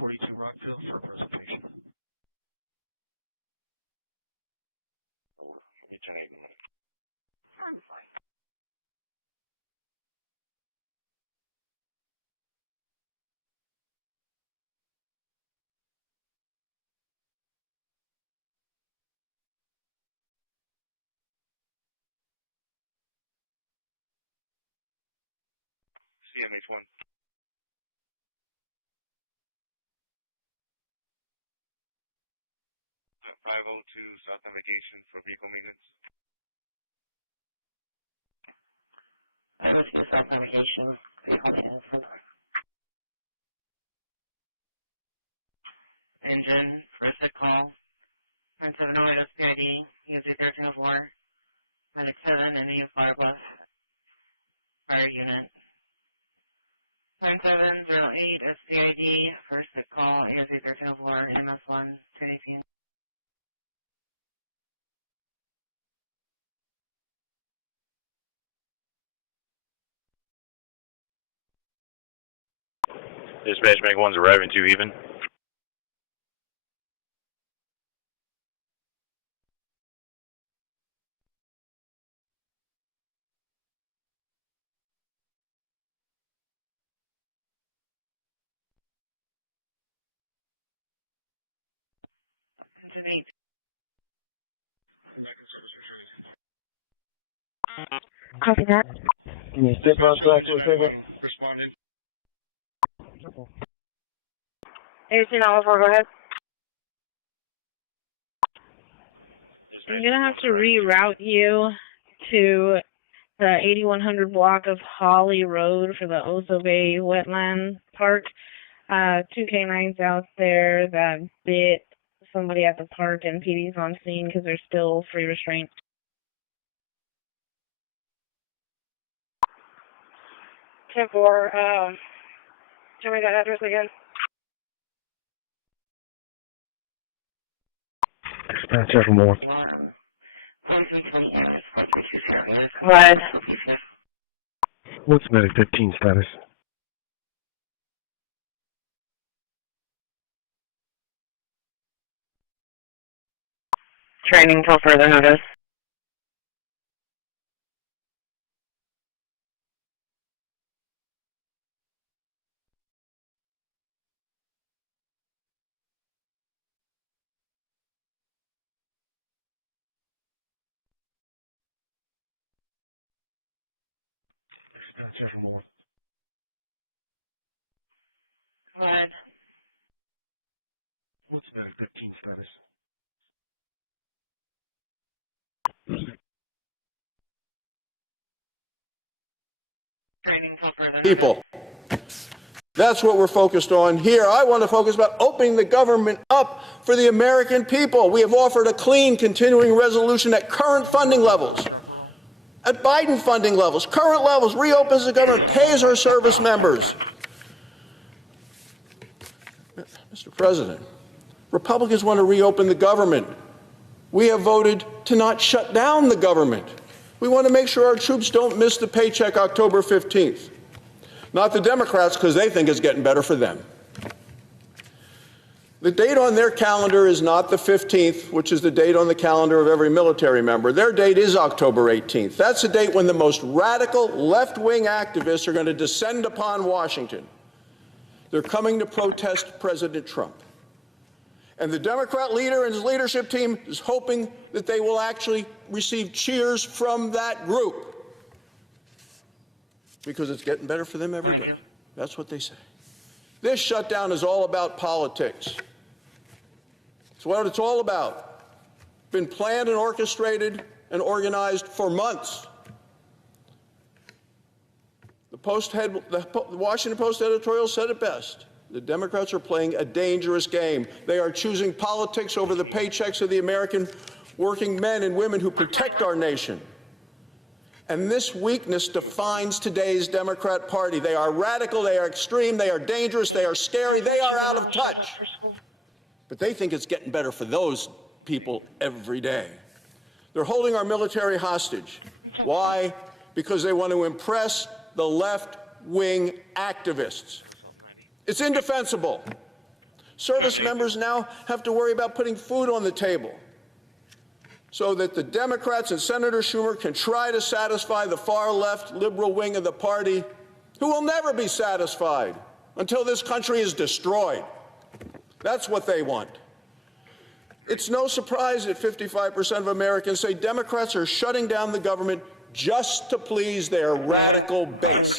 42 Rockfield for a presentation. Over. Let me turn 8 in a minute. I'm fine. CMH1. At 502 South Navigation for vehicle maintenance. 502 South Navigation, vehicle maintenance. Engine, first hit call. 9708 SPID, UZ 1304. Medic 7, Indian Fire Blast. Fire unit. 9708 SPID, first hit call, UZ 1304, EMS 1, 218. Dispatch Bank 1's arriving 2 even. Engine 8. Back in service returning. Copy that. Can you step outside for a second? Responding. 1804, go ahead. I'm going to have to reroute you to the 8100 block of Holly Road for the Oso Bay Wetland Park. 2 canines out there that bit somebody at the park, and PD's on scene because they're still free restraint. Tell me that address again. Dispatch Evermore. Alarm. 4320 Aries, 4320 Aries. What? What's Medic 15 status? Training till further notice. Dispatch Evermore. Go ahead. What's Medic 15 status? Training till further notice. People. That's what we're focused on here. I want to focus about opening the government up for the American people. We have offered a clean, continuing resolution at current funding levels. At Biden funding levels, current levels, reopens the government, pays our service members. Mr. President, Republicans want to reopen the government. We have voted to not shut down the government. We want to make sure our troops don't miss the paycheck October 15th. Not the Democrats, because they think it's getting better for them. The date on their calendar is not the 15th, which is the date on the calendar of every military member. Their date is October 18th. That's the date when the most radical left-wing activists are going to descend upon Washington. They're coming to protest President Trump. And the Democrat leader and his leadership team is hoping that they will actually receive cheers from that group. Because it's getting better for them every day. That's what they say. This shutdown is all about politics. It's what it's all about. Been planned and orchestrated and organized for months. The Washington Post editorial said it best. The Democrats are playing a dangerous game. They are choosing politics over the paychecks of the American working men and women who protect our nation. And this weakness defines today's Democrat Party. They are radical, they are extreme, they are dangerous, they are scary, they are out of touch. But they think it's getting better for those people every day. They're holding our military hostage. Why? Because they want to impress the left-wing activists. It's indefensible. Service members now have to worry about putting food on the table so that the Democrats and Senator Schumer can try to satisfy the far-left liberal wing of the party, who will never be satisfied until this country is destroyed. That's what they want. It's no surprise that 55% of Americans say Democrats are shutting down the government just to please their radical base.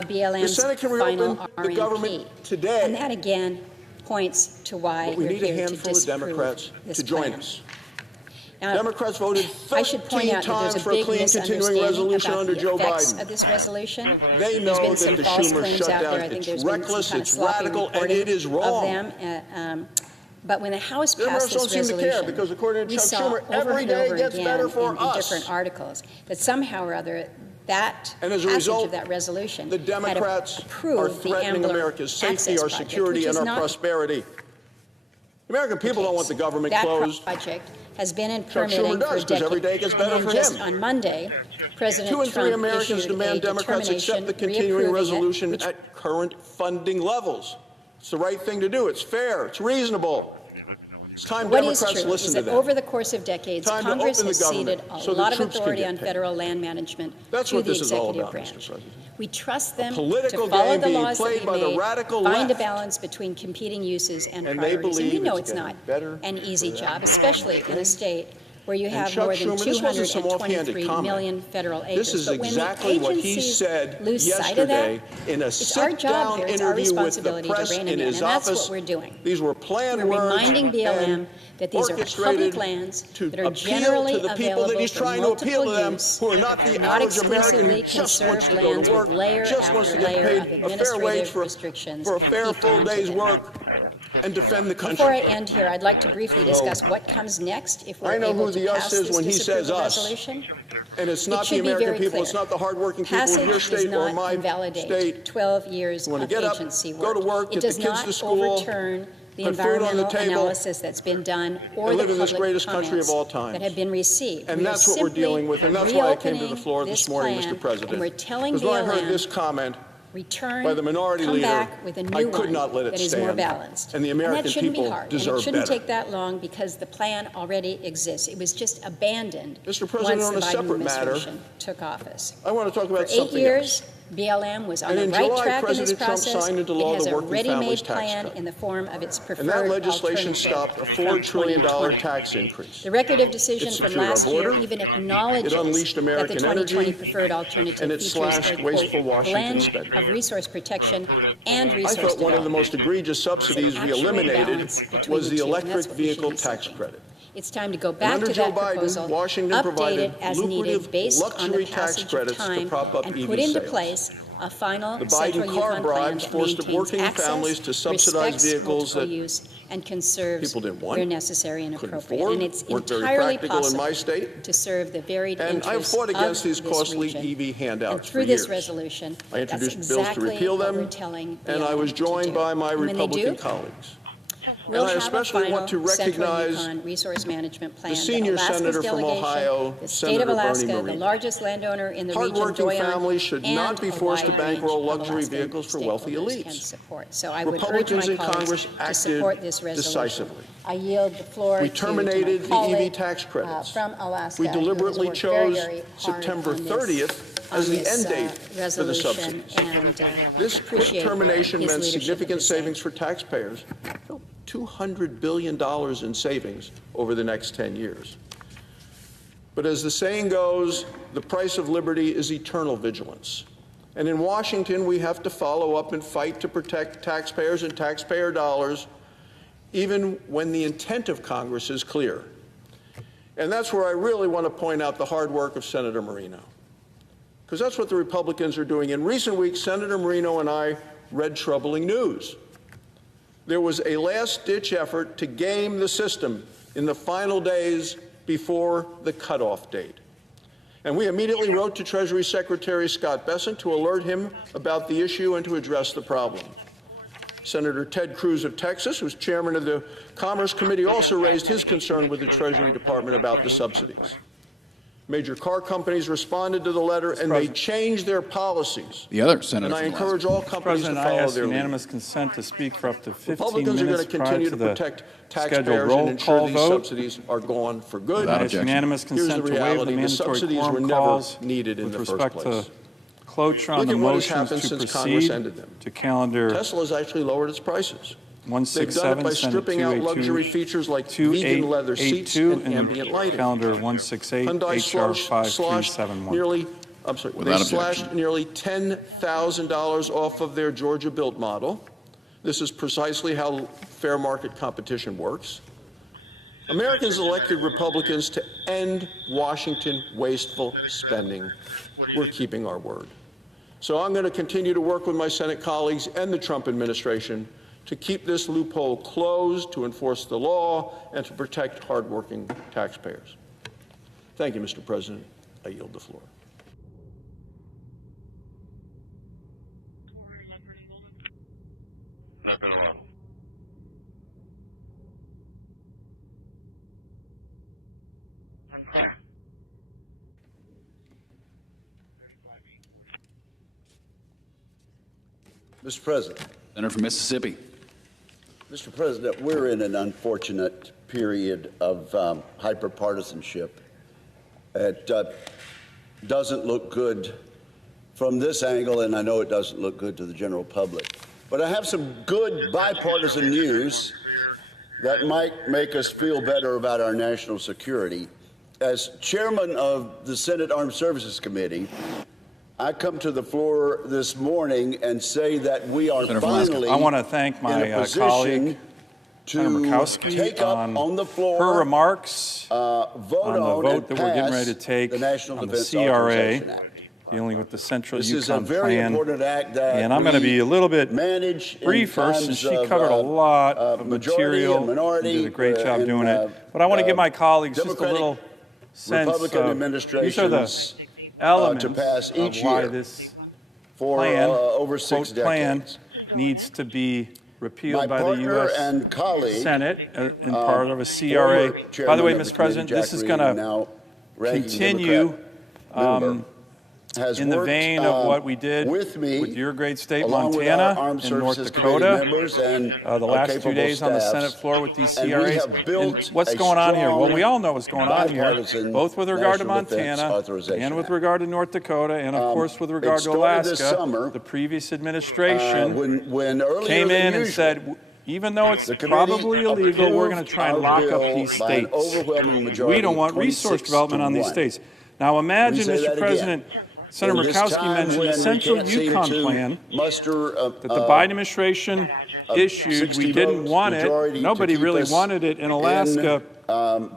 The Senate can reopen the government today. And that, again, points to why but we need a handful of Democrats to join us. Now, Democrats voted 13 times for a clean continuing resolution under Joe Biden. Of this resolution. They know that the government shut down. It's reckless, it's radical, and it is wrong. But when the House Democrats passed this don't seem to care because, according to Chuck Schumer, every day gets better for us. In different articles, that somehow or other that and as a passage result, of that resolution the Democrats had are threatening America's safety, our security, and our prosperity. The American people don't want the government closed. That project has been in Chuck permitting Schumer does, because every day gets better for just him. on Monday, President 2 in 3 Trump Americans issued demand a Democrats accept the continuing resolution at current funding levels. It's the right thing to do. It's fair. It's reasonable. It's time Democrats listen to that. Over the course of decades, Congress has ceded a lot of authority on federal land management to the executive branch. We trust them to follow the laws that we made, find a balance between competing uses and priorities. And we know it's not an easy job, especially in a state where you have more than 223 million federal acres. This is exactly what he said yesterday in a sit-down interview with the press in his office. That's what we're doing. These were planned words. We're reminding BLM that these are public lands that are generally available for multiple use, not exclusively conserved lands with layer after layer of administrative restrictions. For a fair full day's work and defend the country. Before I end here, I'd like to briefly discuss what comes next if we're able to pass this disapproval resolution. And it's not the American people, it's not the hardworking people in your state or my state. 12 years of agency work. Go to work, get the kids to school, overturn the environmental analysis that's been done or the public comments that have been received. And that's what we're dealing with, and that's why I came to the floor this morning, Mr. President. And we're telling because when I heard this comment by the minority leader, I could not let it stand. More balanced. And the American people deserve better. And it shouldn't take that long because the plan already exists. It was just abandoned Mr. President, once on the a Biden separate matter, administration took office. I want to talk about something else. For 8 years, else. BLM was on and the in right July, track President in this process. Trump signed into law it has the a Working ready-made Families Tax plan Cut. in the form of its preferred and that legislation stopped a $4 trillion tax increase. The record of decision from last year even acknowledges that the 2020 preferred alternative and it slashed wasteful Washington spending. Resource protection and resource I thought one of the most egregious subsidies we eliminated was the electric vehicle tax credit. It's time to go back to that proposal, update it as needed based on the passage of time, and put into place a final central U-fund plan that maintains access, respects vehicle use, and conserves where necessary and appropriate. And it's entirely possible to serve the varied interests and I've fought against these this costly region. EV handouts and through for this years. resolution, I introduced that's bills to exactly repeal what them, we're telling and I was joined by my Republican colleagues. And I especially want to recognize resource management plan the senior senator from Ohio, the state of Alaska, the largest landowner in the region, hardworking families should not be forced to bankroll luxury vehicles for wealthy elites. So I would Republicans urge in Congress acted decisively. I yield the floor we terminated the EV tax credits. From Alaska, we deliberately chose September 30th as the end date for the subsidies. This termination meant significant savings for taxpayers. $200 billion in savings over the next 10 years. But as the saying goes, the price of liberty is eternal vigilance. And in Washington, we have to follow up and fight to protect taxpayers and taxpayer dollars, even when the intent of Congress is clear. And that's where I really want to point out the hard work of Senator Marino, because that's what the Republicans are doing. In recent weeks, Senator Marino and I read troubling news. There was a last-ditch effort to game the system in the final days before the cutoff date. And we immediately wrote to Treasury Secretary Scott Bessent to alert him about the issue and to address the problem. Senator Ted Cruz of Texas, who's chairman of the Commerce Committee, also raised his concern with the Treasury Department about the subsidies. Major car companies responded to the letter, and they changed their policies. The other senator. And I encourage all companies to follow their lead. Unanimous consent to speak for up to 15 Republicans are going to minutes prior continue to to the protect scheduled taxpayers roll and ensure call these vote. subsidies are gone for good. Without It's objection. unanimous Here's consent the to waive the reality. The mandatory subsidies were quorum never calls needed in with the first respect place. to cloture on Look the at what has motions happened to since Congress proceed ended them. to calendar Tesla has actually lowered its prices. They've done it 167, by Senate stripping out luxury 282, features like vegan leather seats 2882, and and ambient lighting. calendar 168, Hyundai HR slashed 5371. nearly, Without they slashed objection. nearly $10,000 off of their Georgia-built model. This is precisely how fair market competition works. Americans elected Republicans to end Washington wasteful spending. We're keeping our word. So I'm going to continue to work with my Senate colleagues and the Trump administration to keep this loophole closed, to enforce the law, and to protect hardworking taxpayers. Thank you, Mr. President. I yield the floor. Leopard and golden. Leopard and golden. Unclear. Mr. President. Senator from Mississippi. Mr. President, we're in an unfortunate period of hyperpartisanship. It doesn't look good from this angle, and I know it doesn't look good to the general public. But I have some good bipartisan news that might make us feel better about our national security. As chairman of the Senate Armed Services Committee, I come to the floor this morning and say that we are finally I want to thank my colleague, Senator Murkowski, on the floor her remarks vote on the vote that we're getting ready to take the National on the Defense CRA, Authorization. dealing with the Central This is a Yukon very Plan. important act that And I'm going to be a little bit manage in briefer since times she of, covered a lot of majority material and minority, and did a great job and, doing it. But I want to give my colleagues just a Democratic, little sense Republican of administrations these are the elements to pass of each why year this for plan, over 6 quote, plan decades. needs to be repealed My by the partner U.S. and colleague, Senate and part of a CRA. By the way, Mr. President, this is going to continue in the vein of what we did with your great state, Montana, and North Dakota, the last 2 days on the Senate floor with these CRAs. And what's going on here? Well, we all know what's going on here, both with regard to Montana and with regard to North Dakota, and of course with regard to Alaska. The previous administration came in and said, even though it's probably illegal, we're going to try and lock up these states. We don't want resource development on these states. Now imagine, Mr. President, Senator Murkowski mentioned the Central Yukon Plan that the Biden administration issued. We didn't want it. Nobody really wanted it in Alaska.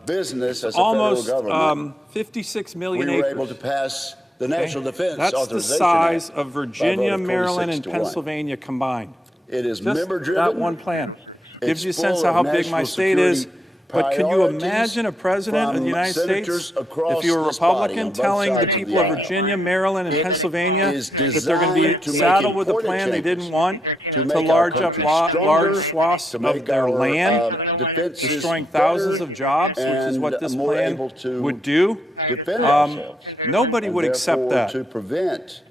Business as a almost federal government, 56 million we were acres. able to pass the National Defense That's the Authorization size Act of Virginia, by vote of Maryland, and 46 to 1. Pennsylvania combined. It is Just member-driven. that one plan. Gives you a It's sense full of how of big my national state is. security But can you priorities imagine a president of the from United States, senators across if you were a this body Republican, on both telling the sides of people of aisle Virginia, Maryland, and Pennsylvania is that they're going to designed to be make saddled with a important plan they changes didn't want to to make large our up government large stronger, swaths to of make their our land, defense destroying systems thousands better, of jobs, which is what this and more plan able to would do. defend ourselves. Nobody would And accept therefore, that. to prevent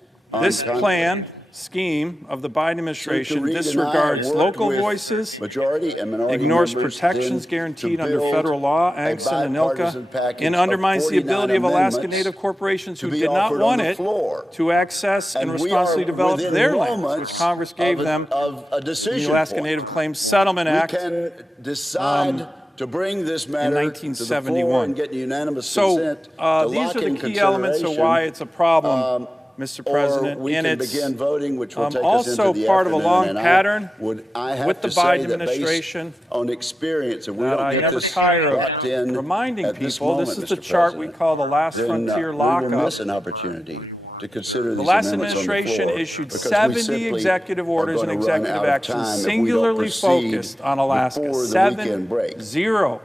This plan, scheme of the Biden administration Reed and I disregards worked local with voices, majority and minority ignores members protections to guaranteed under build federal law, a ANCSA and bipartisan ANILCA, package and of undermines the 49 ability of Alaska amendments Native corporations who to be did not offered want on the it floor. to access and And we responsibly are develop within their land, moments which Congress gave them of a in decision the Alaska point. Native Claims Settlement Act. We can decide to bring this matter in to the 1971. floor and get unanimous So consent to these lock are the in key elements of consideration, why it's a problem, Mr. President, or we and can it's begin voting, which will take us also into the part of a afternoon, long and pattern I have with the to say Biden that based administration on experience, and we that don't I get am this tired locked of in reminding at this people. This moment, is the Mr. chart we President. call the last Then, frontier we will lockup. miss an opportunity to consider The these last amendments on the administration floor, issued because we 70 simply executive are orders and going to run executive out of actions time if we don't singularly proceed focused on Alaska. before the weekend break. 7-0.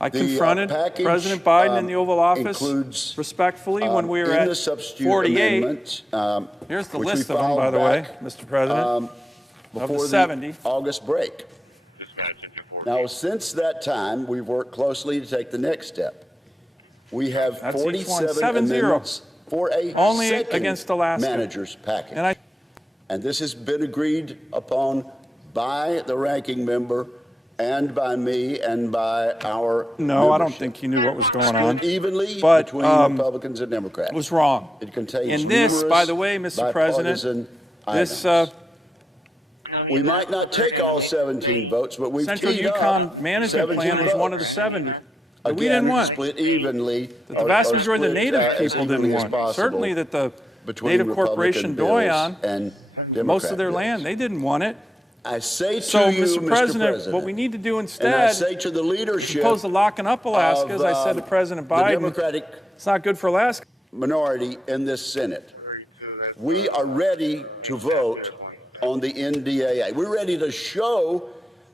I The, confronted package, President Biden in the Oval Office includes, respectfully when we were in at the substitute 48. amendment, Here's the which we list of them, filed by the way, back, Mr. President, of before the 70. August break. Dispatch into 14. Now, since that time, we've worked closely to take the next step. We have That's each one. 47 7-0. amendments for a Only second against Alaska. manager's package. And And this has been agreed upon by the ranking member and by me and by our No, I don't membership. think he knew what was going on. Evenly But, between Republicans and Democrats. It was wrong. It contains And this, numerous by the way, Mr. President, bipartisan this items. We might not take all 17 votes, but we've Central teed up Yukon Management 17 Plan was votes. one of the 7 that we Again, didn't want. split evenly. The vast or majority of the split Native as people evenly didn't as want. possible Certainly that the between Native Corporation Republican bills Doyon, and most Democrat of their bills. land, they didn't want it. I say to So, you, Mr. President, what we need to do and I instead, say to the as leadership opposed to locking up Alaska, as I said to of, President the Biden, Democratic it's not good for Alaska. minority in this Senate, we are ready to vote on the NDAA. We're ready to show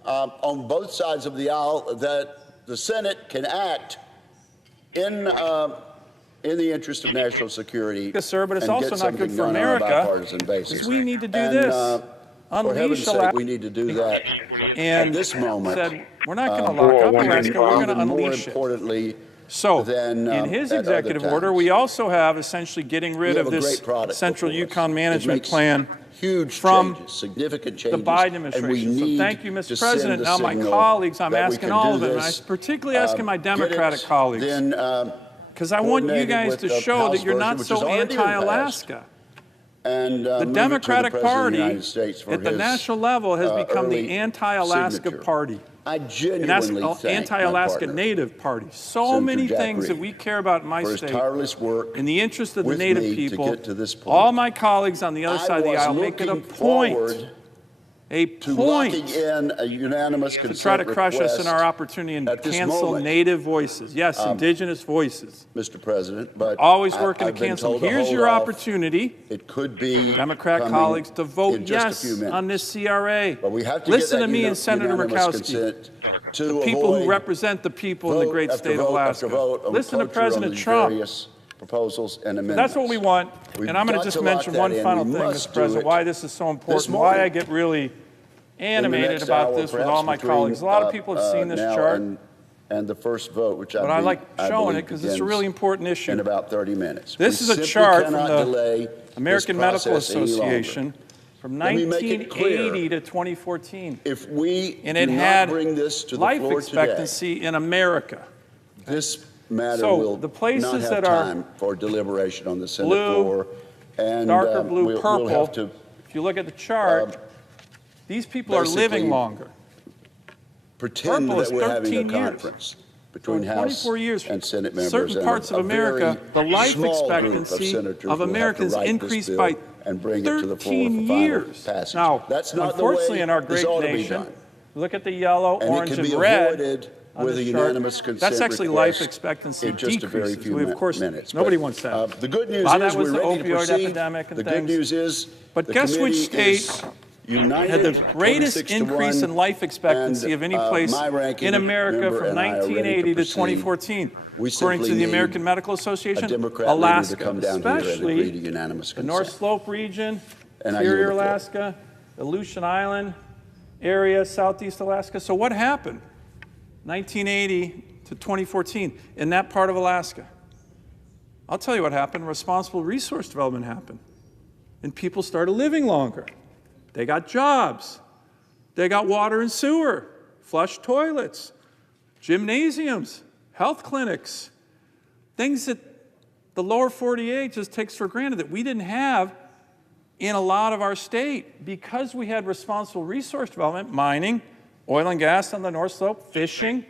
on both sides of the aisle that the Senate can act in the interest of national security. Yes, sir, but it's and also get not good something for done on a America. bipartisan basis. Because we need to do And, this. for heaven's Unleash sake, Alaska. we need to do that And at this moment. said, we're not going to lock up Alaska, we're going to Even more unleash it. importantly, So, than, in his at other executive order, times. we also have essentially getting rid We have of a this great product Central before us. Yukon It Management makes Plan huge from changes, significant the changes, Biden and we administration. So need thank you, to Mr. send President. the Now my signal colleagues, I'm that we asking can all do of them, and this, I'm particularly asking my get Democratic it, colleagues, then, because I want you coordinated guys with to the show House that you're version, not which has so already been passed. anti-Alaska. And The move it to the Democratic President of the Party United States for at the his, national level has become the early anti-Alaska signature. party. I And that's genuinely thank my anti-Alaska partner Native Party. So Senator many Jack things that Reed we care about in my for his state. tireless work In the interest of the with Native me to people, get to this point. all my colleagues on the other side of the I was aisle make it a looking point, forward a to point locking in a unanimous to consent try to crush us in request our opportunity and at this cancel moment. Native voices. Yes, indigenous voices. Mr. President, but Always working to I've been cancel. told to Here's hold your off. opportunity, It could be Democrat coming colleagues, to vote in just a yes few minutes. on this CRA. But we have to Listen get to that me and Senator unanimous Murkowski, consent to the people who avoid represent the people in the vote great after state of vote Alaska. after vote of Listen to cloture on President these Trump. various proposals and amendments. That's what we want. We've And I'm going got to just to lock mention that one in. final We thing, must Mr. do President, it why this is so important, this why morning. I get really In the animated next about hour, this with perhaps all my between, colleagues. A lot of people have seen this now chart, and the first vote, which but I like showing believe it because it's a begins really important issue. in about 30 minutes. This We is a simply chart from cannot the delay American this Medical process any longer. Association from Let me make it 1980 clear. to 2014. If we And do it not had bring this to the life floor expectancy in America. today, this matter So, will the places not have that are time for deliberation on the Senate blue, floor. And darker blue, we'll purple. have to If you look at the chart, these people are basically living longer. pretend Purple is that we're having 13 a years. conference between For House 24 years, and Senate members. certain and parts of a America, very the life small group expectancy senators of will have to Americans write this increased bill by and bring it to the floor 13 for final years. passage. Now, That's not unfortunately, the way in our this great ought to be nation, done. look at the yellow, And orange, it can and be red avoided on with a this unanimous chart. consent That's actually request life expectancy in just a very decreases. few We, of course, minutes. nobody But, wants that. the good news A lot of is that was we're the ready to opioid proceed. epidemic and The things. good news is But the guess which committee is state united, had the greatest 6 to increase 1, in life expectancy and, of any place my ranking in America member from and I are ready to 1980 to proceed. 2014, We according simply to the need American Medical a Association, Democrat leader to Alaska, come down here and agree to especially unanimous the consent. North Slope region, And I yield Interior the floor. Alaska, Aleutian Island area, Southeast Alaska. So what happened 1980 to 2014 in that part of Alaska? I'll tell you what happened. Responsible resource development happened. And people started living longer. They got jobs. They got water and sewer, flush toilets, gymnasiums, health clinics, things that the lower 48 just takes for granted that we didn't have in a lot of our state because we had responsible resource development, mining, oil and gas on the North Slope, fishing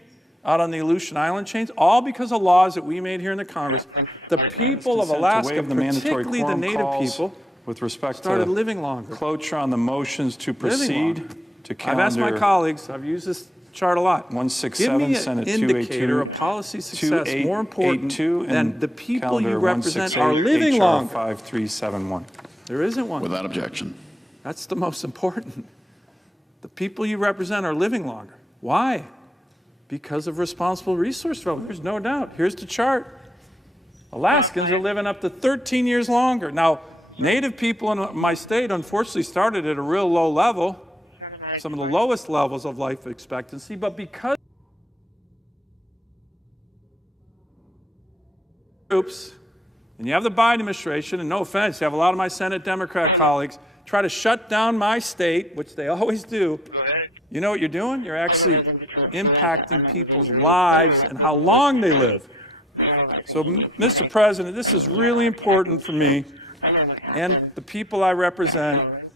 out on the Aleutian Island chains, all because of laws that we made here in the Congress. The people of Alaska, particularly the Native people, with respect started to living longer. cloture on the motions to proceed to calendar. I've asked my colleagues, I've used this chart a lot. 167, Give me Senate an indicator of policy success more important than the people you represent are living longer. 5371. There isn't one. Without objection. That's the most important. The people you represent are living longer. Why? Because of responsible resource development. There's no doubt. Here's the chart. Alaskans are living up to 13 years longer. Now, Native people in my state unfortunately started at a real low level, some of the lowest levels of life expectancy, but because troops, and you have the Biden administration, and no offense, you have a lot of my Senate Democrat colleagues, try to shut down my state, which they always do. Go ahead. You know what you're doing? You're actually impacting people's lives and how long they live. So, Mr. President, this is really important for me and the people I represent.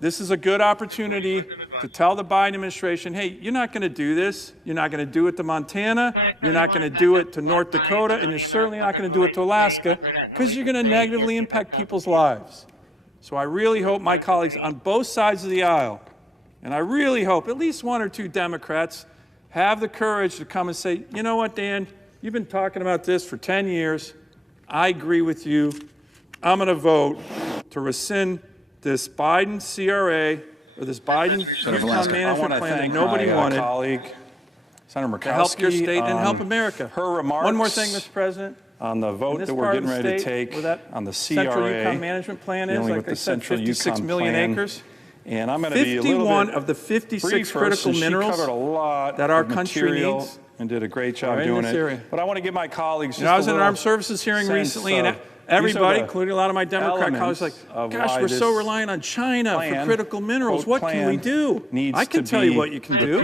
This is a good opportunity to tell the Biden administration, hey, you're not going to do this. You're not going to do it to Montana. You're not going to do it to North Dakota. And you're certainly not going to do it to Alaska because you're going to negatively impact people's lives. So I really hope my colleagues on both sides of the aisle, and I really hope at least one or two Democrats have the courage to come and say, you know what, Dan, you've been talking about this for 10 years. I agree with you. I'm going to vote to rescind this Biden CRA, or this Biden management plan that nobody wanted, colleague, Senator Murkowski, to help your state and help America. Her remarks. One more thing, Mr. President. On the vote that we're getting ready to take on the CRA, Central Yukon Management Plan is, like I said, 56 million acres. And I'm going to be a little bit 51 of the 56 critical minerals that our country needs. And did a great job doing it. But I want to give my colleagues just I was in an armed services hearing recently, and everybody, including a lot of my Democrat colleagues, like, gosh, we're so reliant on China for critical minerals. What can we do? I can tell you what you can do.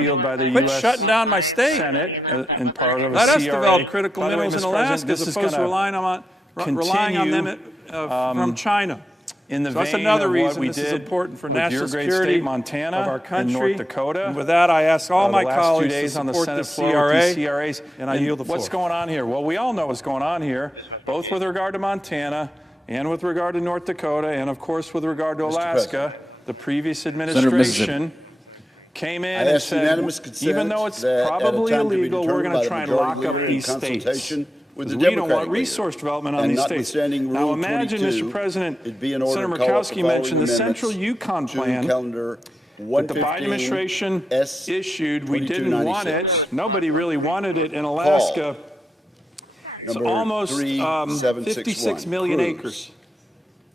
Quit shutting down my state. Let us develop critical minerals in Alaska as opposed to relying on them from China. So that's another reason this is important for national security of our country. North Dakota. And with that, I ask all my colleagues to support the CRA, and I yield the floor. What's going on here? Well, we all know what's going on here, both with regard to Montana and with regard to North Dakota, and of course with regard to Alaska. The previous administration came in and said, even though it's probably illegal, we're going to try and lock up these states. We don't want resource development on these states. Now imagine, Mr. President, Senator Murkowski mentioned the Central Yukon Plan that the Biden administration issued. We didn't want it. Nobody really wanted it in Alaska. It's almost 56 million acres.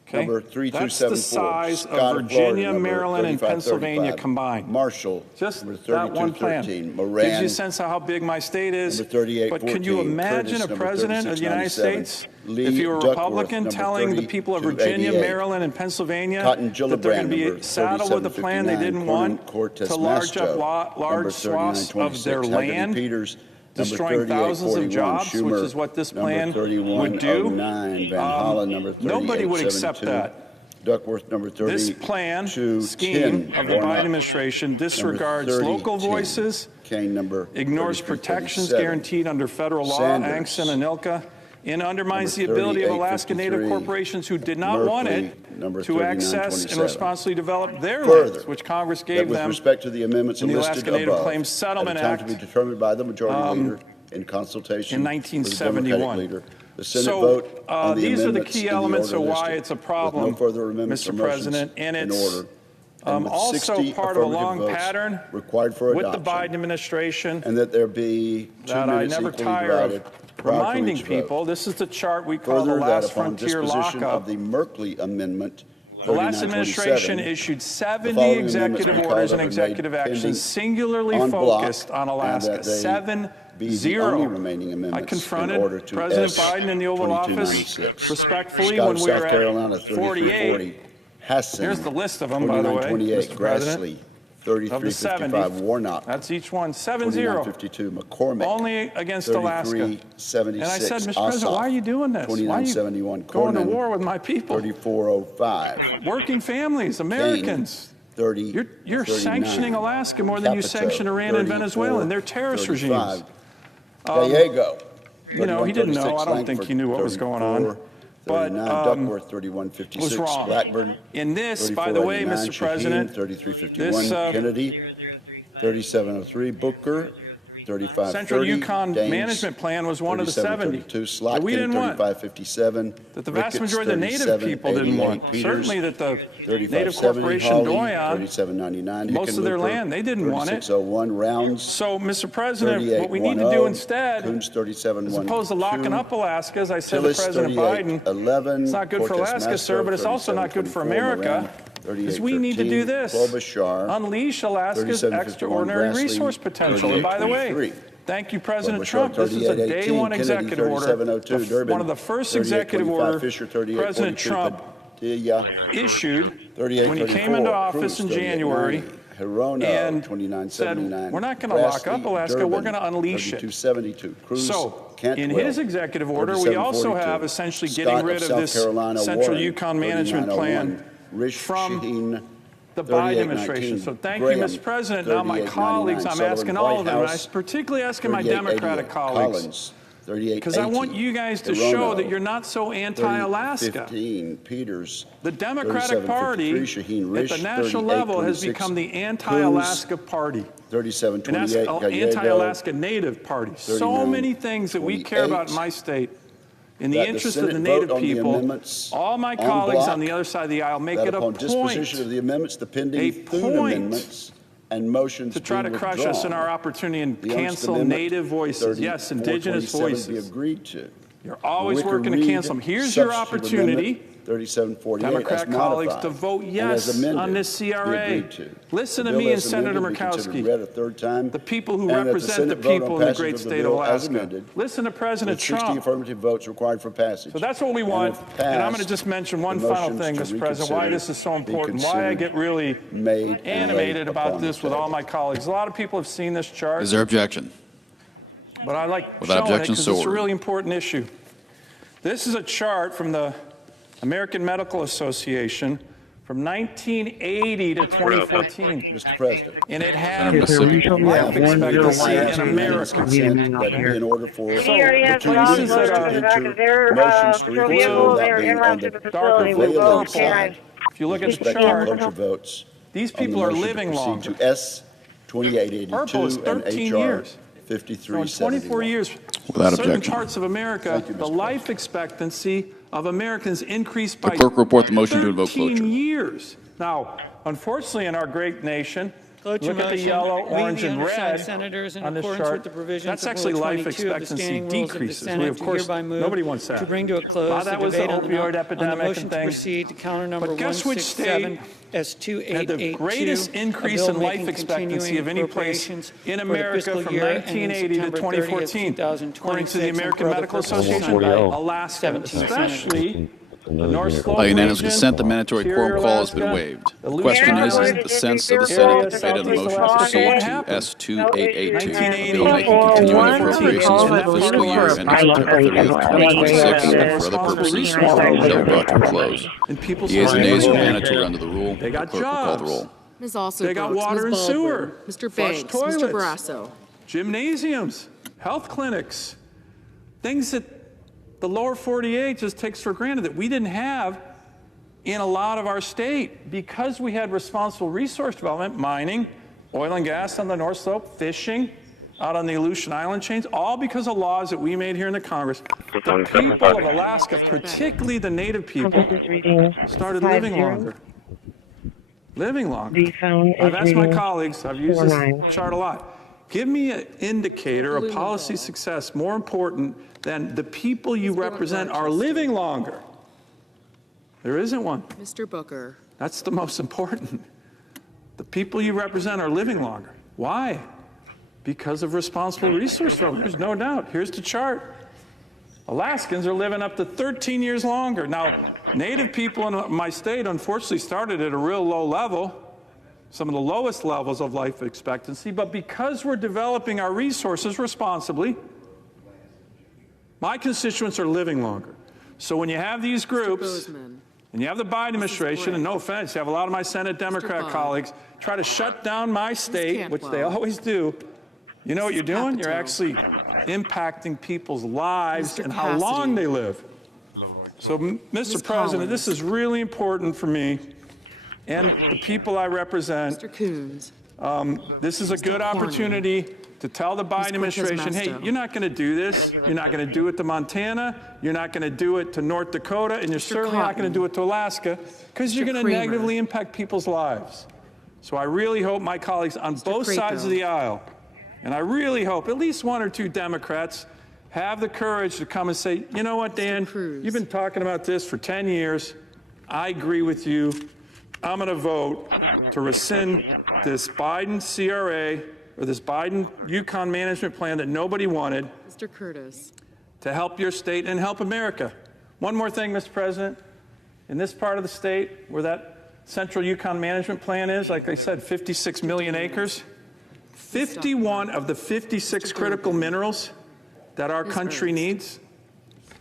Okay? That's the size of Virginia, Maryland, and Pennsylvania combined. Marshall, just that one plan. Gives you a sense of how big my state is. But can you imagine a president of the United States, if you were a Republican, telling the people of Virginia, Maryland, and Pennsylvania that they're going to be saddled with a plan they didn't want to large up large swaths of their land, destroying thousands of jobs, which is what this plan would do? Nobody would accept that. Duckworth, number 30, this plan scheme of the Biden administration disregards local voices, ignores protections guaranteed under federal law, Angson and ILCA, and undermines the ability of Alaska Native corporations who did not want it to access and responsibly develop their lands, which Congress gave them with respect to the amendments in the Alaska Native Claims Settlement Act to be determined by the majority leader in consultation in 1971. The Senate vote on the these are the key elements of why it's a problem, Mr. President, and it's also part of a long pattern required for with the Biden administration, and that there be that I never tire of reminding people. This is the chart we call the last frontier lockup of the Merkley Amendment. The last administration issued 70 executive orders and executive actions singularly focused on Alaska. 70. I confronted President Biden in the Oval Office respectfully when we were at 48. Here's the list of them, by the way, Mr. President. 3355 Warnock. That's each one. 7-0. McCormick. Only against Alaska. And I said, Mr. President, why are you doing this? Why are you going to war with my people? 3405. Working families, Americans. 30. You're sanctioning Alaska more than you sanction Iran and Venezuela and their terrorist regimes. Gallego. You know, he didn't know. I don't think he knew what was going on. But Duckworth, 3156, was wrong. Blackburn, in this, by the way, Mr. President, 3351 Kennedy, 3703 Booker, 3530 Central Yukon Management Plan was one of the 70 that we didn't want. 3557 that the vast majority of the Native people didn't want. Certainly that the Native Corporation Doyon, most of their land, they didn't want it. So, Mr. President, what we need to do instead, as opposed to locking up Alaska, as I said to President Biden, it's not good for Alaska, sir, but it's also not good for America, is we need to do this. Unleash Alaska's extraordinary resource potential. And by the way, Thank you, President Trump. This is a day one executive order. One of the first executive orders President Trump issued when he came into office in January and said, we're not going to lock up Alaska, we're going to unleash it. So, in his executive order, we also have essentially getting rid of this Central Yukon Management Plan from the Biden administration. So thank you, Mr. President. Now my colleagues, I'm asking all of them, and I'm particularly asking my Democratic colleagues, because I want you guys to show that you're not so anti-Alaska. The Democratic Party at the national level has become the anti-Alaska party. And that's anti-Alaska Native party. So many things that we care about in my state. In the interest of the Native people, all my colleagues on the other side of the aisle make it a point to try to crush us in our opportunity and cancel Native voices. Yes, Indigenous voices. You're always working to cancel them. Here's your opportunity, Democrat colleagues, to vote yes on this CRA. Listen to me and Senator Murkowski, the people who represent the people in the great state of Alaska. Listen to President Trump. Votes required for passage. So that's what we want. And I'm going to just mention one final thing, Mr. President, why this is so important, why I get really animated about this with all my colleagues. A lot of people have seen this chart. Is there objection? But I like showing it objection, because it's a really important issue. This is a chart from the American Medical Association from 1980 to 2015. And it has recently at 1012 meeting out here. He already has dogs loaded up in the back of their patrol vehicle. They are en route to the facility with both canines. If you look at the chart, these people are living longer. Purple is 13 years. So in 24 years, certain parts of America, the life expectancy of Americans increased by 13 years. Now, unfortunately, in our great nation, look at the yellow, orange, and red on this chart. That's actually life expectancy decreases. We, of course, nobody wants that. That was the opioid epidemic and things. But guess which state had the greatest increase in life expectancy of any place in America from 1980 to 2014, according to the American Medical Association? Alaska, especially By unanimous consent, the mandatory quorum call has been waived. The question is the sense of the Senate decided the motion pursuant to S2882, bill making continuing appropriations for the fiscal year ending September 30th, 2026 for other purposes, shall brought to a close. Yeas and nays are mandatory under the rule. The clerk will call the roll. Ms. Also they got water and sewer, Mr. Banks, toilets, Mr. Barrasso. Gymnasiums, health clinics, things that the lower 48 just takes for granted that we didn't have in a lot of our state because we had responsible resource development, mining, oil and gas on the North Slope, fishing out on the Aleutian Island chains, all because of laws that we made here in the Congress. People of Alaska, particularly the Native people, started living longer. Living longer. The phone is I've asked my colleagues, I've used this chart a lot. Give me an indicator of policy success more important than the people you represent are living longer. There isn't one. Mr. Booker. That's the most important. The people you represent are living longer. Why? Because of responsible resource development. There's no doubt. Here's the chart. Alaskans are living up to 13 years longer. Now, Native people in my state unfortunately started at a real low level, some of the lowest levels of life expectancy, but because we're developing our resources responsibly, my constituents are living longer. So when you have these groups, and you have the Biden administration, and no offense, you have a lot of my Senate Democrat colleagues, try to shut down my state, which they always do, you know what you're doing? You're actually impacting people's lives and how long they live. So, Mr. President, this is really important for me and the people I represent. Mr. Coons. This is a good opportunity to tell the Biden administration, hey, you're not going to do this. You're not going to do it to Montana. You're not going to do it to North Dakota. And you're certainly not going to do it to Alaska because you're going to negatively impact people's lives. So I really hope my colleagues on both sides of the aisle, and I really hope at least one or two Democrats have the courage to come and say, you know what, Dan, you've been talking about this for 10 years. I agree with you. I'm going to vote to rescind this Biden CRA or this Biden Yukon management plan that nobody wanted. Mr. Curtis. To help your state and help America. One more thing, Mr. President. In this part of the state where that central Yukon management plan is, like I said, 56 million acres, 51 of the 56 critical minerals that our country needs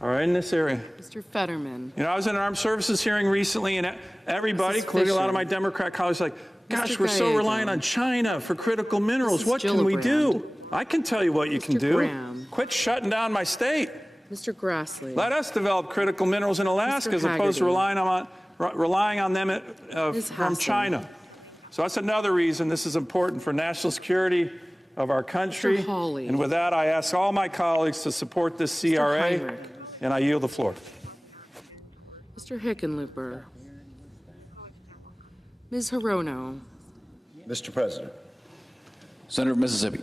are in this area. Mr. Fetterman. You know, I was in an armed services hearing recently, and everybody, including a lot of my Democrat colleagues, like, gosh, we're so reliant on China for critical minerals. What can we do? I can tell you what you can do. Quit shutting down my state. Mr. Grassley. Let us develop critical minerals in Alaska as opposed to relying on them from China. So that's another reason this is important for national security of our country. And with that, I ask all my colleagues to support this CRA, and I yield the floor. Mr. Hickenlooper. Ms. Hirono. Mr. President. Senator of Mississippi.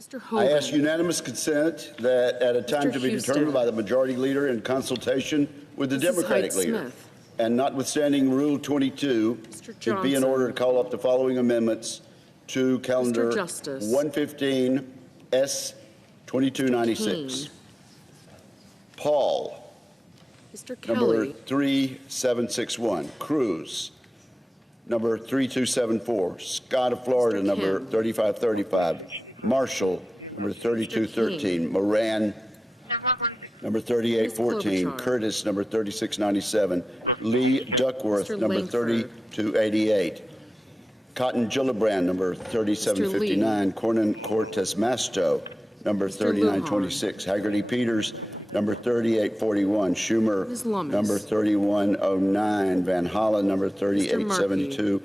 Mr. Hogan. I ask unanimous consent that at a time to be determined by the majority leader in consultation with the Democratic leader, and notwithstanding Rule 22, should be in order to call up the following amendments to Calendar 115 S 2296. Paul. Mr. Kelly. Number 3761. Cruz. Number 3274. Scott of Florida, number 3535. Marshall, number 3213. Moran, number 3814. Curtis, number 3697. Lee Duckworth, number 3288. Cotton Gillibrand, number 3759. Cornyn Cortez Masto, number 3926. Haggerty Peters, number 3841. Schumer, number 3109. Van Hollen, number 3872.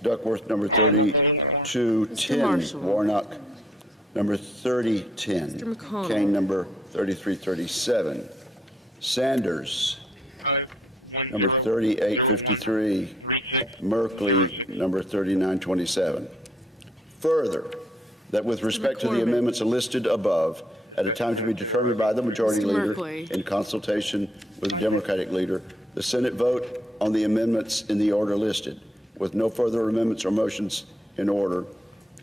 Duckworth, number 3210. Warnock, number 3010. Kane, number 3337. Sanders, number 3853. Merkley, number 3927. Further, that with respect to the amendments listed above, at a time to be determined by the majority leader in consultation with the Democratic leader, the Senate vote on the amendments in the order listed, with no further amendments or motions in order,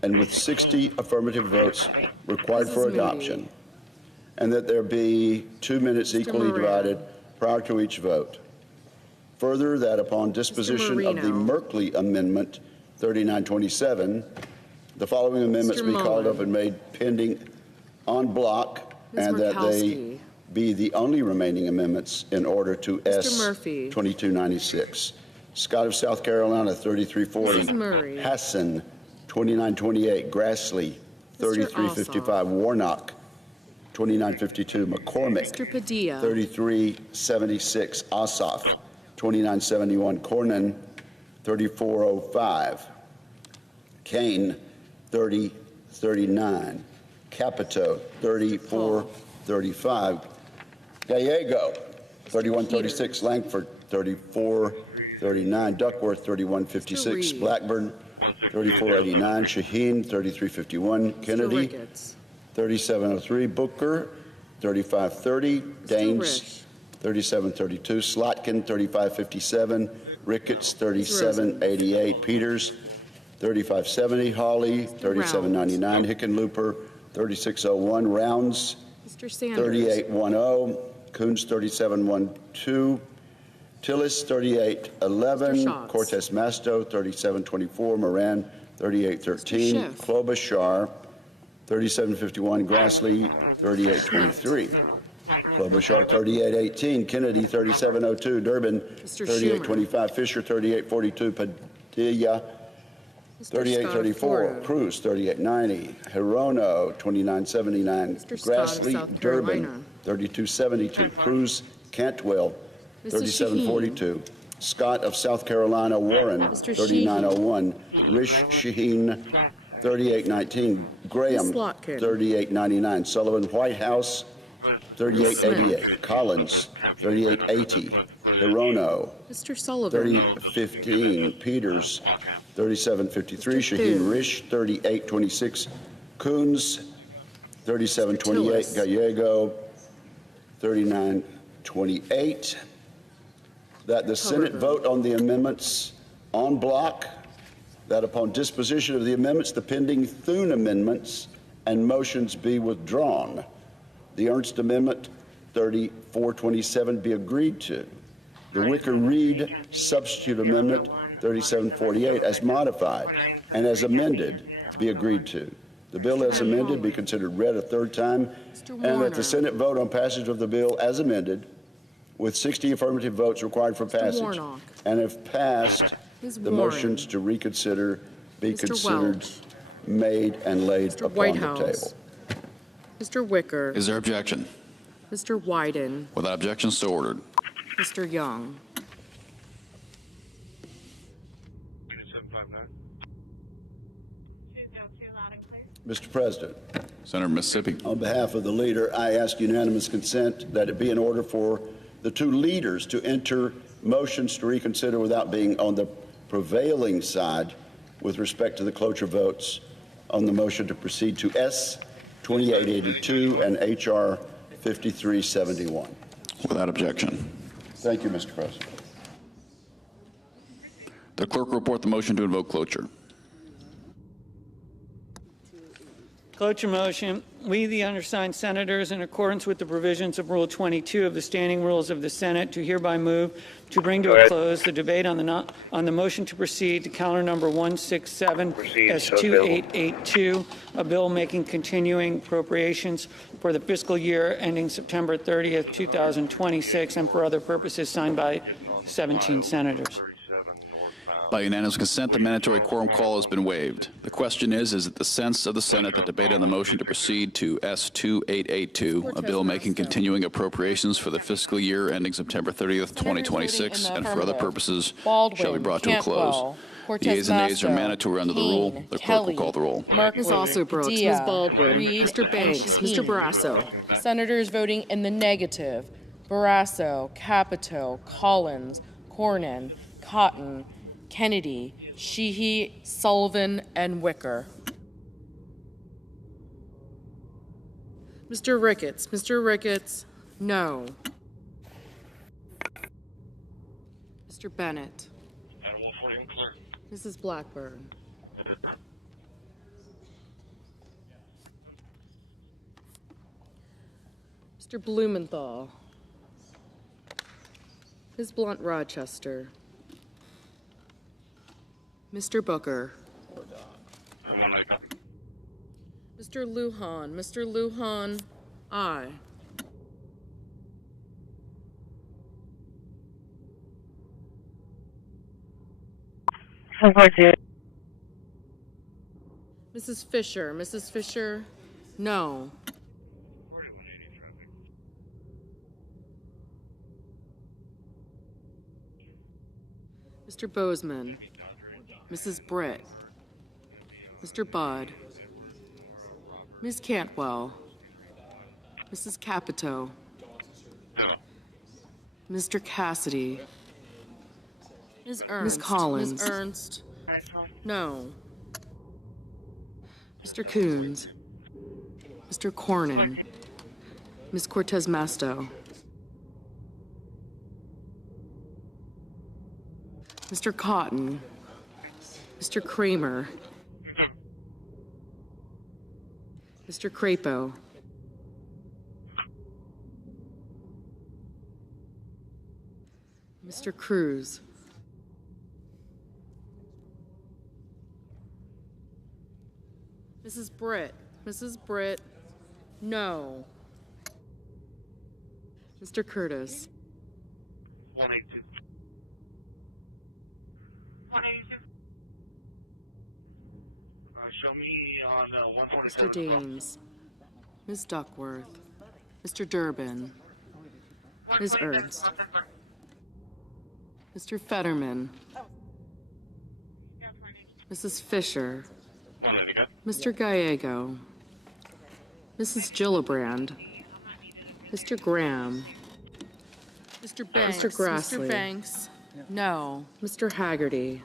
and with 60 affirmative votes required for adoption, and that there be 2 minutes equally divided prior to each vote. Further, that upon disposition of the Merkley Amendment 3927, the following amendments be called up and made pending en bloc, and that they be the only remaining amendments in order to S 2296. Scott of South Carolina, 3340. Hassan, 2928. Grassley, 3355. Warnock, 2952. McCormick, 3376. Ossoff, 2971. Cornyn, 3405. Kane, 3039. Capito, 3435. Gallego, 3136. Langford, 3439. Duckworth, 3156. Blackburn, 3489. Shaheen, 3351. Kennedy, 3703. Booker, 3530. Daines, 3732. Slotkin, 3557. Ricketts, 3788. Peters, 3570. Hawley, 3799. Hickenlooper, 3601. Rounds, 3810. Coons, 3712. Tillis, 3811. Cortez Masto, 3724. Moran, 3813. Klobuchar, 3751. Grassley, 3823. Klobuchar, 3818. Kennedy, 3702. Durbin, 3825. Fisher, 3842. Padilla, 3834. Cruz, 3890. Hirono, 2979. Grassley, Durbin, 3272. Cruz, Cantwell, 3742. Scott of South Carolina, Warren, 3901. Rish Shaheen, 3819. Graham, 3899. Sullivan Whitehouse, 3888. Collins, 3880. Hirono, 3815. Peters, 3753. Shaheen Rish, 3826. Coons, 3728. Gallego, 3928. That the Senate vote on the amendments en bloc, that upon disposition of the amendments, the pending Thune amendments and motions be withdrawn. The Ernst Amendment 3427 be agreed to. The Wicker-Reed Substitute Amendment 3748 as modified and as amended be agreed to. The bill as amended be considered read a third time, and that the Senate vote on passage of the bill as amended with 60 affirmative votes required for passage. And if passed, the motions to reconsider be considered made and laid upon the table. Mr. Wicker. Is there objection? Mr. Wyden. Without objection, so ordered. Mr. Young. 759. Go to loud and clear. Mr. President. Senator Mississippi. On behalf of the leader, I ask unanimous consent that it be in order for the two leaders to enter motions to reconsider without being on the prevailing side with respect to the cloture votes on the motion to proceed to S 2882 and HR 5371. Without objection. Thank you, Mr. President. The clerk will report the motion to invoke cloture. Cloture motion. We, the undersigned senators, in accordance with the provisions of Rule 22 of the Standing Rules of the Senate, do hereby move to bring to a close the debate on the motion to proceed to counter number 167 S2882, a bill making continuing appropriations for the fiscal year ending September 30th, 2026, and for other purposes, signed by 17 senators. By unanimous consent, the mandatory quorum call has been waived. The question is it the sense of the Senate that debate on the motion to proceed to S2882, a bill making continuing appropriations for the fiscal year ending September 30th, 2026, and for other purposes shall be brought to a close. The yeas and nays are mandatory under the rule. The clerk will call the roll. Ms. Also Brooks. Ms. Baldwin. Mr. Banks. Mr. Barrasso. Senators voting in the negative: Barrasso, Capito, Collins, Cornyn, Cotton, Kennedy, Sheehy, Sullivan, and Wicker. Mr. Ricketts. Mr. Ricketts. No. Mr. Bennett. Item 140 clear. Mrs. Blackburn. Mr. Blumenthal. Ms. Blunt Rochester. Mr. Booker. I want to copy. Mr. Lujan. Mr. Lujan, aye. Mrs. Fisher. Mrs. Fisher, no. 4180 traffic. Mr. Bozeman. Mrs. Britt. Mr. Budd. Ms. Cantwell. Mrs. Capito. Mr. Cassidy. Ms. Collins. Ms. Ernst. No. Mr. Coons. Mr. Cornyn. Ms. Cortez Masto. Mr. Cotton. Mr. Kramer. Mr. Crapo. Mr. Cruz. Mrs. Britt. Mrs. Britt, no. Mr. Curtis. 182. 182. Show me on 147 Mr. as well. Daines. Ms. Duckworth. Mr. Durbin. 127. Mr. Fetterman. That's 180. Mrs. Fisher. 180, good. Mr. Gallego. Mrs. Gillibrand. Mr. Graham. Mr. Banks. Mr. Grassley. Mr. Banks, No. Mr. Haggerty.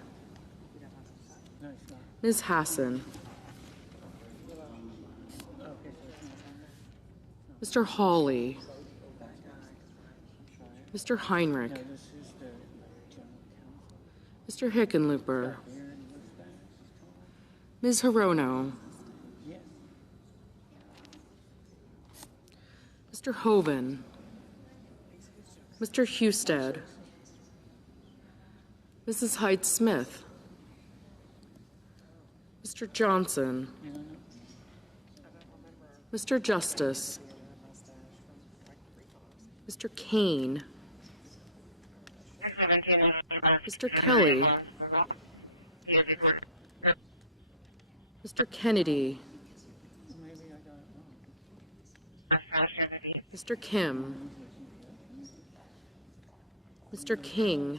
Ms. Hassan. Mr. Hawley. Mr. Heinrich. Mr. Hickenlooper. Ms. Hirono. Mr. Hoven. Mr. Husted. Mrs. Hyde-Smith. Mr. Johnson. Mr. Justice. Mr. Kane. Mr. Kelly. Mr. Kennedy. Mr. Kim. Mr. King.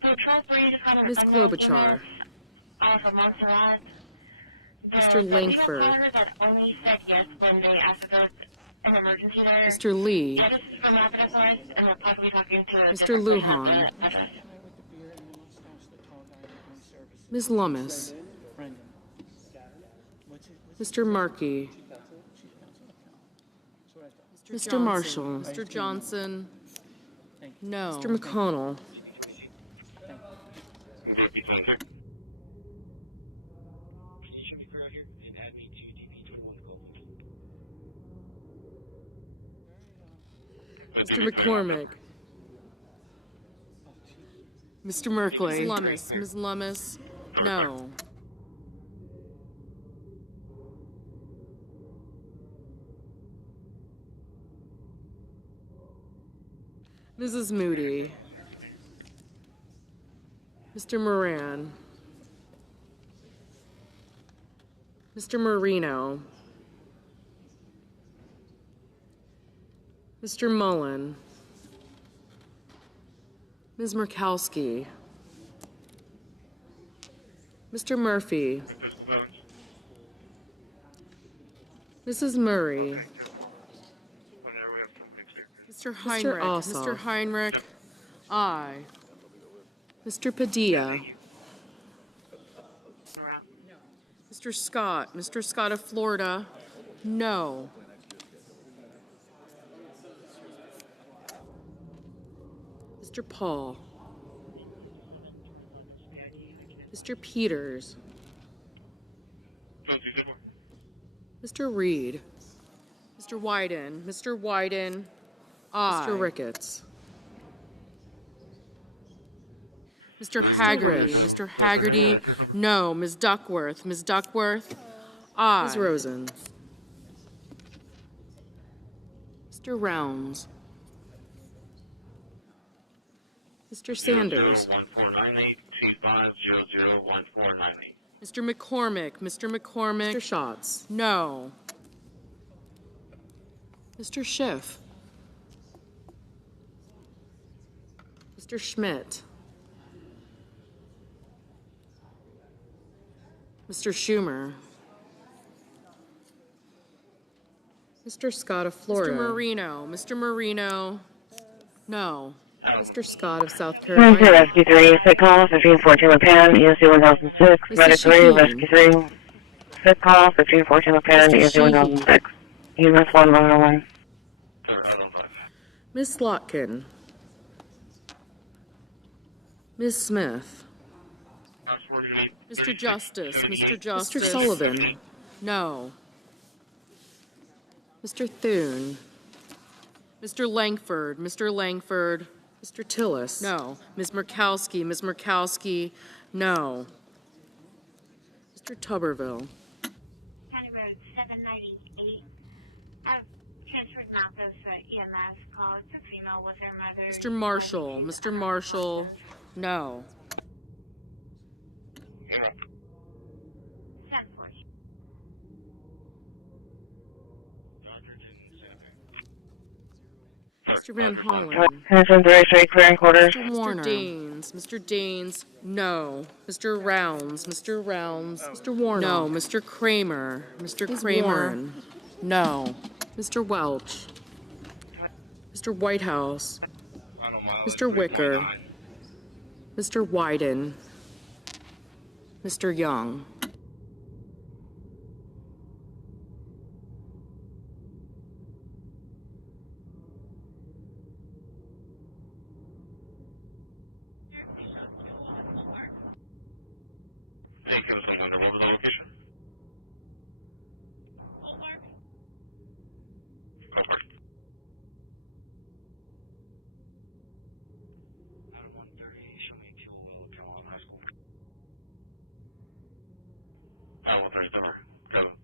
Patrol 3 to come Ms. unknown Klobuchar. emails off of Montserrat. The legal caller that only said yes when they asked if there was an emergency there. Mr. Lee. Yeah, this is from Rapid SOS, and we're possibly talking to a Mr. different person at Lujan. the address. Ms. Lummis. Mr. Markey. Mr. Marshall. Mr. Johnson. No. Mr. McConnell. DP22. DP22. Can you show me clear out here and add me to DP21's call, please? Mr. McCormick. Mr. Merkley. Ms. Lummis. Ms. Lummis. No. Mrs. Moody. Mr. Moran. Mr. Marino. Mr. Mullen. Ms. Murkowski. Mr. Murphy. Physical balance. Mrs. Murray. Okay, 10-4. Whenever we have somebody clear. Mr. Heinrich. Mr. Heinrich. Yep. Aye. Mr. Padilla. Thank you. Mr. Scott. Mr. Scott of Florida. No. Mr. Paul. Mr. Peters. Mr. Reed. Mr. Wyden. Mr. Wyden. Aye. Mr. Ricketts. Mr. Haggerty. Mr. Haggerty. No. Ms. Duckworth. Ms. Duckworth. Aye. Ms. Rosen. Mr. Rounds. Mr. Sanders. 01498 25001498. Mr. McCormick. Mr. McCormick. Mr. Schatz. No. Mr. Schiff. Mr. Schmidt. Mr. Schumer. Mr. Scott of Florida. Mr. Marino. Mr. Marino. No. Mr. Scott of South Carolina. Rescue 3, sick call, 1514 LePan, ESC 1006. Medic 3, Rescue 3, sick call, 1514 LePan, ESC 1006. US 1101. Miss Slotkin. Miss Smith. Mr. Justice. Mr. Justice. Mr. Sullivan. No. Mr. Thune. Mr. Langford. Mr. Langford. Mr. Tillis. No. Ms. Murkowski. Ms. Murkowski. No. Mr. Tuberville. County Road 798. I've transferred Mathis EMS call. It's a female with her mother. Mr. Marshall. Mr. Marshall. No. Send for you. Doddridge and Santa Fe. Mr. Van Hollen. Commission 33, clearing quarters. Mr. Warner. Mr. Daines. Mr. Daines. No. Mr. Rounds. Mr. Rounds. Mr. Warner. No. Mr. Kramer. Mr. Kramer. Warren. No. Mr. Welch. Mr. Whitehouse. Final mileage Mr. Wicker. 3.9. Mr. Wyden. Mr. Young. Hey, give us a wonder. What was the location? Oak Park. Oak Park. Out of 130, show me QOL Carolina High School. Out of 130, Zimmer. Go.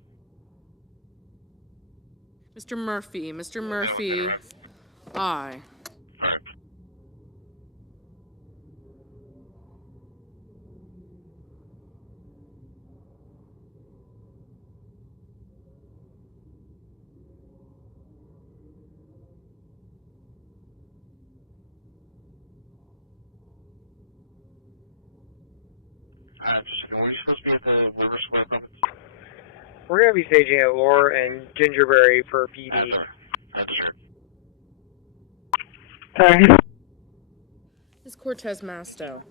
Mr. Murphy, Mr. Murphy. Aye. All right. Just a second. Were you supposed to be at the River Square province? We're going to be staging at Lore and Gingerberry for PD. Sorry. I just heard. Sorry. Is Cortez Masto.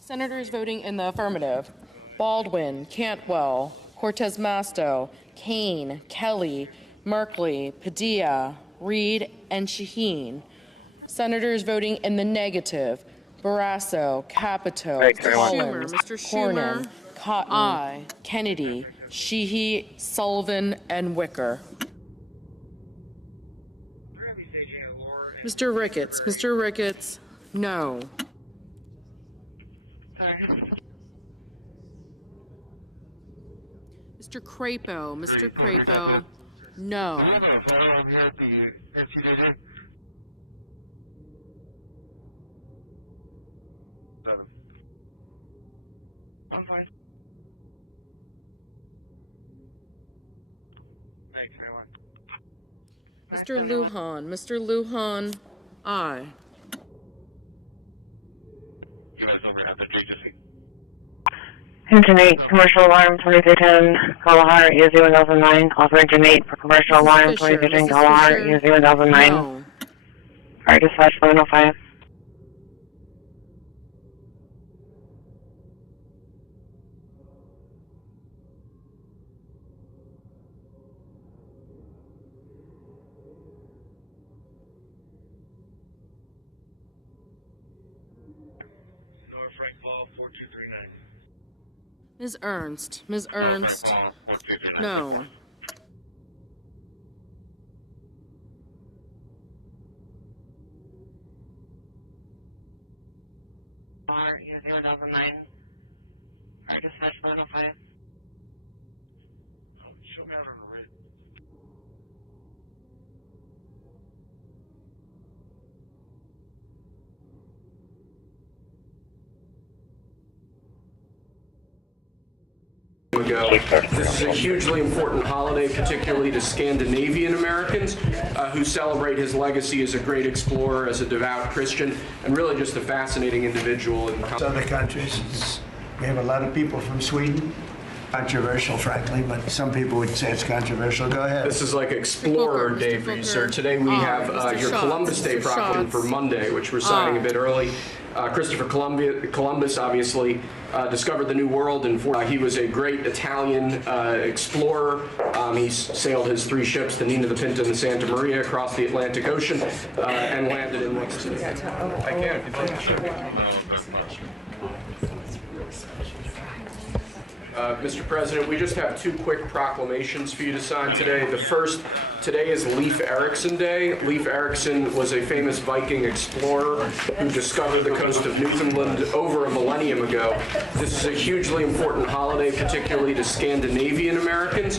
Senators voting in the affirmative. Baldwin, Cantwell, Cortez Masto, Kane, Kelly, Merkley, Padilla, Reed, and Shaheen. Senators voting in the negative. Barrasso, Capito, Schumer, Mr. Schumer, Cotton, Kennedy, Sheehy, Sullivan, and Wicker. We're going to be staging at Lore and Mr. Ricketts, Mr. Ricketts, no. Sorry. Mr. Crapo, Mr. Crapo, no. Do we have a fire alarm here at the NCJJ? 7. I'm fine. Thanks, everyone. Mr. Lujan, Mr. Lujan, aye. You guys over at the JGC? Intimidate, commercial alarm 2310, Kalahar, ESD 1009. Also intimidate for commercial alarm 2310, Kalahar, ESD 1009. Fire dispatch 1105. North Frank Paul 4239. Ms. Ernst, Ms. North Frank Ernst, Paul 4239. no. Kalahar, ESD 1009. Fire dispatch 1105. Oh, show me out on the red. Ago. This is a hugely important holiday, particularly to Scandinavian Americans who celebrate his legacy as a great explorer, as a devout Christian, and really just a fascinating individual. Other countries, we have a lot of people from Sweden. Controversial, frankly, but some people would say it's controversial. Go ahead. This is like Explorer Day for you, sir. Today we have your Columbus Day proclamation for Monday, which we're signing a bit early. Christopher Columbus obviously discovered the New World, and he was a great Italian explorer. He sailed his 3 ships, the Nina, the Pinta, and the Santa Maria, across the Atlantic Ocean and landed in Mexico. I can't. No, Mr. President, we just have 2 quick proclamations for you to sign today. The first, today is Leif Erikson Day. Leif Erikson was a famous Viking explorer who discovered the coast of Newfoundland over a millennium ago. This is a hugely important holiday, particularly to Scandinavian Americans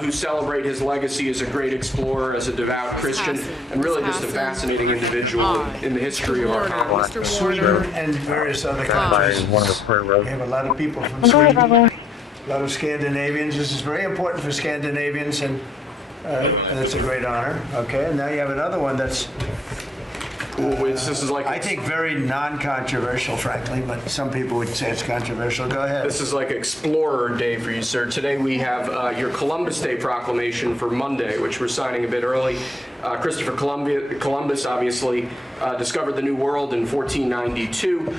who celebrate his legacy as a great explorer, as a devout Christian, and really just a fascinating individual in the history of our country. Sweden and various other countries. We have a lot of people from Sweden. A lot of Scandinavians. This is very important for Scandinavians, and that's a great honor. Okay, and now you have another one that's, this is like I think, very non-controversial, frankly, but some people would say it's controversial. Go ahead. This is like Explorer Day for you, sir. Today we have your Columbus Day proclamation for Monday, which we're signing a bit early. Christopher Columbus obviously discovered the New World in 1492.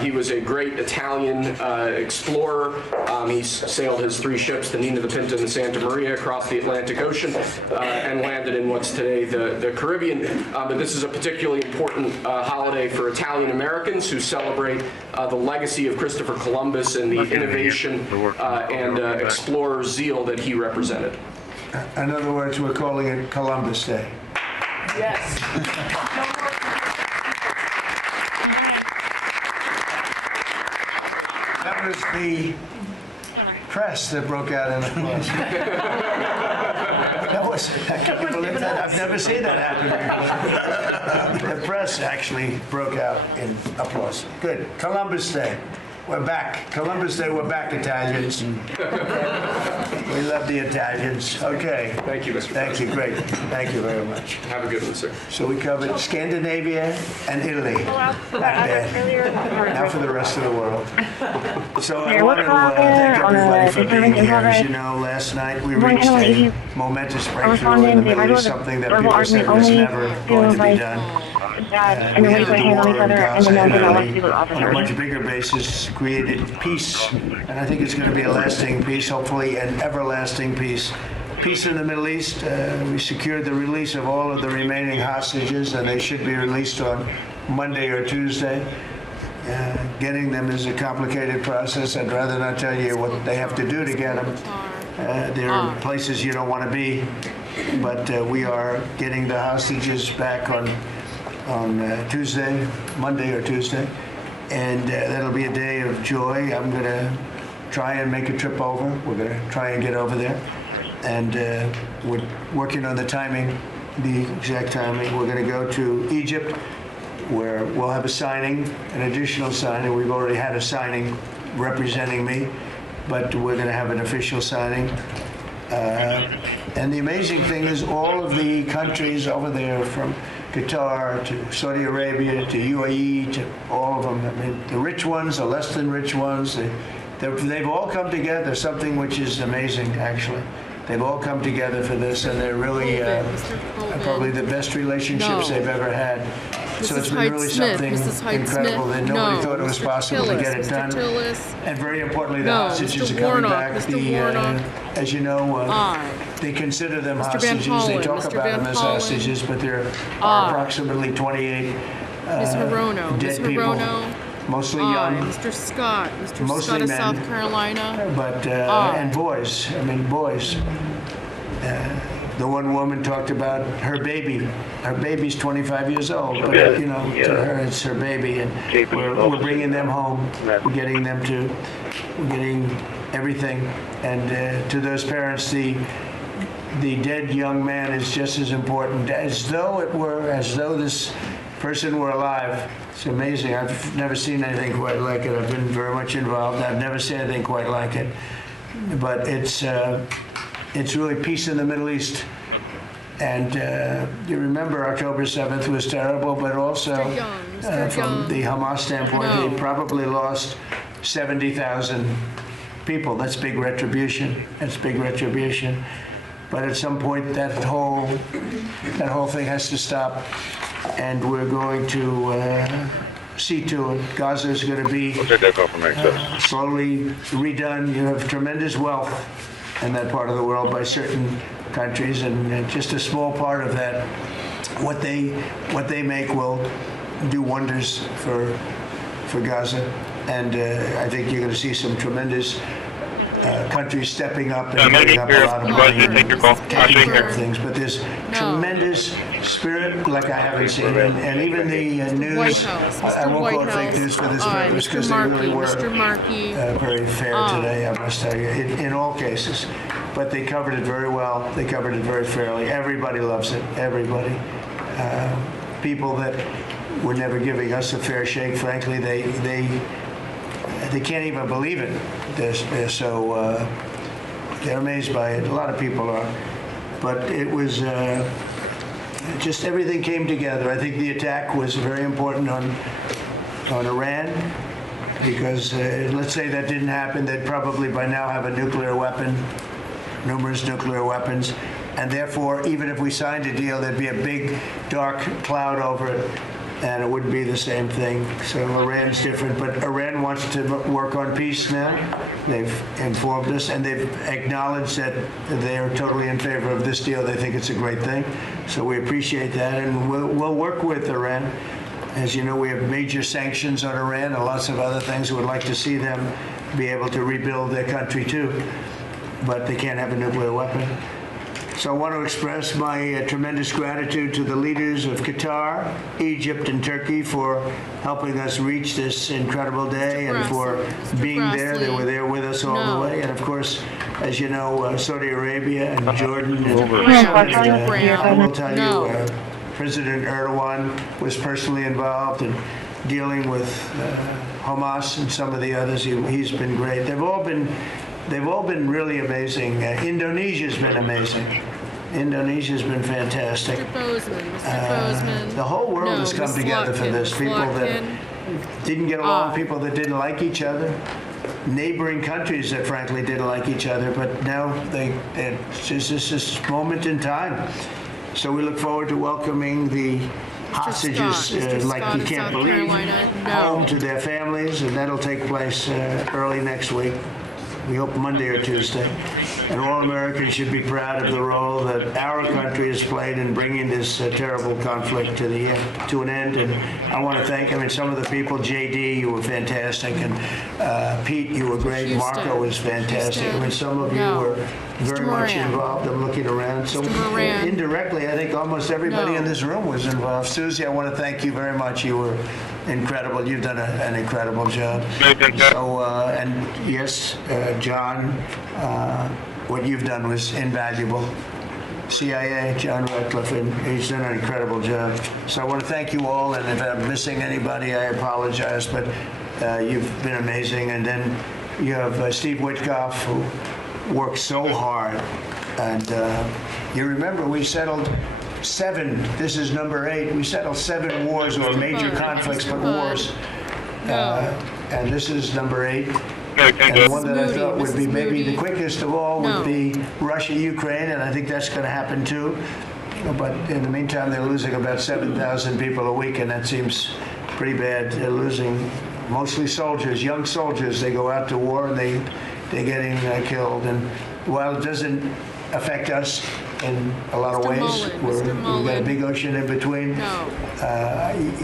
He was a great Italian explorer. He sailed his 3 ships, the Nina, the Pinta, and the Santa Maria, across the Atlantic Ocean and landed in what's today the Caribbean. But this is a particularly important holiday for Italian Americans who celebrate the legacy of Christopher Columbus and the innovation and explorer zeal that he represented. In other words, we're calling it Columbus Day. Yes. That was the press that broke out in applause. I can't believe that. I've never seen that happen. The press actually broke out in applause. Good. Columbus Day. We're back. Columbus Day, we're back, Italians. We love the Italians. Okay. Thank you, Mr. Thank you. Great. Thank you very much. Have a good one, sir. So we covered Scandinavia and Italy. Oh, I that address earlier. Now for the rest of the world. So There, what's called there on a disturbance in progress? You know, last night we One reached kind of a easy. momentous I responded to the advisor with a verbal argument only to advise that, and then we put hands on each other, and then did not want to speak with on a officers. much bigger basis, created peace, and I think it's going to be a lasting peace, hopefully an everlasting peace. Peace in the Middle East. We secured the release of all of the remaining hostages, and they should be released on Monday or Tuesday. Getting them is a complicated process. I'd rather not tell you what they have to do to get them. There are places you don't want to be, but we are getting the hostages back on Tuesday, Monday or Tuesday, and that'll be a day of joy. I'm going to try and make a trip over. We're going to try and get over there, and we're working on the timing, the exact timing. We're going to go to Egypt, where we'll have a signing, an additional signing. We've already had a signing representing me, but we're going to have an official signing. And the amazing thing is all of the countries over there, from Qatar to Saudi Arabia to UAE to all of them, I mean, the rich ones, the less than rich ones, they've all come together, something which is amazing, actually. They've all come together for this, and they're really probably the best relationships they've ever had. So it's been really something incredible that nobody thought it was possible to get it done. And very importantly, the hostages are coming back. As you know, they consider them hostages. They talk about them as hostages, but there are approximately 28 dead people, mostly young. Mr. Scott, mostly Scott of men, South Carolina. But and boys. I mean, boys. The one woman talked about her baby. Her baby's 25 years old. But, you know, to her, it's her baby, and we're bringing them home. We're getting them we're getting everything. And to those parents, the dead young man is just as important, as though this person were alive. It's amazing. I've never seen anything quite like it. I've been very much involved. I've never seen anything quite like it. But it's really peace in the Middle East. And you remember October 7th was terrible, but also from the Hamas standpoint, they probably lost 70,000 people. That's big retribution. That's big retribution. But at some point, that whole thing has to stop. And we're going to see to it. Gaza is going to be slowly redone. You have tremendous wealth in that part of the world by certain countries, and just a small part of that, what they make will do wonders for Gaza. And I think you're going to see some tremendous countries stepping up and taking up a lot of money and taking care of things. But there's tremendous spirit like I haven't seen. And even the news, I won't quote fake news for this purpose because they weren't very fair today, I must tell you, in all cases. But they covered it very well. They covered it very fairly. Everybody loves it. Everybody. People that were never giving us a fair shake, frankly, they can't even believe it. They're so they're amazed by it. A lot of people are, but it was just everything came together. I think the attack was very important on Iran because let's say that didn't happen, they'd probably by now have a nuclear weapon, numerous nuclear weapons, and therefore even if we signed a deal, there'd be a big dark cloud over it. and it wouldn't be the same thing. So Iran's different, but Iran wants to work on peace now. They've informed us, and they've acknowledged that they are totally in favor of this deal. They think it's a great thing. So we appreciate that, and we'll work with Iran. As you know, we have major sanctions on Iran and lots of other things. We would like to see them be able to rebuild their country too, but they can't have a nuclear weapon. So I want to express my tremendous gratitude to the leaders of Qatar, Egypt, and Turkey for helping us reach this incredible day and for being there. They were there with us all the way. And of course, as you know, Saudi Arabia and Jordan, and so many. I will tell you, President Erdogan was personally involved in dealing with Hamas and some of the others. He's been great. They've all been really amazing. Indonesia's been amazing. Indonesia's been fantastic. Mr. Bozeman, the whole world has come together for this. People that didn't get along, people that didn't like each other, neighboring countries that frankly didn't like each other, but now it's just this moment in time. So we look forward to welcoming the hostages, like you can't believe, home to their families, and that'll take place early next week. We hope Monday or Tuesday. And all Americans should be proud of the role that our country has played in bringing this terrible conflict to an end. And I want to thank some of the people. JD, you were fantastic, and Pete, you were great. Marco was fantastic. Some of you were very much involved. I'm looking around. So indirectly, I think almost everybody in this room was involved. Susie, I want to thank you very much. You were incredible. You've done an incredible job. So, and yes, John, what you've done was invaluable. CIA, John Ratcliffe, and he's done an incredible job. So I want to thank you all, and if I'm missing anybody, I apologize, but you've been amazing. And then you have Steve Witkoff, who worked so hard. And you remember we settled 7, this is number 8, we settled 7 wars or major conflicts, but wars. And this is number 8. And the one that I thought would be maybe the quickest of all would be Russia-Ukraine, and I think that's going to happen too. But in the meantime, they're losing about 7,000 people a week, and that seems pretty bad. They're losing mostly soldiers, young soldiers. They go out to war and they're getting killed. And while it doesn't affect us in a lot of ways, we've got a big ocean in between.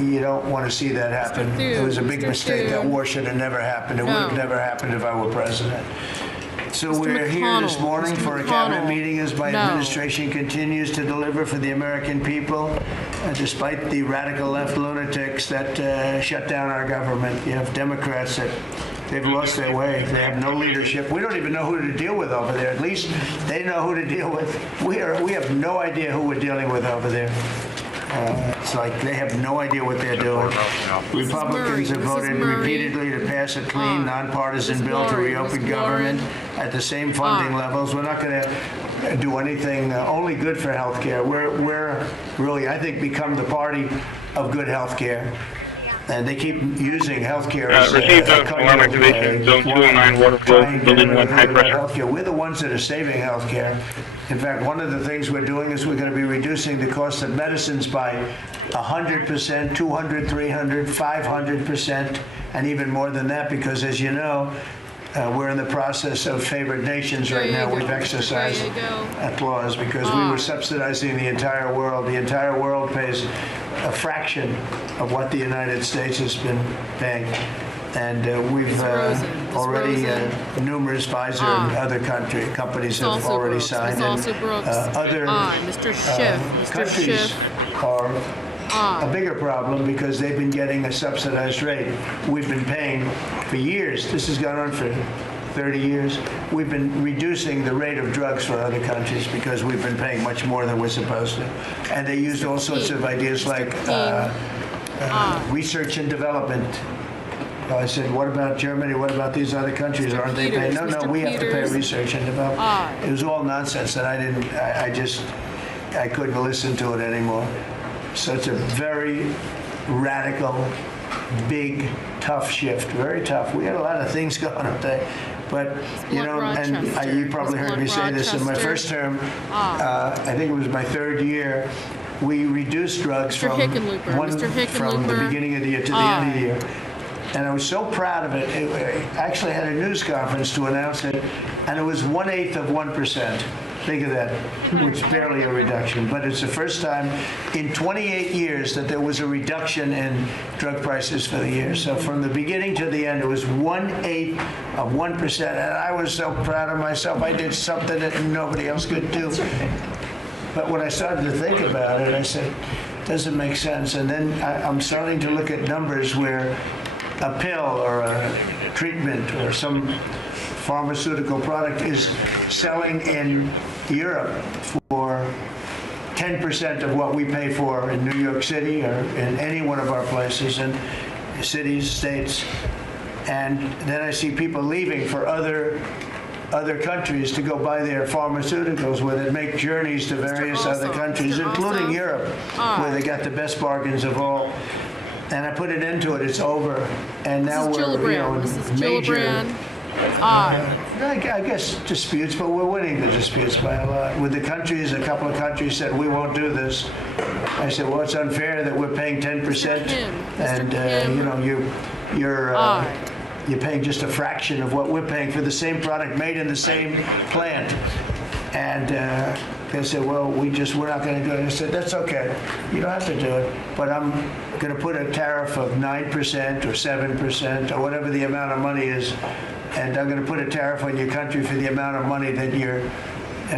You don't want to see that happen. It was a big mistake. That war should have never happened. It would have never happened if I were president. So we're here this morning for a cabinet meeting as my administration continues to deliver for the American people, despite the radical left lunatics that shut down our government. You have Democrats that they've lost their way. They have no leadership. We don't even know who to deal with over there. At least they know who to deal with. We have no idea who we're dealing with over there. It's like they have no idea what they're doing. Republicans have voted repeatedly to pass a clean, nonpartisan bill to reopen government at the same funding levels. We're not going to do anything only good for health care. We're really, I think, become the party of good health care. And they keep using health care. Received alarm activation, zone 209, water flow from building 1, high pressure. We're the ones that are saving health care. In fact, one of the things we're doing is we're going to be reducing the cost of medicines by 100%, 200, 300, 500%, and even more than that, because as you know, we're in the process of favored nations right now. We've exercised that clause because we were subsidizing the entire world. The entire world pays a fraction of what the United States has been paying. And we've already, numerous Pfizer and other companies have already signed. And other countries are a bigger problem because they've been getting a subsidized rate. We've been paying for years. This has gone on for 30 years. We've been reducing the rate of drugs for other countries because we've been paying much more than we're supposed to. And they used all sorts of ideas like research and development. I said, what about Germany? What about these other countries? Aren't they paying? No, we have to pay research and development. It was all nonsense, and I couldn't listen to it anymore. So it's a very radical, big, tough shift. Very tough. We had a lot of things going on there. But, you know, and you probably heard me say this in my first term. I think it was my 3rd year. we reduced drugs from the beginning of the year to the end of the year. And I was so proud of it. I actually had a news conference to announce it, and it was 1/8 of 1%. Think of that. It's barely a reduction, but it's the first time in 28 years that there was a reduction in drug prices for the year. So from the beginning to the end, it was 1/8 of 1%, and I was so proud of myself. I did something that nobody else could do. But when I started to think about it, I said, doesn't make sense. And then I'm starting to look at numbers where a pill or a treatment or some pharmaceutical product is selling in Europe for 10% of what we pay for in New York City or in any one of our places, in cities, states. And then I see people leaving for other countries to go buy their pharmaceuticals, where they make journeys to various other countries, including Europe, where they got the best bargains of all. And I put an end to it. It's over. And now we're, in major, I guess, disputes, but we're winning the disputes by a lot. With the countries, a couple of countries said, we won't do this. I said, well, it's unfair that we're paying 10%. And, you're paying just a fraction of what we're paying for the same product made in the same plant. And they said, well, we're not going to do it. I said, that's okay. You don't have to do it. But I'm going to put a tariff of 9% or 7% or whatever the amount of money is. And I'm going to put a tariff on your country for the amount of money that you're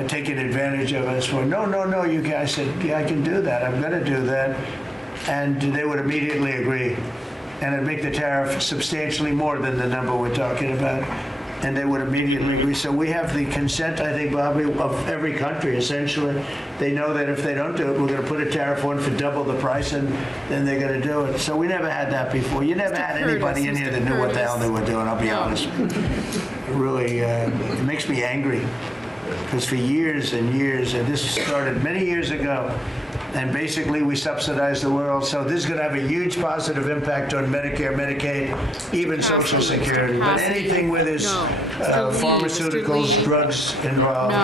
taking advantage of us for. No, you can't. I said, yeah, I can do that. I'm going to do that. And they would immediately agree. And it'd make the tariff substantially more than the number we're talking about. And they would immediately agree. So we have the consent, I think, Bobby, of every country, essentially. They know that if they don't do it, we're going to put a tariff on for double the price, and then they're going to do it. So we never had that before. You never had anybody in here that knew what the hell they were doing, I'll be honest. It really it makes me angry. Because for years and years, and this started many years ago, and basically we subsidize the world. So this is going to have a huge positive impact on Medicare, Medicaid, even Social Security. But anything where there's pharmaceuticals, drugs involved,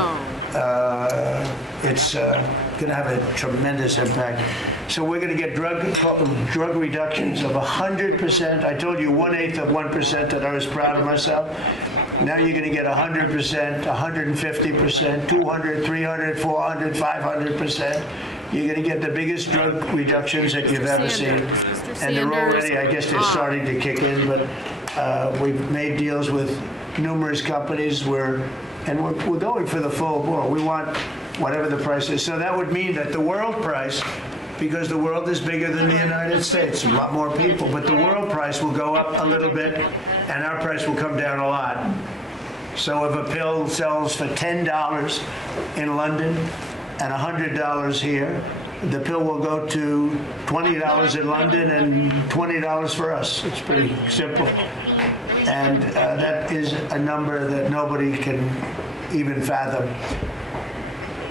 it's going to have a tremendous impact. So we're going to get drug reductions of 100%. I told you 1/8 of 1% that I was proud of myself. Now you're going to get 100%, 150%, 200, 300, 400, 500%. You're going to get the biggest drug reductions that you've ever seen. And they're already, I guess, they're starting to kick in. But we've made deals with numerous companies and we're going for the full board. We want whatever the price is. So that would mean that the world price, because the world is bigger than the United States, a lot more people, but the world price will go up a little bit, and our price will come down a lot. So if a pill sells for $10 in London, and $100 here, the pill will go to $20 in London and $20 for us. It's pretty simple. And that is a number that nobody can even fathom.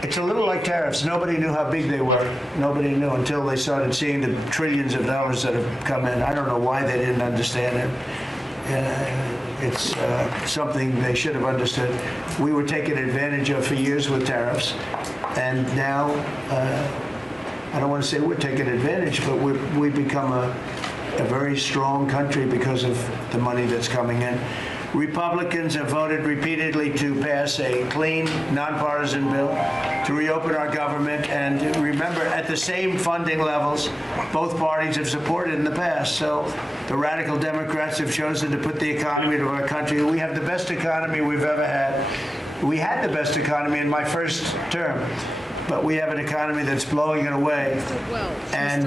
It's a little like tariffs. Nobody knew how big they were. Nobody knew until they started seeing the trillions of dollars that have come in. I don't know why they didn't understand it. It's something they should have understood. We were taken advantage of for years with tariffs, and now I don't want to say we're taking advantage, but we've become a very strong country because of the money that's coming in. Republicans have voted repeatedly to pass a clean, nonpartisan bill to reopen our government. And remember, at the same funding levels, both parties have supported in the past. So the radical Democrats have chosen to put the economy of our country. We have the best economy we've ever had. We had the best economy in my first term, but we have an economy that's blowing it away. And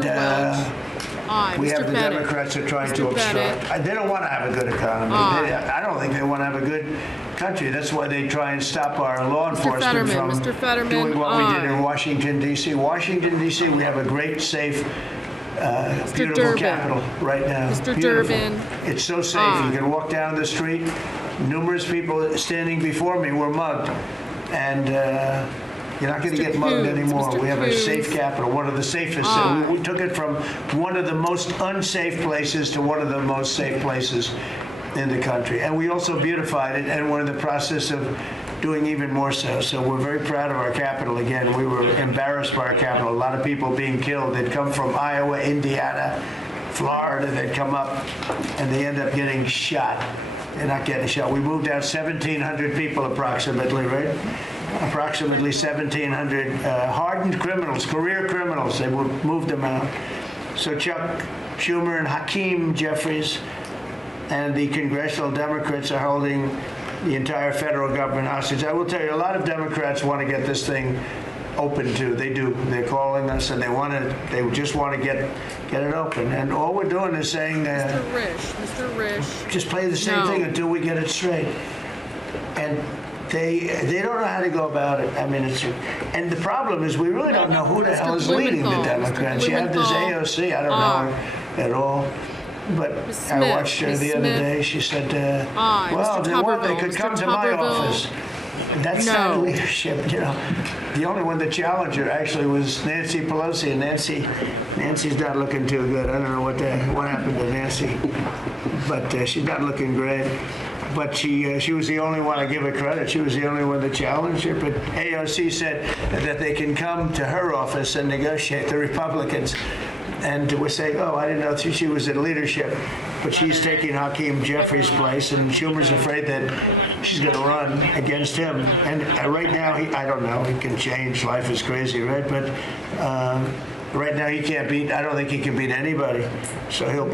we have the Democrats are trying to obstruct. They don't want to have a good economy. I don't think they want to have a good country. That's why they try and stop our law enforcement from doing what we did in Washington, D.C. Washington, D.C., we have a great, safe, beautiful capital right now. Mr. Durbin. It's so safe. You can walk down the street. Numerous people standing before me were mugged. And you're not going to get mugged anymore. We have a safe capital, one of the safest. We took it from one of the most unsafe places to one of the most safe places in the country. And we also beautified it, and we're in the process of doing even more so. So we're very proud of our capital again. We were embarrassed by our capital. A lot of people being killed. They'd come from Iowa, Indiana, Florida. They'd come up and they end up getting shot. They're not getting shot. We moved out 1,700 people approximately, right? Approximately 1,700 hardened criminals, career criminals. They moved them out. So Chuck Schumer and Hakeem Jeffries and the congressional Democrats are holding the entire federal government hostage. I will tell you, a lot of Democrats want to get this thing open too. They do. They're calling us, and they just want to get it open. And all we're doing is saying, Mr. Risch, just play the same thing until we get it straight. And they don't know how to go about it. I mean, and the problem is we really don't know who the hell is leading the Democrats. You have this AOC. I don't know her at all. But I watched her the other day. She said, well, they could come to my office. That's not leadership, you know. The only one that challenged her actually was Nancy Pelosi, and Nancy's not looking too good. I don't know what happened to Nancy, but she's not looking great. But she was the only one, I give her credit, she was the only one that challenged her. But AOC said that they can come to her office and negotiate, the Republicans. And we're saying, oh, I didn't know she was in leadership. But she's taking Hakeem Jeffries' place, and Schumer's afraid that she's going to run against him. And right now, I don't know, he can change, life is crazy, right? But right now he can't beat, I don't think he can beat anybody. So he'll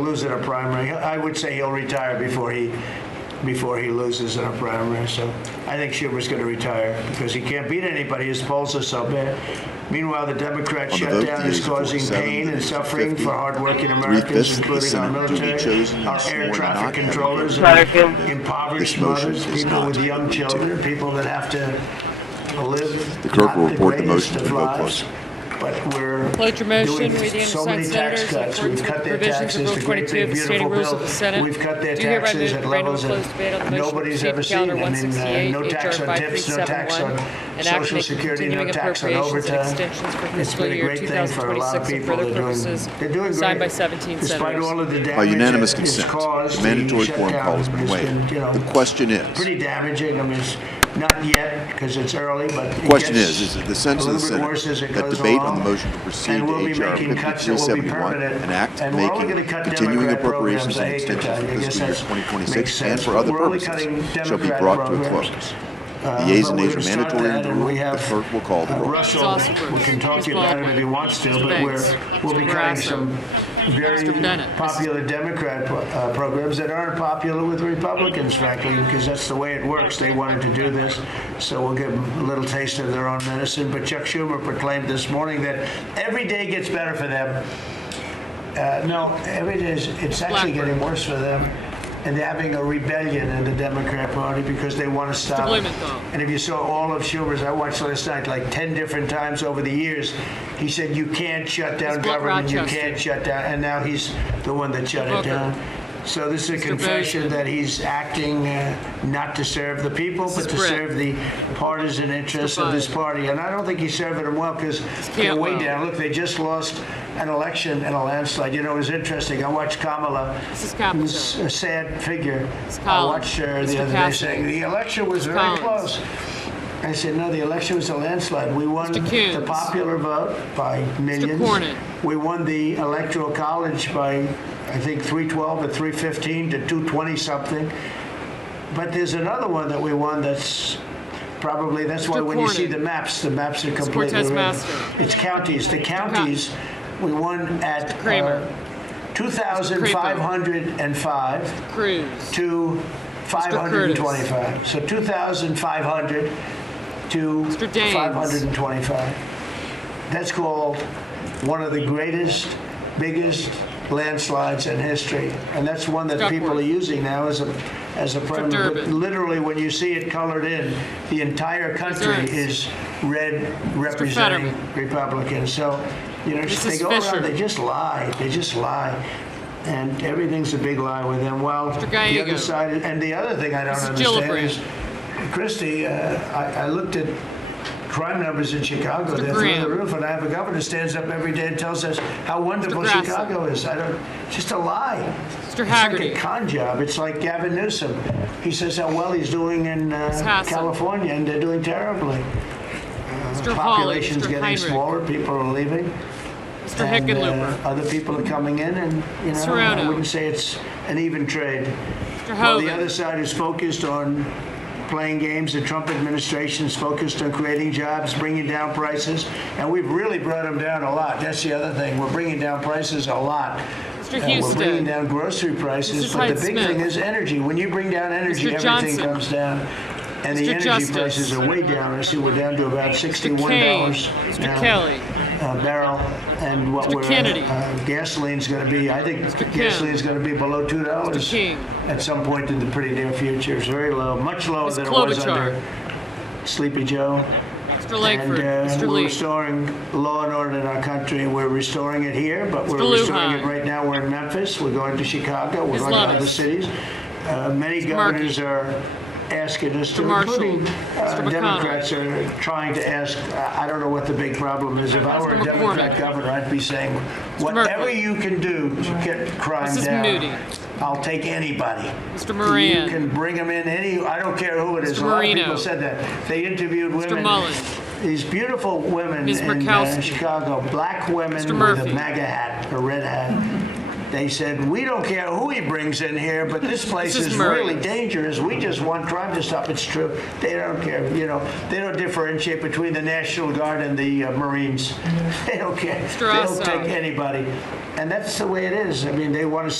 lose in a primary. I would say he'll retire before he loses in a primary. So I think Schumer's going to retire because he can't beat anybody. His polls are so bad. Meanwhile, the Democrat shutdown is causing pain and suffering for hardworking Americans, including our military, our air traffic controllers, impoverished mothers, people with young children, people that have to live the clerk will report the motion to vote close. But we're doing so many tax cuts. We've cut their taxes, the great big beautiful bill. We've cut their taxes at levels that nobody's ever seen. I mean, no tax on tips, no tax on Social Security, no tax on overtime. It's been a great thing for a lot of people. They're doing great. Despite all of the damage, by unanimous consent, the mandatory quorum call has been waived. The question is, pretty damaging. I mean, not yet, because it's early, but the question is it the sense of the Senate that debate on the motion to proceed to H.R. 5371, an act making continuing appropriations and extensions for fiscal year 2026 and for other purposes shall be brought to a close. The yeas and nays are mandatory under the rule. The clerk will call the roll. Russell, we can talk to you about it if he wants to, but we'll be cutting some very popular Democrat programs that aren't popular with Republicans, frankly, because that's the way it works. They wanted to do this, so we'll give them a little taste of their own medicine. But Chuck Schumer proclaimed this morning that every day gets better for them. No, every day it's actually getting worse for them. And they're having a rebellion in the Democrat Party because they want to stop it. And if you saw all of Schumer's, I watched last night like 10 different times over the years, he said, you can't shut down government, you can't shut down, and now he's the one that shut it down. So this is a confession that he's acting not to serve the people, but to serve the partisan interests of this party. And I don't think he's serving them well because they're way down. Look, they just lost an election in a landslide. You know, it was interesting. I watched Kamala, who's a sad figure. I watched her the other day saying the election was very close. I said, no, the election was a landslide. We won the popular vote by millions. We won the Electoral College by, I think, 312 or 315 to 220 something. But there's another one that we won that's probably, that's why when you see the maps are completely red. It's counties. The counties, we won at 2,505 to 525. So 2,500 to 525. That's called one of the greatest, biggest landslides in history. And that's one that people are using now as a problem. But literally, when you see it colored in, the entire country is red representing Republicans. So, you know, they go around, they just lie. They just lie. And everything's a big lie with them. Well, the other side, and the other thing I don't understand is, Christi, I looked at crime numbers in Chicago. They're through the roof, and I have a governor who stands up every day and tells us how wonderful Chicago is. It's just a lie. Mr. Haggerty. It's like a con job. It's like Gavin Newsom. He says how well he's doing in California, and they're doing terribly. Population's getting smaller. People are leaving. Mr. Hickenlooper. Other people are coming in, and I wouldn't say it's an even trade. Mr. Well, the other side is focused on playing games. The Trump administration is focused on creating jobs, bringing down prices, and we've really brought them down a lot. That's the other thing. We're bringing down prices a lot. We're bringing down grocery prices, but the big thing is energy. When you bring down energy, everything comes down. And the energy prices are way down. I see we're down to about $61 a barrel. And what gasoline's going to be, I think gasoline's going to be below $2 at some point in the pretty near future. It's very low, much lower than it was under Sleepy Joe. And we're restoring law and order in our country, and we're restoring it here, but we're restoring it right now. We're in Memphis. We're going to Chicago. We're going to other cities. Many governors are asking us to, including Democrats are trying to ask, I don't know what the big problem is. If I were a Democrat governor, I'd be saying, whatever you can do to get crime down, I'll take anybody. Mr. Moran. You can bring them in I don't care who it is. A lot of people said that. They interviewed women. These beautiful women in Chicago, black women with a MAGA hat, a red hat. They said, we don't care who he brings in here, but this place is really dangerous. We just want crime to stop. It's true. They don't care. They don't differentiate between the National Guard and the Marines. They don't care. They don't take anybody. And that's the way it is. I mean, they want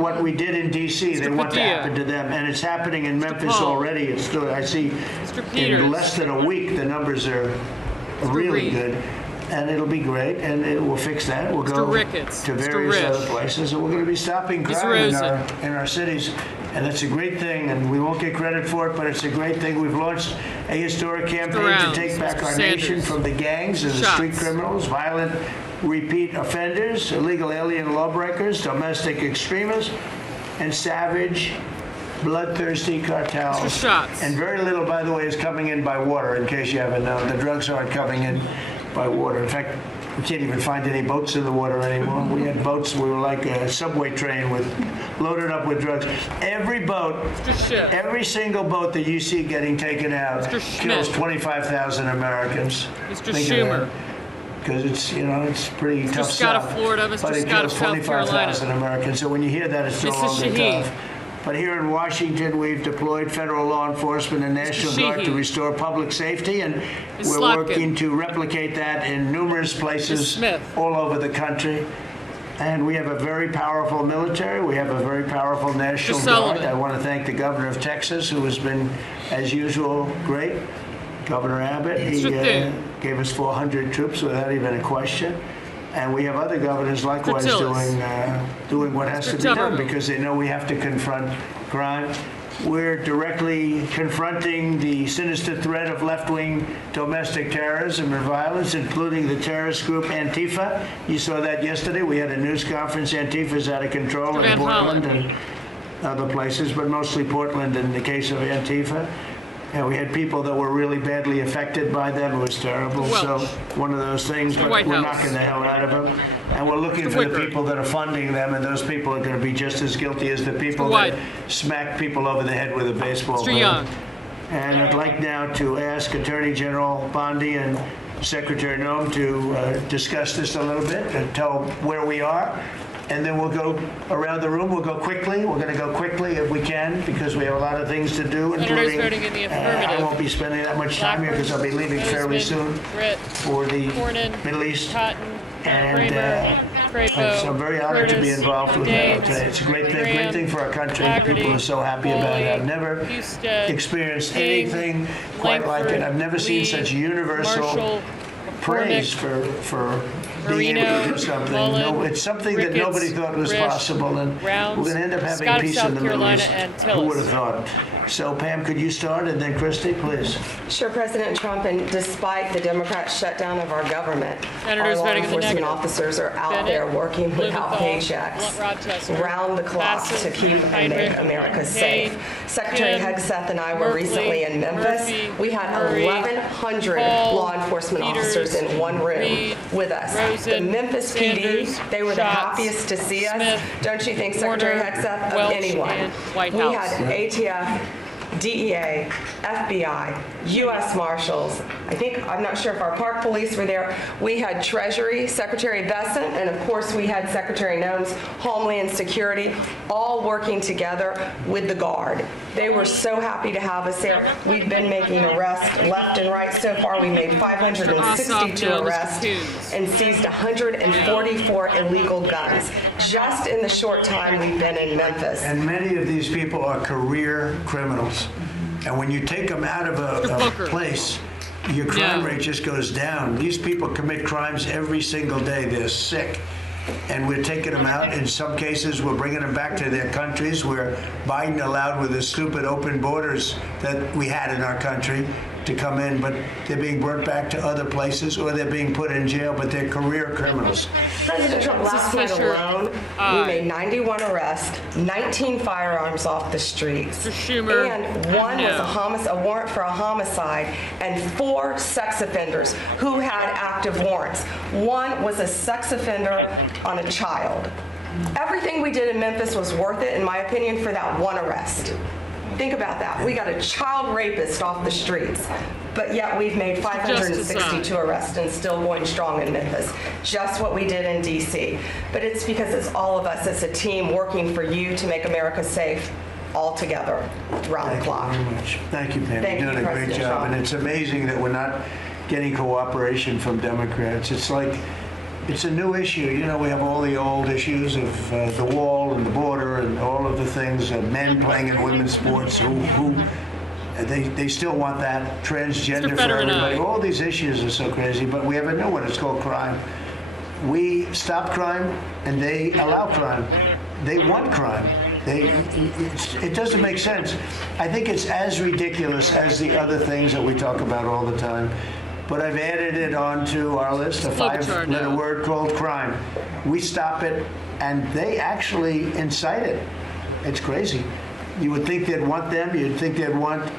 what we did in D.C. They want to happen to them. And it's happening in Memphis already. I see in less than a week, the numbers are really good. And it'll be great, and it will fix that. We'll go to various other places, and we're going to be stopping crime in our cities. And that's a great thing, and we won't get credit for it, but it's a great thing. We've launched a historic campaign to take back our nation from the gangs and the street criminals, violent repeat offenders, illegal alien lawbreakers, domestic extremists, and savage, bloodthirsty cartels. And very little, by the way, is coming in by water, in case you haven't known. The drugs aren't coming in by water. In fact, we can't even find any boats in the water anymore. We had boats, we were like a subway train loaded up with drugs. Every boat, every single boat that you see getting taken out kills 25,000 Americans. Mr. Schumer. Because it's pretty tough stuff. Florida, Mr. But it Scott kills 25,000 Americans. So when you hear that, it's no longer tough. But here in Washington, we've deployed federal law enforcement and National Guard to restore public safety, and we're working to replicate that in numerous places all over the country. And we have a very powerful military. We have a very powerful National Guard. I want to thank the governor of Texas, who has been, as usual, great. Governor Abbott, he gave us 400 troops without even a question. And we have other governors likewise doing what has to be done, because they know we have to confront crime. We're directly confronting the sinister threat of left-wing domestic terrorism and violence, including the terrorist group Antifa. You saw that yesterday. We had a news conference. Antifa's out of control in Portland and other places, but mostly Portland in the case of Antifa. And we had people that were really badly affected by that. It was terrible. So one of those things, but we're knocking the hell out of them. And we're looking for the people that are funding them, and those people are going to be just as guilty as the people that smack people over the head with a baseball bat. And I'd like now to ask Attorney General Bondi and Secretary Noem to discuss this a little bit and tell where we are. And then we'll go around the room. We'll go quickly. We're going to go quickly if we can, because we have a lot of things to do, including I won't be spending that much time here because I'll be leaving fairly soon for the Middle East. And so I'm very honored to be involved with that today. It's a great thing for our country. People are so happy about it. I've never experienced anything quite like it. I've never seen such universal praise for being able to do something. It's something that nobody thought was possible, and we're going to end up having peace in the Middle East. Who would have thought? So, Pam, could you start, and then Christi, please. Sure, President Trump, and despite the Democrat shutdown of our government, our law enforcement officers are out there working without paychecks, round the clock to keep America safe. Secretary Hegseth and I were recently in Memphis. We had 1,100 law enforcement officers in one room with us. The Memphis Sanders, PD, they were the Schatz, happiest to see us. Smith, Don't you think, Secretary Warner, Hegseth, of Welch, anyone? and White We House. had ATF, DEA, FBI, U.S. Marshals. I'm not sure if our park police were there. We had Treasury, Secretary Pheasant, and of course we had Secretary Noem's Homeland Security, all working together with the Guard. They were so happy to have us there. We've been making arrests left and right. So far, we made 562 arrests and seized 144 illegal guns just in the short time we've been in Memphis. And many of these people are career criminals. And when you take them out of a place, your crime rate just goes down. These people commit crimes every single day. They're sick. And we're taking them out. In some cases, we're bringing them back to their countries where Biden allowed with the stupid open borders that we had in our country to come in, but they're being brought back to other places or they're being put in jail, but they're career criminals. President Trump's alone, we made 91 arrests, 19 firearms off the streets, and one was a warrant for a homicide, and 4 sex offenders who had active warrants. One was a sex offender on a child. Everything we did in Memphis was worth it, in my opinion, for that one arrest. Think about that. We got a child rapist off the streets, but yet we've made 562 arrests and still going strong in Memphis. Just what we did in D.C. But it's because it's all of us as a team working for you to make America safe all together, round the clock. Thank you very much. Thank you, Pam. You're doing a great job. And it's amazing that we're not getting cooperation from Democrats. It's like, it's a new issue. You know, we have all the old issues of the wall and the border and all of the things, men playing in women's sports. They still want that. Transgender for everybody. All these issues are so crazy, but we have a new one. It's called crime. We stop crime and they allow crime. They want crime. It doesn't make sense. I think it's as ridiculous as the other things that we talk about all the time. But I've added it onto our list, a 5-letter word called crime. We stop it, and they actually incite it. It's crazy. You would think they'd want them. You'd think they'd want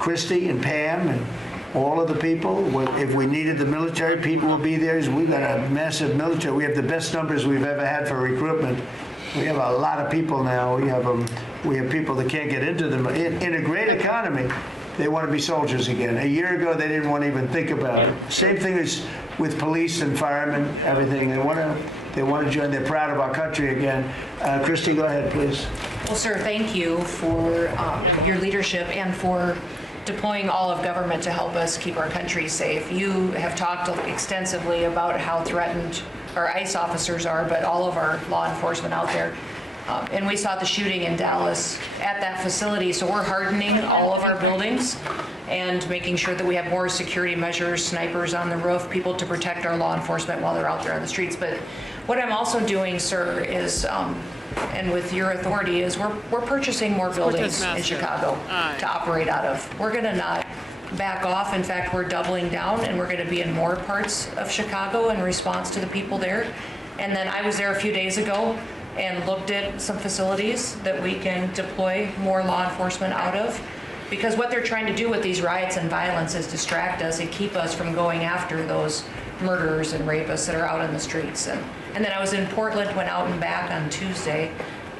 Christi and Pam and all of the people. If we needed the military, people would be there. We've got a massive military. We have the best numbers we've ever had for recruitment. We have a lot of people now. We have people that can't get into them. In a great economy, they want to be soldiers again. A year ago, they didn't want to even think about it. Same thing as with police and firemen, everything. They want to join. They're proud of our country again. Christi, go ahead, please. Well, sir, thank you for your leadership and for deploying all of government to help us keep our country safe. You have talked extensively about how threatened our ICE officers are, but all of our law enforcement out there. And we saw the shooting in Dallas at that facility, so we're hardening all of our buildings and making sure that we have more security measures, snipers on the roof, people to protect our law enforcement while they're out there on the streets. But what I'm also doing, sir, is, and with your authority, is we're purchasing more buildings in Chicago to operate out of. We're going to not back off. In fact, we're doubling down, and we're going to be in more parts of Chicago in response to the people there. And then I was there a few days ago and looked at some facilities that we can deploy more law enforcement out of. Because what they're trying to do with these riots and violence is distract us and keep us from going after those murderers and rapists that are out in the streets. And then I was in Portland, went out and back on Tuesday,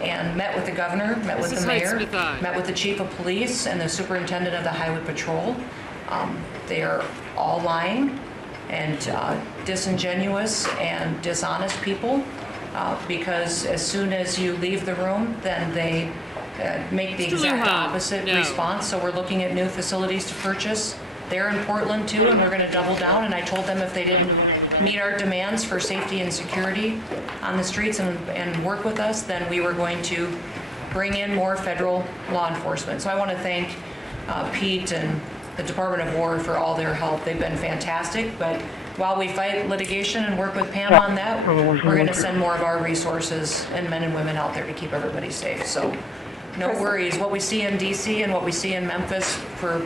and met with the governor, met with the mayor, met with the chief of police and the superintendent of the highway patrol. They are all lying and disingenuous and dishonest people. Because as soon as you leave the room, then they make the exact opposite response. So we're looking at new facilities to purchase. They're in Portland too, and we're going to double down. And I told them if they didn't meet our demands for safety and security on the streets and work with us, then we were going to bring in more federal law enforcement. So I want to thank Pete and the Department of War for all their help. They've been fantastic, but while we fight litigation and work with Pam on that, we're going to send more of our resources and men and women out there to keep everybody safe. So no worries. What we see in D.C. and what we see in Memphis for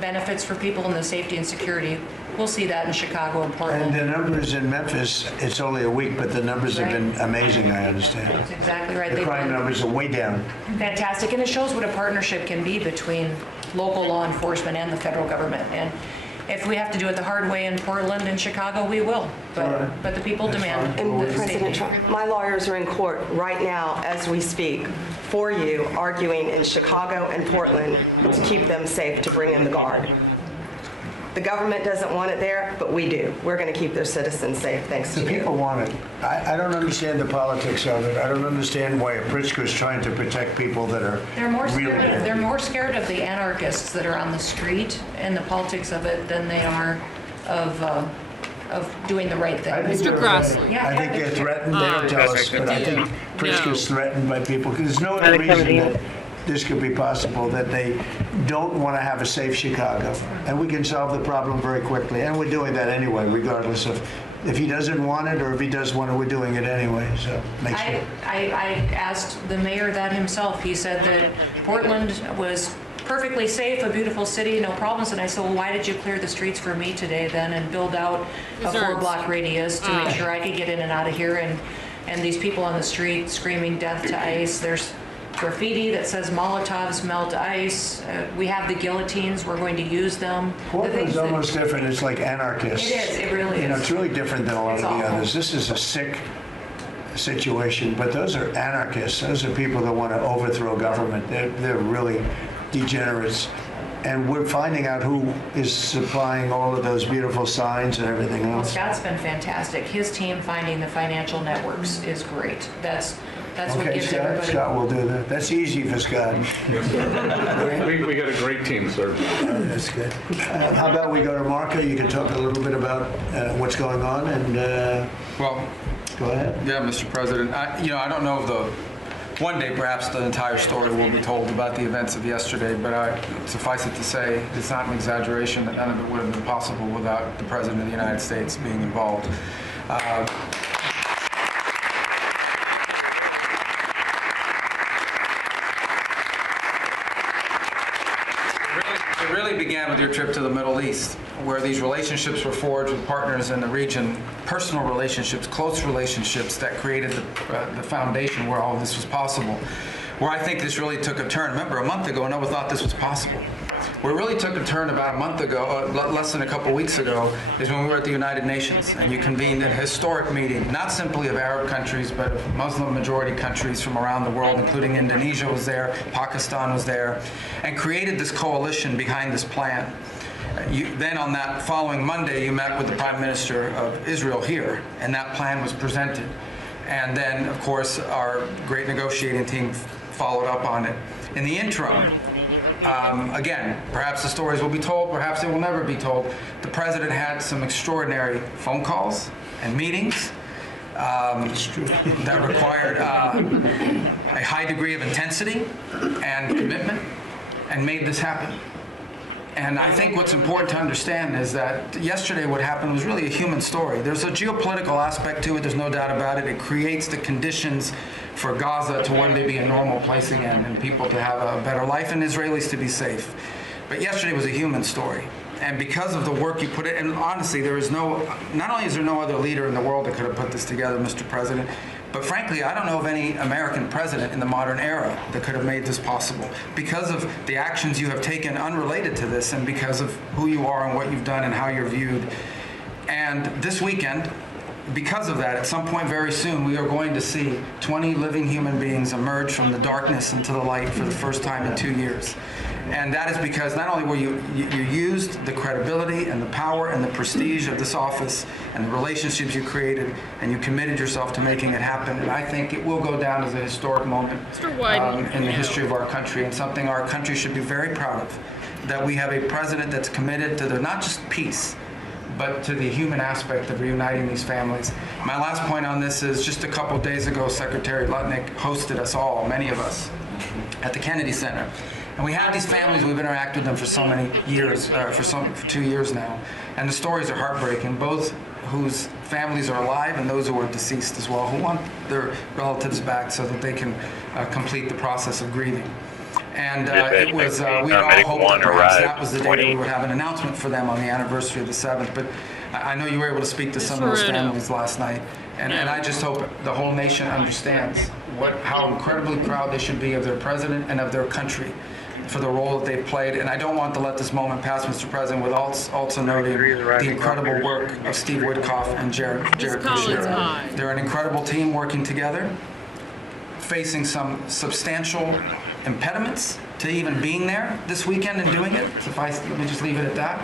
benefits for people in the safety and security, we'll see that in Chicago and Portland. And the numbers in Memphis, it's only a week, but the numbers have been amazing, I understand. That's exactly right. The crime numbers are way down. Fantastic. And it shows what a partnership can be between local law enforcement and the federal government. And if we have to do it the hard way in Portland and Chicago, we will. But the people demand. And President Trump, my lawyers are in court right now as we speak for you, arguing in Chicago and Portland to keep them safe, to bring in the guard. The government doesn't want it there, but we do. We're going to keep their citizens safe, thanks to you. The people want it. I don't understand the politics of it. I don't understand why Pritzker is trying to protect people that are They're more scared of the anarchists that are on the street and the politics of it than they are of doing the right thing. I think they're threatened. They don't tell us, but I think Pritzker's threatened by people because there's no other reason that this could be possible, that they don't want to have a safe Chicago. And we can solve the problem very quickly. And we're doing that anyway, regardless of if he doesn't want it or if he does want it, we're doing it anyway. So make sure. I asked the mayor that himself. He said that Portland was perfectly safe, a beautiful city, no problems. And I said, well, why did you clear the streets for me today then and build out a 4-block radius to make sure I could get in and out of here? And these people on the street screaming death to ICE. There's graffiti that says Molotovs melt ice. We have the guillotines. We're going to use them. Portland's almost different. It's like anarchists. It is. It really is. You know, it's really different than a lot of the others. This is a sick situation, but those are anarchists. Those are people that want to overthrow government. They're really degenerates. And we're finding out who is supplying all of those beautiful signs and everything else. Scott's been fantastic. His team finding the financial networks is great. That's what gives everybody. Scott will do that. That's easy for Scott. We got a great team, sir. That's good. How about we go to Marco? You can talk a little bit about what's going on and. Well, go ahead. Yeah, Mr. President. I don't know if one day perhaps the entire story will be told about the events of yesterday, but suffice it to say, it's not an exaggeration that none of it would have been possible without the President of the United States being involved. It really began with their trip to the Middle East, where these relationships were forged with partners in the region, personal relationships, close relationships that created the foundation where all of this was possible. Where I think this really took a turn. Remember, a month ago, no one thought this was possible. Where it really took a turn about a month ago, less than a couple weeks ago, is when we were at the United Nations and you convened a historic meeting, not simply of Arab countries, but of Muslim-majority countries from around the world, including Indonesia was there, Pakistan was there, and created this coalition behind this plan. Then on that following Monday, you met with the Prime Minister of Israel here, and that plan was presented. And then, of course, our great negotiating team followed up on it. In the interim, again, perhaps the stories will be told, perhaps they will never be told. The President had some extraordinary phone calls and meetings that required a high degree of intensity and commitment and made this happen. And I think what's important to understand is that yesterday what happened was really a human story. There's a geopolitical aspect to it, there's no doubt about it. It creates the conditions for Gaza to one day be a normal place again and people to have a better life and Israelis to be safe. But yesterday was a human story. And because of the work you put in, and honestly, there is not only is there no other leader in the world that could have put this together, Mr. President, but frankly, I don't know of any American president in the modern era that could have made this possible because of the actions you have taken unrelated to this and because of who you are and what you've done and how you're viewed. And this weekend, because of that, at some point very soon, we are going to see 20 living human beings emerge from the darkness into the light for the first time in 2 years. And that is because not only were you used the credibility and the power and the prestige of this office and the relationships you created, and you committed yourself to making it happen. And I think it will go down as a historic moment in the history of our country and something our country should be very proud of, that we have a president that's committed to not just peace, but to the human aspect of reuniting these families. My last point on this is just a couple days ago, Secretary Lutnick hosted us all, many of us, at the Kennedy Center. And we have these families, we've interacted with them for so many years, for 2 years now. And the stories are heartbreaking, both whose families are alive and those who are deceased as well, who want their relatives back so that they can complete the process of grieving. And it was, we all hoped that was the day we would have an announcement for them on the anniversary of the 7th. But I know you were able to speak to some of those families last night. And I just hope the whole nation understands how incredibly proud they should be of their president and of their country. for the role that they've played. And I don't want to let this moment pass, Mr. President, without also noting the incredible work of Steve Woodcock and Jared Kushner. They're an incredible team working together, facing some substantial impediments to even being there this weekend and doing it. Let me just leave it at that.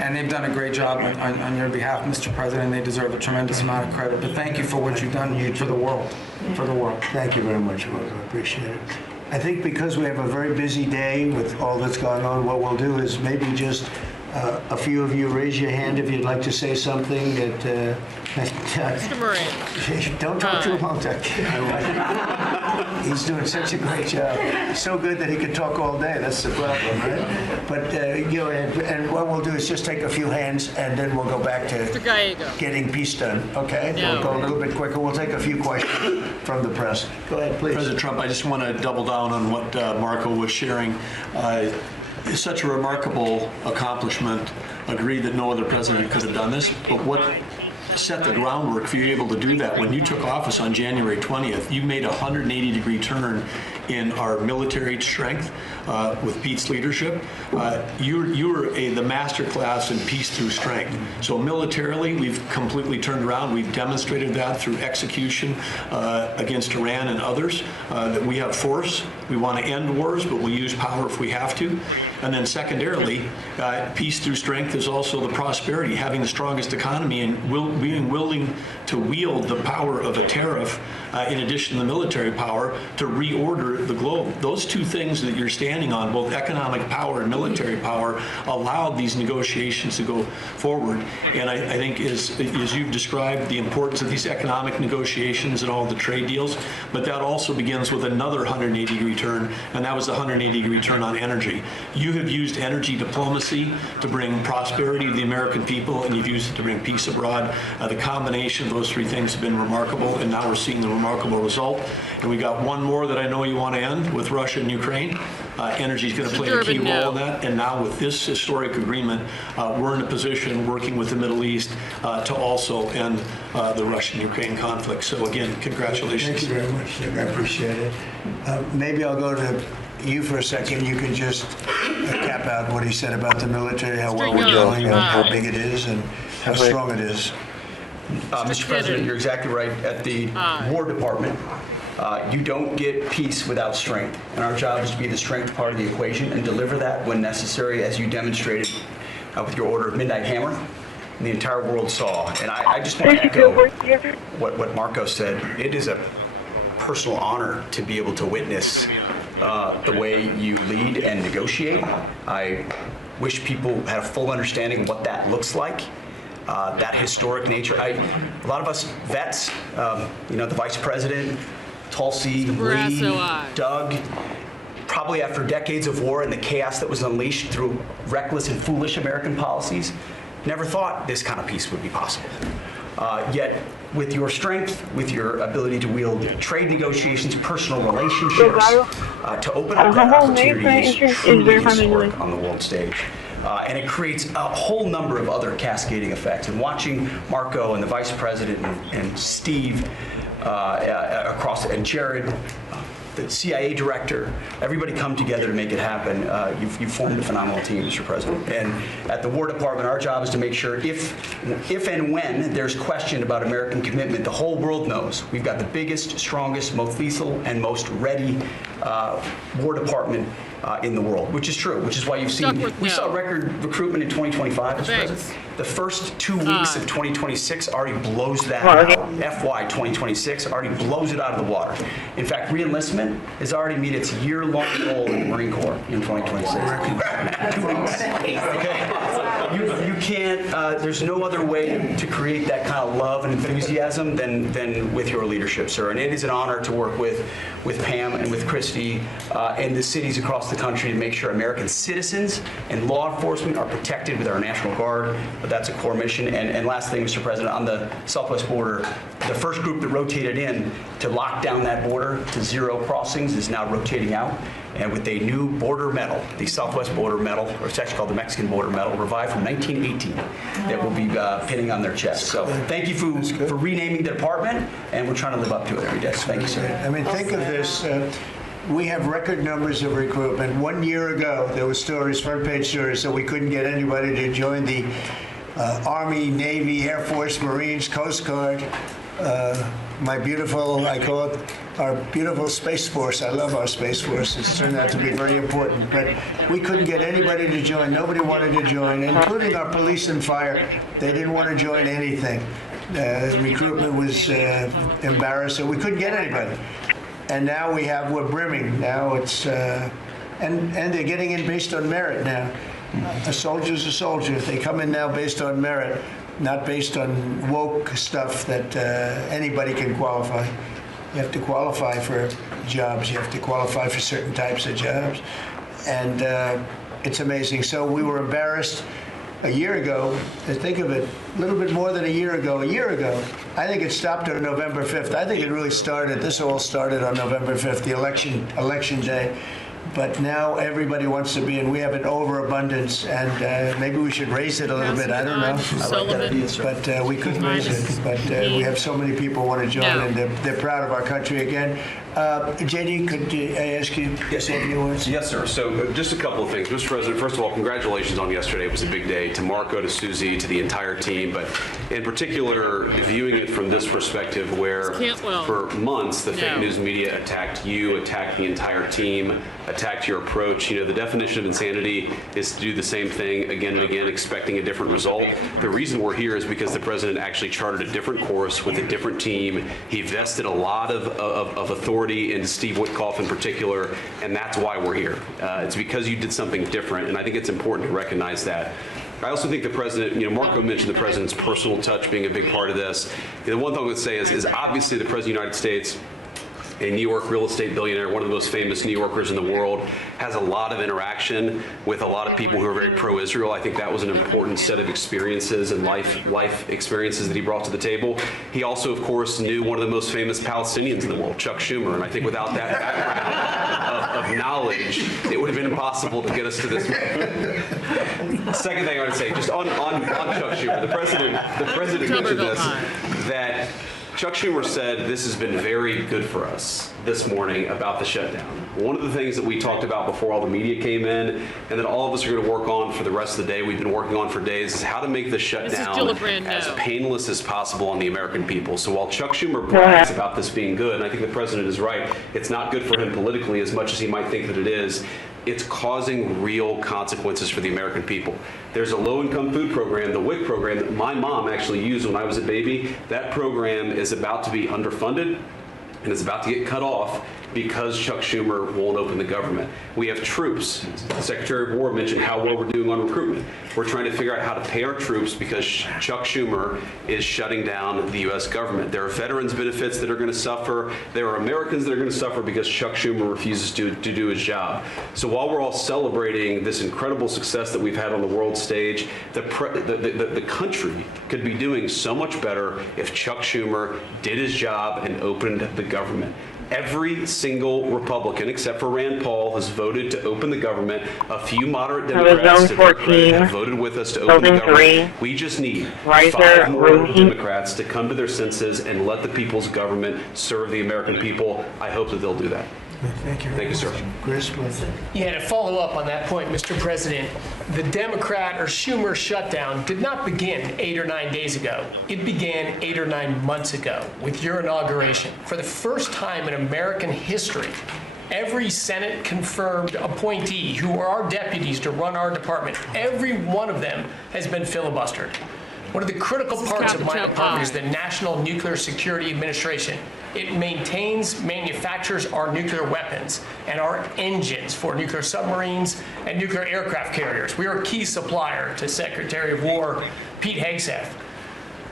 And they've done a great job on your behalf, Mr. President. They deserve a tremendous amount of credit. But thank you for what you've done for the world. Thank you very much, Will. I appreciate it. I think because we have a very busy day with all that's going on, what we'll do is maybe just a few of you raise your hand if you'd like to say something that... Mr. Moran. Don't talk too long, Doug. He's doing such a great job. So good that he could talk all day. That's the problem, right? But, and what we'll do is just take a few hands, and then we'll go back to getting peace done, okay? No. We'll go a little bit quicker. We'll take a few questions from the press. Go ahead, please. President Trump, I just want to double down on what Marco was sharing. It's such a remarkable accomplishment. Agree that no other president could have done this, but what set the groundwork for you able to do that? When you took office on January 20th, you made a 180-degree turn in our military strength with Pete's leadership. You were the master class in peace through strength. So militarily, we've completely turned around. We've demonstrated that through execution against Iran and others, that we have force. We want to end wars, but we'll use power if we have to. And then secondarily, peace through strength is also the prosperity, having the strongest economy and being willing to wield the power of a tariff in addition to the military power to reorder the globe. Those two things that you're standing on, both economic power and military power, allowed these negotiations to go forward. And I think as you've described the importance of these economic negotiations and all the trade deals, but that also begins with another 180-degree turn, and that was the 180-degree turn on energy. You have used energy diplomacy to bring prosperity to the American people, and you've used it to bring peace abroad. The combination of those three things has been remarkable, and now we're seeing the remarkable result. And we got one more that I know you want to end with Russia and Ukraine. Energy is going to play a key role in that, and now with this historic agreement, we're in a position working with the Middle East to also end the Russian-Ukraine conflict. So again, congratulations. Thank you very much, Doug. I appreciate it. Maybe I'll go to you for a second. You can just cap out what he said about the military, how well we're doing, how big it is, and how strong it is. Mr. President, you're exactly right. At the War Department, you don't get peace without strength. And our job is to be the strength part of the equation and deliver that when necessary, as you demonstrated with your order of Midnight Hammer. And the entire world saw. And I just want to echo what Marco said. It is a personal honor to be able to witness the way you lead and negotiate. I wish people had a full understanding of what that looks like. That historic nature. A lot of us vets, the Vice President, Tulsi, Lee, Doug, probably after decades of war and the chaos that was unleashed through reckless and foolish American policies, never thought this kind of peace would be possible. Yet, with your strength, with your ability to wield trade negotiations, personal relationships, to open up opportunities on the world stage. And it creates a whole number of other cascading effects. And watching Marco and the Vice President and Steve and Jared, the CIA director, everybody come together to make it happen. You've formed a phenomenal team, Mr. President. And at the War Department, our job is to make sure if and when there's question about American commitment, the whole world knows we've got the biggest, strongest, most lethal, and most ready War Department in the world, which is true, which is why you've seen, we saw record recruitment in 2025, Mr. President. The first 2 weeks of 2026 already blows that out. FY 2026 already blows it out of the water. In fact, re-enlistment has already met its year-long goal in the Marine Corps in 2026. 2 weeks. Okay. You can't, there's no other way to create that kind of love and enthusiasm than with your leadership, sir. And it is an honor to work with Pam and with Christi and the cities across the country to make sure American citizens and law enforcement are protected with our National Guard. But that's a core mission. And last thing, Mr. President, on the southwest border, the first group that rotated in to lock down that border to 0 crossings is now rotating out. And with a new border medal, the Southwest Border Medal, or it's actually called the Mexican Border Medal, revived from 1918, that will be pinning on their chest. So thank you for renaming the department, and we're trying to live up to it every day. So thank you, sir. I mean, think of this. we have record numbers of recruitment. 1 year ago, there were stories, front-page stories, that we couldn't get anybody to join the Army, Navy, Air Force, Marines, Coast Guard. My beautiful, I call it our beautiful Space Force. I love our Space Force. It's turned out to be very important. But we couldn't get anybody to join. Nobody wanted to join, including our police and fire. They didn't want to join anything. Recruitment was embarrassing. We couldn't get anybody. And now we're brimming. Now it's, and they're getting in based on merit now. A soldier's a soldier. They come in now based on merit, not based on woke stuff that anybody can qualify. You have to qualify for jobs. You have to qualify for certain types of jobs. And it's amazing. So we were embarrassed a year ago. Think of it, a little bit more than a year ago. I think it stopped on November 5th. I think it really started, this all started on November 5th, the election day. But now everybody wants to be, and we have an overabundance, and maybe we should raise it a little bit. I don't know. But we couldn't raise it. But we have so many people want to join, and they're proud of our country again. JD, could I ask you to say a few words? Yes, sir. So just a couple of things. Mr. President, first of all, congratulations on yesterday. It was a big day. To Marco, to Susie, to the entire team, but in particular, viewing it from this perspective where for months the fake news media attacked you, attacked the entire team, attacked your approach. You know, the definition of insanity is to do the same thing again and again, expecting a different result. The reason we're here is because the president actually charted a different course with a different team. He vested a lot of authority into Steve Witkoff in particular, and that's why we're here. It's because you did something different, and I think it's important to recognize that. I also think the president, you know, Marco mentioned the president's personal touch being a big part of this. The one thing I would say is obviously the president of the United States, a New York real estate billionaire, one of the most famous New Yorkers in the world, has a lot of interaction with a lot of people who are very pro-Israel. I think that was an important set of experiences and life experiences that he brought to the table. He also, of course, knew one of the most famous Palestinians in the world, Chuck Schumer, and I think without that background of knowledge, it would have been impossible to get us to this. Second thing I would say, just on Chuck Schumer, the president mentioned this, that Chuck Schumer said this has been very good for us this morning about the shutdown. One of the things that we talked about before all the media came in, and that all of us are going to work on for the rest of the day, we've been working on for days, is how to make the shutdown as painless as possible on the American people. So while Chuck Schumer brags about this being good, and I think the president is right, it's not good for him politically as much as he might think that it is. It's causing real consequences for the American people. There's a low-income food program, the WIC program, that my mom actually used when I was a baby. That program is about to be underfunded, and it's about to get cut off because Chuck Schumer won't open the government. We have troops. The Secretary of War mentioned how well we're doing on recruitment. We're trying to figure out how to pay our troops because Chuck Schumer is shutting down the U.S. government. There are veterans benefits that are going to suffer. There are Americans that are going to suffer because Chuck Schumer refuses to do his job. So while we're all celebrating this incredible success that we've had on the world stage, the country could be doing so much better if Chuck Schumer did his job and opened the government. Every single Republican, except for Rand Paul, has voted to open the government. A few moderate Democrats have voted with us to open the government. We just need 5 more Democrats to come to their senses and let the people's government serve the American people. I hope that they'll do that. Thank you. Thank you, sir. Chris, yeah, to follow up on that point, Mr. President, the Democrat or Schumer shutdown did not begin 8 or 9 days ago. It began 8 or 9 months ago with your inauguration. For the first time in American history, every Senate confirmed appointee who are our deputies to run our department, every one of them has been filibustered. One of the critical parts of my department is the National Nuclear Security Administration. It maintains, manufactures our nuclear weapons and our engines for nuclear submarines and nuclear aircraft carriers. We are a key supplier to Secretary of War Pete Hegseth.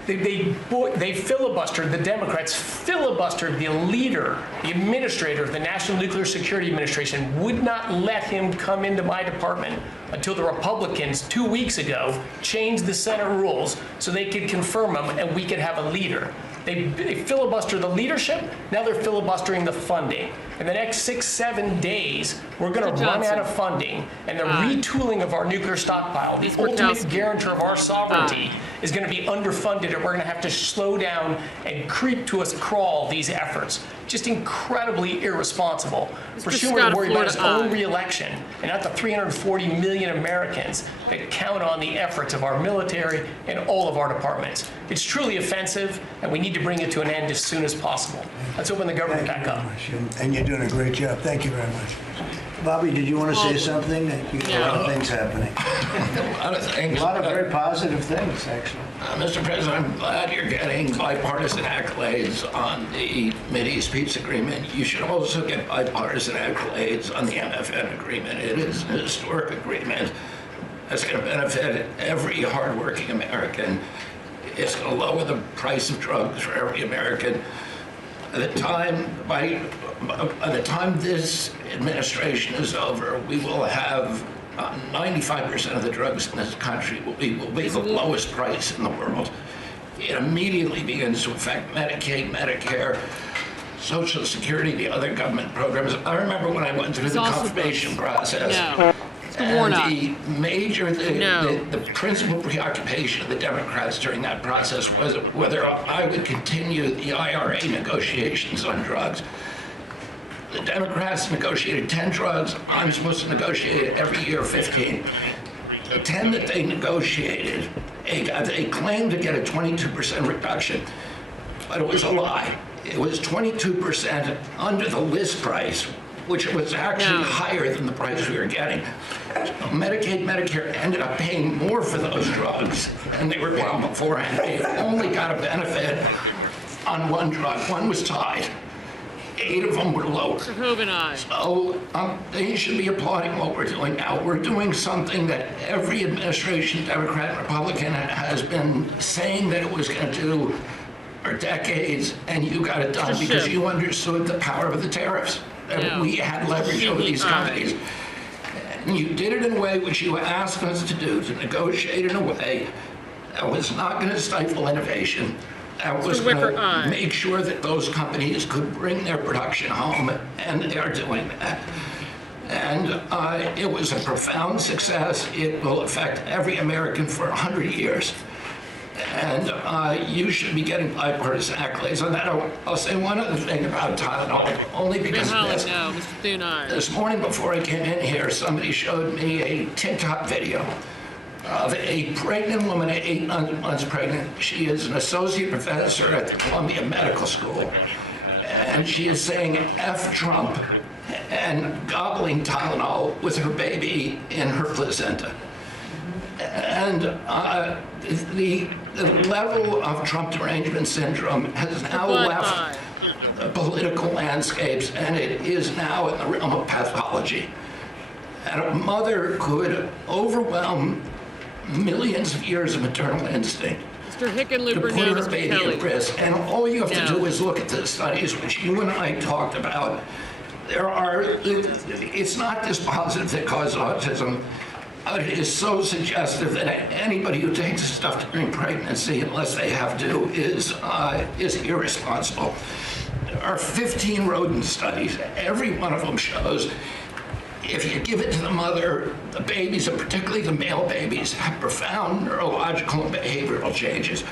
They filibustered, the Democrats filibustered the leader, the administrator of the National Nuclear Security Administration, would not let him come into my department until the Republicans 2 weeks ago changed the Senate rules so they could confirm him and we could have a leader. They filibustered the leadership, now they're filibustering the funding. In the next 6-7 days, we're going to run out of funding, and the retooling of our nuclear stockpile, the ultimate guarantor of our sovereignty, is going to be underfunded, and we're going to have to slow down and creep to us crawl these efforts. Just incredibly irresponsible. For Schumer to worry about his own re-election and not the 340 million Americans that count on the efforts of our military and all of our departments. It's truly offensive, and we need to bring it to an end as soon as possible. Let's open the government back up. And you're doing a great job. Thank you very much. Bobby, did you want to say something? A lot of things happening. A lot of things. A lot of very positive things, actually. Mr. President, I'm glad you're getting bipartisan accolades on the Mideast peace agreement. You should also get bipartisan accolades on the MFN agreement. It is an historic agreement that's going to benefit every hardworking American. It's going to lower the price of drugs for every American. By the time this administration is over, we will have 95% of the drugs in this country will be the lowest price in the world. It immediately begins to affect Medicaid, Medicare, Social Security, the other government programs. I remember when I went through the confirmation process. And the principal preoccupation of the Democrats during that process was whether I would continue the IRA negotiations on drugs. The Democrats negotiated 10 drugs. I'm supposed to negotiate every year 15. 10 that they negotiated, they claimed to get a 22% reduction, but it was a lie. It was 22% under the list price, which was actually higher than the price we were getting. Medicaid, Medicare ended up paying more for those drugs than they were paying beforehand. They only got a benefit on one drug. One was tied. 8 of them were lower. So they should be applauding what we're doing now. We're doing something that every administration, Democrat and Republican, has been saying that it was going to do for decades, and you got it done because you understood the power of the tariffs. We had leverage over these companies. And you did it in a way which you asked us to do, to negotiate in a way that was not going to stifle innovation, that was going to make sure that those companies could bring their production home, and they are doing that. And it was a profound success. It will affect every American for 100 years. And you should be getting bipartisan accolades on that. I'll say one other thing about Tylenol, only because this morning before I came in here, somebody showed me a TikTok video of a pregnant woman at 8 months pregnant. She is an associate professor at the Columbia Medical School, and she is saying F Trump and gobbling Tylenol with her baby in her placenta. And the level of Trump derangement syndrome has now left political landscapes, and it is now in the realm of pathology. And a mother could overwhelm millions of years of maternal instinct to put her baby at risk. And all you have to do is look at the studies which you and I talked about. It's not dispositive that causes autism. It is so suggestive that anybody who takes this stuff during pregnancy, unless they have to, is irresponsible. There are 15 rodent studies. Every one of them shows if you give it to the mother, the babies, and particularly the male babies, have profound neurological and behavioral changes.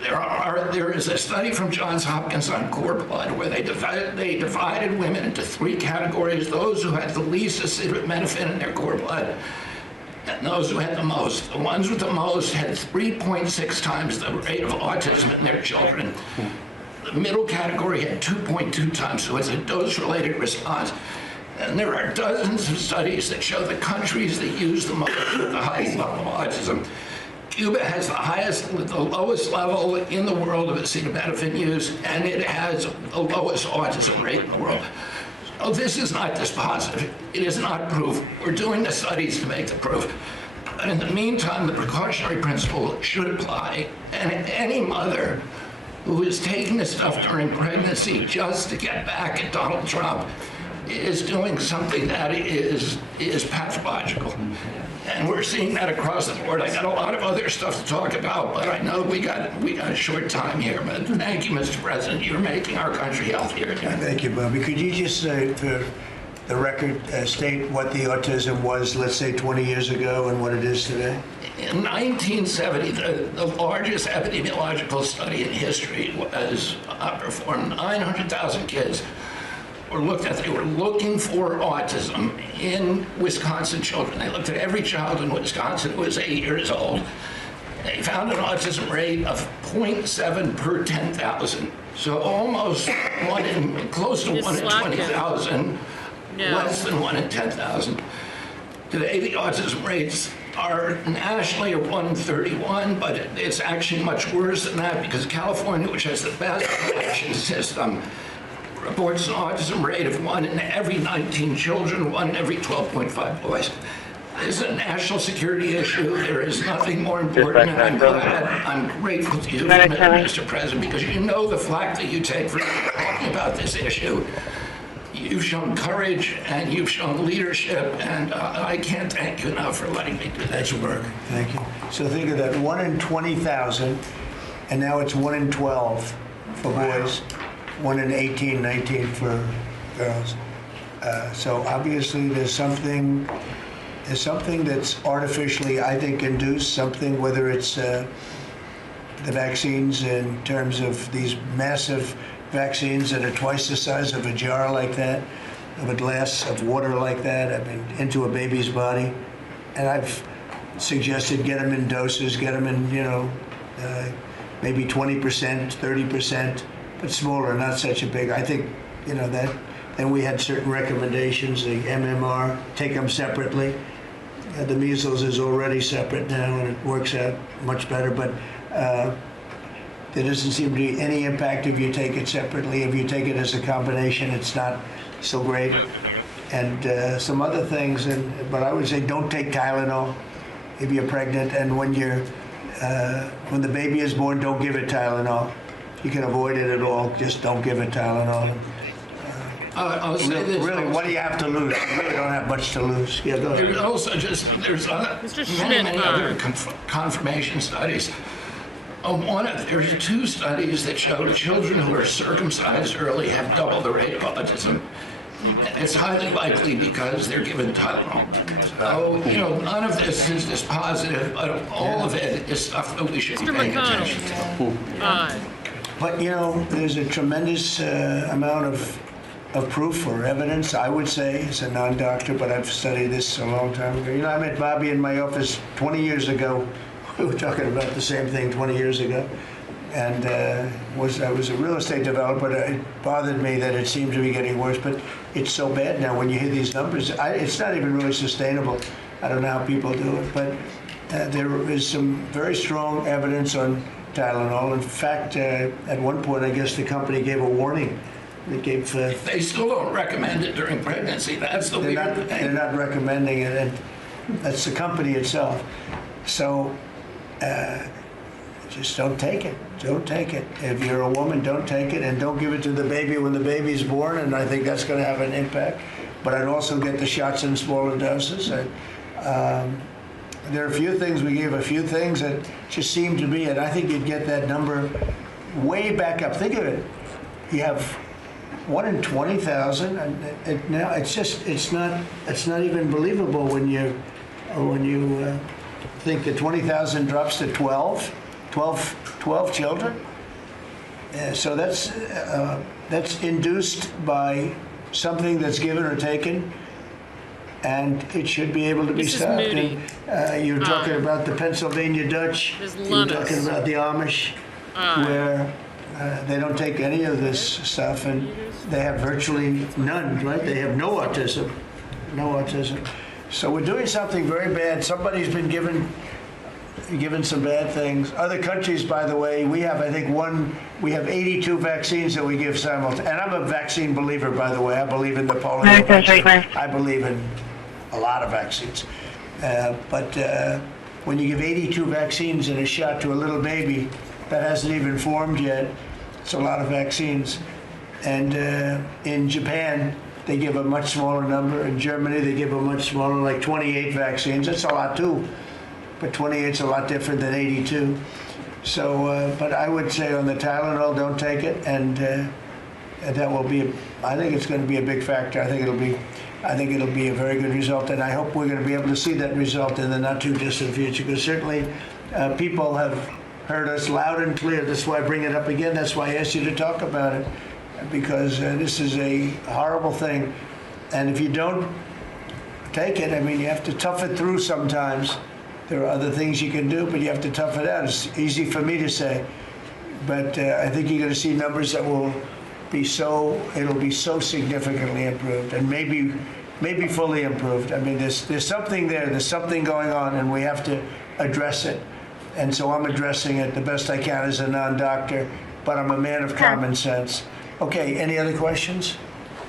There is a study from Johns Hopkins on cord blood where they divided women into 3 categories: those who had the least acetaminophen in their cord blood, and those who had the most. The ones with the most had 3.6 times the rate of autism in their children. The middle category had 2.2 times, so it's a dose-related response. And there are dozens of studies that show the countries that use the most with the highest level of autism. Cuba has the lowest level in the world of acetaminophen use, and it has the lowest autism rate in the world. Oh, this is not dispositive. It is not proof. We're doing the studies to make the proof. But in the meantime, the precautionary principle should apply. And any mother who is taking this stuff during pregnancy just to get back at Donald Trump is doing something that is pathological. And we're seeing that across the board. I got a lot of other stuff to talk about, but I know we got a short time here. But thank you, Mr. President. You're making our country healthier again. Thank you, Bobby. Could you just say, for the record, state what the autism was, let's say, 20 years ago and what it is today? In 1970, the largest epidemiological study in history was performed. 900,000 kids were looked at. They were looking for autism in Wisconsin children. They looked at every child in Wisconsin who was 8 years old. They found an autism rate of 0.7 per 10,000. So almost close to 1 in 20,000, less than 1 in 10,000. Today, the autism rates are nationally at 131, but it's actually much worse than that because California, which has the best collection system, reports an autism rate of 1 in every 19 children, 1 in every 12.5 boys. This is a national security issue. There is nothing more important. I'm grateful to you, Mr. President, because you know the flack that you take for talking about this issue. You've shown courage and you've shown leadership, and I can't thank you enough for letting me do this work. Thank you. So think of that, 1 in 20,000, and now it's 1 in 12 for boys, 1 in 18, 19 for girls. So obviously there's something that's artificially, I think, induced, something, whether it's the vaccines in terms of these massive vaccines that are twice the size of a jar like that, of a glass of water like that, I mean, into a baby's body. And I've suggested get them in doses, get them in, maybe 20%, 30%, but smaller, not such a big. I think, that. Then we had certain recommendations, the MMR, take them separately. The measles is already separate now, and it works out much better, but there doesn't seem to be any impact if you take it separately. If you take it as a combination, it's not so great. And some other things, but I would say don't take Tylenol if you're pregnant, and when the baby is born, don't give it Tylenol. You can avoid it at all, just don't give it Tylenol. I'll say this. Really, what do you have to lose? You really don't have much to lose. Yeah, go ahead. Also, there's many other confirmation studies. There's 2 studies that show children who are circumcised early have double the rate of autism. It's highly likely because they're given Tylenol. So, none of this is dispositive, but all of it is stuff that we should be paying attention to. But, there's a tremendous amount of proof or evidence, I would say, as a non-doctor, but I've studied this a long time ago. I met Bobby in my office 20 years ago. We were talking about the same thing 20 years ago. And I was a real estate developer. It bothered me that it seemed to be getting worse, but it's so bad now when you hear these numbers. It's not even really sustainable. I don't know how people do it, but there is some very strong evidence on Tylenol. In fact, at one point, I guess the company gave a warning. They still don't recommend it during pregnancy. That's the weird thing. They're not recommending it, and that's the company itself. So just don't take it. Don't take it. If you're a woman, don't take it, and don't give it to the baby when the baby's born, and I think that's going to have an impact. But I'd also get the shots in smaller doses. There are a few things, we gave a few things that just seem to be, and I think you'd get that number way back up. Think of it. You have 1 in 20,000, and now it's not even believable when you think that 20,000 drops to 12 children. So that's induced by something that's given or taken, and it should be able to be stopped. And, you're talking about the Pennsylvania Dutch. You're talking about the Amish, where they don't take any of this stuff, and they have virtually none, right? They have no autism. So we're doing something very bad. Somebody's been given some bad things. Other countries, by the way, we have 82 vaccines that we give simultaneously. And I'm a vaccine believer, by the way. I believe in the polio. I believe in a lot of vaccines. But when you give 82 vaccines in a shot to a little baby that hasn't even formed yet, it's a lot of vaccines. And in Japan, they give a much smaller number. In Germany, they give a much smaller, like 28 vaccines. That's a lot too, but 28 is a lot different than 82. So, but I would say on the Tylenol, don't take it, and that will be. I think it's going to be a big factor. I think it'll be a very good result, and I hope we're going to be able to see that result in the not too distant future. Because certainly, people have heard us loud and clear. That's why I bring it up again. That's why I asked you to talk about it, because this is a horrible thing, and if you don't take it, I mean, you have to tough it through sometimes. There are other things you can do, but you have to tough it out. It's easy for me to say, but I think you're going to see numbers that will be it'll be so significantly improved, and maybe fully improved. I mean, there's something there. There's something going on, and we have to address it. And so I'm addressing it the best I can as a non-doctor, but I'm a man of common sense. Okay, any other questions?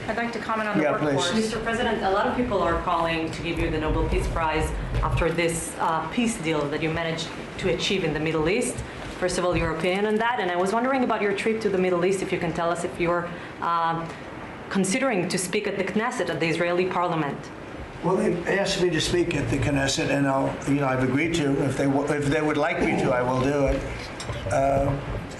I'd like to comment on the workforce. Please. Mr. President, a lot of people are calling to give you the Nobel Peace Prize after this peace deal that you managed to achieve in the Middle East. First of all, your opinion on that, and I was wondering about your trip to the Middle East, if you can tell us if you're considering to speak at the Knesset, at the Israeli parliament. Well, they asked me to speak at the Knesset, and I've agreed to. If they would like me to, I will do it.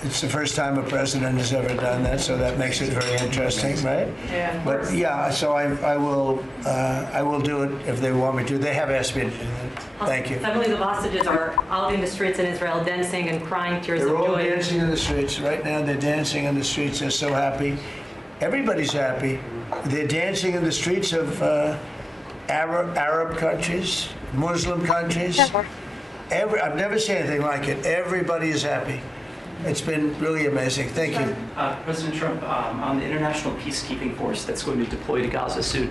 It's the first time a president has ever done that, so that makes it very interesting, right? Yeah. But yeah, so I will do it if they want me to. They have asked me to do that. Thank you. I believe the hostages are out in the streets in Israel dancing and crying tears of joy. They're all dancing in the streets. Right now, they're dancing in the streets. They're so happy. Everybody's happy. They're dancing in the streets of Arab countries, Muslim countries. I've never seen anything like it. Everybody is happy. It's been really amazing. Thank you. President Trump, on the international peacekeeping force that's going to deploy to Gaza soon,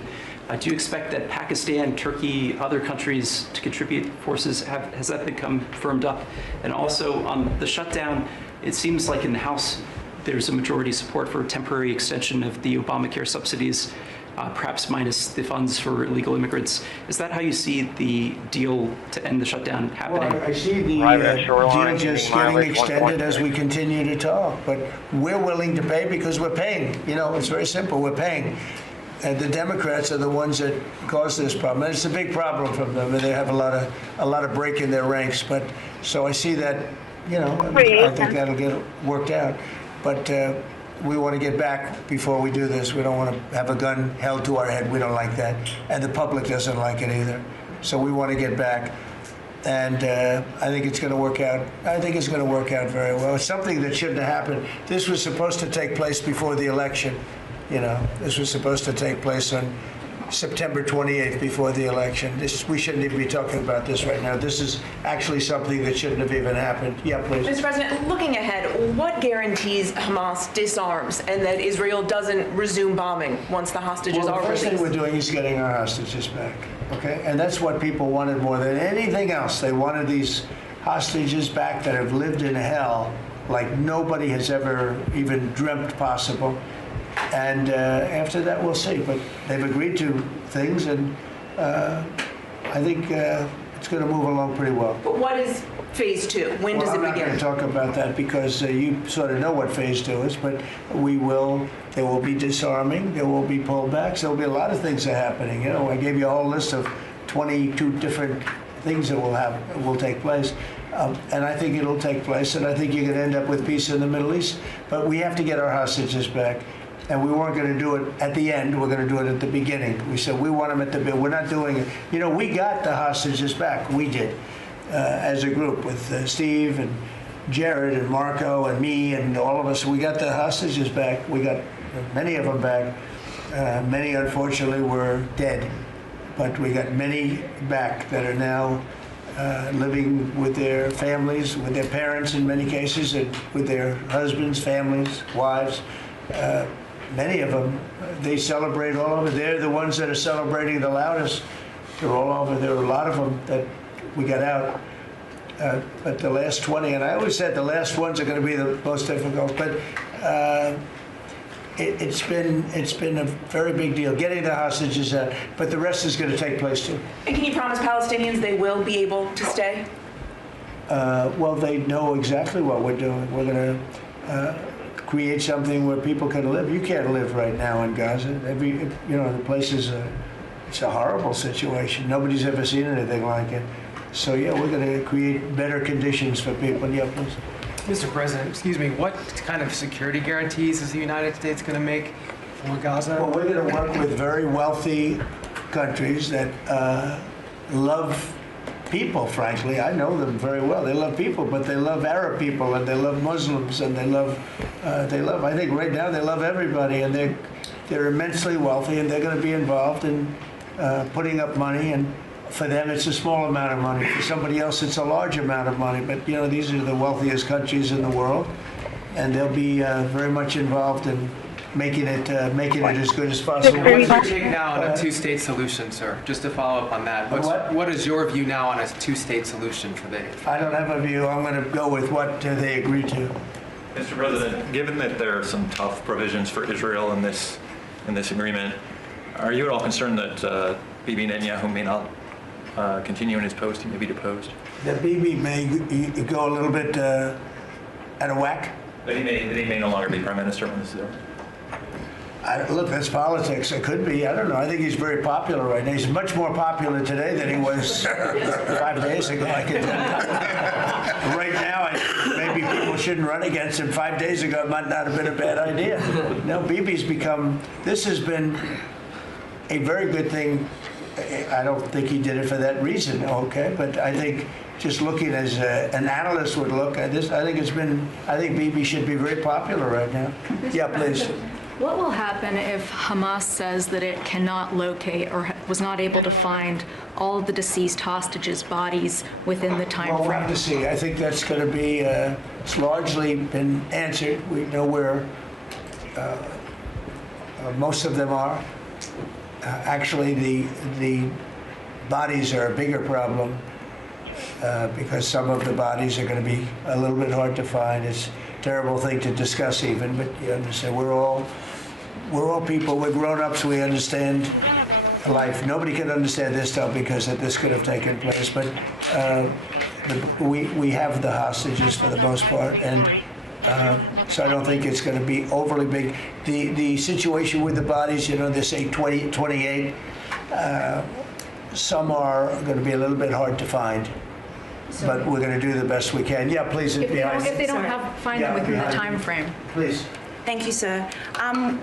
do you expect that Pakistan, Turkey, other countries to contribute forces? Has that become firmed up? And also on the shutdown, it seems like in the House there's a majority support for a temporary extension of the Obamacare subsidies, perhaps minus the funds for illegal immigrants. Is that how you see the deal to end the shutdown happening? Well, I see the shoreline, deal just getting extended as we continue to talk, but we're willing to pay because we're paying. It's very simple. We're paying. And the Democrats are the ones that cause this problem. And it's a big problem for them, and they have a lot of break in their ranks. But so I see that, I think that'll get worked out. But we want to get back before we do this. We don't want to have a gun held to our head. We don't like that. And the public doesn't like it either. So we want to get back. And I think it's going to work out. I think it's going to work out very well. It's something that shouldn't have happened. This was supposed to take place before the election. This was supposed to take place on September 28th before the election. We shouldn't even be talking about this right now. This is actually something that shouldn't have even happened. Yeah, please. Mr. President, looking ahead, what guarantees Hamas disarms and that Israel doesn't resume bombing once the hostages are released? The first thing we're doing is getting our hostages back, okay? And that's what people wanted more than anything else. They wanted these hostages back that have lived in hell like nobody has ever even dreamt possible. And after that, we'll see. But they've agreed to things, and I think it's going to move along pretty well. But what is phase two? When does it begin? I'm not going to talk about that because you sort of know what phase two is, but there will be disarming, there will be pullbacks, there will be a lot of things that are happening. I gave you a whole list of 22 different things that will take place. And I think it'll take place, and I think you're going to end up with peace in the Middle East. But we have to get our hostages back. And we weren't going to do it at the end. We're going to do it at the beginning. We said we want them at the beginning. We're not doing it. We got the hostages back. We did, as a group, with Steve and Jared and Marco and me and all of us. We got the hostages back. We got many of them back. Many, unfortunately, were dead. But we got many back that are now living with their families, with their parents in many cases, and with their husbands, families, wives. Many of them, they celebrate all over. They're the ones that are celebrating the loudest. They're all over. There are a lot of them that we got out. But the last 20, and I always said the last ones are going to be the most difficult. But it's been a very big deal getting the hostages out. But the rest is going to take place too. And can you promise Palestinians they will be able to stay? Well, they know exactly what we're doing. We're going to. create something where people can live. You can't live right now in Gaza. The place is it's a horrible situation. Nobody's ever seen anything like it. So yeah, we're going to create better conditions for people. Yeah, please. Mr. President, excuse me, what kind of security guarantees is the United States going to make for Gaza? Well, we're going to work with very wealthy countries that love people, frankly. I know them very well. They love people, but they love Arab people, and they love Muslims, and they love, I think right now they love everybody, and they're immensely wealthy, and they're going to be involved in putting up money, and for them it's a small amount of money. For somebody else it's a large amount of money, but these are the wealthiest countries in the world, and they'll be very much involved in making it as good as possible. What's your take now on a two-state solution, sir? Just to follow up on that, what is your view now on a two-state solution for the? I don't have a view. I'm going to go with what they agree to. Mr. President, given that there are some tough provisions for Israel in this agreement, are you at all concerned that Bibi Netanyahu may not continue in his post? He may be deposed. That Bibi may go a little bit out of whack. That he may no longer be prime minister when this is over. Look, that's politics. It could be. I don't know. I think he's very popular right now. He's much more popular today than he was 5 days ago. Right now, maybe people shouldn't run against him. 5 days ago, it might not have been a bad idea. No, Bibi's this has been a very good thing. I don't think he did it for that reason, okay? But I think just looking as an analyst would look at this, I think Bibi should be very popular right now. Yeah, please. What will happen if Hamas says that it cannot locate or was not able to find all of the deceased hostages' bodies within the time frame? Well, we'll have to see. I think that's going to be, it's largely been answered. We know where most of them are. Actually, the bodies are a bigger problem because some of the bodies are going to be a little bit hard to find. It's a terrible thing to discuss even, but you understand, we're all people, we're grown-ups, we understand life. Nobody can understand this stuff because this could have taken place, but we have the hostages for the most part, and so I don't think it's going to be overly big. The situation with the bodies, they say 28. Some are going to be a little bit hard to find, but we're going to do the best we can. Yeah, please. If they don't find them within the time frame. Please. Thank you, sir.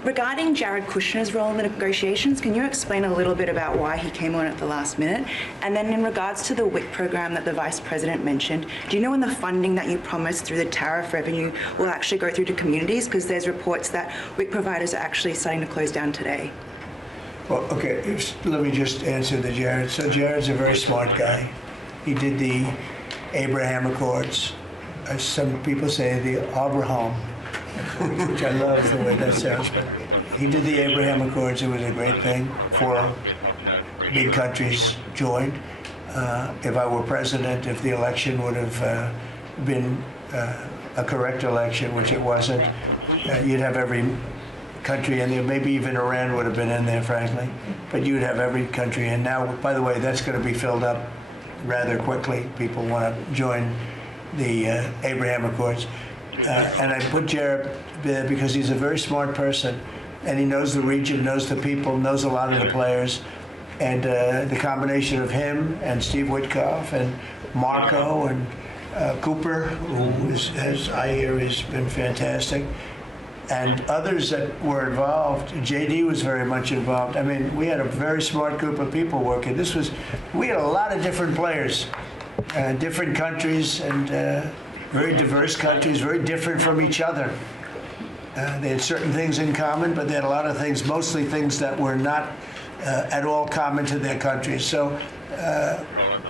Regarding Jared Kushner's role in the negotiations, can you explain a little bit about why he came on at the last minute? And then in regards to the WIC program that the Vice President mentioned, do you know when the funding that you promised through the tariff revenue will actually go through to communities? Because there's reports that WIC providers are actually starting to close down today. Well, okay, let me just answer the Jared. So Jared's a very smart guy. He did the Abraham Accords. Some people say the Abraham, which I love the way that sounds. He did the Abraham Accords. It was a great thing. 4 big countries joined. If I were president, if the election would have been a correct election, which it wasn't, you'd have every country in there. Maybe even Iran would have been in there, frankly. But you'd have every country. And now, by the way, that's going to be filled up rather quickly. People want to join the Abraham Accords. And I put Jared there because he's a very smart person, and he knows the region, knows the people, knows a lot of the players. And the combination of him and Steve Witkoff and Marco and Cooper, who as I hear has been fantastic, and others that were involved. JD was very much involved. I mean, we had a very smart group of people working. We had a lot of different players, different countries, and very diverse countries, very different from each other. They had certain things in common, but they had a lot of things, mostly things that were not at all common to their countries. So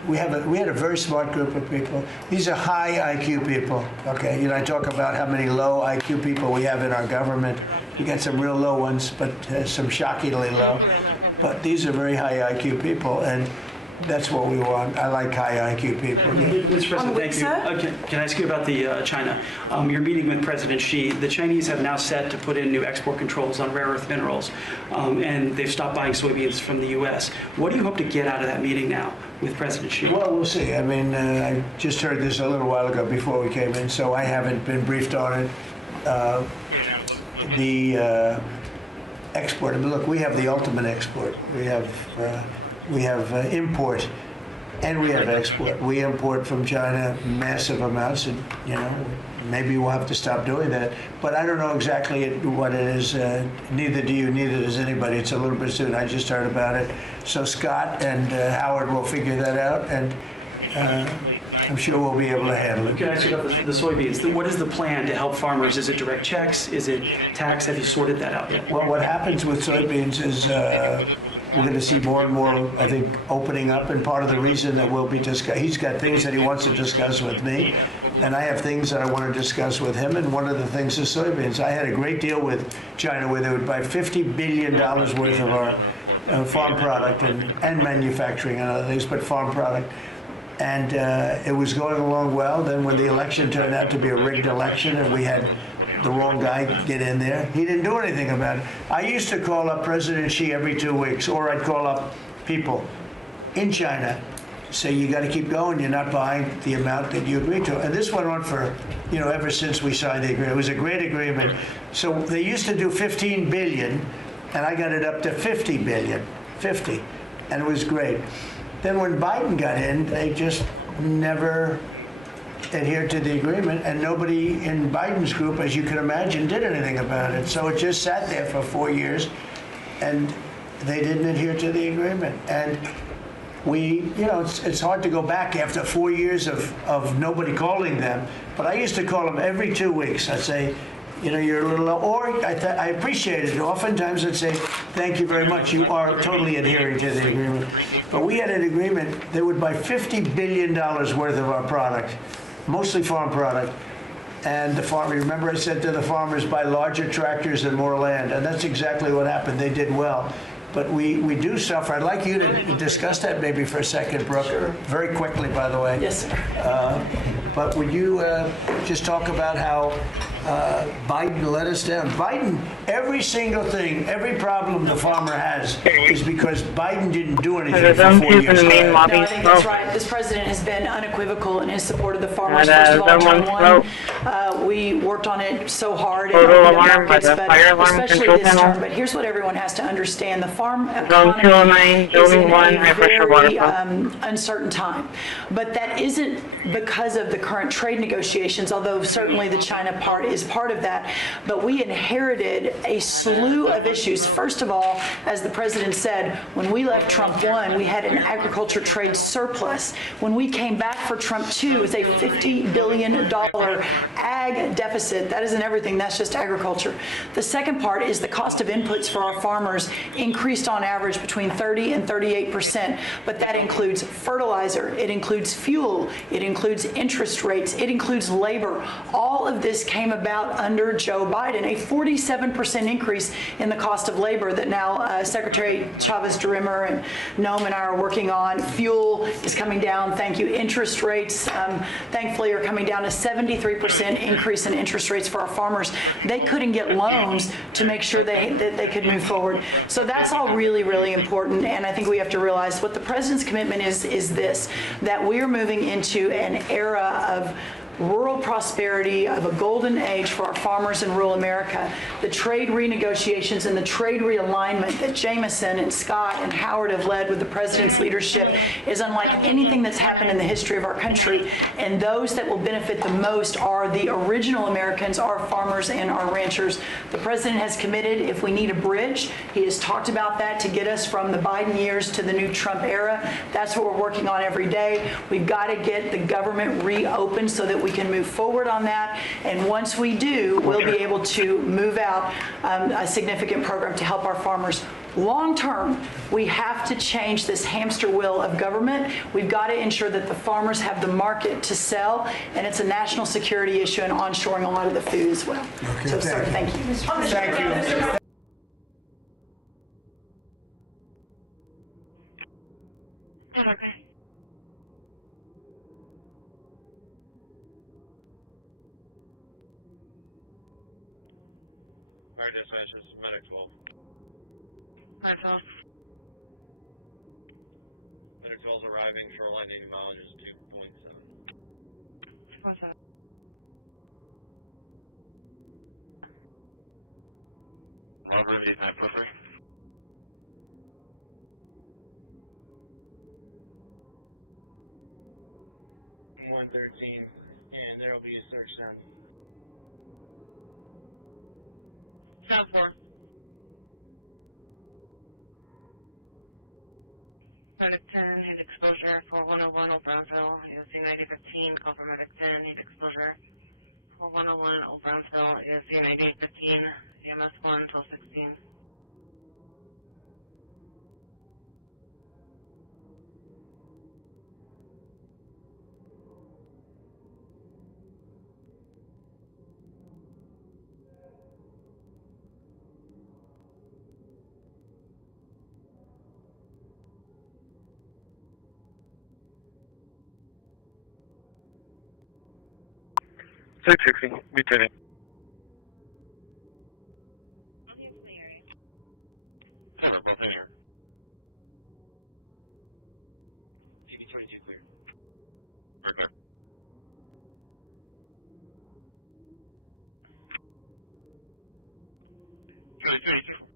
we had a very smart group of people. These are high IQ people. Okay, I talk about how many low IQ people we have in our government. We got some real low ones, but some shockingly low. But these are very high IQ people, and that's what we want. I like high IQ people. Mr. President, thank you. Can I ask you about the China? You're meeting with President Xi. The Chinese have now set to put in new export controls on rare earth minerals, and they've stopped buying soybeans from the U.S. What do you hope to get out of that meeting now with President Xi? Well, we'll see. I mean, I just heard this a little while ago before we came in, so I haven't been briefed on it. the export. I mean, look, we have the ultimate export. We have import, and we have export. We import from China massive amounts, and maybe we'll have to stop doing that. But I don't know exactly what it is. Neither do you. Neither does anybody. It's a little bit soon. I just heard about it. So Scott and Howard will figure that out, and I'm sure we'll be able to handle it. Can I ask you about the soybeans? What is the plan to help farmers? Is it direct checks? Is it tax? Have you sorted that out? Well, what happens with soybeans is we're going to see more and more, I think, opening up, and part of the reason that we'll be he's got things that he wants to discuss with me, and I have things that I want to discuss with him, and one of the things is soybeans. I had a great deal with China where they would buy $50 billion worth of our farm product and manufacturing and other things, but farm product. And it was going along well. Then when the election turned out to be a rigged election and we had the wrong guy get in there, he didn't do anything about it. I used to call up President Xi every 2 weeks, or I'd call up people in China, say, you got to keep going. You're not buying the amount that you agreed to. And this went on for, ever since we signed the agreement. It was a great agreement. Right. So they used to do 15 billion, and I got it up to 50 billion, 50, and it was great. Then when Biden got in, they just never adhered to the agreement, and nobody in Biden's group, as you can imagine, did anything about it. So it just sat there for 4 years, and they didn't adhere to the agreement. And we, it's hard to go back after 4 years of nobody calling them, but I used to call them every 2 weeks. I'd say, you're a little low, or I appreciate it. Oftentimes I'd say, thank you very much, you are totally adhering to the agreement. But we had an agreement, they would buy $50 billion worth of our product, mostly farm product. And the farmer, remember I said to the farmers, buy larger tractors and more land, and that's exactly what happened. They did well. But we do suffer. I'd like you to discuss that maybe for a second, Brooke. Sure. Very quickly, by the way. Yes, sir. But would you just talk about how Biden let us down? Biden, every single thing, every problem the farmer has is because Biden didn't do anything for 4 years. No, I think that's right. This president has been unequivocal in his support of the farmers. We worked on it so hard. Photo alarm by the fire alarm control panel. But here's what everyone has to understand. The farm Zone 209, Building 1, high pressure water flow. Uncertain time. But that isn't because of the current trade negotiations, although certainly the China part is part of that. But we inherited a slew of issues. First of all, as the president said, when we let Trump one, we had an agriculture trade surplus. When we came back for Trump 2, it was a $50 billion ag deficit. That isn't everything, that's just agriculture. The second part is the cost of inputs for our farmers increased on average between 30 and 38%, but that includes fertilizer, it includes fuel, it includes interest rates, it includes labor. All of this came about under Joe Biden, a 47% increase in the cost of labor that now Secretary Chavez-DeRimmer and Noam and I are working on. Fuel is coming down, thank you. Interest rates, thankfully, are coming down to 73% increase in interest rates for our farmers. They couldn't get loans to make sure that they could move forward. So that's all really, really important, and I think we have to realize what the president's commitment is this, that we're moving into an era of rural prosperity, of a golden age for our farmers in rural America. The trade renegotiations and the trade realignment that Jameson and Scott and Howard have led with the president's leadership is unlike anything that's happened in the history of our country. And those that will benefit the most are the original Americans, our farmers and our ranchers. The president has committed, if we need a bridge, he has talked about that to get us from the Biden years to the new Trump era. That's what we're working on every day. We've got to get the government reopened so that we can move forward on that, and once we do, we'll be able to move out a significant program to help our farmers. Long term, we have to change this hamster wheel of government. We've got to ensure that the farmers have the market to sell, and it's a national security issue and onshoring a lot of the food as well. Okay, so, sir, thank you. Thank you. Okay. Fire dispatch, this is Medic 12. Hi, 12. Medic 12 is arriving, shoreline native mileage is 2.7. 2.7. Robert, 8943. And there will be a search done. 10-4. Medic 10, heat exposure, 4101 Old Brownsville, ESC 9015, call for Medic 10, heat exposure, 4101 Old Brownsville, ESC 9015, EMS 1 till 16. Be turning. I'll be in the area. Cover, both in here. TB22 clear. Very clear. Charlie 282.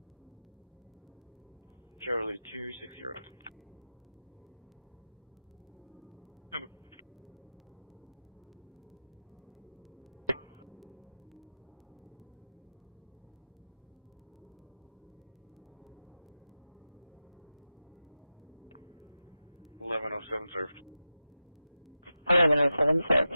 Charlie 260. Cover. .1107 served. 1107 served.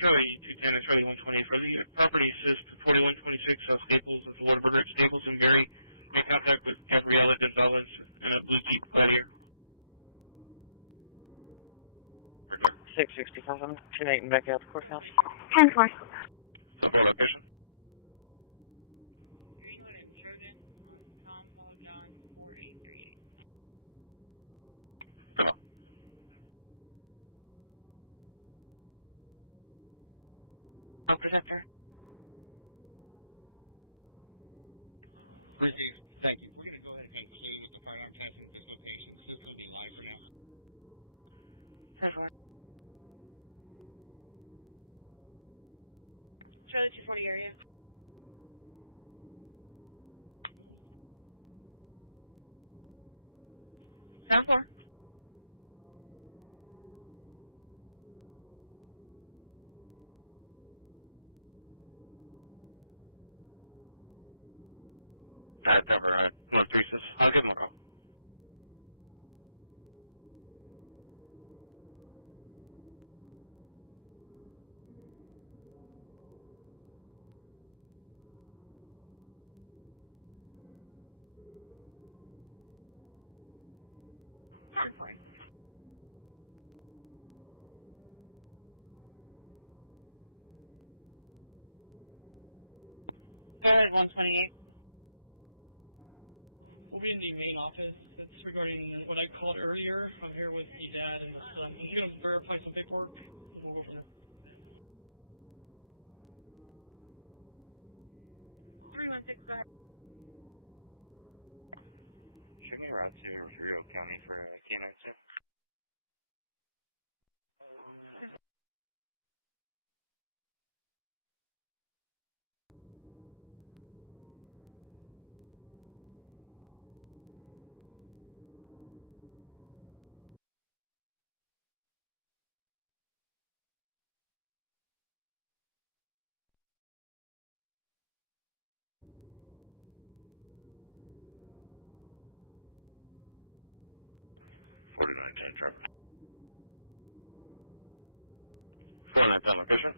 Charlie 210 and Charlie 120 for the property assist 4126 South Staples at the Whataburger Staples in Barry. Make contact with Gabriela Gonzalez in a blue Jeep Gladiator. 667, 28 and back out to courthouse. 10-4. Support location. Greenwood and Jordan on Tom Paul John 4838. Come on. Oh, Protector. Received. Thank you. We're going to go ahead and conclude with the firearm testing at this location. This is going to be live for now. 10-4. Charlie 240 area. Sound 4. Cover, North Thesis. I'll give him a call. Sound 4. Go ahead, 128. We'll be in the main office. It's regarding what I called earlier. I'm here with the dad and the son. He's going to verify some paperwork, and we'll go from there. 316, go ahead. Should we route to Rio County for K9 2? .4910 Trevor. 490 location.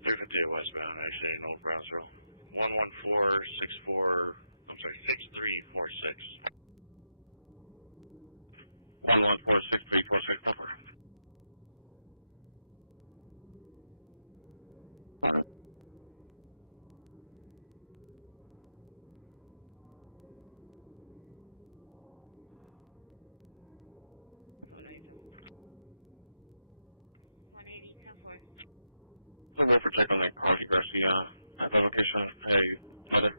358 westbound, actually in Old Brownsville. 11464, I'm sorry, 6346. 1146346 number. So we'll protect on that Carly Garcia at the location. Hey, mother.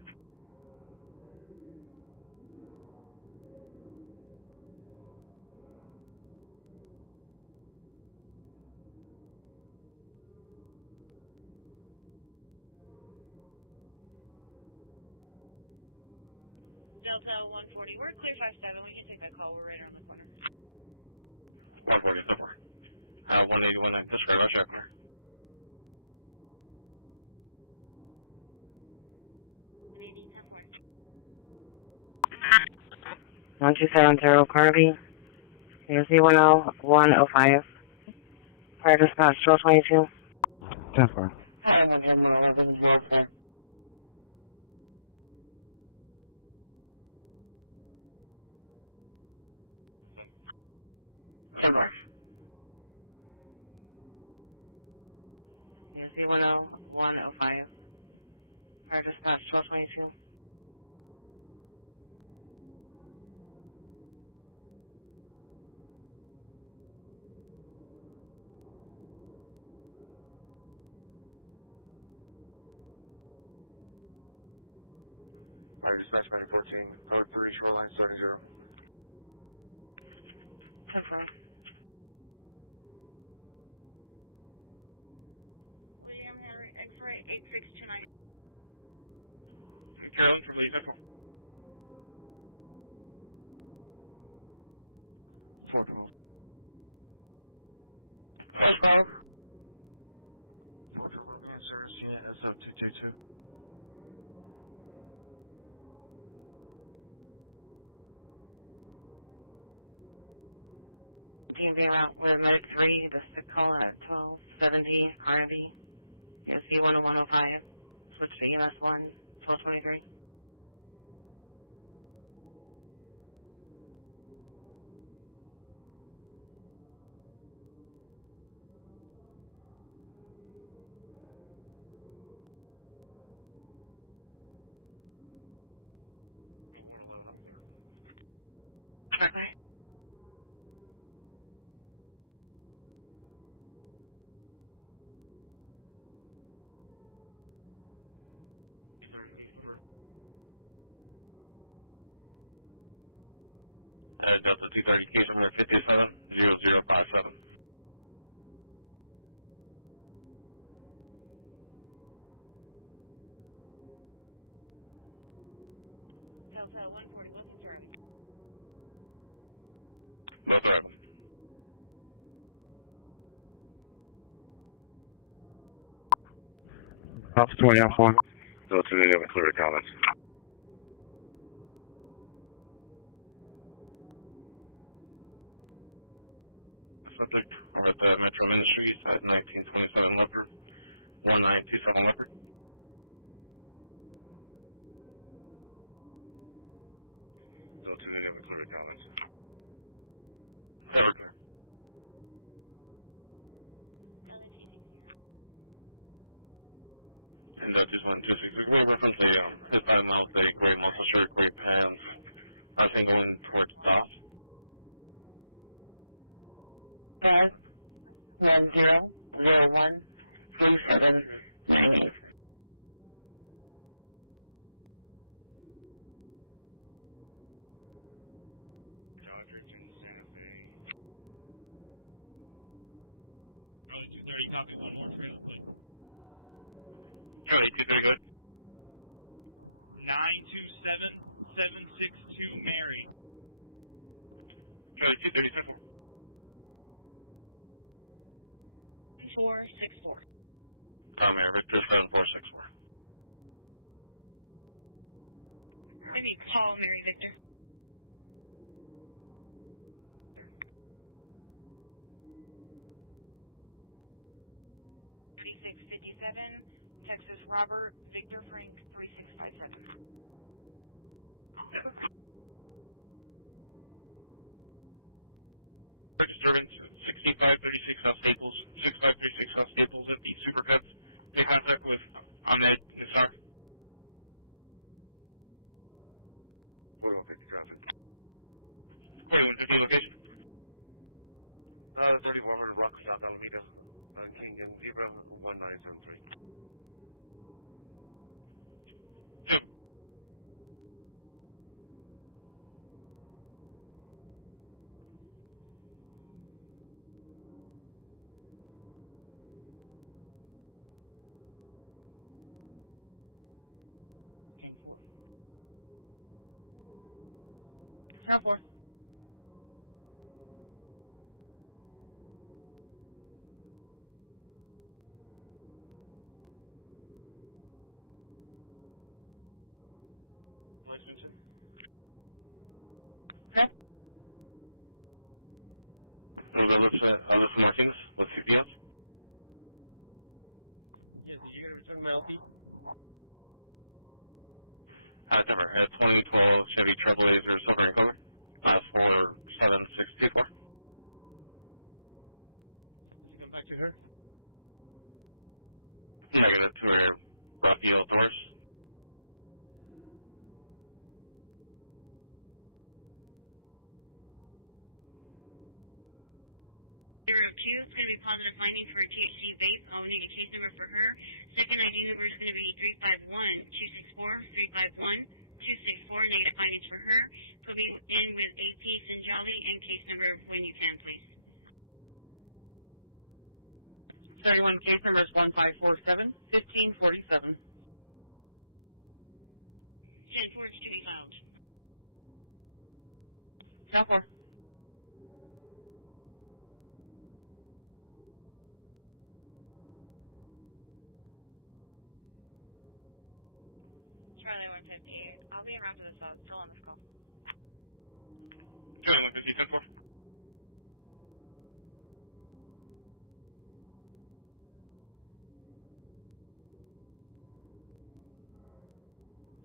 Delta 140, we're clear 57. We can take that call. We're right around the corner. 140, so far. 181, disregard, I'll check her. 1270 Carby, Z10105. Fire dispatch 1222. 10-4. I want him 11 welfare. Z10105. Fire dispatch 1222. Fire dispatch 914, code 3, shoreline 70. 10-4. William Henry, X-ray 8629. Carolyn, for Lee, 10-4. 412. 412. 412, being service unit SO222. Team being route with Medic 3, the sick call at 1270 Carnaby, Z10105. Switch to EMS 1, 1223. Okay. Delta 230, case number 570057. Delta 140, looking for Abby. Both arriving. Ops 20 off 1. Delta 2 have clear comments. Subject over at the Metro Ministries at 1927 Leopard, 1927 Leopard. Delta 2 have clear comments. Yeah, we're clear. And Delta 2126, we reference his item out with a gray muscle shirt, gray pants, I think going towards DOS. 51001 3798. Dodridge and Santa Fe. Charlie 230, copy, one more trailer, please. Charlie 230, good. 927762 Mary. Charlie 230, 10-4. 464. Air Victor 7464. I need Paul, Mary Victor. 3657, Texas Robert, Victor Frank 3657. Disturbance 6536 South Staples, 6536 South Staples at the Supercuts. Make contact with Ahmed Nisar. 4150 traffic. 4150 location. 3400 block of South Alameda, on King Young Zebra 1973. 10-4. 10-4. Lexington. Okay. Alyssa Martinez with CPS. Yes, did you get a return my LP? Denver, 2012 Chevy Trailblazer silver in color. Last 47624. Does it come back to her? Negative to a Raphael Taurus. 02. It's going to be positive findings for a THC vape. I'll need a case number for her. Second ID number is going to be 351-264-351-264. Negative findings for her. Put me in with AP Sinjali and case number when you can, please. 31 case number is 1547-1547. 10 forwards to be filed. 10-4. Charlie 150. I'll be around for this. I'm still on this call. Charlie 150, 10-4.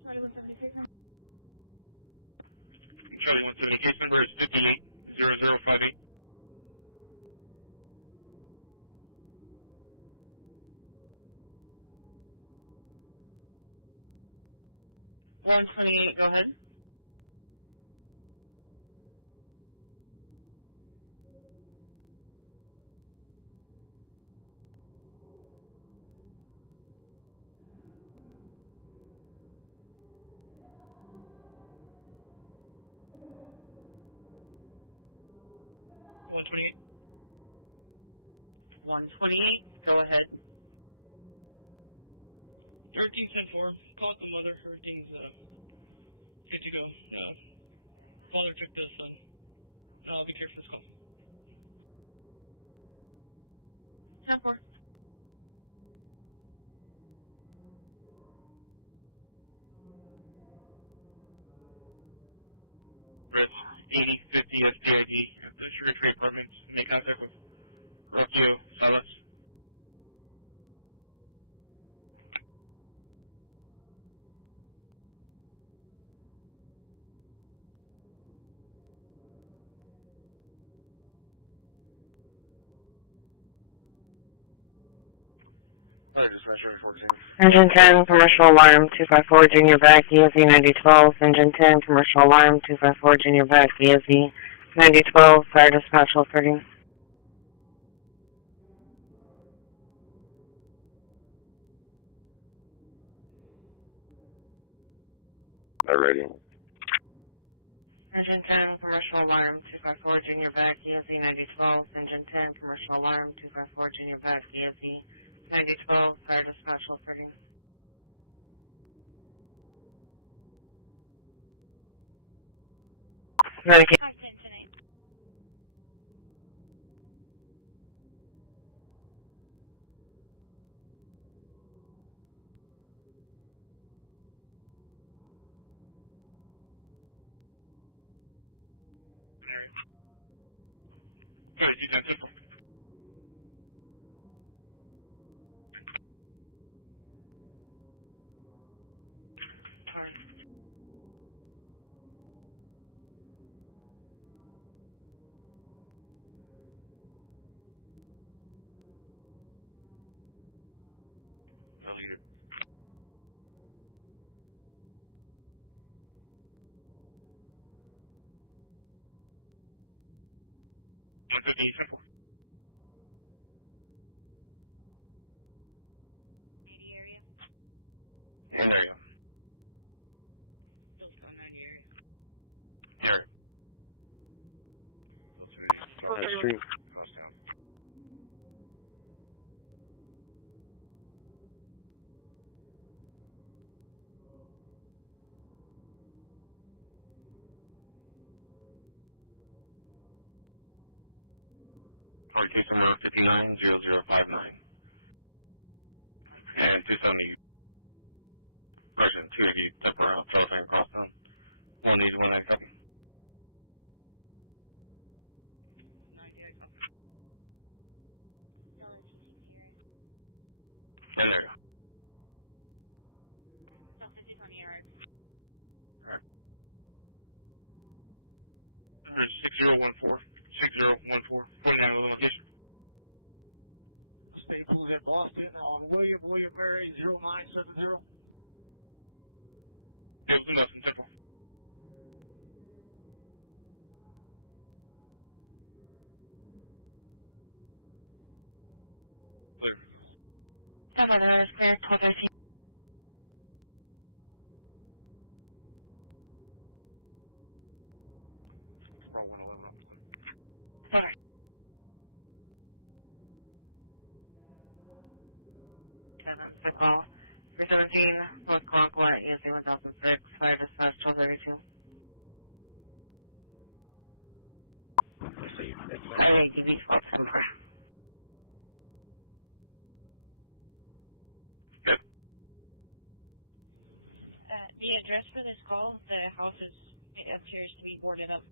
Charlie 170 case number. Charlie 170 case number is 580058. $128, go ahead. $128. 128, go ahead. Everything's 10-4. Called the mother. Everything's good to go. Father took the son. I'll be care for this call. 10-4. Risk 8050 SPID at the Sugar Tree Apartments. Make contact with Rocio Salas. Alright, dispatcher 14. Engine 10, commercial alarm 254, junior back, ESV 9012. Engine 10, commercial alarm 254, junior back, ESV 9012. Fire dispatch 30. Alrighty. Engine 10, commercial alarm 254, junior back, ESV 9012. Engine 10, commercial alarm 254, junior back, ESV 9012. Fire dispatch 30. Medicaid. 510 tonight. Area. Charlie 210, 4. Sorry. I'll lead it. $150, 90 area. In there, yeah. Still 90 area. Here. Go through the 12th Street, cross town. for case number 590059. And 270, version 280, temporary telephone across them. 180, copy. 98 copy. Dollar 260. And there you go. So 50 on the yard. Alright. 6014, 6014, 4911 location. Staples at Boston on William Mary 0970. Staples in Boston, 10-4. Clear. 10-4, there is clear, 1213. Roll 111 up, clear. Over. Seven, so call 317 North Conquest, ESA 1006, fire dispatch 1232. Highway DB 1210. Good. The address for this call, the house appears to be boarded up.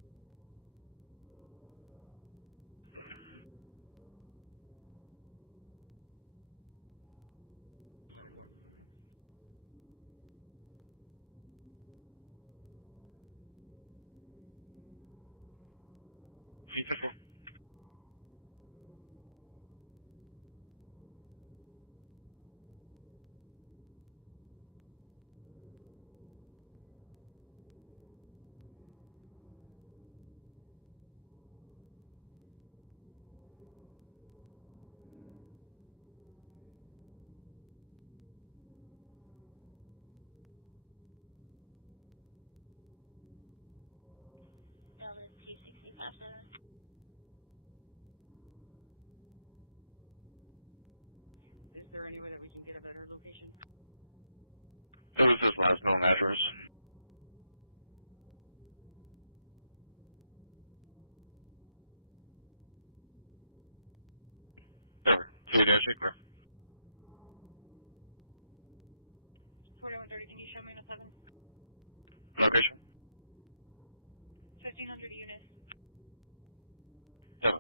C-10-4. Dollar 265. Is there any way that we can get a better location? It was his last known address. Over. 2-8, clear. 4130, can you show me in a 7? Location? 1500 units. 7.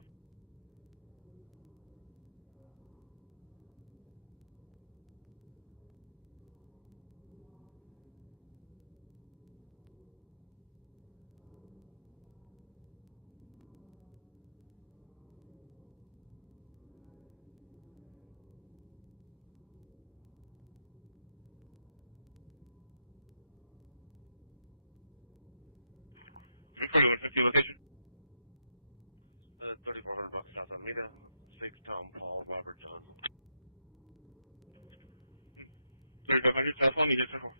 $41.50 location. 3,400 bucks South Alameda. 6 Tom Paul Robert John. 3,500 South Alameda, 10-4.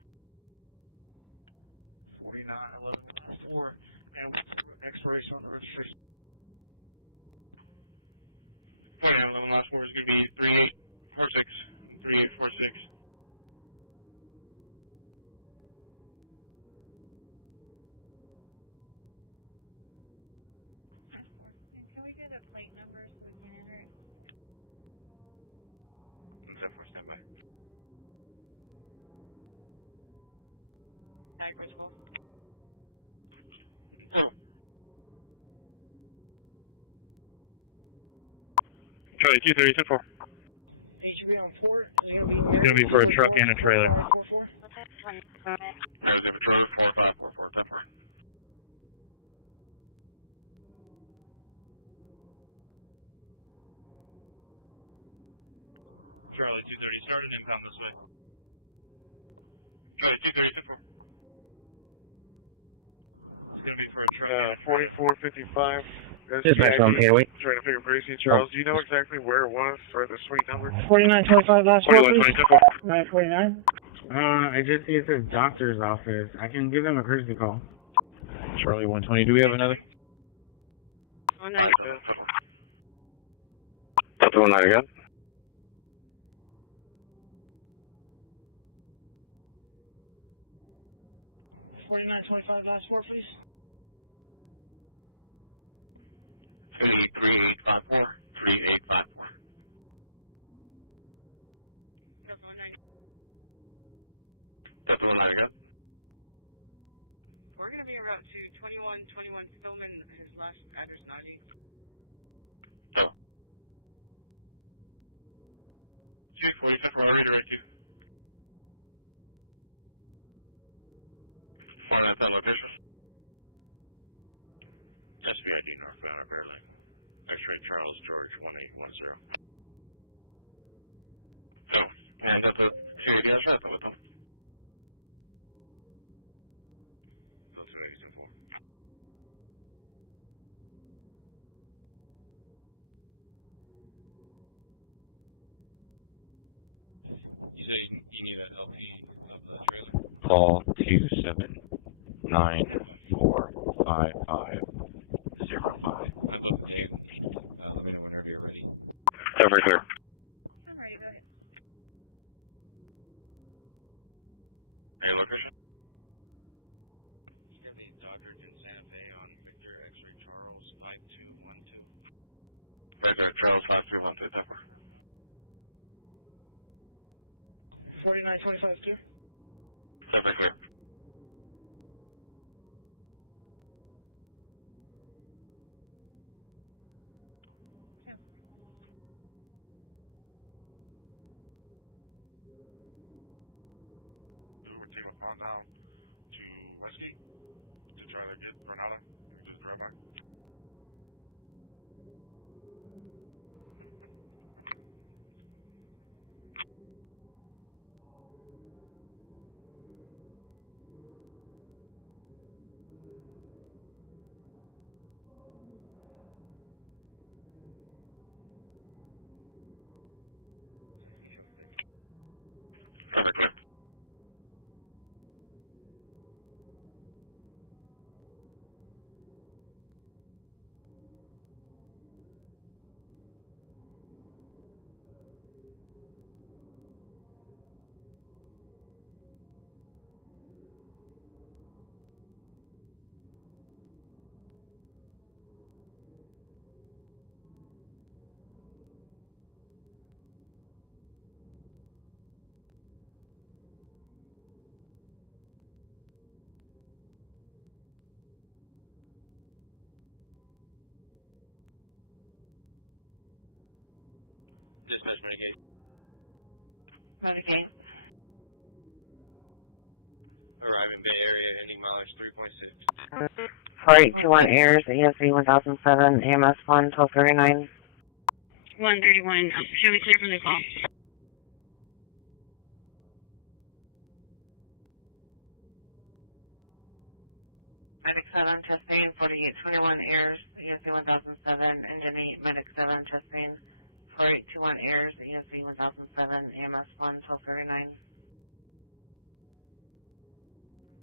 4911 last 4. And what's the expiration on the registration? 4911 last 4 is going to be 3846 and 3846. And can we get a plate number so we can enter it? 10-4, stand by. Diapers call. Oh. Charlie 230, 10-4. HB on port is going to be It's going to be for a truck and a trailer. 4544. There's a patrol 4544, 10-4. Charlie 230 started, impound this way. Charlie 230, 10-4. It's going to be for a truck and a trailer. 4455 SPID, trying to figure Christi. Charles, do you know exactly where it was or the suite number? 4120, 10-4. I just see it says doctor's office. I can give them a courtesy call. Charlie 120, do we have another? 19. 19 again. 4925 last 4, please. It's going to be 3854. 3854. Delta 19. Delta 19 again. We're going to be en route to 2121 Stillman. His last address 90. Go. 247 for our redirect you. 4910 location. SVID northbound at Bear Lane. X-ray Charles George 1810. Go. And Delta 280 has that with them. Delta 280 You say you need an LP of the trailer? Call 279455505. I booked Dan. Let me know whenever you're ready. Over clear. I'm ready, go ahead. Any location? It's going to be Doddridge in Santa Fe on Victor X-ray Charles 5212. Right there, Charles 5312, Temper. 49252. Temper clear. We're taking a pawn down to Westgate to try to get Granada. Just drive by. Temper clear. Dispatch Medicaid. Medicaid. Arriving Bay Area, ending mileage 3.6. 4821 Airs, ESV 1007, AMS 1, 1239. 131. Show me clear from the call. Medic 7, testing, 4821 Airs, ESV 1007, Engine 8, Medic 7, testing, 4821 Airs, ESV 1007, AMS 1, 1239.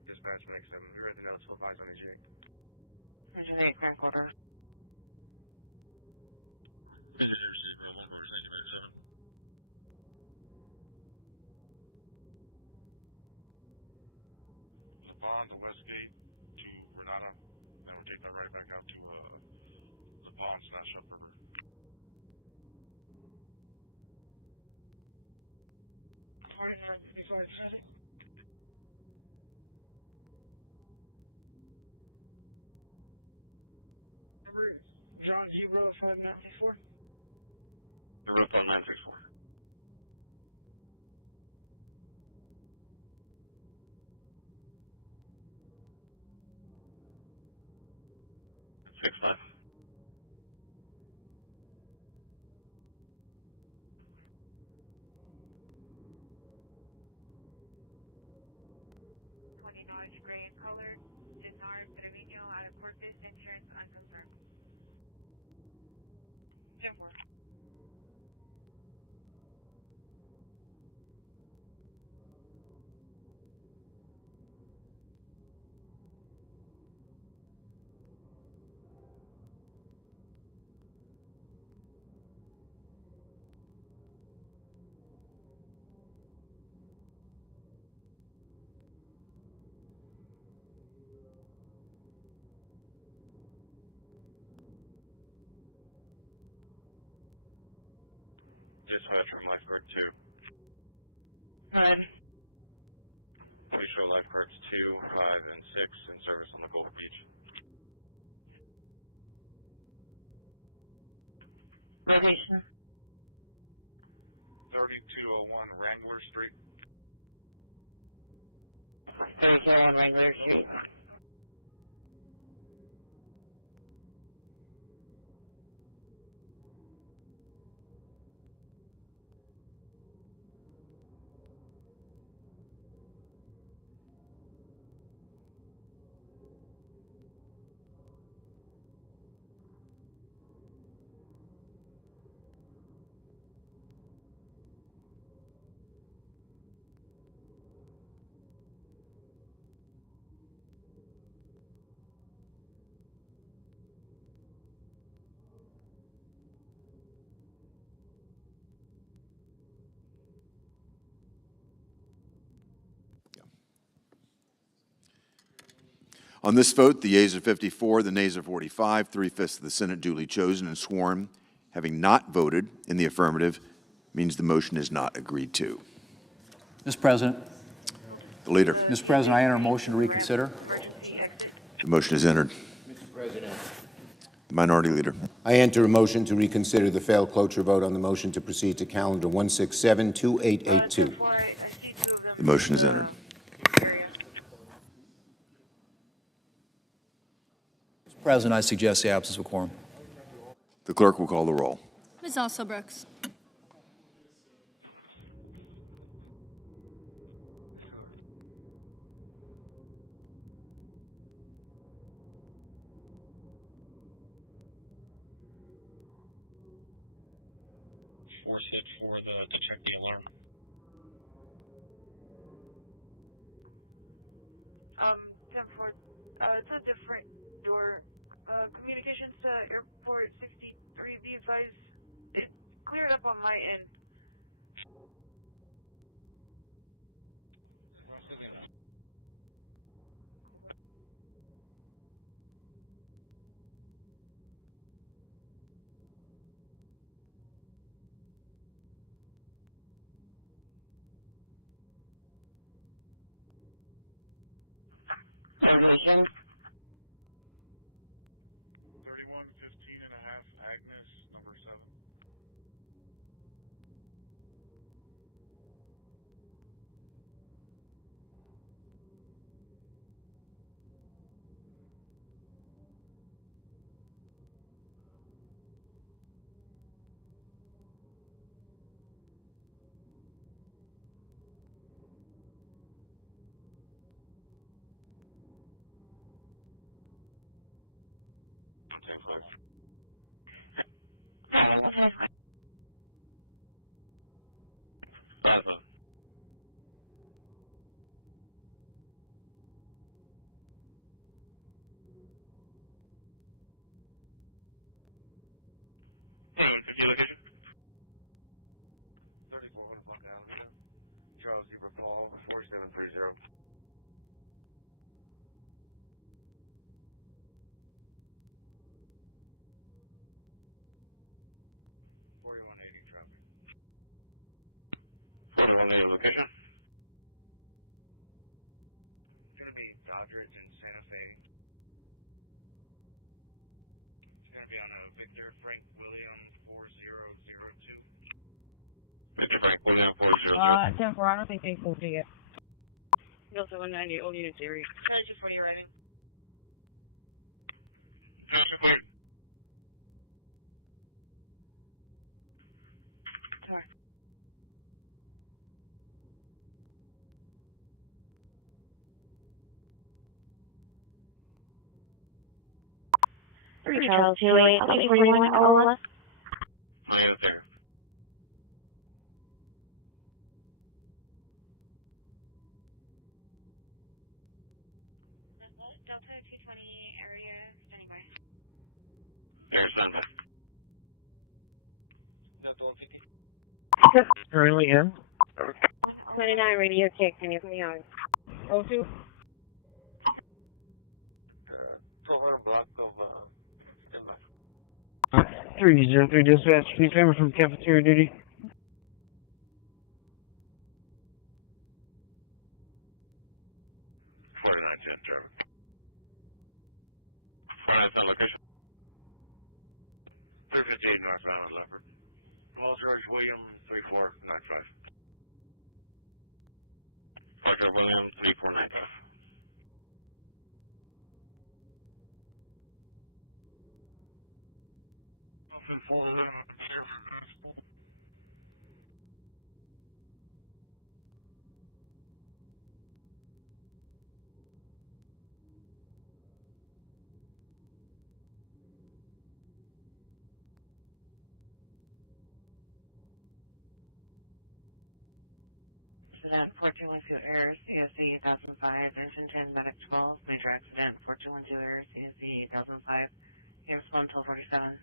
Dispatch Medic 7. We read the notes. Full eyes on the G. Engine 8, current quarter. Engineer receive roll 1 quarter, thank you, Medic 7. The Bond, the Westgate to Granada. Then we're taking that right back out to the Bond / Up River. traffic. Number John 05964. Number 5964. Six five. Large gray and colored. Dinar Trevino out of Corpus, insurance unconfirmed. 10-4. Dispatch from lifeguard 2. Go ahead. Please show lifeguards 2, 5, and 6 in service on the Gulf Beach. Location. 3201 Wrangler Street. 3201 Wrangler Street. On this vote, the yeas are 54, the nays are 45, 3/5 of the Senate duly chosen and sworn, having not voted in the affirmative, means the motion is not agreed to. Mr. President. The leader. Mr. President, I enter a motion to reconsider. Emergency exit. The motion is entered. Mr. President. The minority leader. I enter a motion to reconsider the failed cloture vote on the motion to proceed to calendar 1672882. 10-4, I see two of them The motion is in entered. the area. Mr. President, I suggest the absence of quorum. The clerk will call the roll. Ms. Alsobrooks. Force it for to check the alarm. 10-4, it's a different door. Communications to airport 63, be advised, it cleared up on my end. Location. 3115 and a half Agnes, number 7. Plaza. Location. 3400 block Alameda. Charles Zebra Paul, 4730. Traffic. 4180 location. It's going to be Doddridge and Santa Fe. It's going to be on a Victor Frank William 4002. Victor Frank William 4002. 10-4, I don't think they will see it. Delta 190, all units area. Charlie 240 arriving. Charlie 240. Sorry. Three Charles 28 LA41 OLS. My unit there. Delta 220 area, standing by. Air standby. Delta 150. Currently in. 29 radio check, can you come on? 02. 1200 block of standby. 303 dispatch, please remember from cafeteria duty. 4910 traffic. 4910 location. 358 northbound Leopard. Paul George William 3495. Paul George William 3495. Nothing 411 San Francisco. Accident 4212 error, CSC 1005, engine 10, medic 12, major accident 4212 error, CSC 1005, James 1 till 47.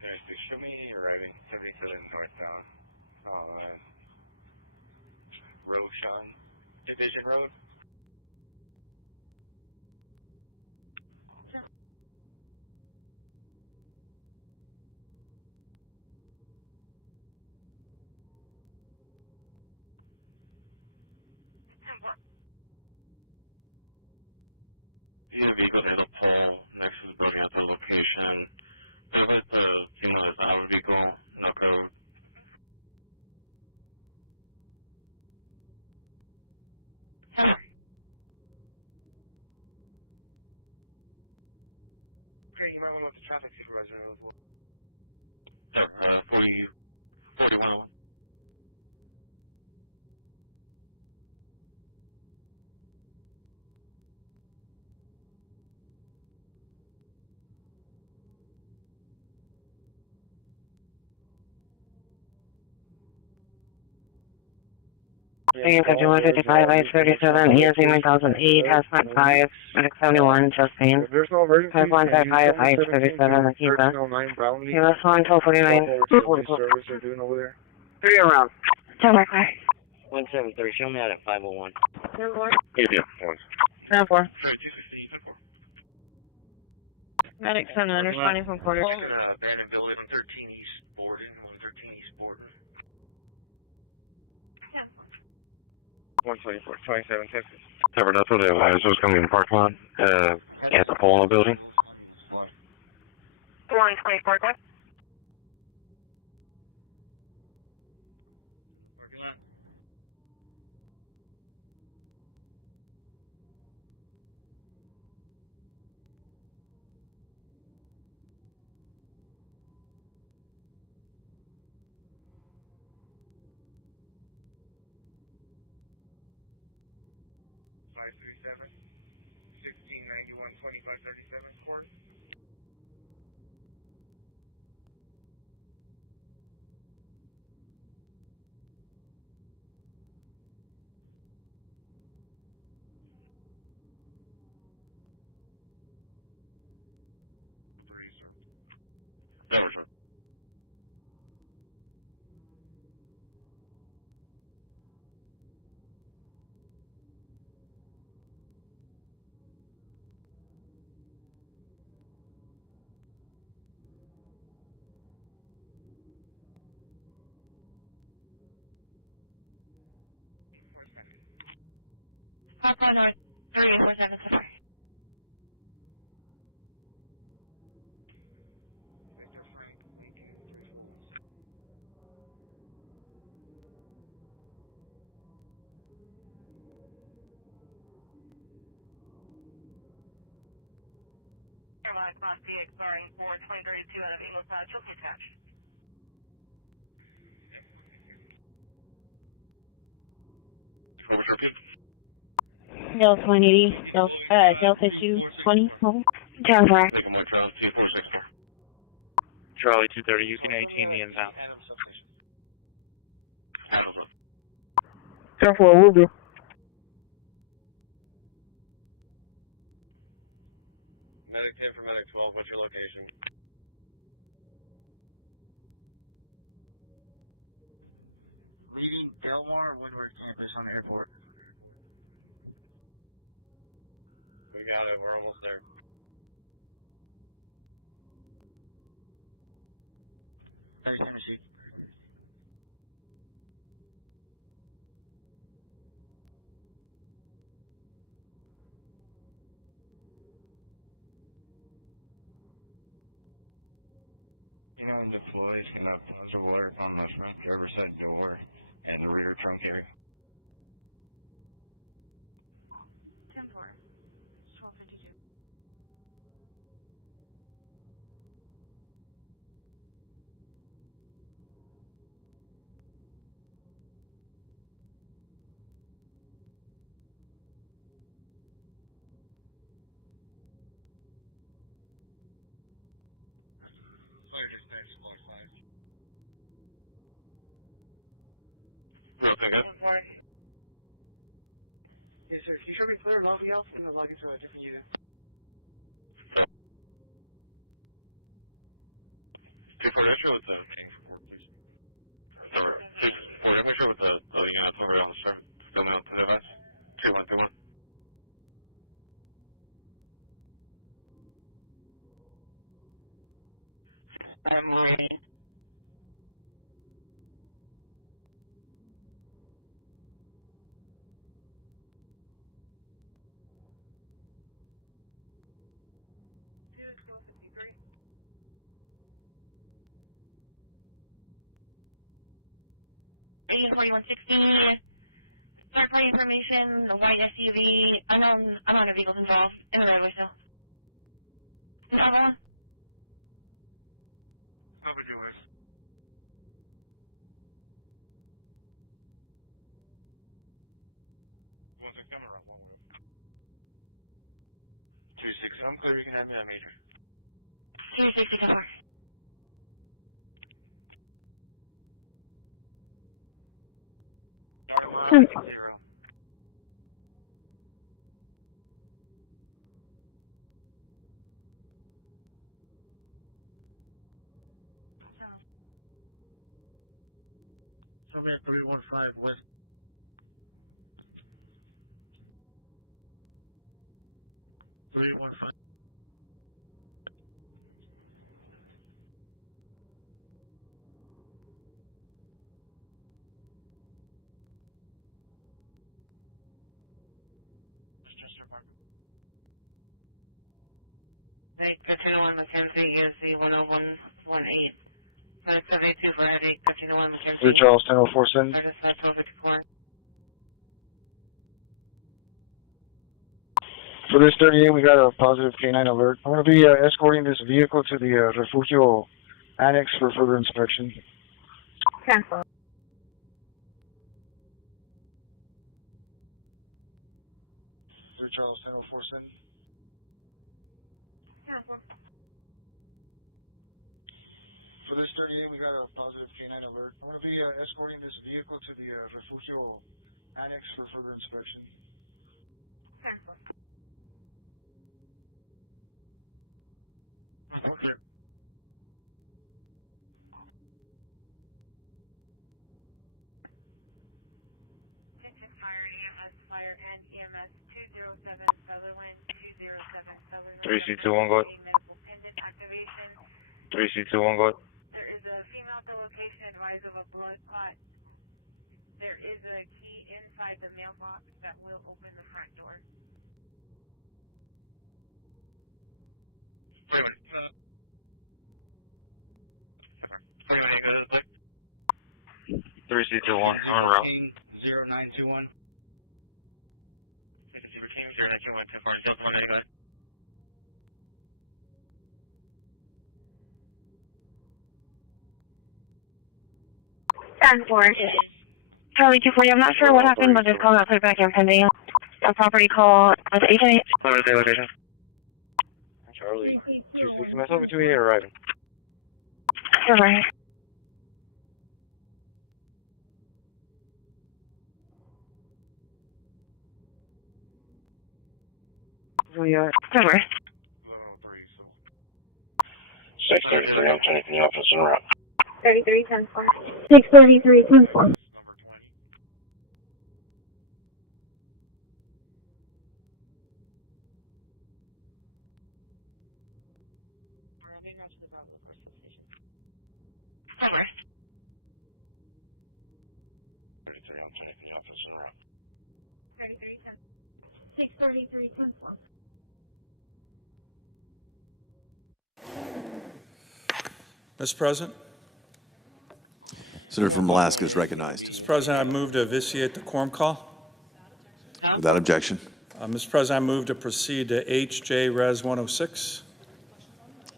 There's show me arriving 77 northbound on Roshan Division Road. The vehicle hit a pole next to the building at the location. There's the FEMA is our vehicle, no code. Okay, you might want to let the traffic supervisor know as well. Sir, 4101. Speaking 5155, H37, ESC 9008, hazmat 5, medic 71, chest pain. Cause 155, H37, Akita. US 1 till 49. 44. 3 around. 10 by 5. 173, show me out at 501. 10 4. Yeah. 10 4. Sorry, 260, 10 4. Medic 7 responding from quarter. Checking abandoned building 113 East Borden, 113 East Borden. 10 4. 124, 27 Texas. Trevor, that's what it was. It was coming in the parking lot at the pole in the building. 124, correct? Parking lot. $537, 1691, 2537, course. Three, sir. Trevor, sir. Papa North 347 Safari. Victor Frank, Lincoln 341. Airline Class D expiring for 2032 out of Ingleside, Chilton attached. Corpus repeat. Delta 180, Delta 220, 10 4. Make a more Charlie T464. Charlie 230, you can 18 the inbound. Adams substation. Adams up. 10 4, will do. Medic 10 for Medic 12, what's your location? Leaving Delmar Windward campus on the airport. We got it, we're almost there. Understand, received. currently deployed in a positive alert on the front driver's side door and the rear trunk area. 10-4, 1252. Fire dispatch, squad 5. Real thing, I'm sorry. Yes, sir. Can you show me clear logging off and log into a different user? 240, I'm sure with the main report, please. Or 240, I'm sure with the units over on the service, still mount to the device. 3121. I'm ready. Agent 4160, third party information, the white SUV, unknown amount of vehicles involved in the roadway still. Travel on? How we doing? Once I come around, one way. 260, I'm clear, you can have me at major. 260, come on. North 0. So I'm at 315 West. Three one five. Westchester Park. Headache 1501 Mackenzie is the 10118. Medic 72 for headache 1501 Mackenzie. Blue Charles 10047. Service 1254. For this 38, we got a positive K9 alert. I'm going to be escorting this vehicle to the Refugio Annex for further inspection. Cancel. Blue Charles 10047. Cancel. For this 38, we got a positive K9 alert. I'm going to be escorting this vehicle to the Refugio Annex for further inspection. Cancel. Okay. Fire, EMS, fire, and EMS 207 Sutherland, 207 Sutherland. 3C21, go ahead. Medical pendant activation. 3C21, go ahead. There is a female at the location advised of a blood clot. There is a key inside the mailbox that will open the front door. 41. 41, go to the plate. 3C21, on route. 0921. Vacancy for King, 0921, 10 4, Delta 190, go ahead. And 4. Charlie 240, I'm not sure what happened, but this call got put back in pending. A property call at 8. Clear the location. Charlie, 260, myself between here arriving. Over. We are. Over. 1103, so. 633, I'm turning the office en route. 33, 10 4. 633, 10 4. Number 20. We're moving out to the Bravo Course station. Over. 33, I'm turning the office en route. 33, 10. 633, 10 4. Mr. President? Senator from Alaska is recognized. Mr. President, I move to vitiate the quorum call. Without objection. Mr. President, I move to proceed to HJ Res 106.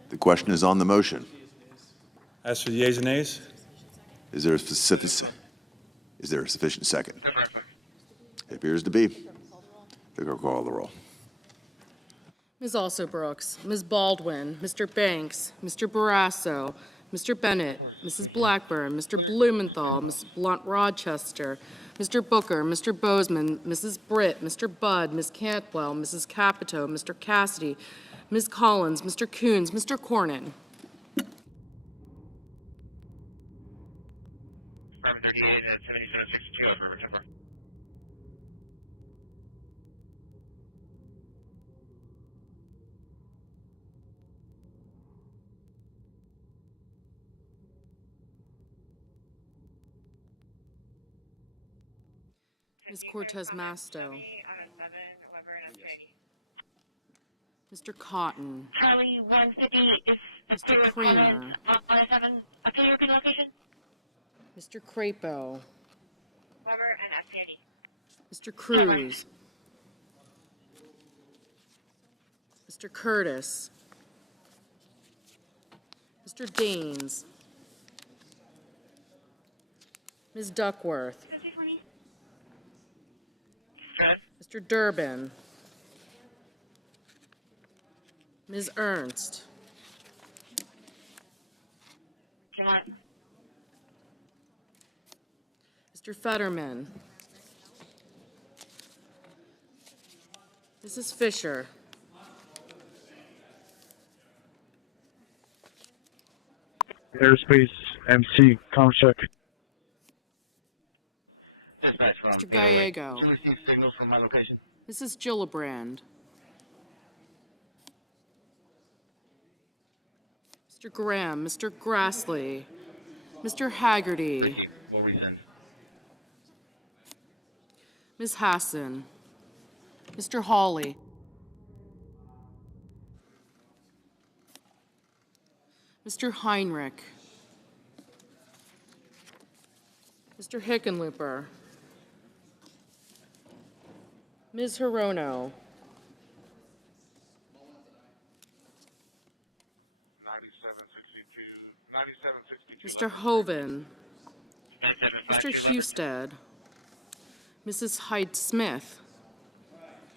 The question is on the motion. As for the yeas and nays? Is there a sufficient second? It appears to be. The clerk will call the roll. Ms. Also Brooks, Ms. Baldwin, Mr. Banks, Mr. Barrasso, Mr. Bennett, Mrs. Blackburn, Mr. Blumenthal, Ms. Blunt Rochester, Mr. Booker, Mr. Bozeman, Mrs. Britt, Mr. Budd, Ms. Cantwell, Mrs. Capito, Mr. Cassidy, Ms. Collins, Mr. Coons, Mr. Cornyn. Department 38 at 7762, over, Temper. Ms. Cortez Masto. On a 7, Weber, and S380. Mr. Cotton. Charlie 150 is a clear with comments on a 7. Can you repeat the location? Mr. Crapo. Weber and S380. Mr. Cruz. Mr. Curtis. Mr. Daines. Ms. Duckworth. 5020. Good. Mr. Durbin. Ms. Ernst. Come on. Mr. Fetterman. Mrs. Fisher. Airspace MC, comm check. Dispatch from Mr. Gallego. 808. Did you receive signals from my location? Mrs. Gillibrand. Mr. Graham, Mr. Grassley, Mr. Haggerty. Ricky, we'll resend. Ms. Hassan, Mr. Hawley, Mr. Heinrich, Mr. Hickenlooper, Ms. Hirono, 9762. Mr. Hoven, 9752 Mr. Husted, Mrs. Hyde-Smith,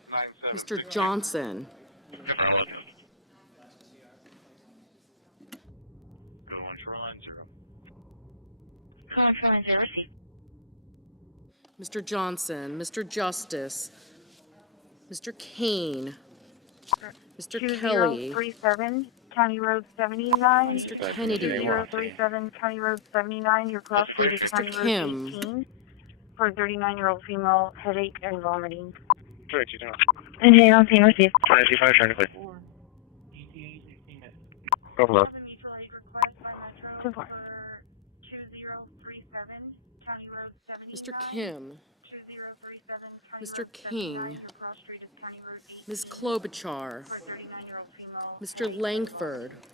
9762. Mr. Johnson, Go on shoreline 0. Calling Shoreline 0, receive. Mr. Johnson, Mr. Justice, Mr. Kane, Mr. Kelly, 2037, County Road 79. Mr. Kennedy, 2037, County Road 79. Your cross street is County Road Kim. 18 for a 39-year-old female, headache and vomiting. 32 down. And hey, on scene, receive. 95, trying to clear. Go for I have a mutual aid request by Metro for 2037, County Road 79. Mr. Kim, 2037, County Mr. Road King. 79. Your cross street is County Road 18. Ms. Klobuchar, For a 39-year-old female, Mr. headache and Langford, vomiting.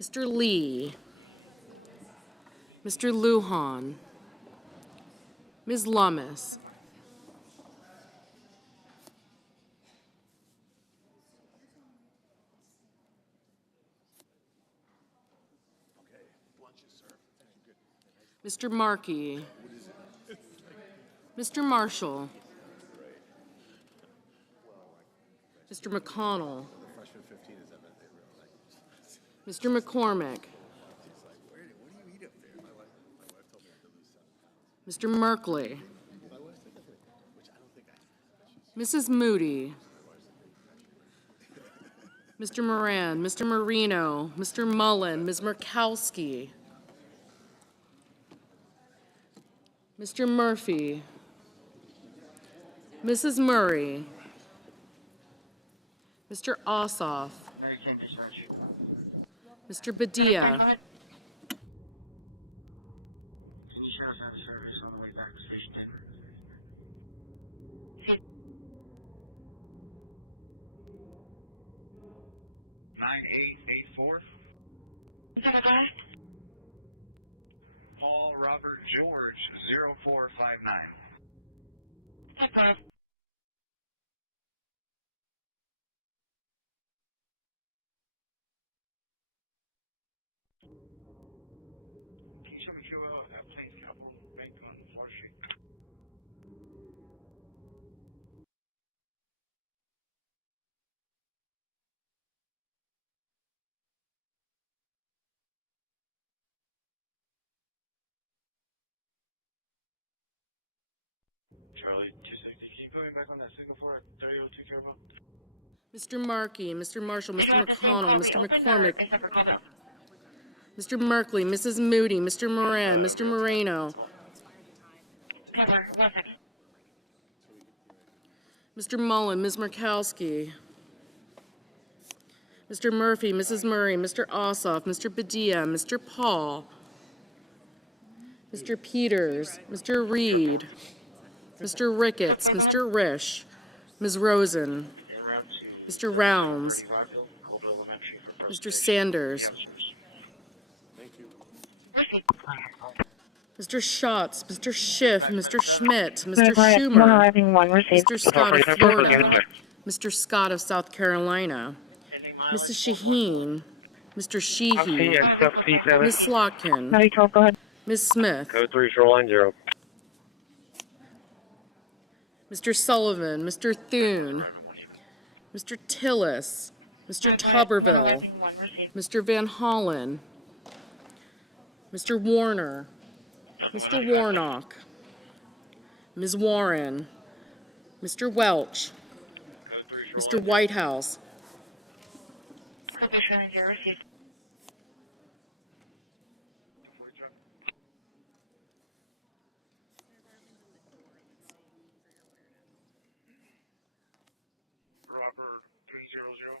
Mr. Lee, Mr. Lujan, Ms. Lummis, Mr. Markey, Mr. Marshall, Mr. McConnell, Mr. McCormick, Mr. Merkley, Mrs. Moody, Mr. Moran, Mr. Marino, Mr. Mullen, Ms. Murkowski, Mr. Murphy, Mrs. Murray, Mr. Ossoff, Mary Kane dispatch. Mr. Badia, Can you share us out of service on the way back to Station 10? 9884. Paul Robert George 0459. Testify. Can you show me QL at Plains Capital Bank on Florida Street? Charlie 260. Can you put me back on that signal for 3002 Carabel? Mr. Markey, Mr. Marshall, Did Mr. you want the same McConnell, call Mr. reopened or McCormick, is that for call bill? Mr. Merkley, Mrs. Moody, Mr. Moran, Mr. Moreno, Testify. 1 second. Mr. Mullen, Ms. Murkowski, Mr. Murphy, Mrs. Murray, Mr. Ossoff, Mr. Padilla, Mr. Paul, Mr. Peters, Mr. Reed, Mr. Ricketts, Mr. Risch, Ms. Rosen, Mr. Rounds, Mr. Sanders, Mr. Schatz, Mr. Schiff, Mr. Schmidt, Mr. Schumer, Mr. Scott of Florida, Mr. Scott of South Carolina, Mrs. Shaheen, Mr. Sheehy, Ms. Slotkin, Ms. Smith, Code 3 Shoreline 0. Mr. Sullivan, Mr. Thune, Mr. Tillis, Mr. Tuberville, Mr. Van Hollen, Mr. Warner, Mr. Warnock, Ms. Warren, Mr. Welch, Code 3 Shoreline Mr. Whitehouse, Corpus 0 received. Robert 300.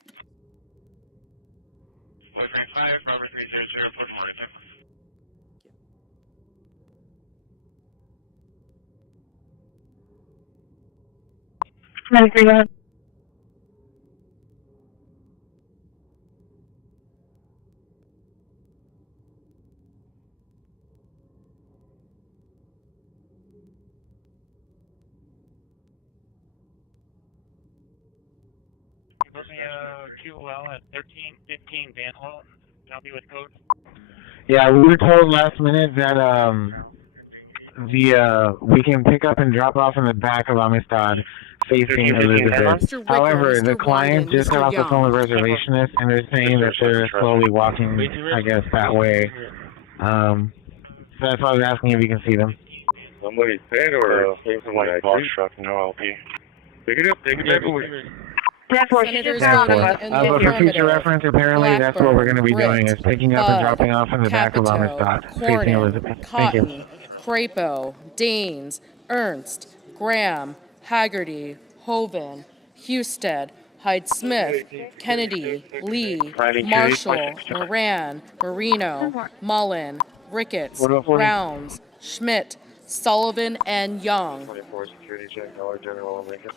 Boyfriend 5, Robert 300, Port Morgan. 93, go ahead. Put me QL at 1315 Van Hollen. Help me with code. Yeah, we were told last minute that we can pick up and drop off in the back of Amistad facing Elizabeth. However, the client just got off the phone with reservationists and they're saying that they're slowly walking, I guess, that way. So that's why I was asking if you can see them. Somebody said or came from that creek. Pick it up, take it back away. Senators voting in the affirmative: Blackburn, Britt, Budd, Capito, Cornyn, Cotton, Crapo, Daines, Ernst, Graham, Haggerty, Hoven, Husted, Hyde-Smith, Kennedy, Lee, Marshall, Moran, Marino, Mullen, Ricketts, Rounds, Schmidt, Sullivan, and Young. 24 security check, General Lincoln.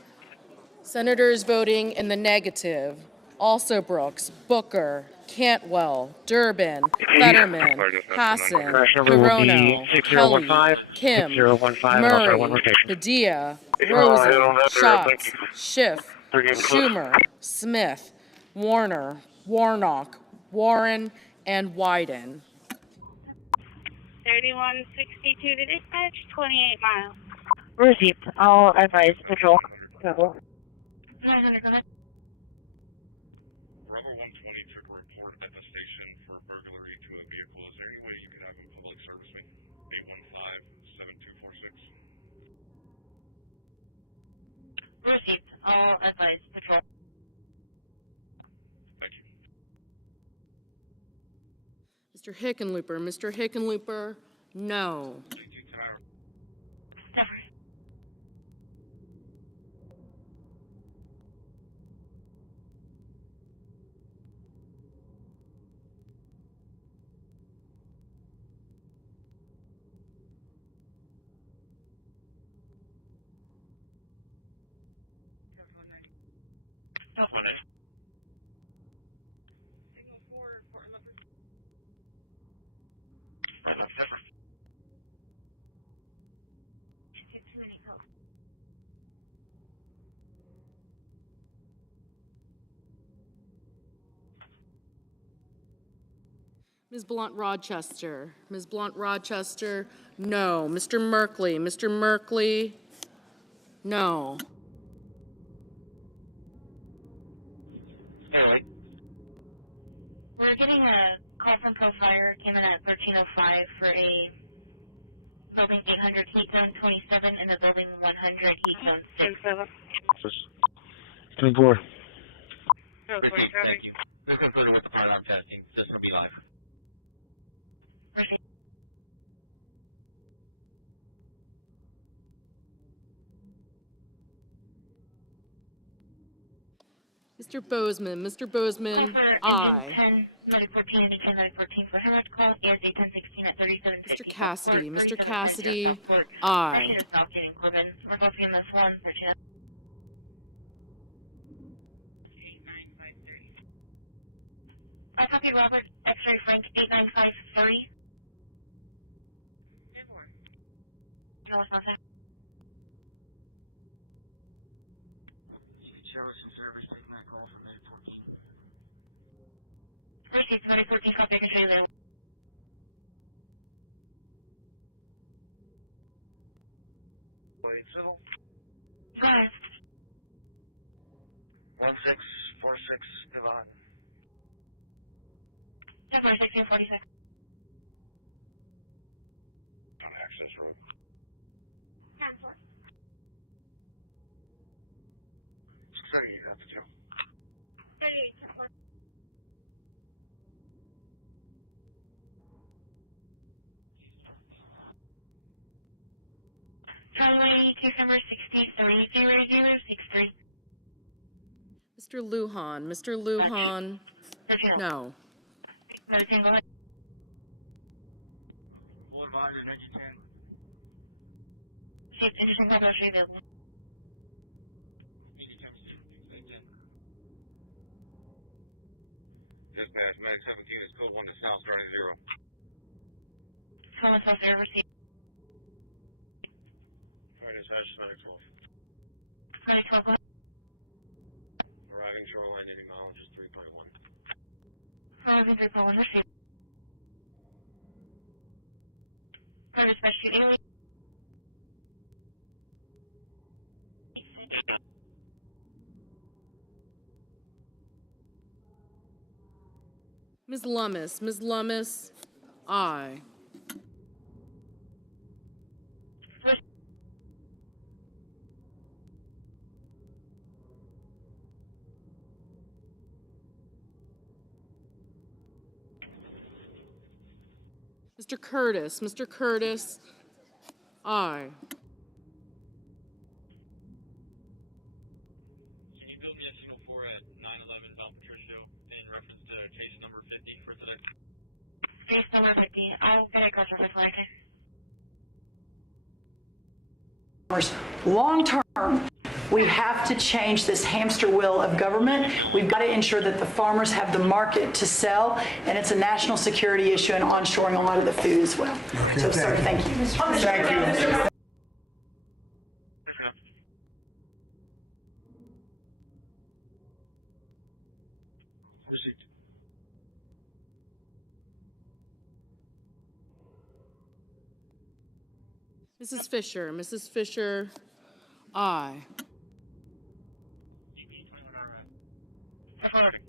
Senators voting in the negative: Alsobrooks, Booker, Cantwell, Durbin, Fetterman, Hassan, Crash number will be 6015, Kim, 6015, and I'll try one more Murray, station. Padilla, Rosen, Schatz, Schiff, Schumer, Smith, Warner, Warnock, Warren, and Wyden. 3162 to dispatch, 28 miles. Received. I'll advise patrol. 900, go ahead. Bravo 120 took a report at the station for burglary to a vehicle. Is there any way you could have him public service me? 815-7246. Received. I'll advise patrol. Thank you. Mr. Hickenlooper, no. Definitely. Signal 4, Port Leopard. Right, not different. Too many pills. Ms. Blunt-Rochester. Ms. Blunt-Rochester, no. Mr. Merkley. Mr. Merkley, no. Hey, wait. We're getting a call from Profire. Came in at 1305 for a building 800 heat zone 27 and the building 100 heat zone 6. 24. Repeat, thank you. This concluded with the fire alarm testing. This will be live. Receive. Mr. Bozeman. Mr. Bozeman, Call for engine aye. 10, medic 14, and engine medic 14 for hemorrhage call. ESD 1016 at 3750 Mr. Cassidy. Southport, Mr. 3750 Cassidy, Southport. aye. Rushing to South Gate in Corbin. Result EMS 1, 13. 89530. I copy Robert, X-ray Frank 8953. 10-4. No, it's not that. You could show us some service taking that call from Medic 14. Received, medic 14, copy, I can show you later. Wait, civil. Go ahead. 1646 Devon. Number 1646. On access road. 10-4. 638, that's the deal. 38, 10-4. Charlie, case number 630063. Mr. Lujan. Mr. Lujan, no. Medicine, go ahead. Full advisor, engine 10. Received, interesting copy, I'll show you available. Dispatch, Medic 17 is code 1 to south, starting 0. Common South Air, received. Fire dispatch, Medic 12. Medic 12, go ahead. Arriving shoreline, any mileage is 3.1. Arriving 3.1, received. Fire dispatch to Alien. Ms. Lummis. Ms. Lummis, aye. Mr. Curtis. Mr. Curtis, aye. Can you build me a signal 4 at 911 Don Patricio in reference to case number 50 for today? Case number 50. I'll get a customer before I can. Long term, we have to change this hamster wheel of government. We've got to ensure that the farmers have the market to sell, and it's a national security issue and onshoring a lot of the food as well. So, sir, thank you. Thank you. Received. Mrs. Fisher. Mrs. Fisher, aye. DB 21 RF. Affirmative.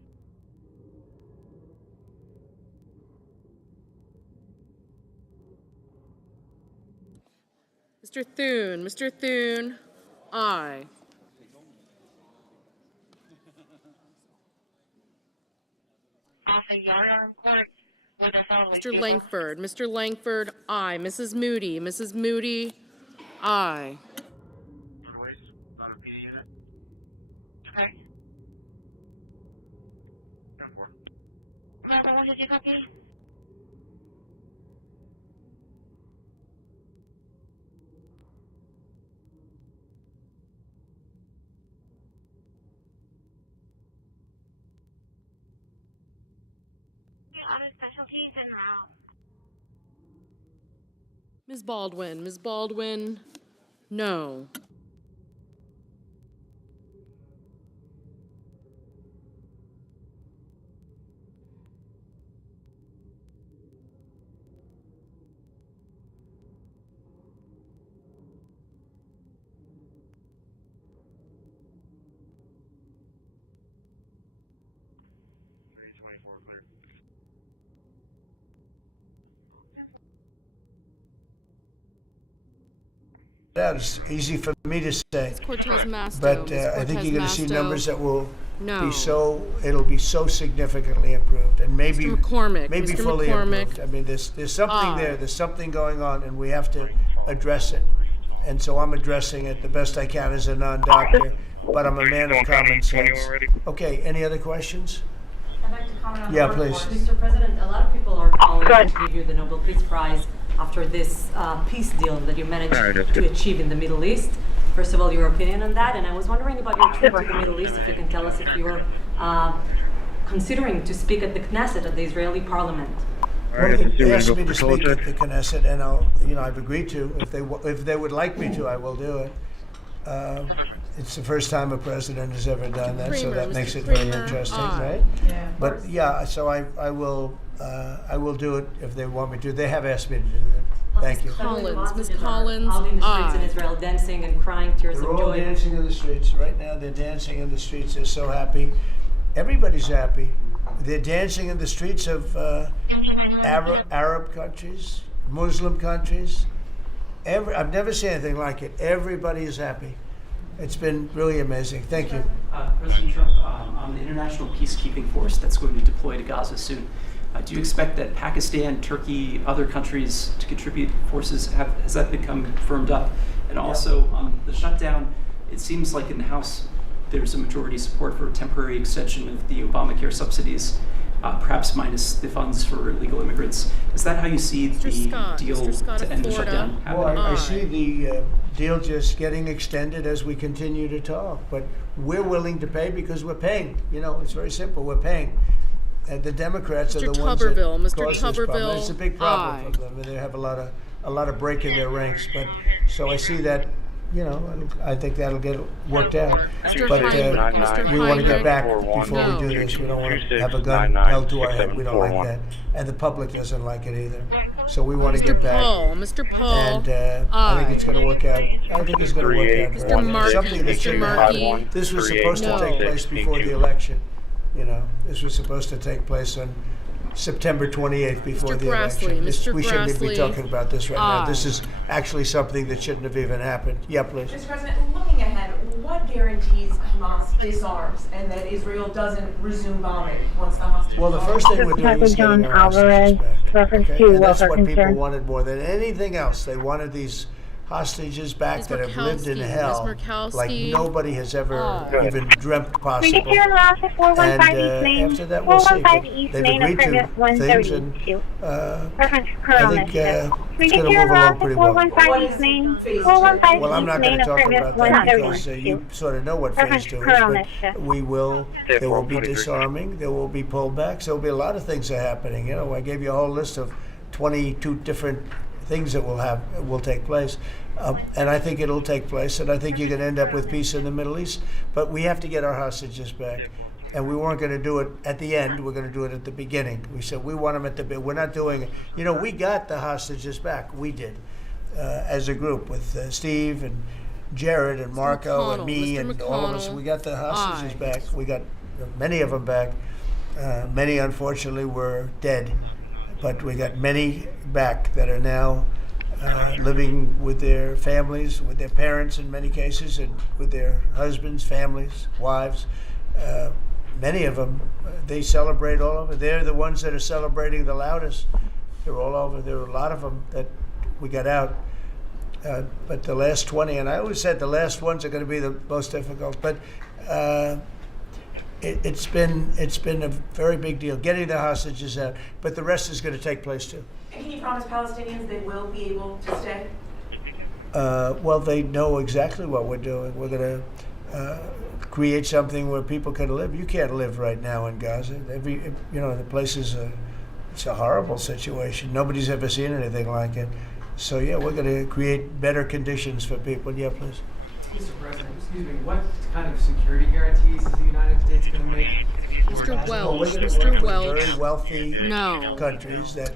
Mr. Thune. Mr. Thune, aye. Off a yard arm court with a solid waste Mr. vehicle. Langford. Mr. Langford, aye. Mrs. Moody. Mrs. Moody, aye. Solid waste, not a PD unit. Okay. 10-4. Another one, did you copy? Auto specialties en route. Ms. Baldwin. Ms. Baldwin, no. .24 clear. That is easy for me to say, Cortez Masto. but Ms. I think Cortez you're going to see Masto. numbers that will No. be so, it'll be so significantly improved, and maybe Mr. McCormick. maybe Mr. fully McCormick. improved. I mean, there's something there, there's something going on, and we have to address it. And so I'm addressing it the best I can as a non-doctor, but I'm a man of common sense. Okay, any other questions? I'd like to comment on Yeah, the please. report. Mr. President, a lot of people are calling to give you the Nobel Peace Prize after this peace deal that you managed to achieve in the Middle East. First of all, your opinion on that, and I was wondering about your trip to the Middle East, if you can tell us if you were considering to speak at the Knesset, at the Israeli parliament. All right, if you ask me to speak at the Knesset, and I've agreed to. If they would like me to, I will do it. It's the first time a president has ever done that, so that makes it very interesting, right? Yeah. But yeah, so I will do it if they want me to. They have asked me to do that. Thank you. Collins. Ms. Collins, out in the streets in Israel, dancing and crying tears They're of all joy. dancing in the streets right now. They're dancing in the streets. They're so happy. Everybody's happy. They're dancing in the streets of Arab countries, Muslim countries. I've never seen anything like it. Everybody is happy. It's been really amazing. Thank you. President Trump, on the international peacekeeping force that's going to be deployed to Gaza soon, do you expect that Pakistan, Turkey, other countries to contribute forces? Has that become firmed up? And also, the shutdown, it seems like in the House there's a majority support for a temporary extension of the Obamacare subsidies, perhaps minus the funds for illegal immigrants. Is that how you see the deal to end the shutdown happening? Well, I see the deal just getting extended as we continue to talk, but we're willing to pay because we're paying. You know, it's very simple. We're paying. The Democrats are the ones that cause this problem. It's a big problem for them, and they have a lot of break in their ranks. But so I see that. You know, I think that'll get worked out. But we want to get back before we do this. We don't want to have a gun held to our head. We don't like that. And the public doesn't like it either. So we want to get back. Mr. Paul. And I think it's going to work out. I think it's going to work out. Something that should not. This was supposed to take place before the election. You know, this was supposed to take place on September 28th before the election. We shouldn't even be talking about this right now. This is actually something that shouldn't have even happened. Yeah, please. Mr. President, looking ahead, what guarantees Hamas disarms and that Israel doesn't resume bombing once the hostages? Well, the first thing we're doing is John Alvarez, reference to welfare concern. People wanted more than anything else. They wanted these hostages back that have lived in hell like nobody has ever even dreamt possible. Register and allow for 415 East Main, 415 East Main, apartment 132. Reference Colonel Mischief. Register and allow for 415 East Main, 415 East Main, apartment 132. You sort of know what phase 2 is. We will, there will be disarming, there will be pullbacks, there will be a lot of things that are happening. You know, I gave you a whole list of 22 different things that will take place. And I think it'll take place, and I think you're going to end up with peace in the Middle East. But we have to get our hostages back, and we weren't going to do it at the end. We're going to do it at the beginning. We said we want them at the beginning. We're not doing it. You know, we got the hostages back. We did, as a group with Steve and Jared and Marco and me and all of us. We got the hostages back. We got many of them back. Many, unfortunately, were dead, but we got many back that are now living with their families, with their parents in many cases, and with their husbands, families, wives. Many of them, they celebrate all over. They're the ones that are celebrating the loudest. They're all over. There are a lot of them that we got out. But the last 20, and I always said the last ones are going to be the most difficult, but it's been a very big deal getting the hostages out, but the rest is going to take place too. And can you promise Palestinians they will be able to stay? Well, they know exactly what we're doing. We're going to create something where people can live. You can't live right now in Gaza. The place is it's a horrible situation. Nobody's ever seen anything like it. So yeah, we're going to create better conditions for people. Yeah, please. Mr. President, excuse me, what kind of security guarantees is the United States going to make? Mr. Wells, Mr. Wells. Very wealthy countries that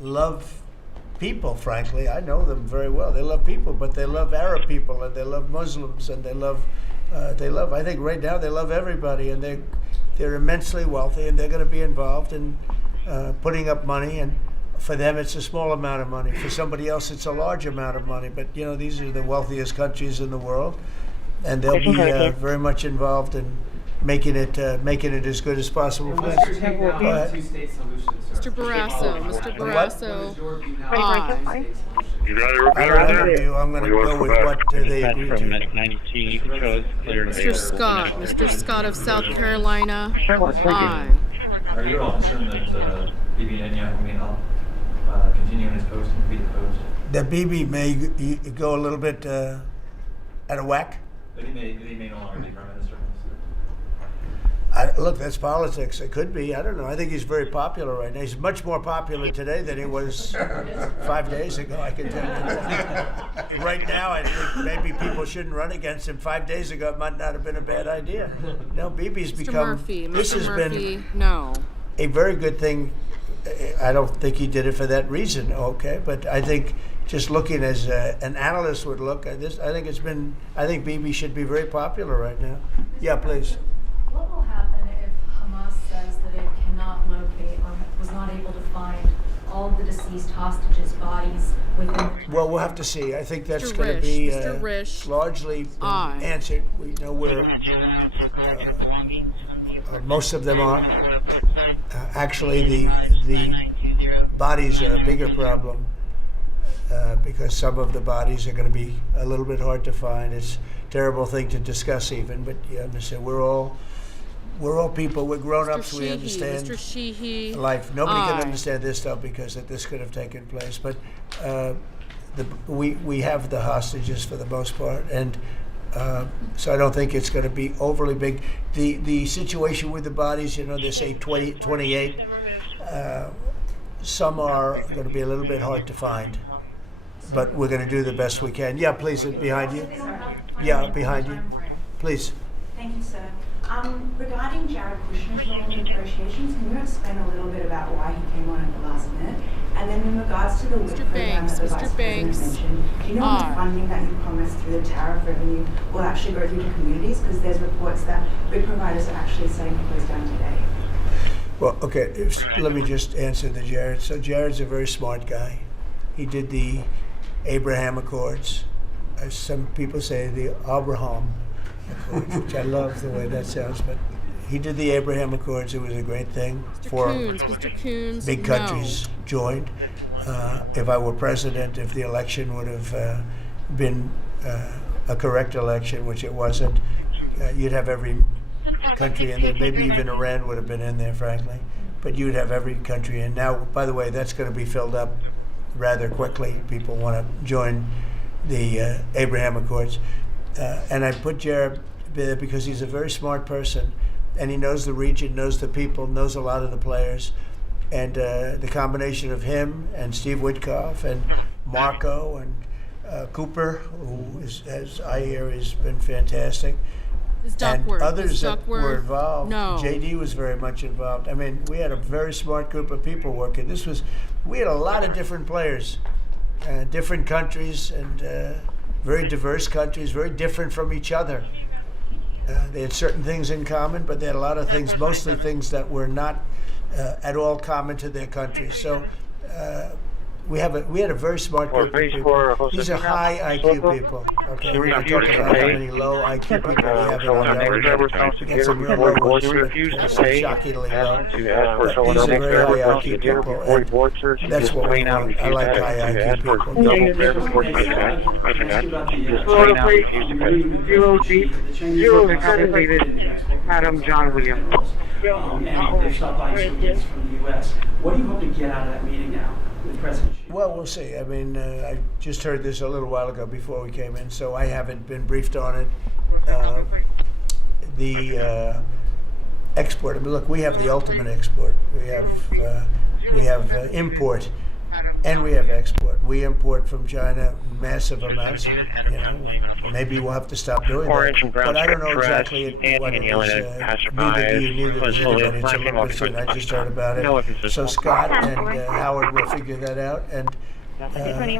love people, frankly. I know them very well. They love people, but they love Arab people, and they love Muslims, and they love, I think right now they love everybody, and they're immensely wealthy, and they're going to be involved in putting up money, and for them it's a small amount of money. For somebody else it's a large amount of money, but you know, these are the wealthiest countries in the world, and they'll be very much involved in making it as good as possible. Mr. Barrasso, Mr. Barrasso. You got it right there? I'm going to go with what they Dispatch from 92, you controls clear and available. Mr. Scott of South Carolina. Continue in his post and be the post. The BB may go a little bit out of whack. But he may no longer be Prime Minister. Look, that's politics. It could be. I don't know. I think he's very popular right now. He's much more popular today than he was 5 days ago, I can tell you. Right now, I think maybe people shouldn't run against him. 5 days ago, it might not have been a bad idea. No, Bibi's become... This has been a very good thing. I don't think he did it for that reason, okay? But I think just looking as an analyst would look at this, I think Bibi should be very popular right now. Yeah, please. What will happen if Hamas says that it cannot locate or was not able to find all of the deceased hostages' bodies within? Well, we'll have to see. I think that's going to be largely answered. We know where. Taking a juvenile to collect her belongings from the apartment. Most of them are. Actually, the 9920 bodies are a bigger problem because some of the bodies are going to be a little bit hard to find. It's a terrible thing to discuss even, but you understand, we're all people, we're grown-ups, we understand life. Nobody can understand this stuff because this could have taken place, but we have the hostages for the most part, and so I don't think it's going to be overly big. The situation with the bodies, you know, they say 28. Some are going to be a little bit hard to find, but we're going to do the best we can. Yeah, please, behind you. Yeah, behind you. Please. Thank you, sir. Regarding Jared Kushner's negotiations, can you explain a little bit about why he came on at the last minute? And then in regards to the WIC program that the Vice President mentioned, do you know how much funding that you promised through the tariff revenue will actually go through to communities? Because there's reports that WIC providers are actually saying it goes down today. Well, okay, let me just answer the Jared. So Jared's a very smart guy. He did the Abraham Accords. As some people say, the Abraham Accords, which I love the way that sounds, but he did the Abraham Accords. It was a great thing. Big countries joined. If I were president, if the election would have been a correct election, which it wasn't, you'd have every country in there. Maybe even Iran would have been in there, frankly. But you'd have every country in. Now, by the way, that's going to be filled up rather quickly. People want to join the Abraham Accords. And I put Jared there because he's a very smart person, and he knows the region, knows the people, knows a lot of the players. And the combination of him and Steve Witkoff and Marco and Cooper, who is, as I hear, has been fantastic. And others that were involved. JD was very much involved. I mean, we had a very smart group of people working. We had a lot of different players, different countries, and very diverse countries, very different from each other. They had certain things in common, but they had a lot of things, mostly things that were not at all common to their country. So we had a very smart group. These are high IQ people. She refused to pay. So when the next driver comes to get her before he boards her, ask him to ask for a double fare before she gets on. She just plain out refused to pay. High IQ people. Florida plate 070. This is Adam John Williams. What do you hope to get out of that meeting now with President Xi? Well, we'll see. I mean, I just heard this a little while ago before we came in, so I haven't been briefed on it. The export. I mean, look, we have the ultimate export. We have import. And we have export. We import from China massive amounts. David, Adam John, William, and maybe we'll have to stop doing Orange that. and brown strip dress, dancing and yelling at passerbys, was fully laughing, walking towards the bus stop. No weapons So Scott and Howard will figure that out, and we're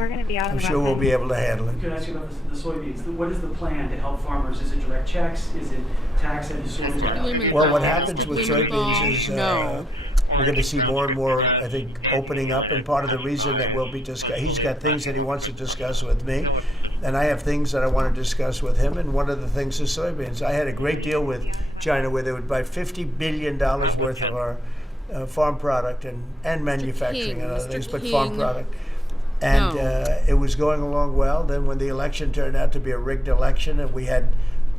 going to be out I'm sure we'll be able to handle it. Can I ask you about the soybeans? What is the plan to help farmers? Is it direct checks? Is it tax and soybeans? Well, what happens with soybeans is we're going to see more and more, I think, opening up, and part of the reason that we'll be discussing, he's got things that he wants to discuss with me, and I have things that I want to discuss with him, and one of the things is soybeans. I had a great deal with China where they would buy $50 billion worth of our farm product and manufacturing and other things, but farm product. And it was going along well. Then when the election turned out to be a rigged election and we had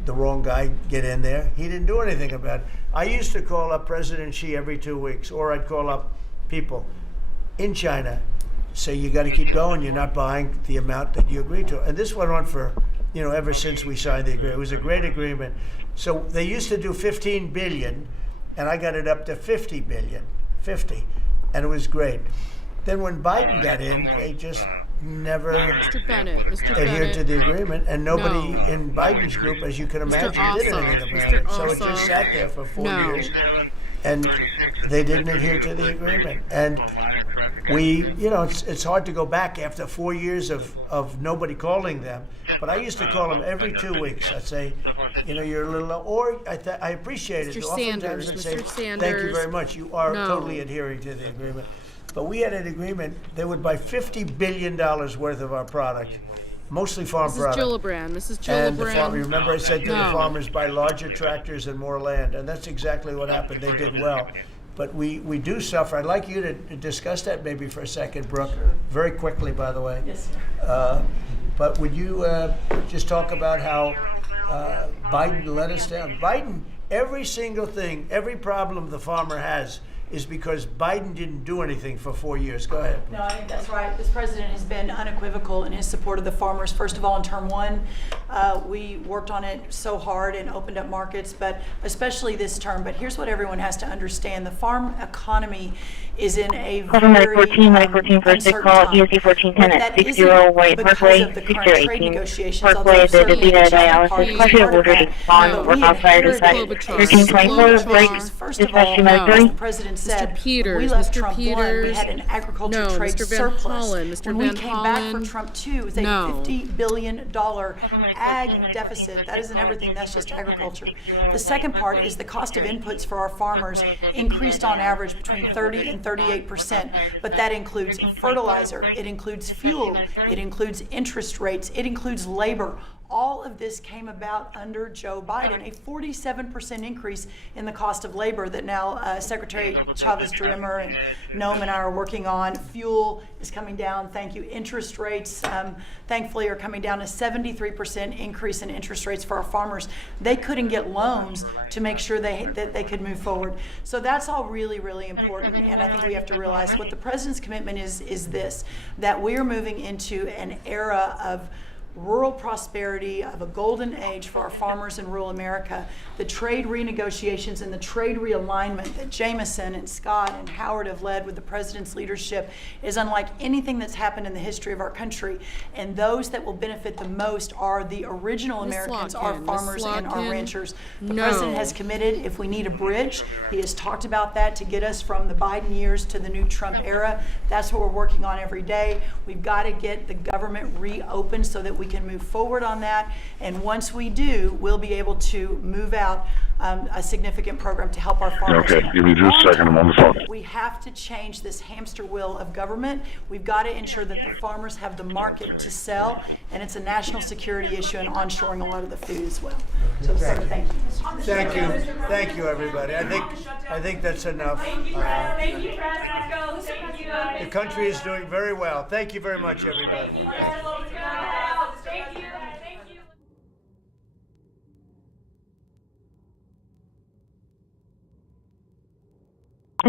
the wrong guy get in there, he didn't do anything about it. I used to call up President Xi every 2 weeks, or I'd call up people in China, say you got to keep going, you're not buying the amount that you agreed to. And this went on for, ever since we signed the agreement. It was a great agreement. So they used to do 15 billion, and I got it up to 50 billion, and it was great. Then when Biden got in, they just never adhered to the agreement, and nobody in Biden's group, as you can imagine, did anything. So they just sat there for 4 years, and they didn't adhere to the agreement. And it's hard to go back after 4 years of nobody calling them. But I used to call them every 2 weeks. I'd say, you're a little, or I appreciate it. Oftentimes I'd say, thank you very much. You are totally adhering to the agreement. But we had an agreement, they would buy $50 billion worth of our product, mostly farm product. Mrs. Gillibrand. And remember I said to the farmers, buy larger tractors and more land, and that's exactly what happened. They did well. But we do suffer. I'd like you to discuss that maybe for a second, Brooke, very quickly, by the way. Yes, sir. But would you just talk about how Biden let us down? Biden, every single thing, every problem the farmer has is because Biden didn't do anything for 4 years. Go ahead. No, I think that's right. This president has been unequivocal in his support of the farmers. First of all, in term one, we worked on it so hard and opened up markets, but especially this term. But here's what everyone has to understand. The farm economy is in a very 14 first call, ESC 1410 at 60 White Parkway, 6018 Parkway, the DaVita dialysis. Question of order to respond, work outside dispatch 1324, break, dispatch to Medical. President said, Mr. Peters, we left Mr. Trump Peters, 1, we had an agriculture trade Mr. Van surplus. Hollen, Mr. When Van we came back for Trump 2, it was a $50 billion ag deficit. That isn't everything, that's just agriculture. The second part is the cost of inputs for our farmers increased on average between 30 and 38%, but that includes fertilizer, it includes fuel, it includes interest rates, it includes labor. All of this came about under Joe Biden, a 47% increase in the cost of labor that now Secretary Chavez-Drimmer and Noam and I are working on. Fuel is coming down, thank you. Interest rates, thankfully, are coming down. A 73% increase in interest rates for our farmers. They couldn't get loans to make sure that they could move forward. So that's all really, really important. And I think we have to realize what the president's commitment is this, that we're moving into an era of rural prosperity, of a golden age for our farmers in rural America. The trade renegotiations and the trade realignment that Jameson and Scott and Howard have led with the president's leadership is unlike anything that's happened in the history of our country. And those that will benefit the most are the original Americans, our farmers and our ranchers. The president has committed, if we need a bridge, he has talked about that to get us from the Biden years to the new Trump era. That's what we're working on every day. We've got to get the government reopened so that we can move forward on that, and once we do, we'll be able to move out a significant program to help our farmers. Okay, give me just a second, I'm on the phone. We have to change this hamster wheel of government. We've got to ensure that the farmers have the market to sell, and it's a national security issue and onshoring a lot of the food as well. So, sir, thank you. Thank you, everybody. I think that's enough. The country is doing very well. Thank you very much. Give me just a second, I'm on the phone.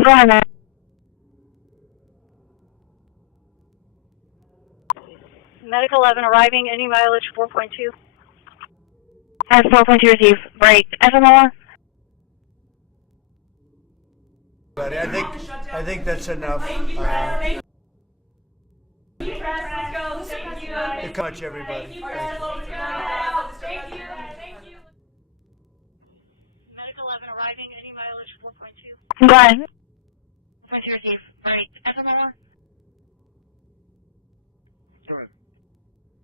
Go ahead, man. Medical 11 arriving, any mileage 4.2. Has 4.2 received, break. FMLR? I think that's enough. Thank you much, everybody. Thank you. Medical 11 arriving, any mileage 4.2. Go ahead. 4.2 receive. Right. FMOR. Sure.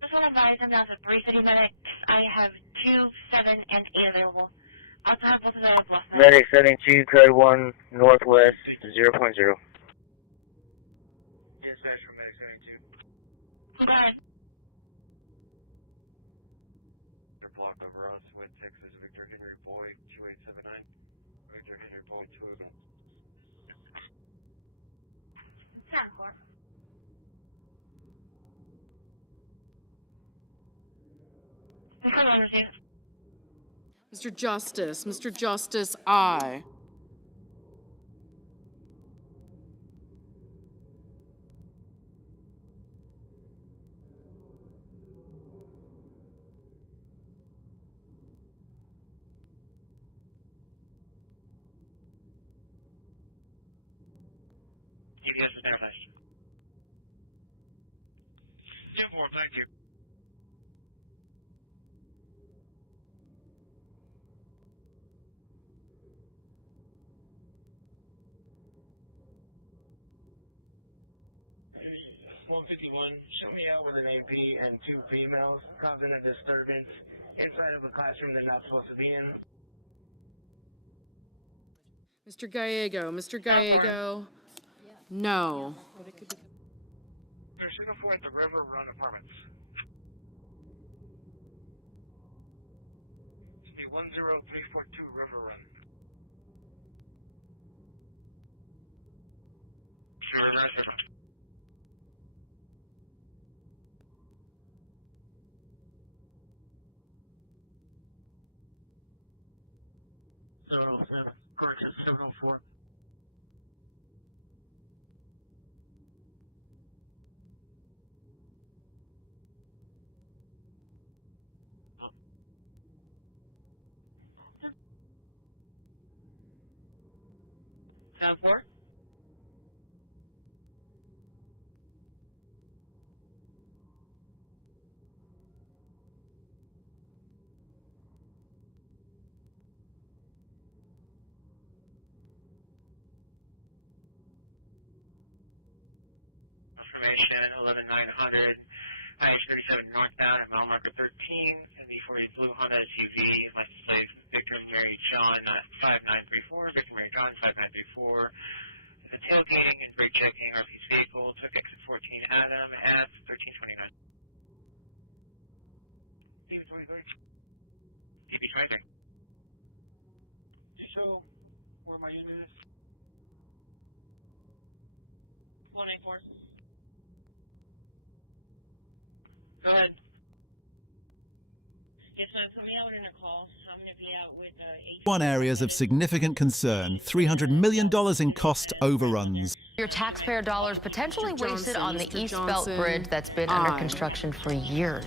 Just want to advise I'm down to 3 city medics. I have 2, 7, and 8 available. I also have both of the bluff medics. Medic 72, code 1, northwest, 0.0. Dispatch from Medic 72. Go ahead. They're blocked over us with Texas Victor Henry Boy 2879. Victor Henry Boy 289. 10-4. Come on, receive. Mr. Justice, I. GPS is manifest. 10-4, thank you. $151, show me out with an AP and 2 females causing a disturbance inside of a classroom they're not supposed to be in. Mr. Gallego. No. There's signal 4 at the River Run Apartments. It's going to be 10342 River Run. River Run, River. So, correction, 704. Sound 4? Information 11900, IH37 northbound at mile marker 13, and before you blue Honda SUV, license plate Victor Mary John 5934, Victor Mary John 5934. The tailgating and brake checking RP's vehicle took exit 14 Adam at 1329. DB23. DB23. Do you show where my unit is? 184. Go ahead. Yes, ma'am. Put me out in a call. I'm going to be out with 8. One areas of significant concern, $300 million in cost overruns. Your taxpayer dollars potentially wasted on the East Belt Bridge that's been under construction for years.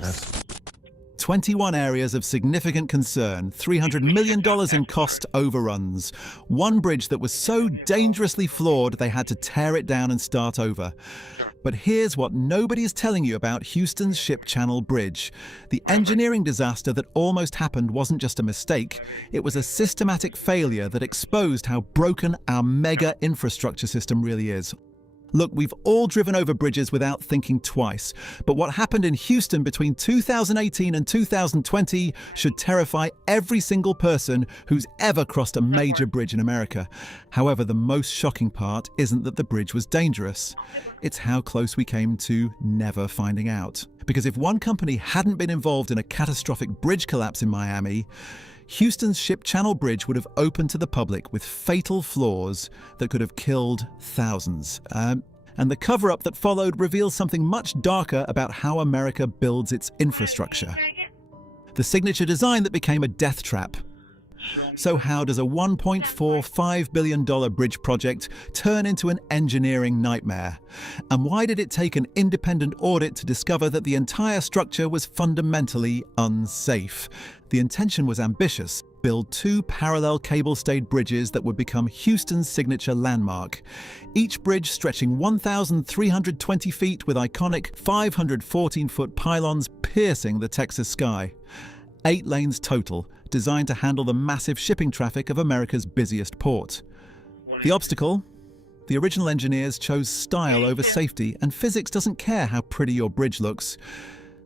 21 areas of significant concern, $300 million in cost overruns. One bridge that was so dangerously flawed they had to tear it down and start over. But here's what nobody is telling you about Houston's Ship Channel Bridge. The engineering disaster that almost happened wasn't just a mistake, it was a systematic failure that exposed how broken our mega infrastructure system really is. Look, we've all driven over bridges without thinking twice, but what happened in Houston between 2018 and 2020 should terrify every single person who's ever crossed a major bridge in America. However, the most shocking part isn't that the bridge was dangerous. It's how close we came to never finding out. Because if one company hadn't been involved in a catastrophic bridge collapse in Miami, Houston's Ship Channel Bridge would have opened to the public with fatal flaws that could have killed thousands. And the cover-up that followed reveals something much darker about how America builds its infrastructure. The signature design that became a death trap. So how does a $1.45 billion bridge project turn into an engineering nightmare? And why did it take an independent audit to discover that the entire structure was fundamentally unsafe? The intention was ambitious, build 2 parallel cable-stayed bridges that would become Houston's signature landmark. Each bridge stretching 1,320 feet with iconic 514-foot pylons piercing the Texas sky. 8 lanes total, designed to handle the massive shipping traffic of America's busiest port. The obstacle? The original engineers chose style over safety, and physics doesn't care how pretty your bridge looks.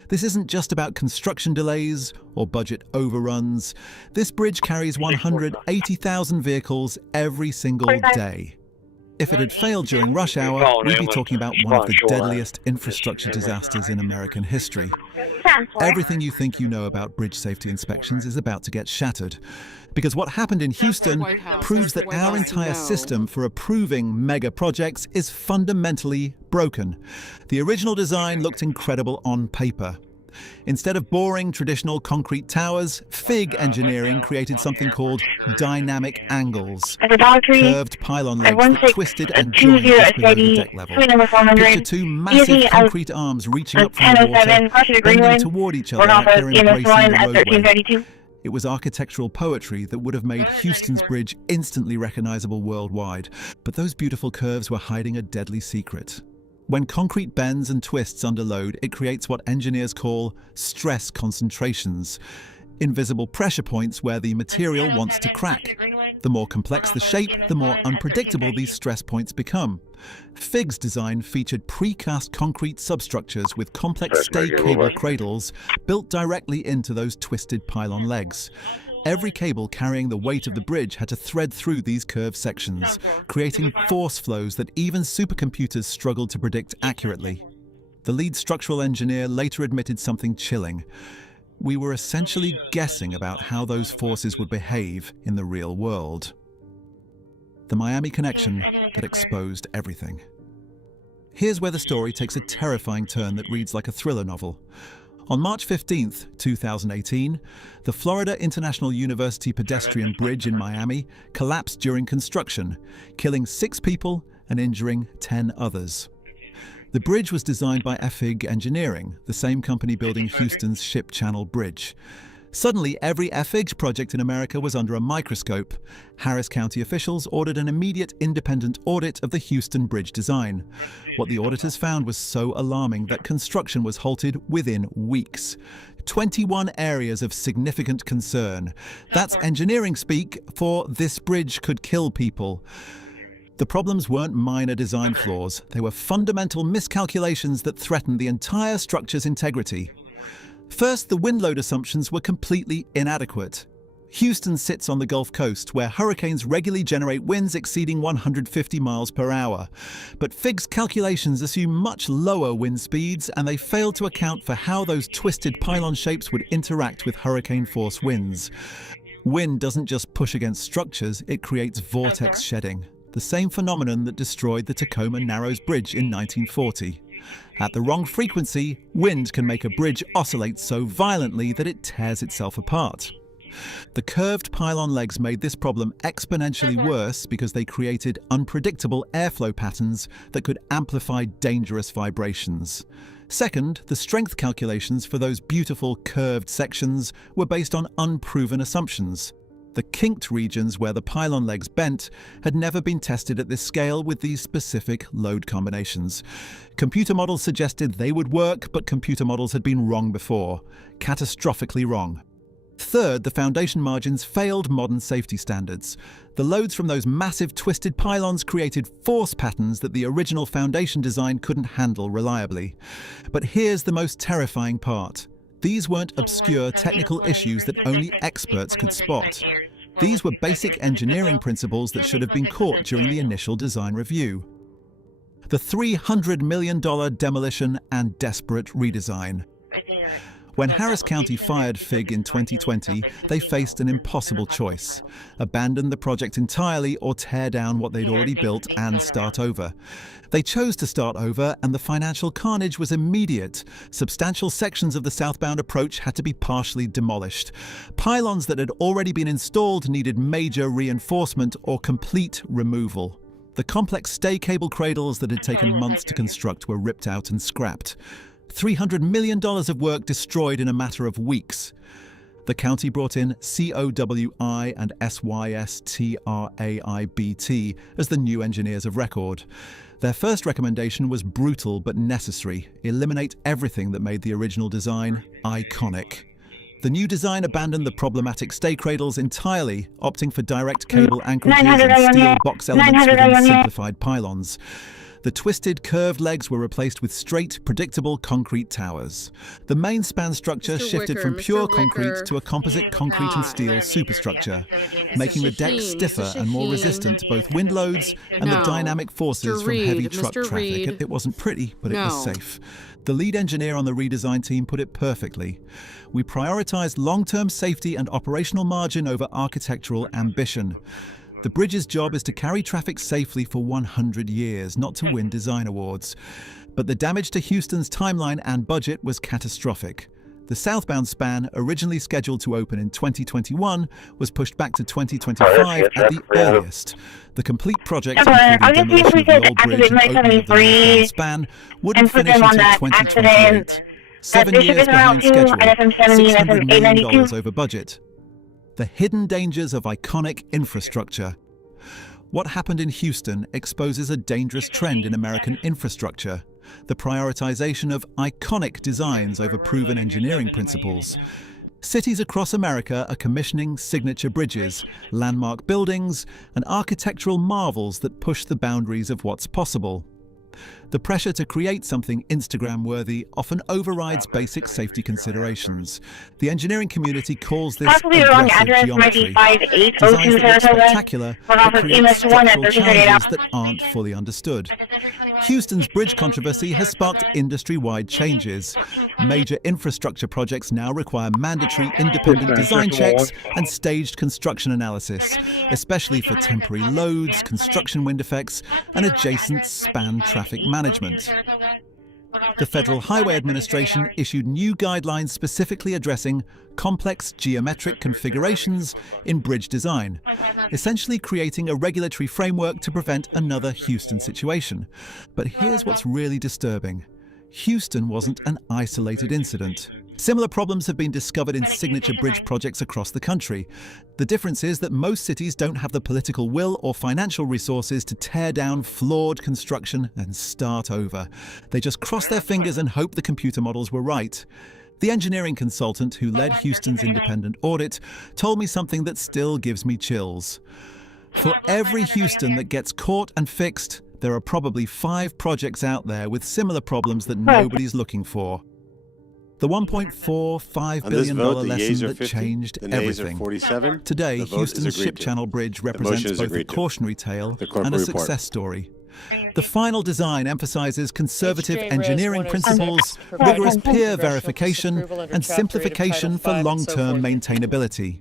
This isn't just about construction delays or budget overruns. This bridge carries 180,000 vehicles every single day. If it had failed during rush hour, we'd be talking about one of the deadliest infrastructure disasters in American history. Everything you think you know about bridge safety inspections is about to get shattered. Because what happened in Houston proves that our entire system for approving mega projects is fundamentally broken. The original design looked incredible on paper. Instead of boring traditional concrete towers, FIG engineering created something called dynamic angles. Curved pylon legs that twisted and joined at deck level. Picture 2 massive concrete arms reaching up from the water, bending toward each other like they're embracing the roadway. It was architectural poetry that would have made Houston's bridge instantly recognizable worldwide. But those beautiful curves were hiding a deadly secret. When concrete bends and twists under load, it creates what engineers call stress concentrations. Invisible pressure points where the material wants to crack. The more complex the shape, the more unpredictable these stress points become. FIG's design featured precast concrete substructures with complex stay cable cradles built directly into those twisted pylon legs. Every cable carrying the weight of the bridge had to thread through these curved sections, creating force flows that even supercomputers struggled to predict accurately. The lead structural engineer later admitted something chilling. We were essentially guessing about how those forces would behave in the real world. The Miami connection that exposed everything. Here's where the story takes a terrifying turn that reads like a thriller novel. On March 15th, 2018, the Florida International University pedestrian bridge in Miami collapsed during construction, killing 6 people and injuring 10 others. The bridge was designed by FIG Engineering, the same company building Houston's Ship Channel Bridge. Suddenly, every FIG project in America was under a microscope. Harris County officials ordered an immediate independent audit of the Houston bridge design. What the auditors found was so alarming that construction was halted within weeks. 21 areas of significant concern. That's engineering speak for this bridge could kill people. The problems weren't minor design flaws. They were fundamental miscalculations that threatened the entire structure's integrity. First, the wind load assumptions were completely inadequate. Houston sits on the Gulf Coast, where hurricanes regularly generate winds exceeding 150 miles per hour. But FIG's calculations assume much lower wind speeds, and they failed to account for how those twisted pylon shapes would interact with hurricane-force winds. Wind doesn't just push against structures, it creates vortex shedding. The same phenomenon that destroyed the Tacoma Narrows Bridge in 1940. At the wrong frequency, wind can make a bridge oscillate so violently that it tears itself apart. The curved pylon legs made this problem exponentially worse because they created unpredictable airflow patterns that could amplify dangerous vibrations. Second, the strength calculations for those beautiful curved sections were based on unproven assumptions. The kinked regions where the pylon legs bent had never been tested at this scale with these specific load combinations. Computer models suggested they would work, but computer models had been wrong before, catastrophically wrong. Third, the foundation margins failed modern safety standards. The loads from those massive twisted pylons created force patterns that the original foundation design couldn't handle reliably. But here's the most terrifying part. These weren't obscure technical issues that only experts could spot. These were basic engineering principles that should have been caught during the initial design review. The $300 million demolition and desperate redesign. When Harris County fired FIG in 2020, they faced an impossible choice: abandon the project entirely or tear down what they'd already built and start over. They chose to start over, and the financial carnage was immediate. Substantial sections of the southbound approach had to be partially demolished. Pylons that had already been installed needed major reinforcement or complete removal. The complex stay cable cradles that had taken months to construct were ripped out and scrapped. $300 million of work destroyed in a matter of weeks. The county brought in COWI and SYSTRAIBT as the new engineers of record. Their first recommendation was brutal but necessary: eliminate everything that made the original design iconic. The new design abandoned the problematic stay cradles entirely, opting for direct cable anchorages and steel box elements within simplified pylons. The twisted, curved legs were replaced with straight, predictable concrete towers. The main span structure shifted from pure concrete to a composite concrete and steel superstructure, making the deck stiffer and more resistant to both wind loads and the dynamic forces from heavy truck traffic. It wasn't pretty, but it was safe. The lead engineer on the redesign team put it perfectly. We prioritized long-term safety and operational margin over architectural ambition. The bridge's job is to carry traffic safely for 100 years, not to win design awards. But the damage to Houston's timeline and budget was catastrophic. The southbound span, originally scheduled to open in 2021, was pushed back to 2025 at the earliest. The complete project I'll just see if we could activate my 73 and put them on that accident. That Bishop is around 2, and FM 70 and FM 892. Over budget. The hidden dangers of iconic infrastructure. What happened in Houston exposes a dangerous trend in American infrastructure: the prioritization of iconic designs over proven engineering principles. Cities across America are commissioning signature bridges, landmark buildings, and architectural marvels that push the boundaries of what's possible. The pressure to create something Instagram-worthy often overrides basic safety considerations. The engineering community calls this possibly the wrong address might be 5802 Saratoga. We're off of EMS 1 at 1338 out. That aren't fully understood. Houston's bridge controversy has sparked industry-wide changes. Major infrastructure projects now require mandatory independent design checks and staged construction analysis, especially for temporary loads, construction wind effects, and adjacent span traffic management. The Federal Highway Administration issued new guidelines specifically addressing complex geometric configurations in bridge design, essentially creating a regulatory framework to prevent another Houston situation. But here's what's really disturbing. Houston wasn't an isolated incident. Similar problems have been discovered in signature bridge projects across the country. The difference is that most cities don't have the political will or financial resources to tear down flawed construction and start over. They just cross their fingers and hope the computer models were right. The engineering consultant who led Houston's independent audit told me something that still gives me chills. For every Houston that gets caught and fixed, there are probably 5 projects out there with similar problems that nobody's looking for. The $1.45 billion lesson that changed everything. Today, Houston's Ship Channel Bridge represents both a cautionary tale and a success story. The final design emphasizes conservative engineering principles, rigorous peer verification, and simplification for long-term maintainability.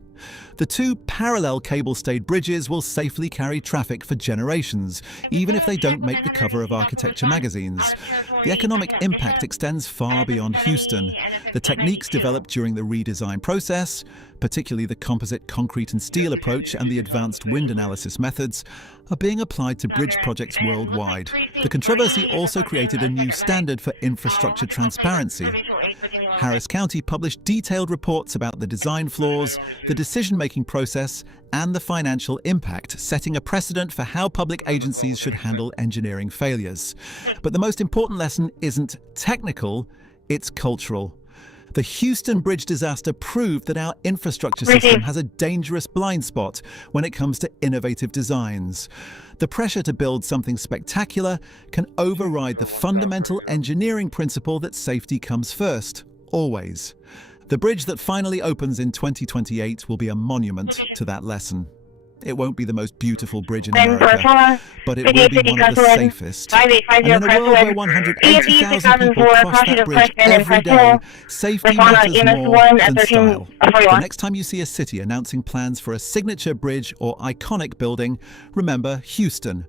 The 2 parallel cable-stayed bridges will safely carry traffic for generations, even if they don't make the cover of architecture magazines. The economic impact extends far beyond Houston. The techniques developed during the redesign process, particularly the composite concrete and steel approach and the advanced wind analysis methods, are being applied to bridge projects worldwide. The controversy also created a new standard for infrastructure transparency. Harris County published detailed reports about the design flaws, the decision-making process, and the financial impact, setting a precedent for how public agencies should handle engineering failures. But the most important lesson isn't technical, it's cultural. The Houston Bridge disaster proved that our infrastructure system has a dangerous blind spot when it comes to innovative designs. The pressure to build something spectacular can override the fundamental engineering principle that safety comes first, always. The bridge that finally opens in 2028 will be a monument to that lesson. It won't be the most beautiful bridge in America, but it will be one of the safest. 5850 Crestwood, EFE 6004, crossing of Crestman and Cresthill, respond on EMS 1 at 1341. The next time you see a city announcing plans for a signature bridge or iconic building, remember Houston.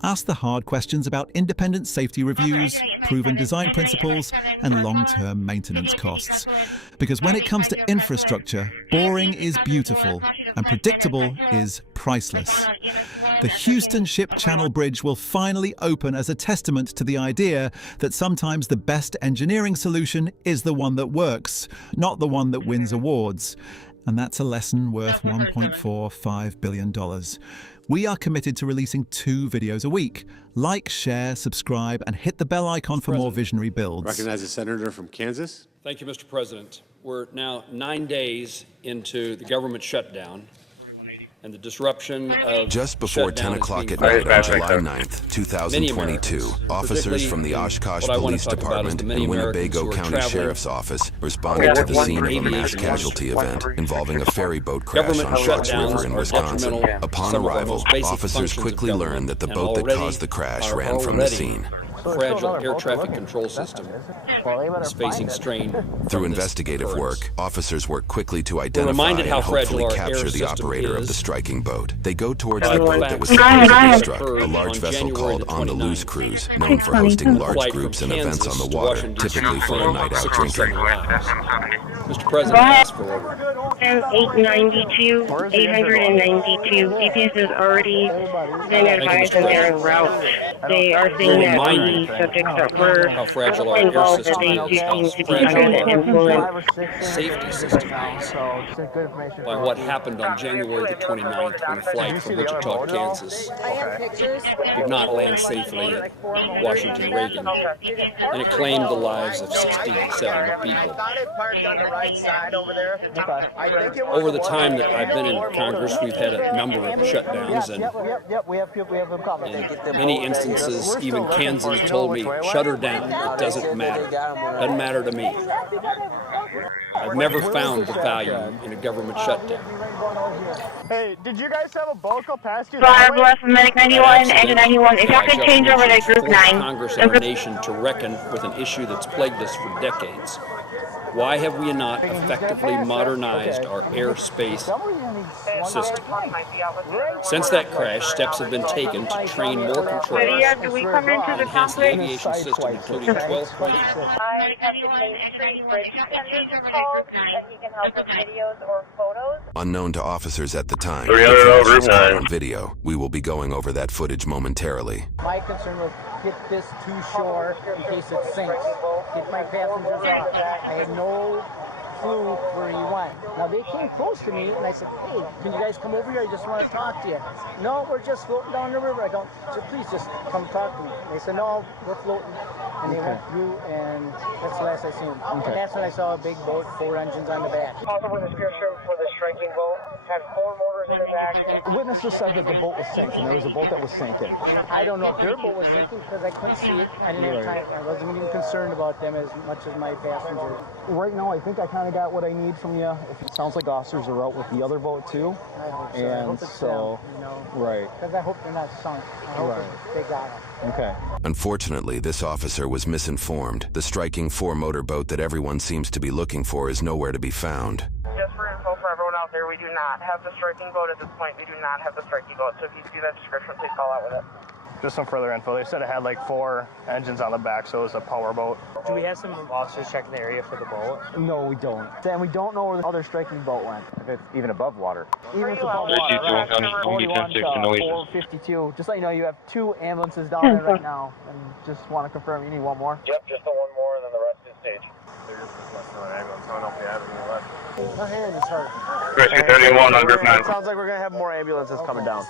Ask the hard questions about independent safety reviews, proven design principles, and long-term maintenance costs. Because when it comes to infrastructure, boring is beautiful, and predictable is priceless. The Houston Ship Channel Bridge will finally open as a testament to the idea that sometimes the best engineering solution is the one that works, not the one that wins awards. And that's a lesson worth $1.45 billion. We are committed to releasing 2 videos a week. Like, share, subscribe, and hit the bell icon for more visionary builds. Recognize the senator from Kansas. Thank you, Mr. President. We're now 9 days into the government shutdown. 4180. And the disruption just before 10 o'clock at night on July 9th, 2022, officers from the Oshkosh Police Department and Winnebago County Sheriff's Office responded to the scene of a mass casualty event involving a ferry boat crash on Fox River in Wisconsin. Upon arrival, officers quickly learned that the boat that caused the crash ran from the scene. Fragile air traffic control system is facing strain. Through investigative work, officers work quickly to identify and hopefully capture the operator of the striking boat. They go towards the boat that was supposedly struck, a large vessel called On the Loose Cruise, known for hosting large groups and events on the water, typically for a night out drinking. Go ahead. 892, 892. GPS has already been advised and they're en route. They are saying that the subjects that were involved, that they do seem to be under the influence. By what happened on January the 29th on flight from Wichita, Kansas. I have pictures. Not land safely in Washington, and it claimed the lives of 7 They are saying that over the time that I've been in Congress, we've had a number of shutdowns, Yep, we have comments. and many instances, even Kansas told me, shut her down, doesn't matter to me. I've never found the value in a government shutdown. Hey, did you guys have a boat go past you? Bar left Medic 91, engine 91. If y'all could change over to Group 9. Congress and the nation to reckon with an issue that's plagued us for decades. Why have we not effectively modernized our airspace system? Since that crash, steps have been taken to train more controllers. Lydia, do we come into the conflict? Bar left Medic 91, engine 91. If y'all could change over to Group 9. Group 9. Unknown to officers at the time, 300 Group 9 video. We will be going over that footage momentarily. My concern was get this to shore in case it sinks. Get my passengers out. I had no clue where he went. Now they came close to me and I said, hey, can you guys come over here? I just want to talk to you. No, we're just floating down the river. I go, so please just come talk to me. They said, no, we're floating. And they went through, and that's the last I seen them. And that's when I saw a big boat, 4 engines on the back. Also, with the description for the striking boat, had 4 motors in the back. The witness just said that the boat was sinking. There was a boat that was sinking. I don't know if your boat was sinking because I couldn't see it. I wasn't even concerned about them as much as my passengers. Right now, I think I kind of got what I need from you. It sounds like officers are out with the other boat too. I hope so. And I hope it's so, them, you know, right. Because I hope they're not sunk. I hope they got them. Okay. Unfortunately, this officer was misinformed. The striking 4-motor boat that everyone seems to be looking for is nowhere to be found. Just for info for everyone out there, we do not have the striking boat at this point. We do not have the striking boat. So if you see that description, please call out with it. Just some further info. They said it had like 4 engines on the back, so it was a power boat. Do we have some officers checking the area for the boat? No, we don't. And we don't know where the other striking boat went. If it's even above water. Even if it's above water. 452. Just let you know, you have 2 ambulances down there right now. And just want to confirm, you need 1 more? Yep, just the 1 more, and then the rest is stage. They're just requesting an ambulance. I don't know if they have any left. My hand is hurt. Christi 31 on Group 9. Sounds like we're going to have more ambulances coming down.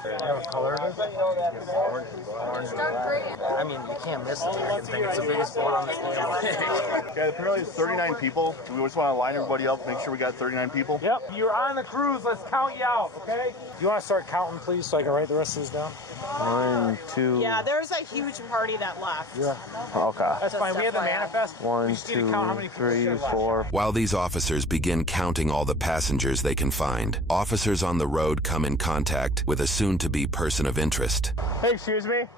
I mean, you can't miss the fucking thing. It's the biggest boat on this damn thing. Okay, apparently it's 39 people. Do we just want to line everybody up, make sure we got 39 people? Yep, you're on the cruise. Let's count you out, okay? Do you want to start counting, please, so I can write the rest of this down? 1, 2. Yeah, there's a huge party that left. Yeah. Okay. That's fine. We have the manifest. 1, 2, 3, 4. While these officers begin counting all the passengers they can find, officers on the road come in contact with a soon-to-be person of interest. Hey, excuse me?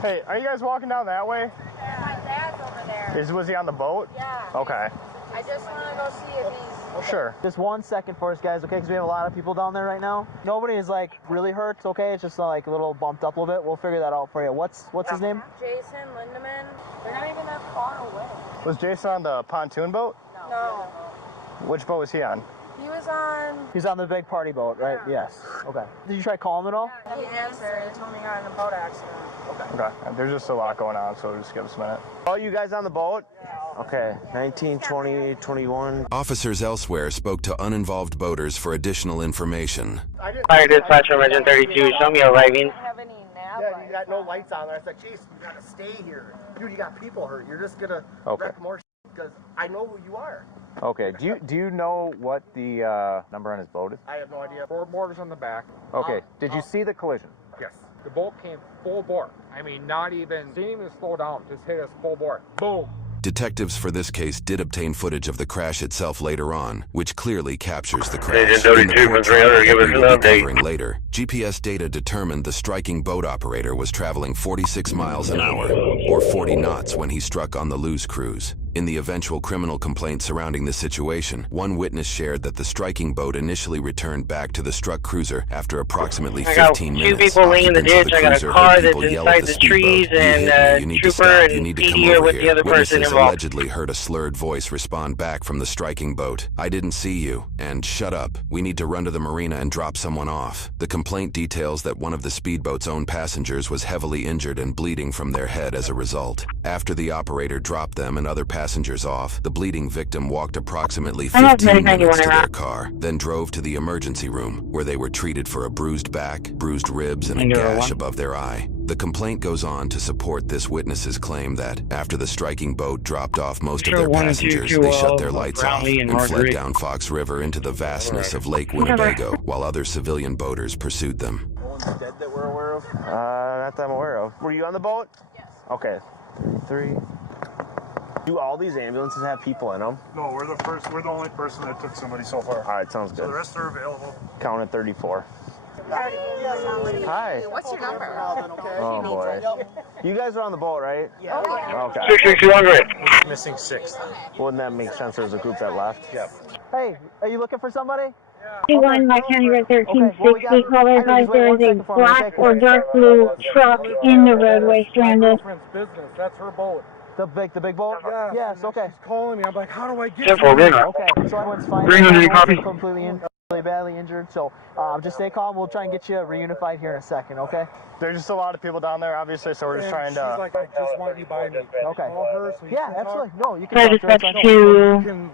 Hey, are you guys walking down that way? Yeah, my dad's over there. Was he on the boat? Yeah. Okay. I just want to go see if he's... Sure. Just 1 second for us, guys, okay? Because we have a lot of people down there right now. Nobody is, like, really hurt, okay? It's just, like, a little bumped up a little bit. We'll figure that out for you. What's his name? Jason Lindemann. They're not even that far away. Was Jason on the pontoon boat? No. Which boat was he on? He was on... He's on the big party boat, right? Yeah. Yes. Okay. Did you try calling him at all? He answered. He told me he got in a boat accident. Okay. There's just a lot going on, so just give us a minute. Oh, you guys on the boat? Yeah. Okay, 19, 20, 21. Officers elsewhere spoke to uninvolved boaters for additional information. Fire dispatcher, Emergent 32, show me arriving. Yeah, you got no lights on there. I said, Jason, you gotta stay here. Dude, you got people hurt. You're just gonna wreck more shit because I know who you are. Okay, do you know what the number on his boat is? I have no idea. 4 boarders on the back. Okay, did you see the collision? Yes. The boat came full bore. I mean, didn't even slow down, just hit us full bore. Boom. Detectives for this case did obtain footage of the crash itself later on, which clearly captures the crash. Agent 32 from 300, give us an update. Later, GPS data determined the striking boat operator was traveling 46 miles an hour, or 40 knots when he struck on the Luz cruise. In the eventual criminal complaint surrounding the situation, one witness shared that the striking boat initially returned back to the struck cruiser after approximately 15 minutes. I got 2 people laying in the ditch. I got a car that's inside the trees, and trooper and PD are with the other person involved. Allegedly heard a slurred voice respond back from the striking boat. "I didn't see you," and "Shut up. We need to run to the marina and drop someone off." The complaint details that one of the speedboat's own passengers was heavily injured and bleeding from their head as a result. After the operator dropped them and other passengers off, the bleeding victim walked approximately 15 minutes to their car, then drove to the emergency room, where they were treated for a bruised back, bruised ribs, and a gash above their eye. The complaint goes on to support this witness's claim that, after the striking boat dropped off most of their passengers, they shut their lights off and fled down Fox River into the vastness of Lake Winnebago, while other civilian boaters pursued them. No one's dead that we're aware of? Not that I'm aware of. Were you on the boat? Yes. Okay. 3. Do all these ambulances have people in them? No, we're the only person that took somebody so far. All right, sounds good. So the rest are available. Count at 34. Hi. What's your number? Oh boy. You guys are on the boat, right? Yeah. Okay. 66200. Missing 6. Wouldn't that make sense? There's a group that left. Yeah. Hey, are you looking for somebody? 21 by County Road 1360. Caller advised there is a black or dark blue truck in the roadway stranded. Business. That's her boat. The big boat? Yeah. Yes, okay. She's calling me. I'm like, how do I get Central River. Okay, so everyone's fine. Completely really badly injured, so just stay calm. We'll try and get you reunified here in a second, okay? There's just a lot of people down there, obviously, so we're just trying to... She's like, I just want you by me. Okay. Call her so you yeah, can absolutely. Talk. No, you can Try to dispatch to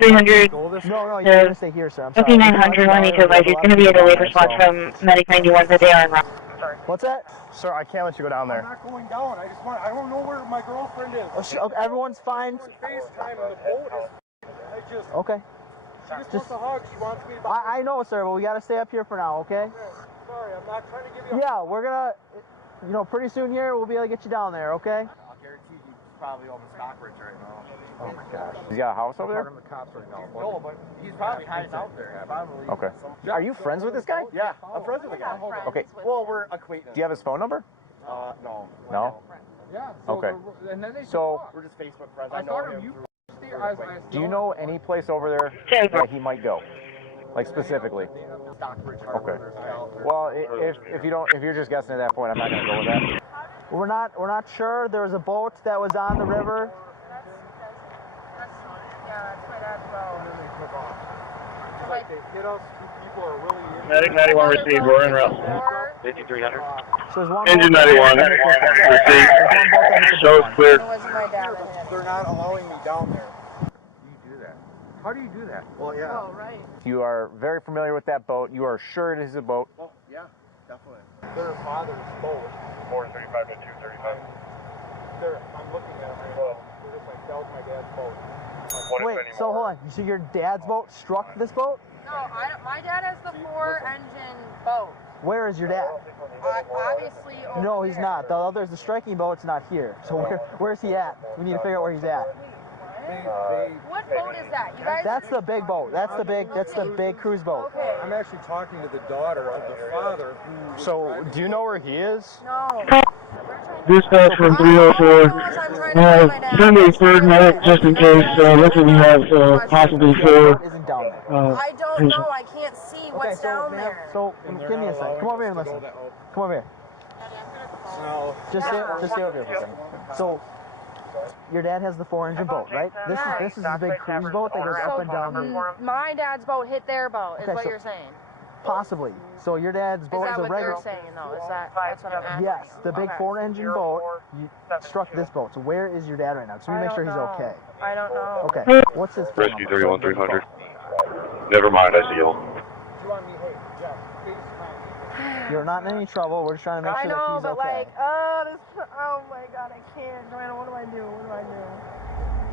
300. No, you gotta stay here, sir. I'm sorry. Okay, 900. I need to advise you. It's going to be a delayed response from Medic 91, but they are en route. What's that? Sir, I can't let you go down there. I'm not going down. I don't know where my girlfriend is. Oh, okay, everyone's fine. FaceTime and the boat is... Okay. She just wants a hug. She wants me to... I know, sir, but we gotta stay up here for now, okay? Sorry, I'm not trying to give you a... Yeah, we're gonna, pretty soon here, we'll be able to get you down there, okay? I'll guarantee he's probably over Stockbridge right now. Oh my gosh. He's got a house over there? I'm the cops right now. No, but he's probably hiding out there. Probably. Okay. Are you friends with this guy? Yeah, I'm friends with the guy. Okay. Well, we're acquaintances. Do you have his phone number? No. No? Yeah. Okay. And then we're just Facebook friends. I know him through... Do you know any place over there that he might go? Like specifically? Okay. Well, if you're just guessing at that point, I'm not gonna go with that. We're not sure. There was a boat that was on the river. That's my dad's boat. Like they hit us. 2 people are really in. Medic 91 received. We're en route. 5300. So there's one Engine 91. Received. Show's clear. They're not allowing me down there. You do that. How do you do that? Well, yeah. Oh, right. You are very familiar with that boat. You are sure it is a boat. Oh, yeah, definitely. Their father's boat. 435 to 235. I'm looking at it right now. They're just like, that was my dad's boat. Wait, so hold on. So your dad's boat struck this boat? No, my dad has the 4-engine boat. Where is your dad? Obviously over No, he's there. not. There's the striking boat's not here. So where's he at? We need to figure out where he's at. What boat is that? You guys? That's the big boat. That's the big cruise boat. Okay. I'm actually talking to the daughter of the father who... So, do you know where he is? No. Dispatch from 304. Send a third medic just in case. Looks like we have possibly 4. I don't know. I can't see what's down there. So give me a second. Come over here and listen. Come over here. No. Just stay over here for a second. So your dad has the 4-engine boat, right? This is a big cruise boat that goes up and down. My dad's boat hit their boat, is Okay, what so you're saying. Possibly. So your dad's boat is is that a what regular. they're saying though? Is that's what I'm asking? Yes, the big 4-engine boat struck this boat. So where is your dad right now? So we make sure he's okay. I don't know. Okay. What's his phone Rescue number? 31300. Never mind, I see y'all. You're not in any trouble. We're just trying to make sure that he's but okay. like, oh my God, I can't. Joanna, what do I do? What do I do?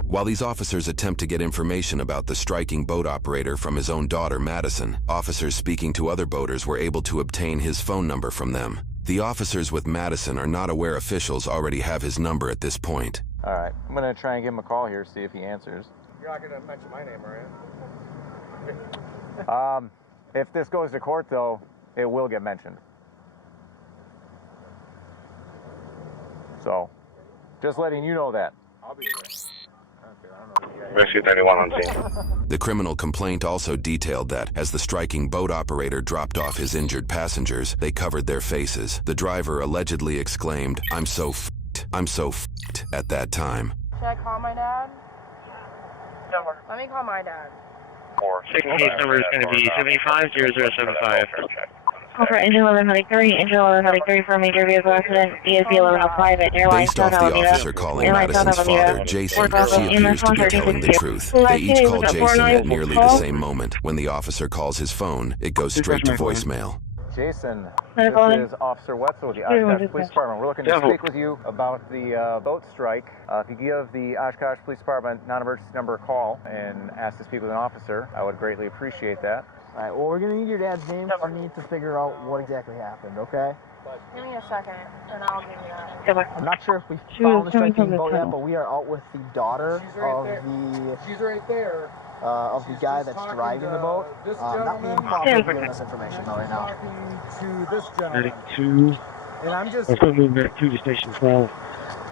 While these officers attempt to get information about the striking boat operator from his own daughter, Madison, officers speaking to other boaters were able to obtain his phone number from them. The officers with Madison are not aware officials already have his number at this point. All right, I'm gonna try and give him a call here, see if he answers. You're not gonna mention my name, are you? If this goes to court, though, it will get mentioned. So, just letting you know that. I'll be there. Rescue 31 on scene. The criminal complaint also detailed that, as the striking boat operator dropped off his injured passengers, they covered their faces. The driver allegedly exclaimed, "I'm so f***ed, I'm so f***ed," at that time. Should I call my dad? Let me call my dad. 6 number is going to be 750075. Over engine 1103, engine 1103 for a major vehicle accident, ESP 1105 at Airline Based off South the Alameda. officer calling Airline South Madison's Alameda. father, Jason, Work off of she appears to be telling the truth. They each call Jason at nearly the same moment. When the officer calls his phone, it goes straight to voicemail. Jason, this is Officer Wetzel with the Oshkosh Police Department. We're looking to speak with you about the boat strike. If you give the Oshkosh Police Department non-emergency number a call and ask to speak with an officer, I would greatly appreciate that. All right, well, we're going to need your dad's name. We need to figure out what exactly happened, okay? Give me a second, and I'll give you that. I'm not sure if we found the striking boat yet, but we are out with the daughter She's right there. of the guy that's driving the boat. Not being caught giving us information though right now. Talking to this gentleman. 32. And I'm just... Let's go move back to the station 12.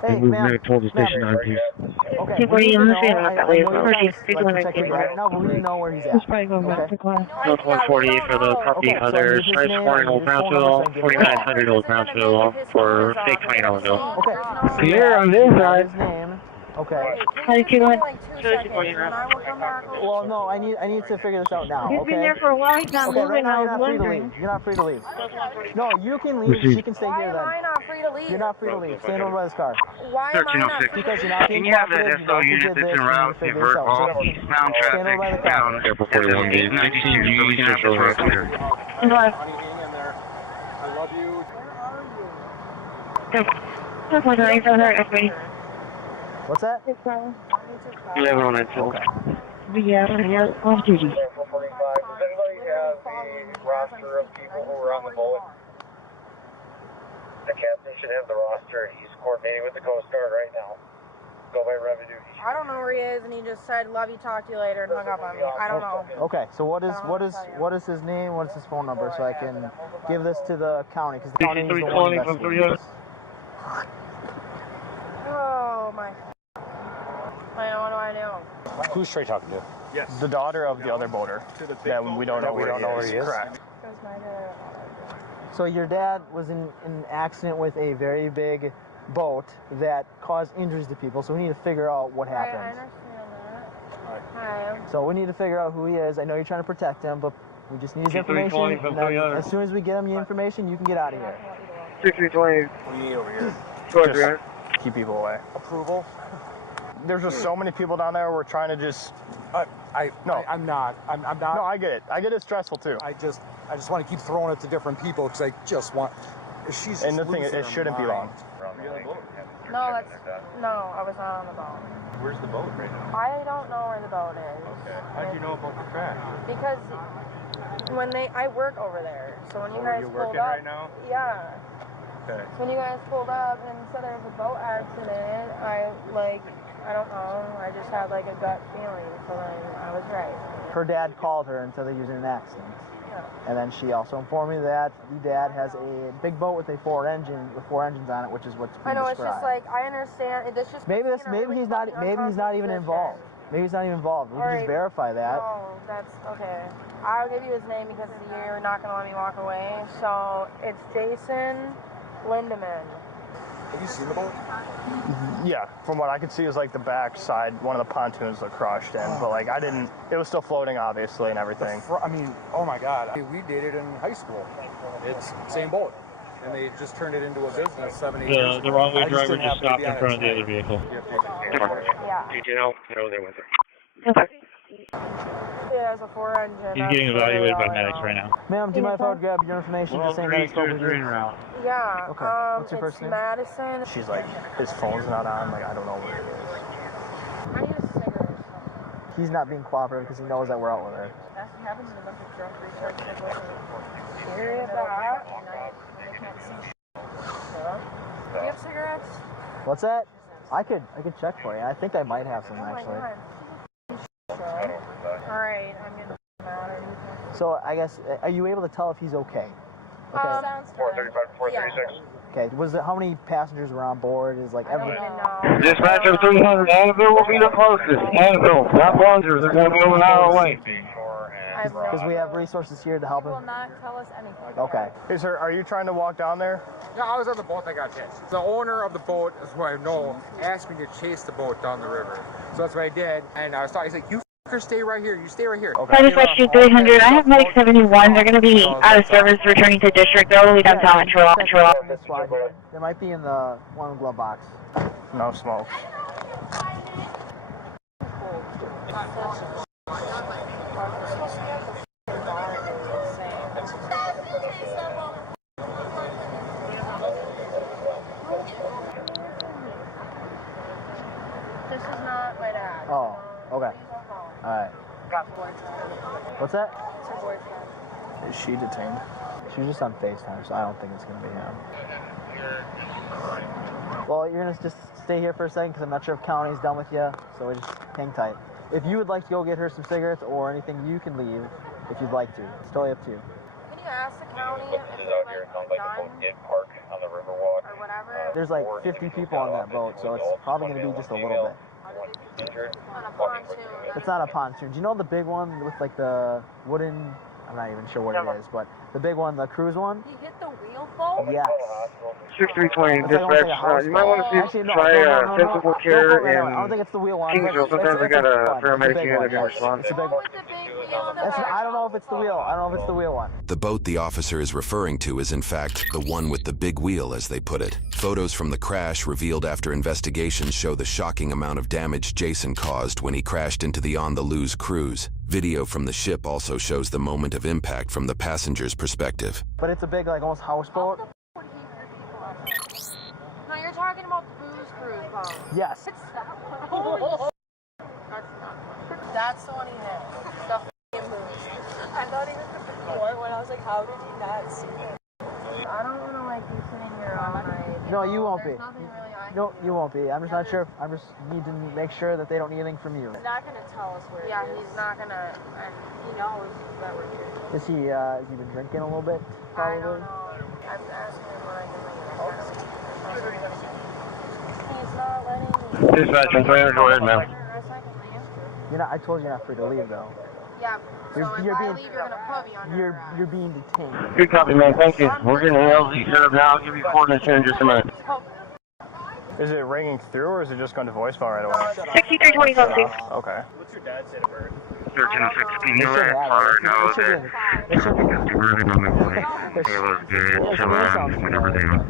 Hey, move ma'am. back to the station 9, please. Okay, we need to know, I know you're trying to protect him right now, but we need to know where he's at. Okay? Yeah, we don't know. Okay, so I need his name, I need his phone number so I can give him a What call. difference is it going to make if his phone is off, is what I'm saying? Okay. There's Here on this side. His name. Okay. Can you like 2 seconds, and I will come back over? Well, no, I need to figure this out now. He's Okay? been there for a while, he's not moving, I was wondering. You're not free to leave. No, you can leave. She can stay here then. Why am I not free to leave? You're not free to leave. Stand over by this car. Why am I not free to leave? Because you're not being cooperative, you know, you did this, you need to figure this out. All eastbound traffic bound SM 892, so we can have this road clear. Honey, hang in there. I love you. What's that? 1192. Yeah, off duty. Does anybody have the roster of people who were on the boat? The captain should have the roster. He's coordinating with the Coast Guard right now. Go by revenue. I don't know where he is, and he just said, "Love you, talk to you later," and hung up on me. I don't know. Okay, so what is his name? What is his phone number so I can give this to the county because the county needs to know investigating. Oh my. What do I do? Who's Trey talking to? Yes. The daughter of the other boater that we don't know where he is. Correct. So your dad was in an accident with a very big boat that caused injuries to people, so we need to figure out what happened. I understand that. Hi. So we need to figure out who he is. I know you're trying to protect him, but we just need his information. And then as soon as we get him the information, you can get out of here. 6320. What do you need over here? Just keep people away. Approval? There's just so many people down there. We're trying to just. I'm not. No, I get it. I get it's stressful too. I just want to keep throwing it to different people because I just want. She's. And the thing is, it shouldn't be long. No, I was not on the boat. Where's the boat right now? I don't know where the boat is. Okay. How do you know about the crash? Because I work over there, so when you guys you're pulled working up, right now? yeah. Okay. So when you guys pulled up and said there was a boat accident, I don't know, I just had like a gut feeling, so then I was right. Her dad called her and said that he was in an accident. Yeah. And then she also informed me that the dad has a big boat with four engines on it, which is what's being I know, described. it's just like, I understand, it's just maybe he's not even involved. Maybe he's not even involved. We can just verify that. No, that's okay. I'll give you his name because you're not going to let me walk away. So it's Jason Lindemann. Have you seen the boat? Yeah, from what I could see, it was like the back side, one of the pontoons that crushed in. But like, it was still floating, obviously, and everything. I mean, oh my God. We dated in high school. It's same boat. And they just turned it into a business 7, 8 years ago. The wrong way driver just stopped in front of the other vehicle. Yeah. Did you know? No, there wasn't. Yeah, it's a 4-engine. He's getting evaluated by medics right now. Ma'am, do you mind if I would grab your information? Just saying that I spoke with you. Yeah. Okay. What's your first name? Madison. She's like, his phone's not on. Like, I don't know where it is. I need a cigarette. He's not being cooperative because he knows that we're out with her. That happens in a bunch of drunk recharges. Hear that? Do you have cigarettes? What's that? I could check for you. I think I might have some actually. Alright, I'm gonna out. So I guess, are you able to tell if he's okay? Okay. Sounds 435 to 436. Okay. Was it how many passengers were on board? Is like every. Dispatcher 300, Annabelle will be the closest. Annabelle, not Bonzer. They're going to be over an hour away. Because we have resources here to help him. Will not tell us anything. Okay. Hey, sir, are you trying to walk down there? Yeah, I was on the boat that got hit. The owner of the boat, is who I know, asked me to chase the boat down the river. So that's what I did. And I was talking, he's like, you f***er stay right here. You stay right here. Okay. Dispatch 300. I have medic 71. They're going to be out of service returning to district. They're all the way downtown. Control. They might be in the one glove box. No smoke. This is not my dad. Oh, okay. Alright. What's that? It's her boyfriend. Is she detained? She was just on FaceTime, so I don't think it's going to be him. Well, you're going to just stay here for a second because I'm not sure if county's done with you, so we just hang tight. If you would like to go get her some cigarettes or anything, you can leave if you'd like to. It's totally up to you. Can you ask the county if This is out here. It sounds like the boat did park on the Riverwalk. or whatever? There's like 50 people on that boat, so it's probably going to be just a little bit. Injured. On a pontoon. It's not a pontoon. Do you know the big one with like the wooden, I'm not even sure what it is, but the big one, the cruise one? He hit the wheel boat? Yes. 6320 dispatch. You might want to see try sensible care in I don't think it's the wheel one. Kingsville. Sometimes they got a paramedic here that can respond. It's a big one. I don't know if it's the wheel. I don't know if it's the wheel one. The boat the officer is referring to is in fact the one with the big wheel, as they put it. Photos from the crash revealed after investigations show the shocking amount of damage Jason caused when he crashed into the On the Loose cruise. Video from the ship also shows the moment of impact from the passenger's perspective. But it's a big, like, almost houseboat. No, you're talking about the booze cruise boat. Yes. That's the one he hit. The f***ing booze. I thought he was the before when I was like, how did he not see it? I don't want to like be sitting here all night. No, you won't be. Nothing really No, you won't be. I'm just not sure. I just need to make sure that they don't need anything from you. He's not going to tell us where Yeah, he's not going to, and he knows that we're here. Has he been drinking a little bit, probably? I don't know. I'm asking him when I can leave. He's not letting me. Dispatch 300, go ahead, ma'am. You're not. I told you you're not free to leave, though. Yeah. You're So if being. I leave, you're going to put me on You're being detained. Good copy, man. Thank you. We're getting an LZ set up now. I'll give you coordinates here in just a minute. Is it ringing through, or is it just going to voicemail right away? 6320 please. Okay. What's your dad's date of birth? 1306. Can you let Connor know that because you really don't know why it was good to whenever they are.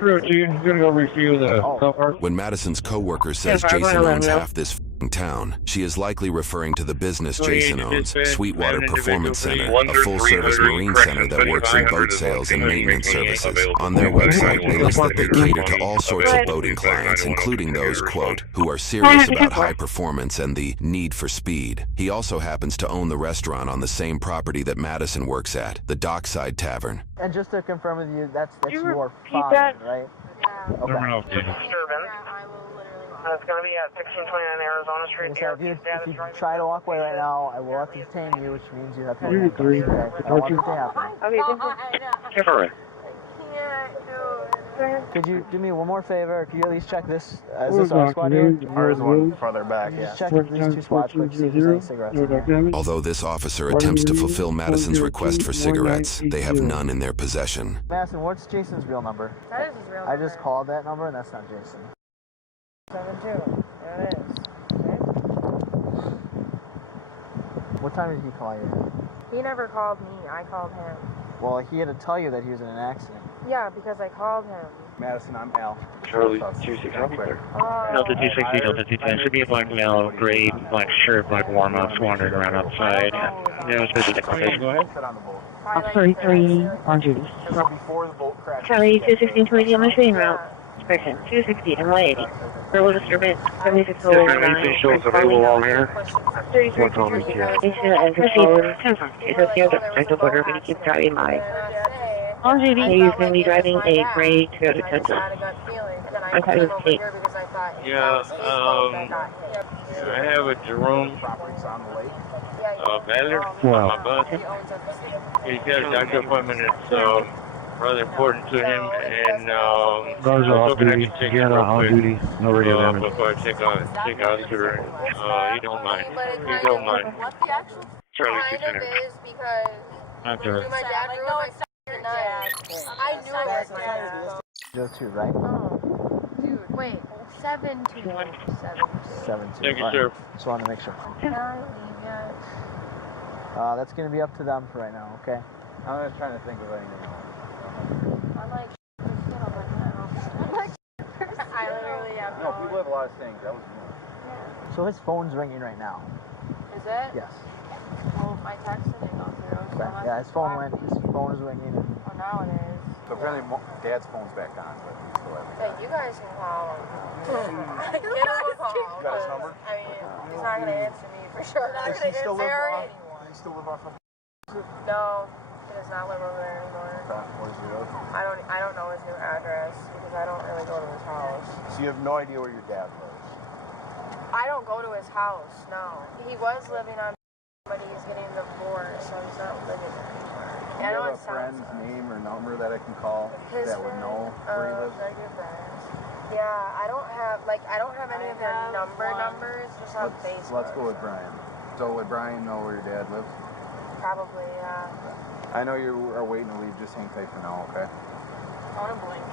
You're gonna go review the car. When Madison's co-worker says Jason owns half this f***ing town, she is likely referring to the business Jason owns, Sweetwater Performance Center, a full-service marine center that works in boat sales and maintenance services. On their website, they list that they cater to all sorts of boating clients, including those, quote, who are serious about high performance and the need for speed. He also happens to own the restaurant on the same property that Madison works at, the Dockside Tavern. And just to confirm with you, that's your father, right? Yeah. Terminal. It's going to be at 1629 Arizona Street. So if you try to walk away right now, I will have to detain you, which means you have to. You agree. I don't want it to happen. Okay, Sure. I can't do it. Could you do me one more favor? Could you at least check this? Is this our squad here? Or is one farther back, yeah. Just check these two spots quick, see if there's any cigarettes in there. Although this officer attempts to fulfill Madison's request for cigarettes, they have none in their possession. Madison, what's Jason's real number? That is his real number. I just called that number and that's not Jason. 72. There it is. Okay. What time did he call you? He never called me. I called him. Well, he had to tell you that he was in an accident. Yeah, because I called him. Madison, I'm Al. Charlie 26, Oh. Delta 260, Delta 210. Should be a black male, gray, black shirt, black warm-ups, wandering around outside. No specific location. Officer 3 on duty. Before the boat crashed. Charlie 21620 on my train route. Expression 260 and 180. Verbal disturbance 7609 Red Folly. That would be a question. 33, could you repeat that? Proceed. 10-4. People were like, oh, there was a boat accident. And then I not say, On duty. I felt like it was my dad because I just had a gut feeling. And then I came over here because I thought it was his boat that got hit. I have a Jerome Battler on my bus. He owns everything. He's got a doctor appointment. It's rather important to him, and I was hoping I could take him real quick before I take Oscar. You don't mind. You don't mind. What the actual Charlie kind of is because my dad ruined my f***ing night. I knew it was my dad. 02, right? Oh, dude, wait. 7-2. 7-2. Thank you, sir. Just wanted to make sure. Can I leave yet? That's going to be up to them for right now, okay? I'm just trying to think of anything else. I'm like, I'm like, I literally have No, people have a lot of things. That was me. So his phone's ringing right now. Is it? Yes. Well, my text didn't go through. So Okay. Yeah, his phone went. His phone is ringing. And well, now it is. So apparently Dad's phone's back on, but we still have it. Yeah, you guys can call him. Give him a call. You got his number? I mean, he's not going to answer me for sure. Not going to answer anyone. Does he still live off of? No, he does not live over there anymore. What is he live? I don't know his new address because I don't really go to his house. So you have no idea where your dad lives? I don't go to his house, no. He was living on, but he's getting divorced, so he's not living there anymore. Do you have a friend's name or number that I can call that would know where he lives? Negative friends. Yeah, I don't have any of their numbers, just on Facebook. Let's go with Brian. So would Brian know where your dad lives? Probably, yeah. I know you are waiting to leave. Just hang tight for now, okay? I want a blanket.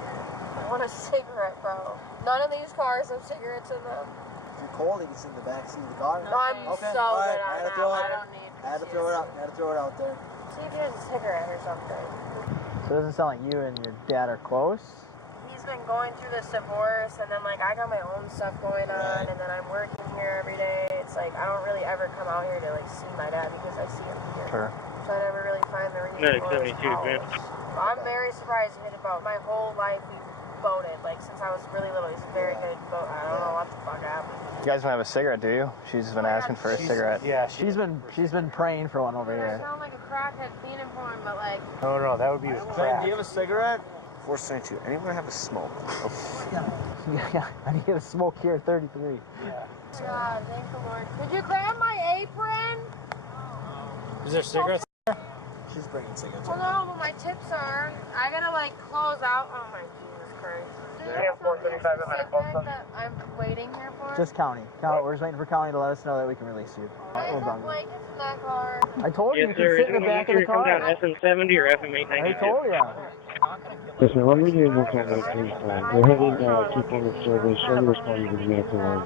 I want a cigarette, bro. None of these cars have cigarettes in them. if you're cold, you can sit in the back seat of the car. No, I'm so good on that. I don't need I had to throw it out. I had to throw it out there. See if he has a cigarette or something. So it doesn't sound like you and your dad are close? He's been going through this divorce, and then like I got my own stuff going on, and then I'm working here every day. It's like I don't really ever come out here to like see my dad because I see him here. Sure. So I never really find the reason. Medic 72, man. I'm very surprised he hit a boat. My whole life we boated, like since I was really little. He's a very good boat. I don't know what the fuck happened. You guys don't have a cigarette, do you? She's been asking for a cigarette. Yeah, she's been praying for one over I here. sound like a crackhead fiending for him, but like. No, that would be a crack. Do you have a cigarette? 472. Anyone have a smoke? Yeah, I need to smoke here, 33. Yeah. God, thank the Lord. Could you grab my apron? Is there cigarettes there? She's bringing cigarettes. Well, no, but my tips are. I gotta like close out. Oh my Jesus Christ. Yeah, 435 that I'm waiting here for? Just County. We're just waiting for County to let us know that we can release you. There's no blankets in that car. I told you Yes, you can sir. sit Is in it the going back to of the come car. down SM70 or FM892? I told you. Listen, let me do more kind of things. We're heading 200 service. Show me responding to the active line.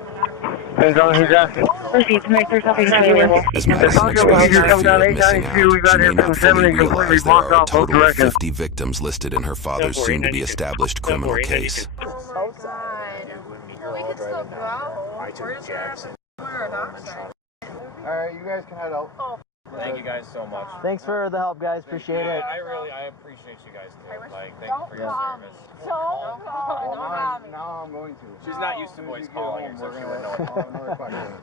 Hey, John, who's asking? Proceed to make their copy and available. As Madison Procedure comes down 892. We got FM70 completely blocked off both directions. 50 victims listed in her father's soon-to-be-established criminal case. Oh my God. Well, we could still go. We're just gonna have to wear a dockside. Alright, you guys can head out. Oh. Thank you guys so much. Thanks for the help, guys. Appreciate it. I appreciate you guys too. Like, thank you for your call service. Me. Don't call me. Now I'm going to. She's not used to boys calling her, so she wouldn't know. Another question.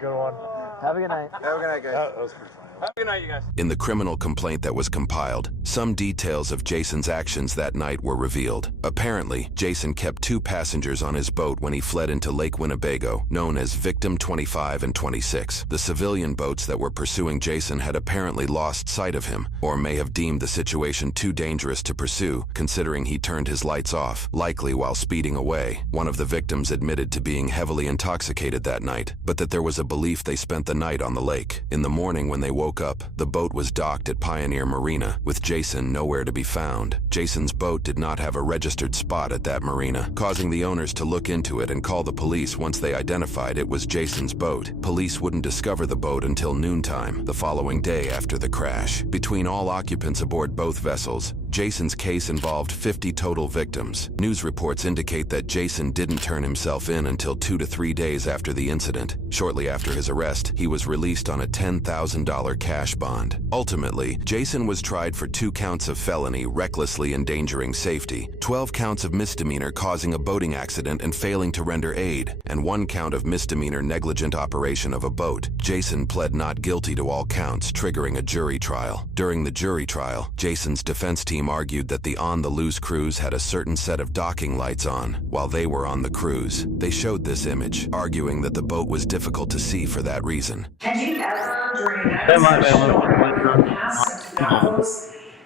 Good one. Have a good night. Have a good night, guys. That was pretty funny. Have a good night, you guys. In the criminal complaint that was compiled, some details of Jason's actions that night were revealed. Apparently, Jason kept 2 passengers on his boat when he fled into Lake Winnebago, known as Victim 25 and 26. The civilian boats that were pursuing Jason had apparently lost sight of him, or may have deemed the situation too dangerous to pursue, considering he turned his lights off, likely while speeding away. One of the victims admitted to being heavily intoxicated that night, but that there was a belief they spent the night on the lake. In the morning when they woke up, the boat was docked at Pioneer Marina, with Jason nowhere to be found. Jason's boat did not have a registered spot at that marina, causing the owners to look into it and call the police once they identified it was Jason's boat. Police wouldn't discover the boat until noontime, the following day after the crash. Between all occupants aboard both vessels, Jason's case involved 50 total victims. News reports indicate that Jason didn't turn himself in until 2 to 3 days after the incident. Shortly after his arrest, he was released on a $10,000 cash bond. Ultimately, Jason was tried for 2 counts of felony recklessly endangering safety, 12 counts of misdemeanor causing a boating accident and failing to render aid, and 1 count of misdemeanor negligent operation of a boat. Jason pled not guilty to all counts, triggering a jury trial. During the jury trial, Jason's defense team argued that the On the Loose cruise had a certain set of docking lights on while they were on the cruise. They showed this image, arguing that the boat was difficult to see for that reason. Had you ever, during that those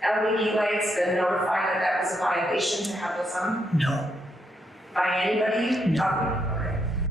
LED lights, been notified that that was a violation to have those on? No. By anybody? No.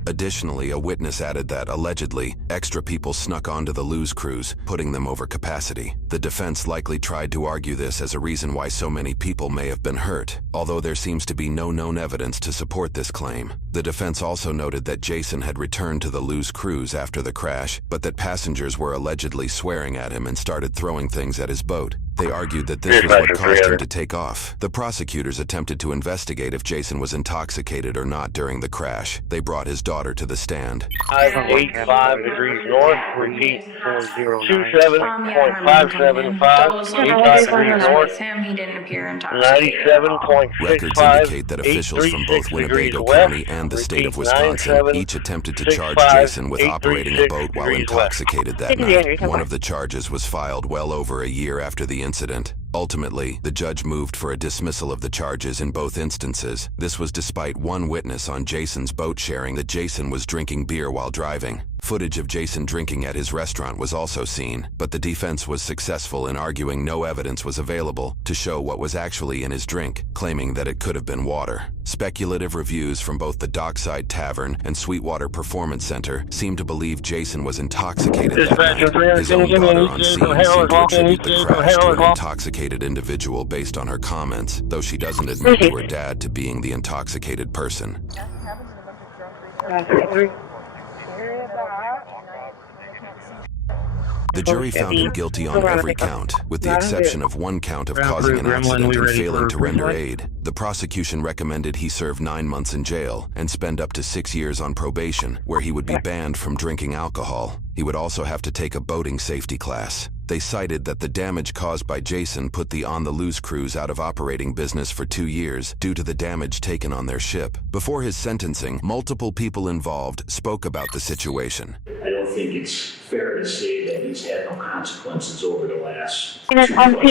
Additionally, a witness added that, allegedly, extra people snuck onto the Lose cruise, putting them over capacity. The defense likely tried to argue this as a reason why so many people may have been hurt, although there seems to be no known evidence to support this claim. The defense also noted that Jason had returned to the Lose cruise after the crash, but that passengers were allegedly swearing at him and started throwing things at his boat. They argued that this was what caused him to take off. The prosecutors attempted to investigate if Jason was intoxicated or not during the crash. They brought his daughter to the stand. 585 degrees north, repeat 27.575, 85 degrees north, 97.65, 836 degrees west, and the state repeat of Wisconsin each attempted to charge Jason with operating a boat while intoxicated that night. One of the charges was filed well over a year after the incident. Ultimately, the judge moved for a dismissal of the charges in both instances. This was despite one witness on Jason's boat sharing that Jason was drinking beer while driving. Footage of Jason drinking at his restaurant was also seen, but the defense was successful in arguing no evidence was available to show what was actually in his drink, claiming that it could have been water. Speculative reviews from both the Dockside Tavern and Sweetwater Performance Center seem to believe Jason was intoxicated. Dispatcher 300, can you give me an ETA from intoxicated individual based on her comments, though she doesn't admit to her dad to being the intoxicated person. The jury found him guilty on every count, with the exception of one count of causing an accident and failing to render aid. The prosecution recommended he serve 9 months in jail and spend up to 6 years on probation, where he would be banned from drinking alcohol. He would also have to take a boating safety class. They cited that the damage caused by Jason put the On the Loose cruise out of operating business for 2 years due to the damage taken on their ship. Before his sentencing, multiple people involved spoke about the situation. I don't think it's fair to say that he's had no consequences over the last 2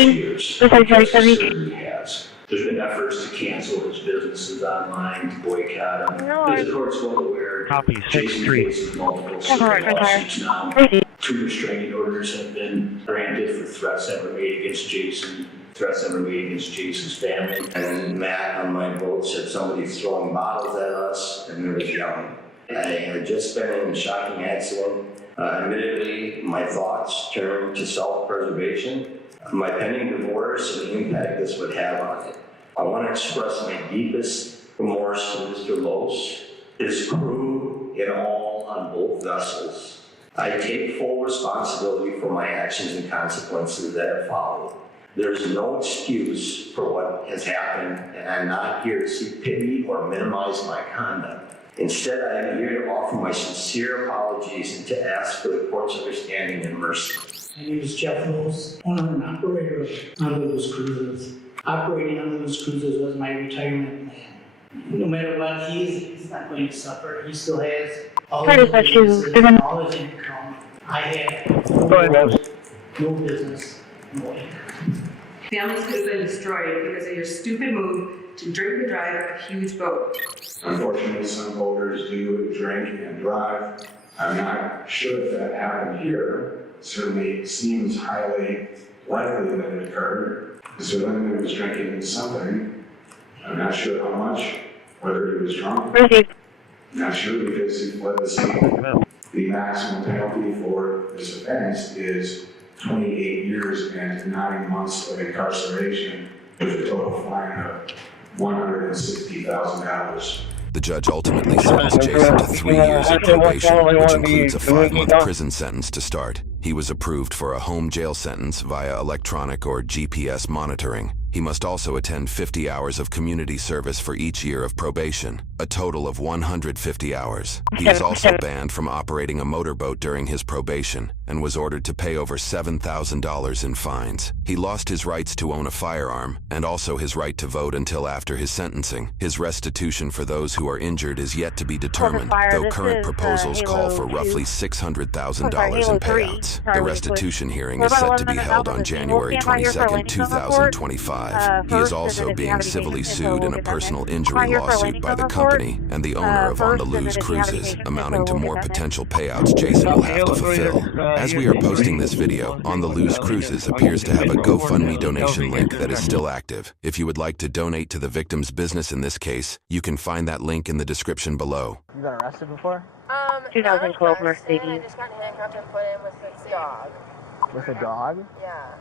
years. He has. There's been efforts to cancel his businesses online, to boycott him. As the court's well aware, Copy 6-3. 2 restraining orders have been granted for threats that were made against Jason, threats that were made against Jason's family. And Matt on my boat said somebody's throwing bottles at us, and there was yelling. I had just been in a shocking accident. Admittedly, my thoughts turned to self-preservation. My pending divorce and the impact this would have on it. I want to express my deepest remorse to Mr. Los, his crew, and all on both vessels. I take full responsibility for my actions and consequences that have followed. There's no excuse for what has happened, and I'm not here to seek pity or minimize my conduct. Instead, I am here to offer my sincere apologies and to ask for the court's understanding and mercy. My name is Jeff Knowles, owner and operator of Those Cruises. Operating on those cruises was my retirement plan. No matter what, he's not going to suffer. He still has all his income. I have. no business, no way. Families could have been destroyed because of your stupid move to drink and drive a huge boat. Unfortunately, some boaters do drink and drive. I'm not sure if that happened here. Certainly seems highly likely that it occurred. The civilian was drinking something. I'm not sure how much, whether he was drunk. Not sure because he fled the scene. The maximum penalty for this offense is 28 years and 9 months of incarceration with a total fine of $160,000. The judge ultimately sentenced Jason to 3 years of probation, which includes a 5-month prison sentence to start. He was approved for a home jail sentence via electronic or GPS monitoring. He must also attend 50 hours of community service for each year of probation, a total of 150 hours. He is also banned from operating a motorboat during his probation and was ordered to pay over $7,000 in fines. He lost his rights to own a firearm and also his right to vote until after his sentencing. His restitution for those who are injured is yet to be determined, though current proposals call for roughly $600,000 in payouts. The restitution hearing is set to be held on January 22, 2025. He is also being civilly sued in a personal injury lawsuit by the company and the owner of On the Loose Cruises, amounting to more potential payouts Jason will have to fulfill. As we are posting this video, On the Loose Cruises appears to have a GoFundMe donation link that is still active. If you would like to donate to the victim's business in this case, you can find that link in the description below. You been arrested before? 2012 Mercedes. I just got handcuffed and put in with the dog. With a dog? Yeah.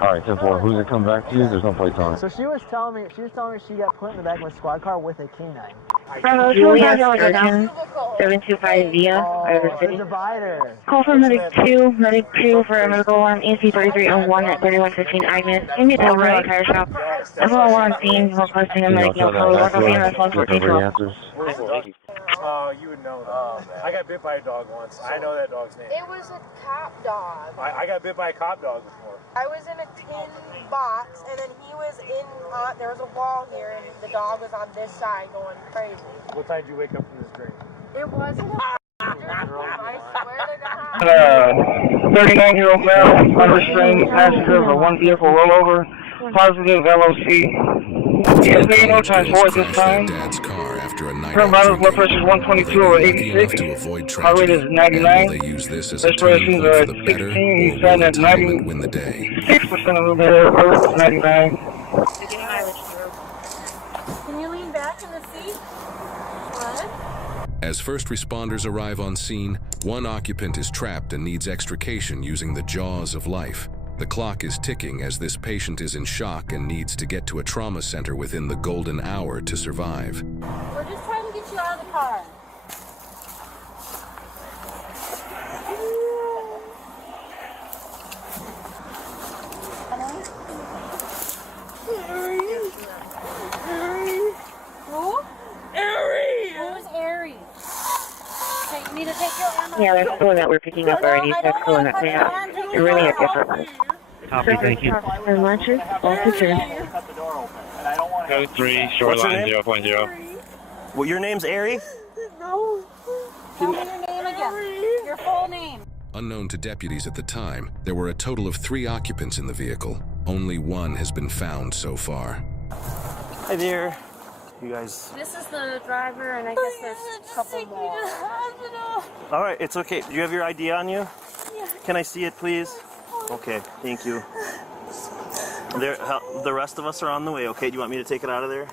Alright, 10-4, who's gonna come back to you? There's no plates on it. So she was telling me she got put in the back of a squad car with a canine. Julia Sturgeon, 725 via Iowa City. Divider. Call from medic 2 for a medical alarm, EC3301 at 3115 Agnes. Give me the Alfredo Tire Shop. Everyone on scene, requesting a medic no code. Work on CMS 11412. You would know that. I got bit by a dog once. I know that dog's name. It was a cop dog. I got bit by a cop dog before. I was in a tin box, and then he was in, there was a wall here, and the dog was on this side going crazy. What time did you wake up from this dream? It wasn't a dream, I swear to God. 39-year-old male, unrestrained passenger of a one vehicle rollover, positive LOC. Yes, there you know, times 4 at this time. Current vital blood pressure is 122 over 86. Heart rate is 99. Respirations are at 16. He's sitting at 96% of the air, 99. Beginning mileage 0. Can you lean back in the seat? What? As first responders arrive on scene, one occupant is trapped and needs extrication using the jaws of life. The clock is ticking as this patient is in shock and needs to get to a trauma center within the golden hour to survive. We're just trying to get you out of the car. Who? Aries! Who's Aries? Okay, you need to take your arm. Yeah, that's the one that we're picking up already. That's the one that we have. They're really a different one. Surface costs and lunches, all secured. Code 3, shoreline 0.0. Well, your name's Ari? No. Tell me your name again. Your full name. Unknown to deputies at the time, there were a total of 3 occupants in the vehicle. Only one has been found so far. Hi there. You guys... This is the driver, and I guess there's a couple more. All right, it's okay. Do you have your ID on you? Yeah. Can I see it, please? Okay, thank you. The rest of us are on the way, okay? Do you want me to take it out of there?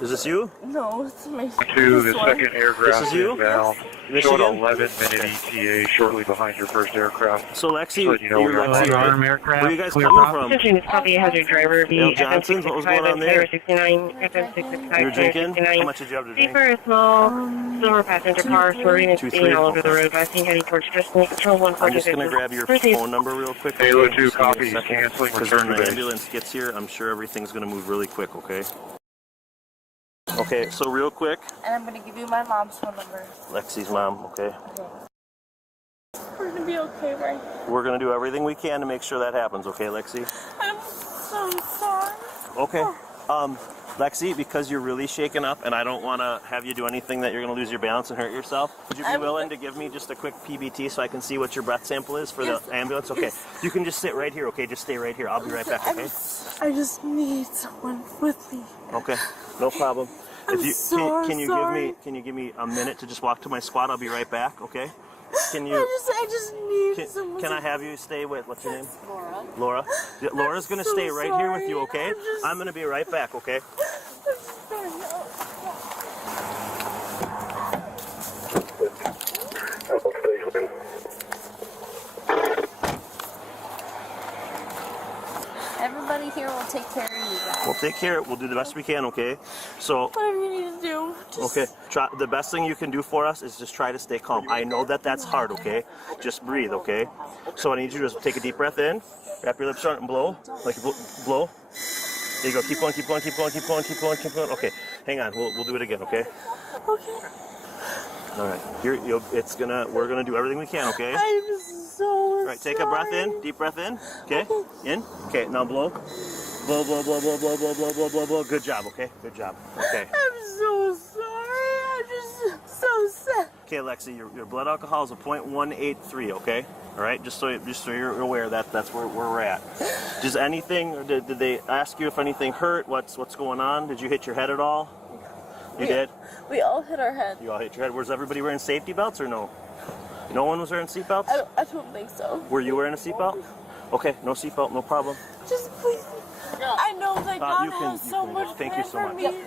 Is this you? No, it's my... To the second aircraft inbound. Showed 11-minute ETA shortly behind your first aircraft. So Lexi, so you know you're Lexi, right? Where are you guys coming from? Attention, copy hazard driver, the FM665 and Player 69, FM665, Player 69. See for a small silver passenger car swerving and speeding all over the road. Last seen heading towards Christi, Control 114. I'm just going to grab your phone number real quick. Halo 2 copy, he's canceling, return to When the base. ambulance gets here, I'm sure everything's going to move really quick, okay? Okay, so real quick. And I'm going to give you my mom's phone number. Lexi's mom, okay? We're going to be okay, right? We're going to do everything we can to make sure that happens, okay, Lexi? I'm so sorry. Okay. Lexi, because you're really shaken up and I don't want to have you do anything that you're going to lose your balance and hurt yourself, would you be willing to give me just a quick PBT so I can see what your breath sample is for the ambulance? Okay, you can just sit right here, okay? Just stay right here. I'll be right back, okay? I just need someone with me. Okay, no problem. I'm If you so can you sorry. give me a minute to just walk to my squad? I'll be right back, okay? Can you I just need someone. can I have you stay with, what's your name? Laura. Laura? Yeah, Laura's going to stay right here with you, okay? I'm I'm going to be right back, okay? Everybody here will take care of you guys. We'll take care of it. We'll do the best we can, okay? So, Whatever you need to do. Just... okay. The best thing you can do for us is just try to stay calm. I know that that's hard, okay? Just breathe, okay? So I need you to just take a deep breath in, wrap your lips around it and blow. Like blow. There you go. Keep going, keep going, keep going, keep going, keep going, keep going. Okay. Hang on. We'll do it again, okay? Okay. All right. We're gonna do everything we can, okay? I'm so All right. Take a breath in. Deep breath in. Okay. In. Okay. Now blow. Blow, blow, blow, blow, blow, blow, blow, blow, blow, blow. Good job, okay? Good job. Okay. I'm so sorry. I'm just so sad. Okay, Lexi, your blood alcohol is a 0.183, okay? All right, just so you're aware that that's where we're at. Does anything? Did they ask you if anything hurt? What's going on? Did you hit your head at all? You did. We all hit our head. You all hit your head. Was everybody wearing safety belts or no? No one was wearing seatbelts. I don't think so. Were you wearing a seatbelt? Okay, no seatbelt, no problem. Just please. I know that God has so much Thank you planned so for me.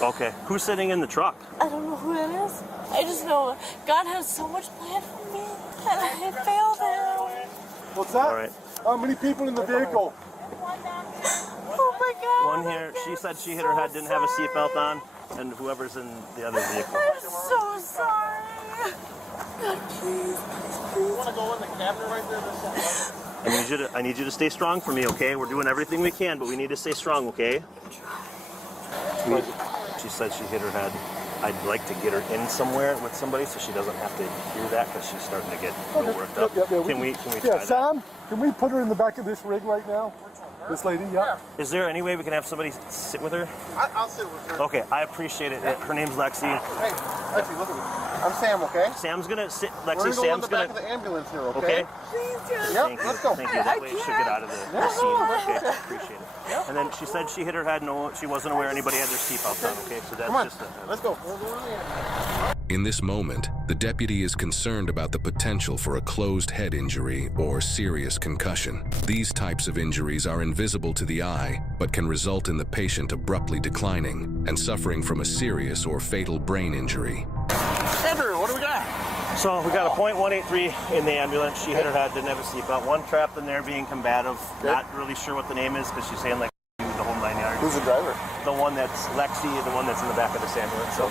Okay, who's sitting in the truck? I don't know who it is. I just know God has so much planned for me, and I failed Him. What's that? All right. How many people in the vehicle? Oh my God. One here. She said she hit her head, didn't have a seatbelt on, and whoever's in the other vehicle. I'm so sorry. God, please. You want to go in the cabinet right there? I need you to stay strong for me, okay? We're doing everything we can, but we need to stay strong, okay? She said she hit her head. I'd like to get her in somewhere with somebody so she doesn't have to hear that because she's starting to get real worked up. Can we try that? Sam, can we put her in the back of this rig right now? This lady, yeah. Is there any way we can have somebody sit with her? I'll sit with her. Okay, I appreciate it. Her name's Lexi. Hey, Lexi, look at me. I'm Sam, okay? Sam's gonna sit. We're Lexi, gonna go in Sam's the back gonna. of the ambulance here, okay? Please, just. Yep, let's go. Thank you. That way she should get out of the scene. Okay, appreciate it. And then she said she hit her head. No, she wasn't aware anybody had their seatbelts on. Okay, so that's Come on, just let's go. In this moment, the deputy is concerned about the potential for a closed head injury or serious concussion. These types of injuries are invisible to the eye, but can result in the patient abruptly declining and suffering from a serious or fatal brain injury. Andrew, what do we got? So we got a .183 in the ambulance. She hit her head, didn't have a seatbelt. One trapped in there being combative. Not really sure what the name is because she's saying like the whole 9 yards. Who's the driver? The one that's Lexi, the one that's in the back of this ambulance. So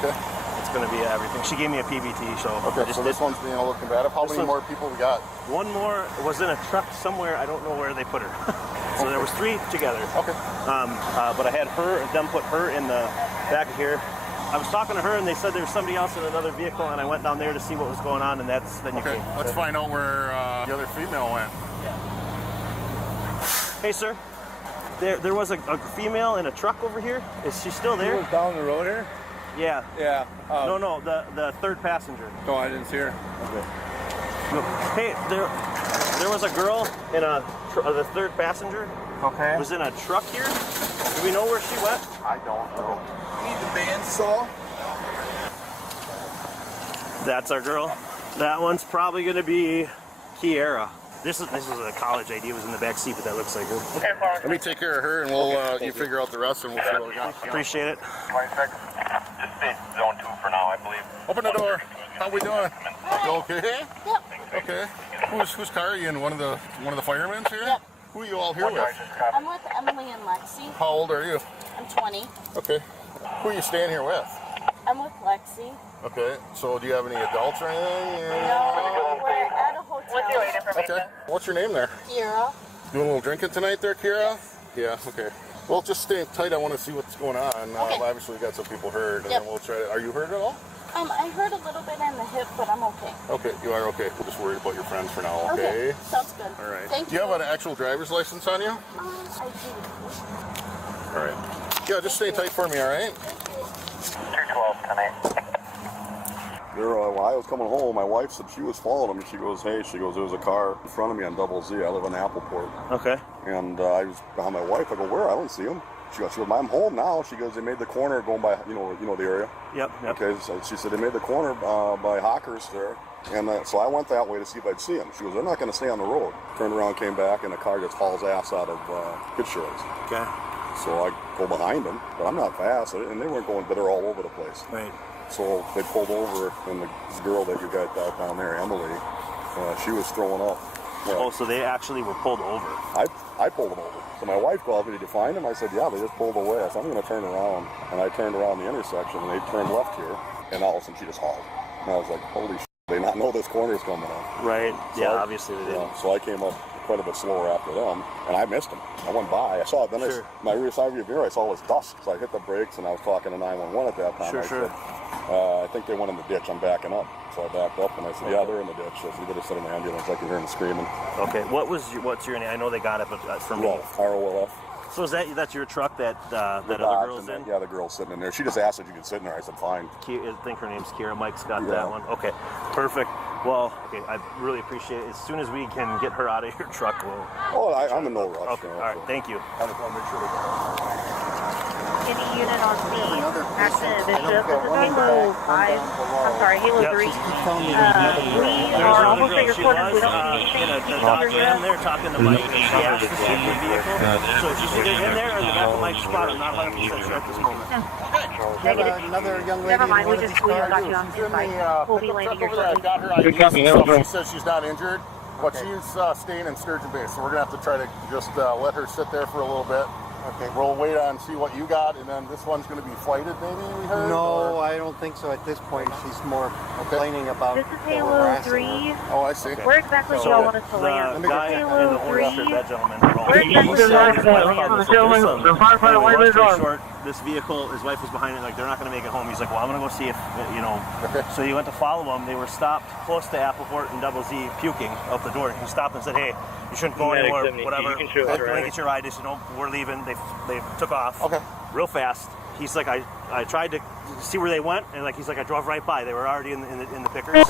it's going to be everything. She gave me a PBT, so okay. So this one's being a little combative. How many more people we got? One more was in a truck somewhere. I don't know where they put her. So there was 3 together. Okay. But I had them put her in the back of here. I was talking to her and they said there was somebody else in another vehicle and I went down there to see what was going on and then you came. Let's find out where the other female went. Hey sir, there was a female in a truck over here. Is she still there? She was down the road here? Yeah. Yeah. No, the third passenger. No, I didn't see her. Okay. Look, hey, there was a girl in the third passenger. Okay. Was in a truck here. Do we know where she went? I don't know. Need the bandsaw. That's our girl. That one's probably going to be Kiara. This was a college ID. It was in the back seat, but that looks like her. Let me take care of her, and we'll you figure out the rest, and we'll see what we got. Appreciate it. 20 seconds. Just stay zone 2 for now, I believe. Open the door. How we doing? You okay? Yep. Okay. Whose car are you in? One of the firemen here? Yep. Who are you all here with? I'm with Emily and Lexi. How old are you? I'm 20. Okay. Who are you staying here with? I'm with Lexi. Okay. So do you have any adults or anything? No, we're at a hotel. Okay. What's your name there? Kira. Doing a little drinking tonight there, Kira? Yeah, okay. Well, just stay tight. I want to see what's going on. Okay. Obviously, we got some people hurt, and then we'll try to... Are you hurt at all? I hurt a little bit in the hip, but I'm okay. Okay, you are okay. We're just worried about your friends for now, okay? Sounds good. All right. Thank Do you have an actual driver's license on you? I do. All right. Yeah, just stay tight for me, all right? 212 tonight. While I was coming home, my wife said she was following him. She goes, hey, there was a car in front of me on Double Z. I live in Appleport. Okay. And I was behind my wife. I go, where? I don't see him. She goes, I'm home now. She goes, they made the corner going by, you know the area. Yep. Okay, so she said they made the corner by Hawkers there. And so I went that way to see if I'd see him. She goes, they're not going to stay on the road. Turned around, came back, and the car just hauls ass out of pitch trails. Okay. So I go behind them, but I'm not fast, and they weren't going, but they're all over the place. Right. So they pulled over, and the girl that you got down there, Emily, she was throwing up. Oh, so they actually were pulled over. I pulled them over. So my wife called me to find them. I said, yeah, they just pulled away. I said, I'm going to turn around. And I turned around the intersection, and they turned left here, and all of a sudden she just hauled. And I was like, holy shit, they not know this corner's coming up. Right. So Yeah, obviously they didn't. So I came up quite a bit slower after them, and I missed them. I went by. I saw it. Then my rear side mirror, I saw was dust. So I hit the brakes, and I was talking to 911 at that time. I said, I think they went in the ditch. I'm backing up. So I backed up, and I said, yeah, they're in the ditch. I said, you better send an ambulance. I can hear them screaming. Okay. What's your name? I know they got it, but that's from me. ROLF. So that's your truck that other girl's in? Yeah, the girl's sitting in there. She just asked if you could sit in there. I said, fine. I think her name's Kira. Mike's got that one. Okay, perfect. Well, okay, I really appreciate it. As soon as we can get her out of your truck, we'll... Oh, I'm in no rush. Okay, all right, thank you. Any unit on scene, accident at Bishop. This is Halo 5. I'm sorry, Halo 3. We are almost at your coordinates. We don't see anything. Can you see or hear us? They're talking to Mike. Yeah, cover the block was listed. So she's either in there or in the back of Mike's spot. I'm not 100% sure at this moment. Charles Do you have another young lady in one of these cars? I do. She's in the pickup truck over there. I've got her ID. She says she's not injured, but she's staying in Sturgeon Bay. So we're going to have to try to just let her sit there for a little bit. Okay. We'll wait on see what you got, and then this one's going to be flighted, maybe, we heard? No, I don't think so at this point. She's more complaining about... This is Halo 3. Oh, I see. Where exactly do y'all want us to land? This is Halo 3. Where exactly do y'all want us to land? There's some... Anyway, long story short, this vehicle, his wife was behind it, like, they're not going to make it home. He's like, well, I'm going to go see if, you know. Okay. So he went to follow them. They were stopped close to Appleport and Double Z, puking out the door. He stopped and said, hey, you shouldn't go anywhere, whatever. You can show us your ID. Get your ID. So, no, we're leaving. They took off real fast. He's like, I tried to see where they went, and like he's like, I drove right by. They were already in the pickers.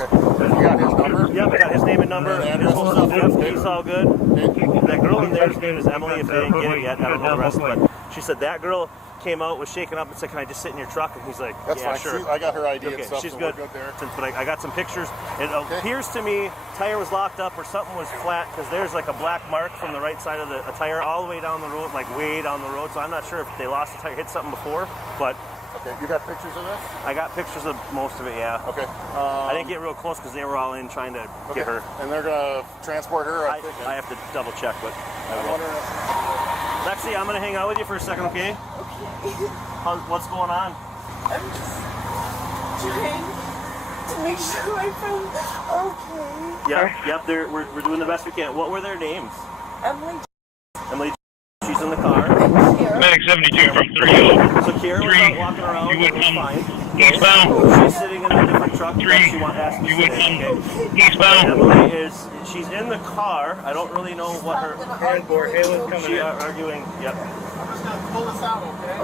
Yeah, we got his name and number. It's all good. That girl in there's name is Emily. If they didn't get it yet, but she said that girl came out, was shaken up, and said, "Can I just sit in your truck?" And he's like, "That's yeah, fine. sure." I got her ID. Okay, and stuff, she's so good. We're good there. But I got some pictures. It appears to me tire was locked up or something was flat because there's like a black mark from the right side of a tire all the way down the road, like way down the road. So I'm not sure if they lost the tire, hit something before, but. Okay, you got pictures of this? I got pictures of most of it, yeah. Okay. I didn't get real close because they were all in trying to get her. And they're going to transport her, I think. I have to double check, but I'm wondering if... Lexi, I'm going to hang out with you for a second, okay? What's going on? I'm just trying to make sure my friend's okay. Yep, we're doing the best we can. What were their names? Emily, she's in the car. Medic 72 from 30. 3, you would come eastbound. 3, you would come eastbound. She's in the car. I don't really know what her... And for Halo's coming in. Arguing, yep. I'm just going to pull this out, okay?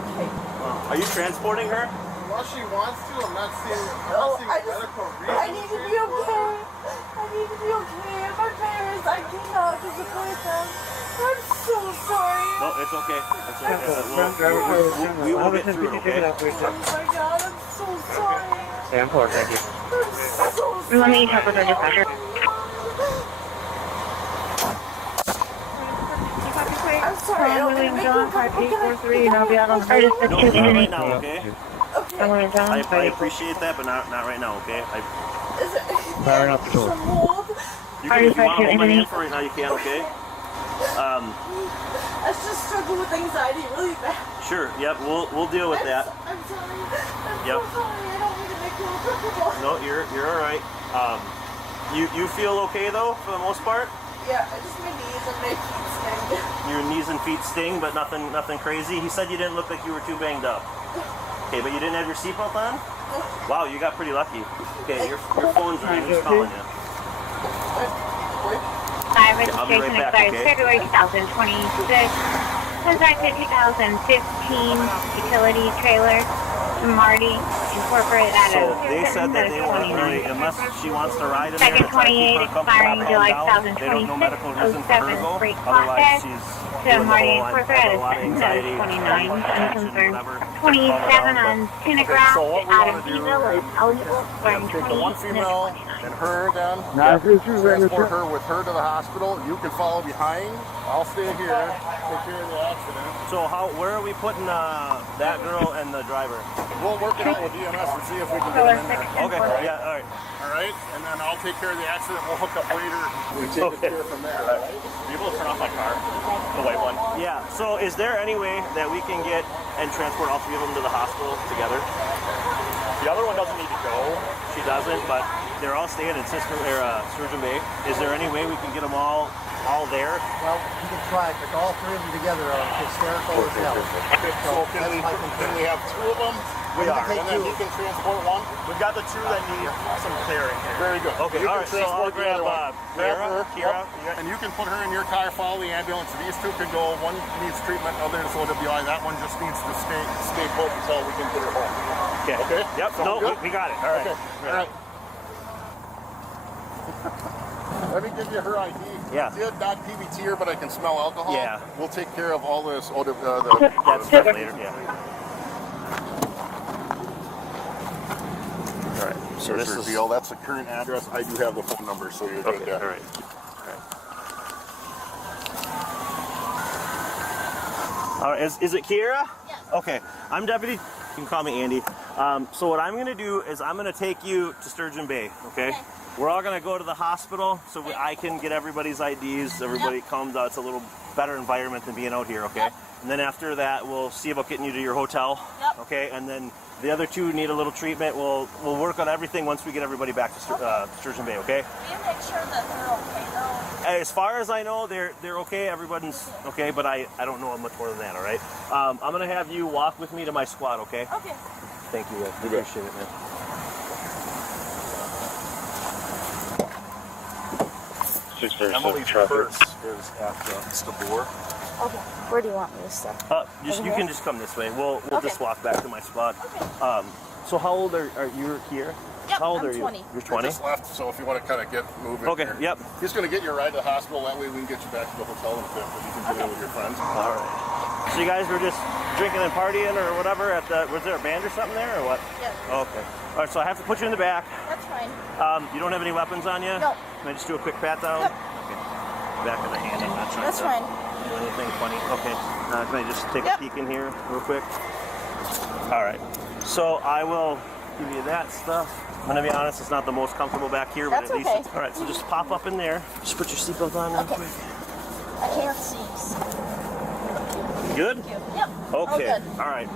Are you transporting her? Well, she wants to. I'm not seeing medical reasons. I need to be okay. I need to be okay. And my parents, I cannot disappoint them. I'm so sorry. No, it's okay. It's okay. Temple, front driver car was turned left. I'll have a 1050 ticket out for you. Oh my God, I'm so sorry. I'm so sorry. Tom William John 5843, and I'll be out on the hill. No, not right now, okay? Tom William John I 5843. appreciate that, but not right now, okay? Firing off the door. You can for right now, you can, okay? I just struggle with anxiety really bad. Sure, yep, we'll deal with that. I'm sorry. Yep. So sorry. I don't mean to make you uncomfortable. No, you're all right. You feel okay though, for the most part? Yeah, I just my knees and my feet sting. Your knees and feet sting, but nothing crazy. He said you didn't look like you were too banged up. Okay, but you didn't have your seatbelt on? No. Wow, you got pretty lucky. Okay, your phone's not even calling you. Registration expired February 2026. Contact the 2015 utility trailer to Marty Incorporate out of Clinton, that is 29. Unless she wants to ride in Second 28, expiring July 2026, 07, freight flatbed to Marty Incorporate out of Clinton, that is 29, unconfirmed. 27 on Telegraph out of Beeville is eligible, expiring 28, and then 29. Her then, transport her with her to the hospital. You can follow behind. I'll stay here, take care of the accident. So where are we putting that girl and the driver? We'll work it out with EMS and see if we can Color get 6 and 4. Okay, yeah, all right. All right, and then I'll take care of the accident. We'll hook up later. We take it care from there. Right? Are you able to turn off my car? The white one? Yeah, so is there any way that we can get and transport all three of them to the hospital together? The other one doesn't need to go. She doesn't, but they're all staying in Sturgeon Bay. Is there any way we can get them all there? Well, you can try, but all three of them together are hysterical as hell. Okay, so can we have two of them? We are. And then he can transport one? We've got the two that need some clearing here. Very good. Okay, you all can right, so I'll grab Kira. And you can put her in your car, follow the ambulance. These two can go. One needs treatment, other is OWI. That one just needs to stay put until we can get her home. Okay. Okay? Yep, we got it. All right. Okay. All right. Let me give you her ID. Yeah. I did not PBT her, but I can smell alcohol. Yeah. We'll take care of all this. That's later. Yeah. All right. So Here's this her is deal. That's the current address. I do have the phone number, so you're good there. All right. All right. Is it Kira? Yes. Okay. I'm Deputy. You can call me Andy. So what I'm going to do is I'm going to take you to Sturgeon Bay. Okay. We're all going to go to the hospital so I can get everybody's IDs. Everybody comes out. It's a little better environment than being out here. Okay. Yep. And then after that, we'll see about getting you to your hotel. Yep. Okay. And then the other two need a little treatment. We'll work on everything once we get everybody back to Sturgeon Bay. Okay. Will you make sure that they're okay though? As far as I know, they're okay. Everyone's okay, but I don't know much more than that. All right. I'm gonna have you walk with me to my squad. Okay. Okay. Thank you. I appreciate it, man. Emily traffic is at Stabor. Okay. Where do you want me to step? You can just come this way. We'll just walk back to my spot. Okay. So how old are you here? Yep, How old I'm are you? 20. You're 20? I just left, so if you want to kind of get moving. Okay, here. yep. He's going to get you a ride to the hospital. That way we can get you back to the hotel in a bit, but you can do that with your friends. All right. So you guys were just drinking and partying or whatever at the, was there a band or something there or what? Yes. Okay. All right, so I have to put you in the back. That's fine. You don't have any weapons on you? No. Can I just do a quick pat down? Yep. Okay. Back of the hand. I'm not trying That's to fine. do anything funny. Okay. Can I just take a peek in here real quick? All right. So I will give you that stuff. I'm gonna be honest, it's not the most comfortable back here, That's but at least okay. it's, all right, so just pop up in there. Just put your seatbelt on real quick. I can't see. Good? Yep. Okay. Oh, good. All right.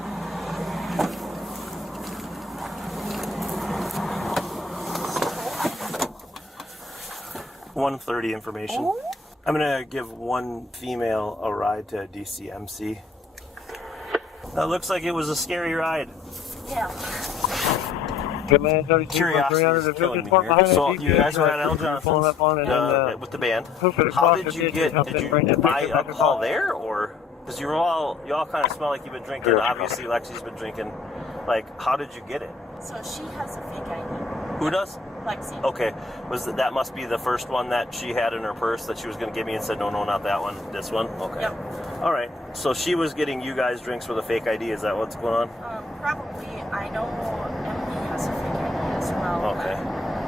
$130 information. Oh. I'm gonna give one female a ride to DCMC. That looks like it was a scary ride. Yeah. Command 32.300, the Vilkins Park behind the GPS, you're pulling up on it, and with the band. How did you buy alcohol there, or because you all kind of smell like you've been drinking? Obviously, Lexi's been drinking. Like, how did you get it? So she has a fake ID. Who does? Lexi. Okay, that must be the first one that she had in her purse that she was going to give me and said, no, not that one, this one? Okay. Yep. All right, so she was getting you guys drinks with a fake ID, is that what's going on? Probably. I know Emily has a fake ID as well. Okay.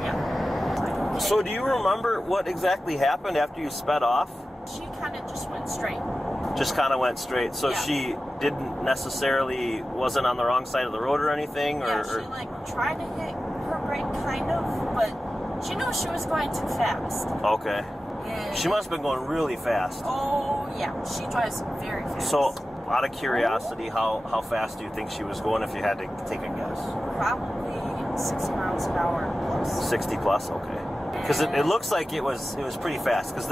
Yeah. So do you remember what exactly happened after you sped off? She kind of just went straight. Just kind of went straight. So she wasn't on the wrong side of the road or anything? Yeah, she tried to hit her brake kind of, but she knew she was going too fast. Okay. And She must have been going really fast. Oh, yeah. She drives very fast. So, out of curiosity, how fast do you think she was going if you had to take a guess? Probably 60 miles an hour plus. 60 plus? Okay. Because it looks like it was pretty fast. Because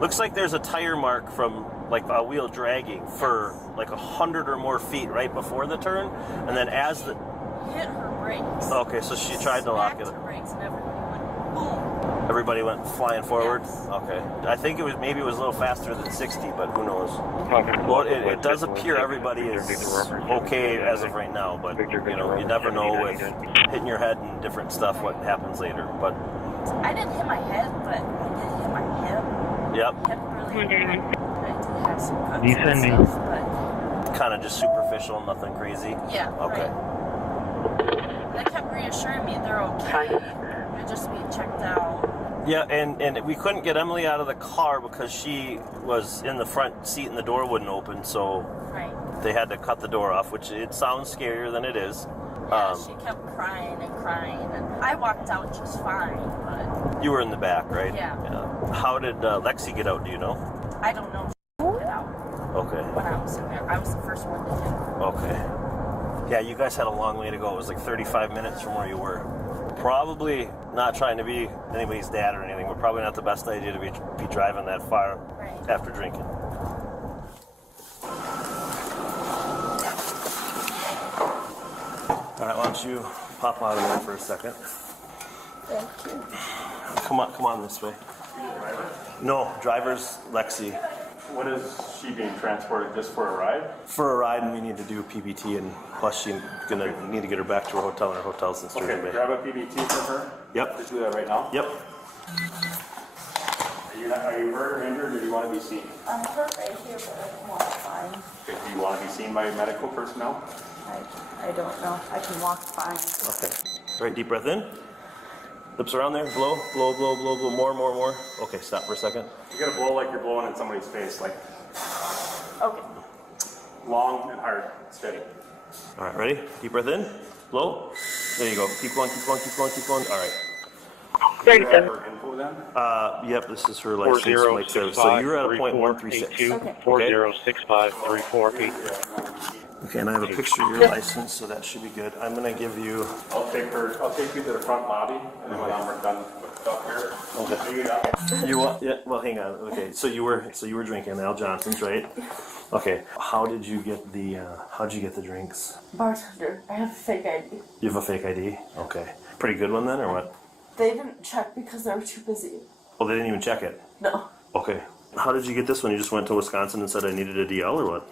looks like there's a tire mark from like a wheel dragging for like 100 or more feet right before the turn, and then as the hit her brakes. Okay, so she tried to lock it. Her brakes and everything went boom. Everybody went flying forward? Okay. I think it was maybe it was a little faster than 60, but who knows? Well, it does appear everybody is okay as of right now, but you never know with hitting your head and different stuff what happens later. But I didn't hit my head, but I did hit my hip. Yep. Descending. Kind of just superficial, nothing crazy? Yeah. Okay. Right. They kept reassuring me they're okay. They're just being checked out. Yeah, and we couldn't get Emily out of the car because she was in the front seat and the door wouldn't open, so they had to cut the door off, which it sounds scarier than it is. Yeah, she kept crying and crying, and I walked out just fine, but... You were in the back, right? Yeah. How did Lexi get out, do you know? I don't know if she got out. Okay. When I was in there. I was the first one to get. Okay. Yeah, you guys had a long way to go. It was like 35 minutes from where you were. Probably not trying to be anybody's dad or anything, but probably not the best idea to be driving that far after drinking. All right, why don't you pop out of there for a second? Thank you. Come on this way. No, driver's Lexi. What is she being transported just for a ride? For a ride, and we need to do PBT, and plus she's gonna need to get her back to her hotel, and her hotel's in Sturgeon Bay. Okay, grab a PBT for her. Yep. Just do that right now. Yep. Are you hurt or injured, or do you want to be seen? I'm hurt right here, but I can walk fine. Okay, do you want to be seen by medical personnel? I don't know. I can walk fine. Okay. All right, deep breath in. Lips around there. Blow, blow, blow, blow, blow. More. Okay, stop for a second. You gotta blow like you're blowing in somebody's face, like okay. Long and hard, steady. All right, ready? Deep breath in. Blow. There you go. Keep going. All right. 37. Yep, this is her license. 4065-3482, 4065-348. Okay, and I have a picture of your license, so that should be good. I'm gonna give you. I'll take you to the front lobby, and then when I'm done with stuff here. Okay. You what? Yeah. Well, hang on. Okay, so you were drinking Al Johnson's, right? Okay. How did you get the? How'd you get the drinks? Bartender, I have a fake ID. You have a fake ID? Okay. Pretty good one then, or what? They didn't check because they were too busy. Oh, they didn't even check it? No. Okay. How did you get this one? You just went to Wisconsin and said I needed a DL, or what?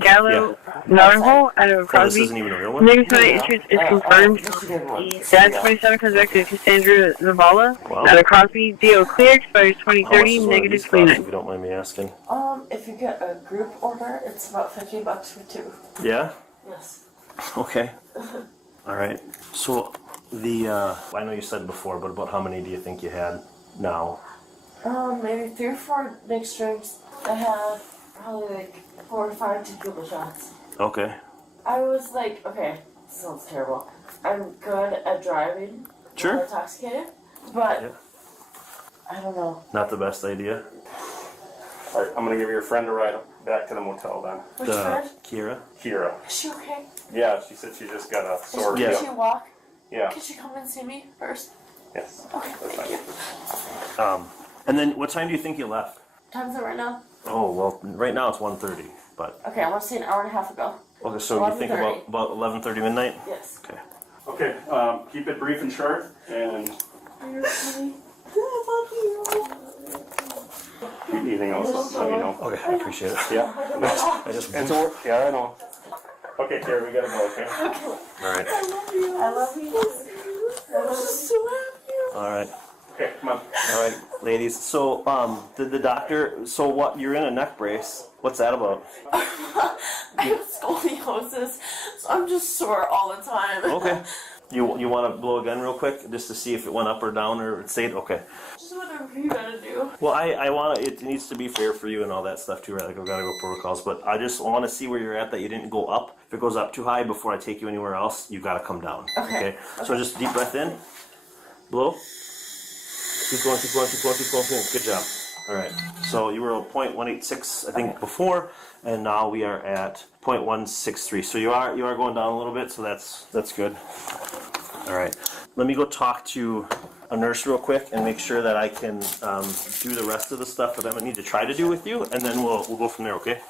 Gallo Norval out of Crosby. Name tonight insurance is confirmed. Dad 27 comes back to Cassandra Zavala out of Crosby. DO clear, expires 2030, negative 29. If you don't mind me asking. If you get a group order, it's about $50 for two. Yeah? Yes. Okay. All right. So the I know you said before, but about how many do you think you had now? Maybe 3 or 4 mixed drinks. I have probably like 4 or 5 tequila shots. Okay. I was like, okay, this sounds terrible. I'm good at driving. Sure. When I'm intoxicated, but I don't know. Not the best idea. All right, I'm gonna give your friend a ride back to the motel then. Which friend? Kira. Is she okay? Yeah, she said she just got a sore Can hip. she walk? Yeah. Can she come and see me first? Yes. Okay, thank you. And then what time do you think you left? Time's it right now? Oh, well, right now it's 1:30, but... Okay, I want to say an hour and a half ago. Okay, so you think about 11:30 midnight? Yes. Okay. Okay, keep it brief and short, and anything else, let me know. Okay, I appreciate it. Yeah? I just... Yeah, I know. Okay, Kara, we gotta go, okay? Okay. All right. I love you. I'm just so happy. All right. Okay, come on. All right, ladies. So, did the doctor... So what, you're in a neck brace. What's that about? I have scoliosis, so I'm just sore all the time. Okay. You want to blow a gun real quick just to see if it went up or down or it stayed? Okay. Just whatever you gotta do. Well, I want to... It needs to be fair for you and all that stuff too, right? Like, I've got to go protocols. But I just want to see where you're at, that you didn't go up. If it goes up too high before I take you anywhere else, you got to come down. Okay. So just deep breath in. Blow. Keep going. Good job. All right. So you were at 0.186, I think, before, and now we are at 0.163. So you are going down a little bit. So that's good. All right. Let me go talk to a nurse real quick and make sure that I can do the rest of the stuff that I'm gonna need to try to do with you, and then we'll go from there. Okay.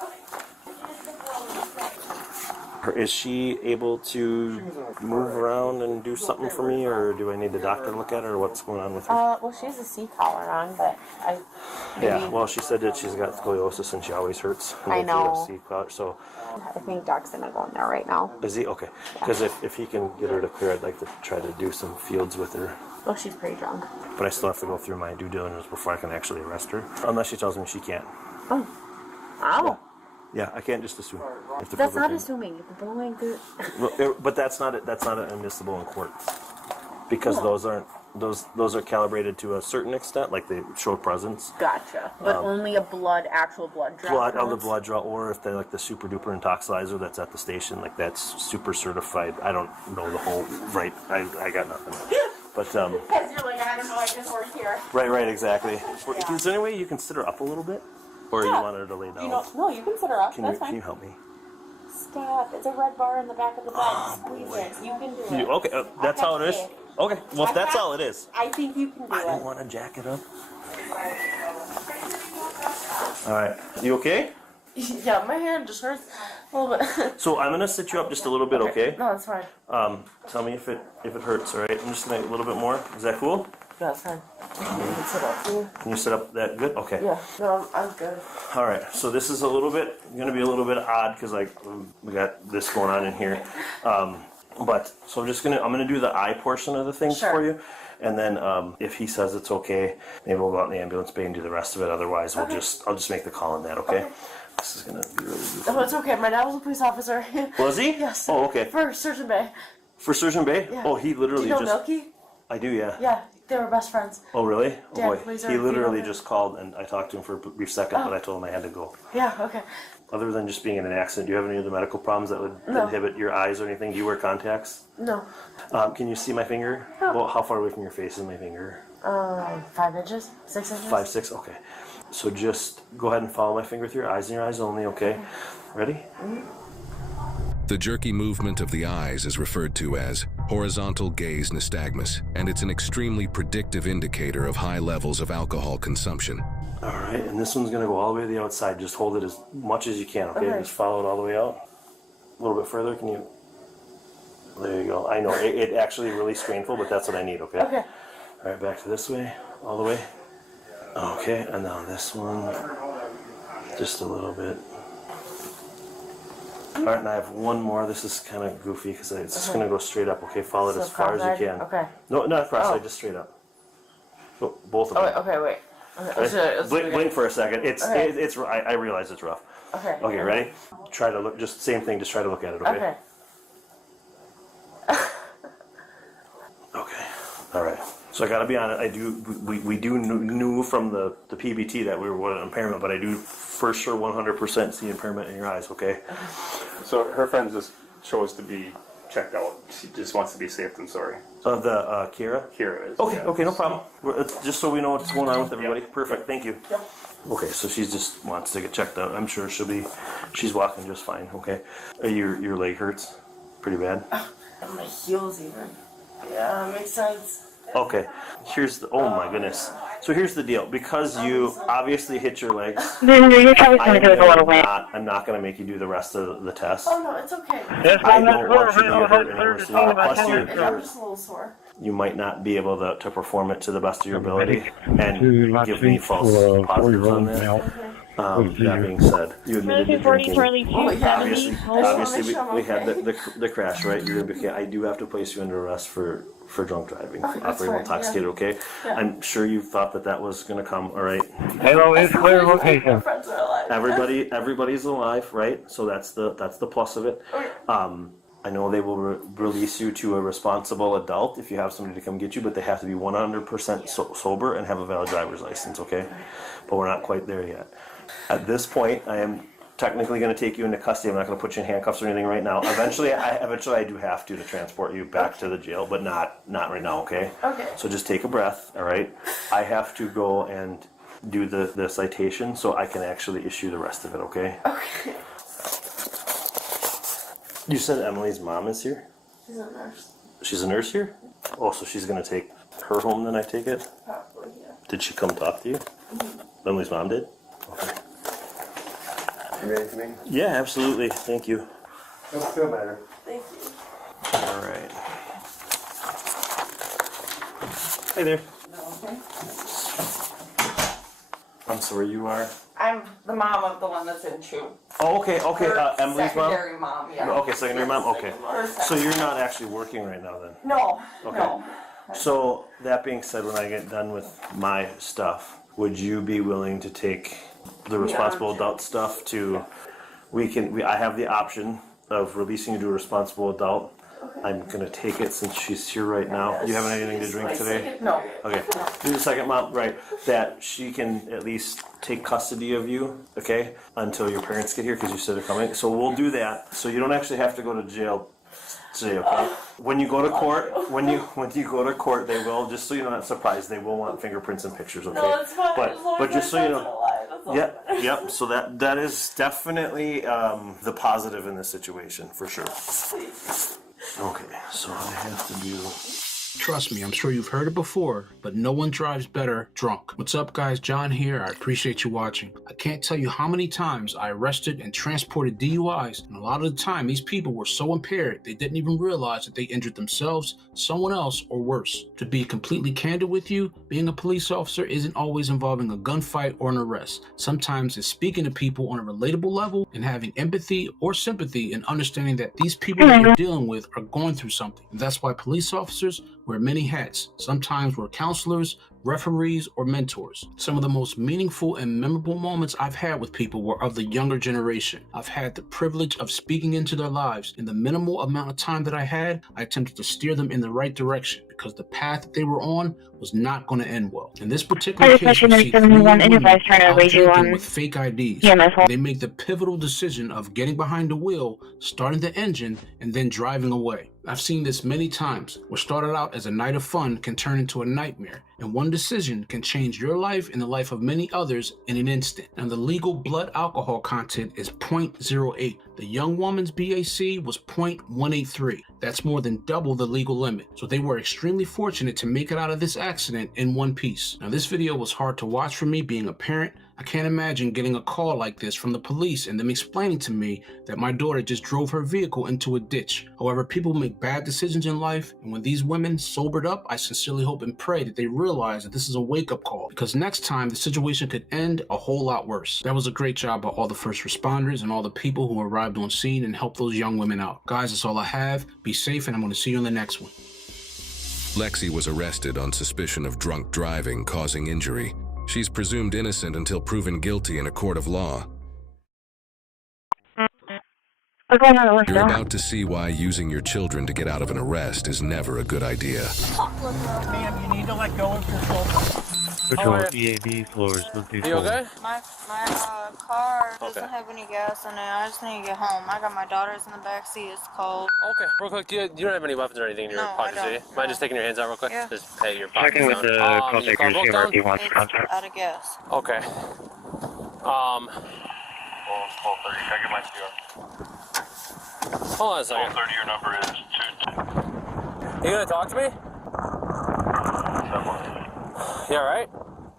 Is she able to move around and do something for me, or do I need the doctor to look at her, or what's going on with her? Well, she has a C collar on, but Yeah, well, she said that she's got scoliosis and she always hurts. I know. So I think Doc's gonna go in there right now. is he? Okay. Because if he can get her to clear, I'd like to try to do some fields with her. Well, she's pretty drunk. But I still have to go through my due diligence before I can actually arrest her. Unless she tells me she can't. Oh. Ow. Yeah, I can't just assume. That's not assuming. But that's not admissible in court. Because those are calibrated to a certain extent, like they show presence. Gotcha. But only a actual blood draw. Blood on the blood draw, or if they're like the super duper intoxilizer that's at the station, like that's super certified. I don't know the whole I got nothing. But Because you're like, I don't know, I just work here. Right, exactly. Is there any way you can sit her up a little bit, or you want her to lay down? No, you can sit her up. That's fine. Can you help me? Stop. It's a red bar in the back of the bed. Squeeze it. You can do it. Okay, that's how it is. Okay, well if that's all it is. I think you can do it. I don't want to jack it up. All right, you okay? Yeah, my hand just hurts a little bit. So I'm gonna sit you up just a little bit, okay? No, that's fine. Tell me if it hurts, all right? I'm just gonna a little bit more. Is that cool? Yeah, that's fine. You can sit up too. Can you sit up that good? Okay. Yeah, no, I'm good. All right, so this is gonna be a little bit odd because like we got this going on in here. But so I'm gonna do the eye portion of the things for you, and then if he says it's okay, maybe we'll go out in the ambulance bay and do the rest of it. Otherwise, I'll just make the call on that. Okay. This is gonna be really goofy. Oh, it's okay. My dad was a police officer. Was he? Yes. Oh, okay. For Surgeon Bay. For Surgeon Bay? Yeah. Oh, he literally do you know just. Milky? I do, yeah. Yeah, they were best friends. Oh, really? Dad, oh, boy. please, He literally you know just called, and I talked to him for a brief second, but I told him I had to go. Yeah. Okay. Other than just being in an accident, do you have any other medical problems that would inhibit your eyes or anything? Do you wear contacts? No. Can you see my finger? No. Well, how far away from your face is my finger? 5 inches, 6 inches. 5, 6. Okay. So just go ahead and follow my finger through your eyes and your eyes only. Okay. Ready? The jerky movement of the eyes is referred to as horizontal gaze nystagmus, and it's an extremely predictive indicator of high levels of alcohol consumption. All right, and this one's gonna go all the way to the outside. Just hold it as much as you can, okay? Just follow it all the way out. A little bit further, can you? There you go. I know, it actually really painful, but that's what I need, okay? Okay. All right, back to this way, all the way. Okay, and now this one, just a little bit. All right, and I have one more. This is kind of goofy because it's just going to go straight up, okay? Follow it as far as you can. Okay. No, not cross-eyed, just straight up. Go, both of them. Okay, wait. Okay, blink for a second. I realize it's rough. Okay. Okay, ready? Try to look, just same thing, just try to look at it, okay? Okay. Okay, all right. So I gotta be honest, we knew from the PBT that we were an impairment, but I do for sure 100% see impairment in your eyes, okay? So her friend just chose to be checked out. She just wants to be safe than sorry. The Kira? Kira is. Okay, okay, no problem. Just so we know what's going on with everybody. Perfect, thank you. Okay, so she just wants to get checked out. I'm sure she's walking just fine, okay? Your leg hurts pretty bad? And my heels even. Yeah, makes sense. Okay, oh my goodness. So here's the deal. Because you obviously hit your legs, You're probably going to do it a little way. I'm not going to make you do the rest of the test. Oh, no, it's okay. Yes, I'm not I'm just a little sore. You might not be able to perform it to the best of your ability. And to lots give of me feet false for positives 4-year-old on that. male. That being said, you admitted to 40, drinking. Charlie 270. Obviously, we had the crash, right? I do have to place you under arrest for drunk driving, operating intoxicated, okay? Yeah. I'm sure you thought that was going to come, all right? Hello, it's clear location. Everybody's alive, right? So that's the plus of it. I know they will release you to a responsible adult if you have somebody to come get you, but they have to be 100% sober and have a valid driver's license, okay? But we're not quite there yet. At this point, I am technically going to take you into custody. I'm not going to put you in handcuffs or anything right now. Eventually, I do have to transport you back to the jail, but not right now, okay? Okay. So just take a breath, all right? I have to go and do the citation so I can actually issue the rest of it, okay? Okay. You said Emily's mom is here? She's a nurse. She's a nurse here? Oh, so she's going to take her home then, I take it? Probably, yeah. Did she come talk to you? Mm-hmm. Emily's mom did? Okay. You ready for me? Yeah, absolutely. Thank you. Don't feel better. Thank you. All right. Hey there. Okay. I'm sorry, you are? I'm the mom of the one that's in two. Oh, okay, okay. Emily's mom? Secondary mom, yeah. Okay, secondary mom? Okay. So you're not actually working right now then? No, Okay. no. So that being said, when I get done with my stuff, would you be willing to take the responsible adult stuff to, I have the option of releasing you to a responsible adult. I'm gonna take it since she's here right now. You having anything to drink today? No. Okay. Do the second mom, right, that she can at least take custody of you, okay, until your parents get here, because you said they're coming. So we'll do that. So you don't actually have to go to jail today, okay? When you go to court, when you go to court, they will, just so you're not surprised, they will want fingerprints and pictures, okay? No, it's fine. But just so you know, yep. So that is definitely the positive in this situation for sure. Okay, so I have to do. Trust me, I'm sure you've heard it before, but no one drives better drunk. What's up, guys? John here. I appreciate you watching. I can't tell you how many times I arrested and transported DUIs, and a lot of the time these people were so impaired they didn't even realize that they injured themselves, someone else, or worse. To be completely candid with you, being a police officer isn't always involving a gunfight or an arrest. Sometimes it's speaking to people on a relatable level and having empathy or sympathy and understanding that these people that you're dealing with are going through something. And that's why police officers wear many hats. Sometimes we're counselors, referees, or mentors. Some of the most meaningful and memorable moments I've had with people were of the younger generation. I've had the privilege of speaking into their lives. In the minimal amount of time that I had, I attempted to steer them in the right direction because the path that they were on was not going to end well. In this particular case, with fake IDs. They make the pivotal decision of getting behind the wheel, starting the engine, and then driving away. I've seen this many times. What started out as a night of fun can turn into a nightmare, and one decision can change your life and the life of many others in an instant. Now, the legal blood alcohol content is 0.08. The young woman's BAC was 0.183. That's more than double the legal limit. So they were extremely fortunate to make it out of this accident in one piece. Now, this video was hard to watch for me being a parent. I can't imagine getting a call like this from the police and them explaining to me that my daughter just drove her vehicle into a ditch. However, people make bad decisions in life, and when these women sobered up, I sincerely hope and pray that they realize that this is a wake-up call, because next time the situation could end a whole lot worse. That was a great job by all the first responders and all the people who arrived on scene and helped those young women out. Guys, that's all I have. Be safe, and I'm going to see you in the next one. Lexi was arrested on suspicion of drunk driving causing injury. She's presumed innocent until proven guilty in a court of law. You're about to see why using your children to get out of an arrest is never a good idea. Ma'am, you need to let go of your children. Patrol EAB floors 134. My car doesn't have any gas in it. I just need to get home. I got my daughters in the back seat. It's cold. Okay, real quick, you don't have any weapons or anything in your pockets, do you? Mind just taking your hands out real quick? Yeah. Just pay your pockets. Check in with the call taker, see if RP wants to contact. Out of gas. Okay. 1230, can I get my CO? Hold on a second. 1230, your number is 22. You gonna talk to me? You alright?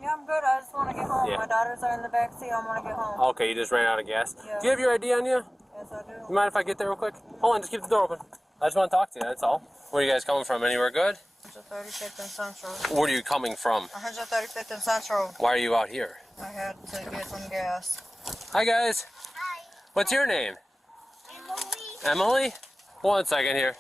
Yeah, I'm good. I just want to get home. Yeah. My daughters are in the back seat. I want to get home. Okay, you just ran out of gas. Yeah. Do you have your ID on you? Yes, I do. You mind if I get there real quick? Hold on, just keep the door open. I just want to talk to you, that's all. Where are you guys coming from? Anywhere good? 135th and Central. Where are you coming from? 135th and Central. Why are you out here? I had to get some gas. Hi, guys. Hi. What's your name? Emily. Emily? 1 second here.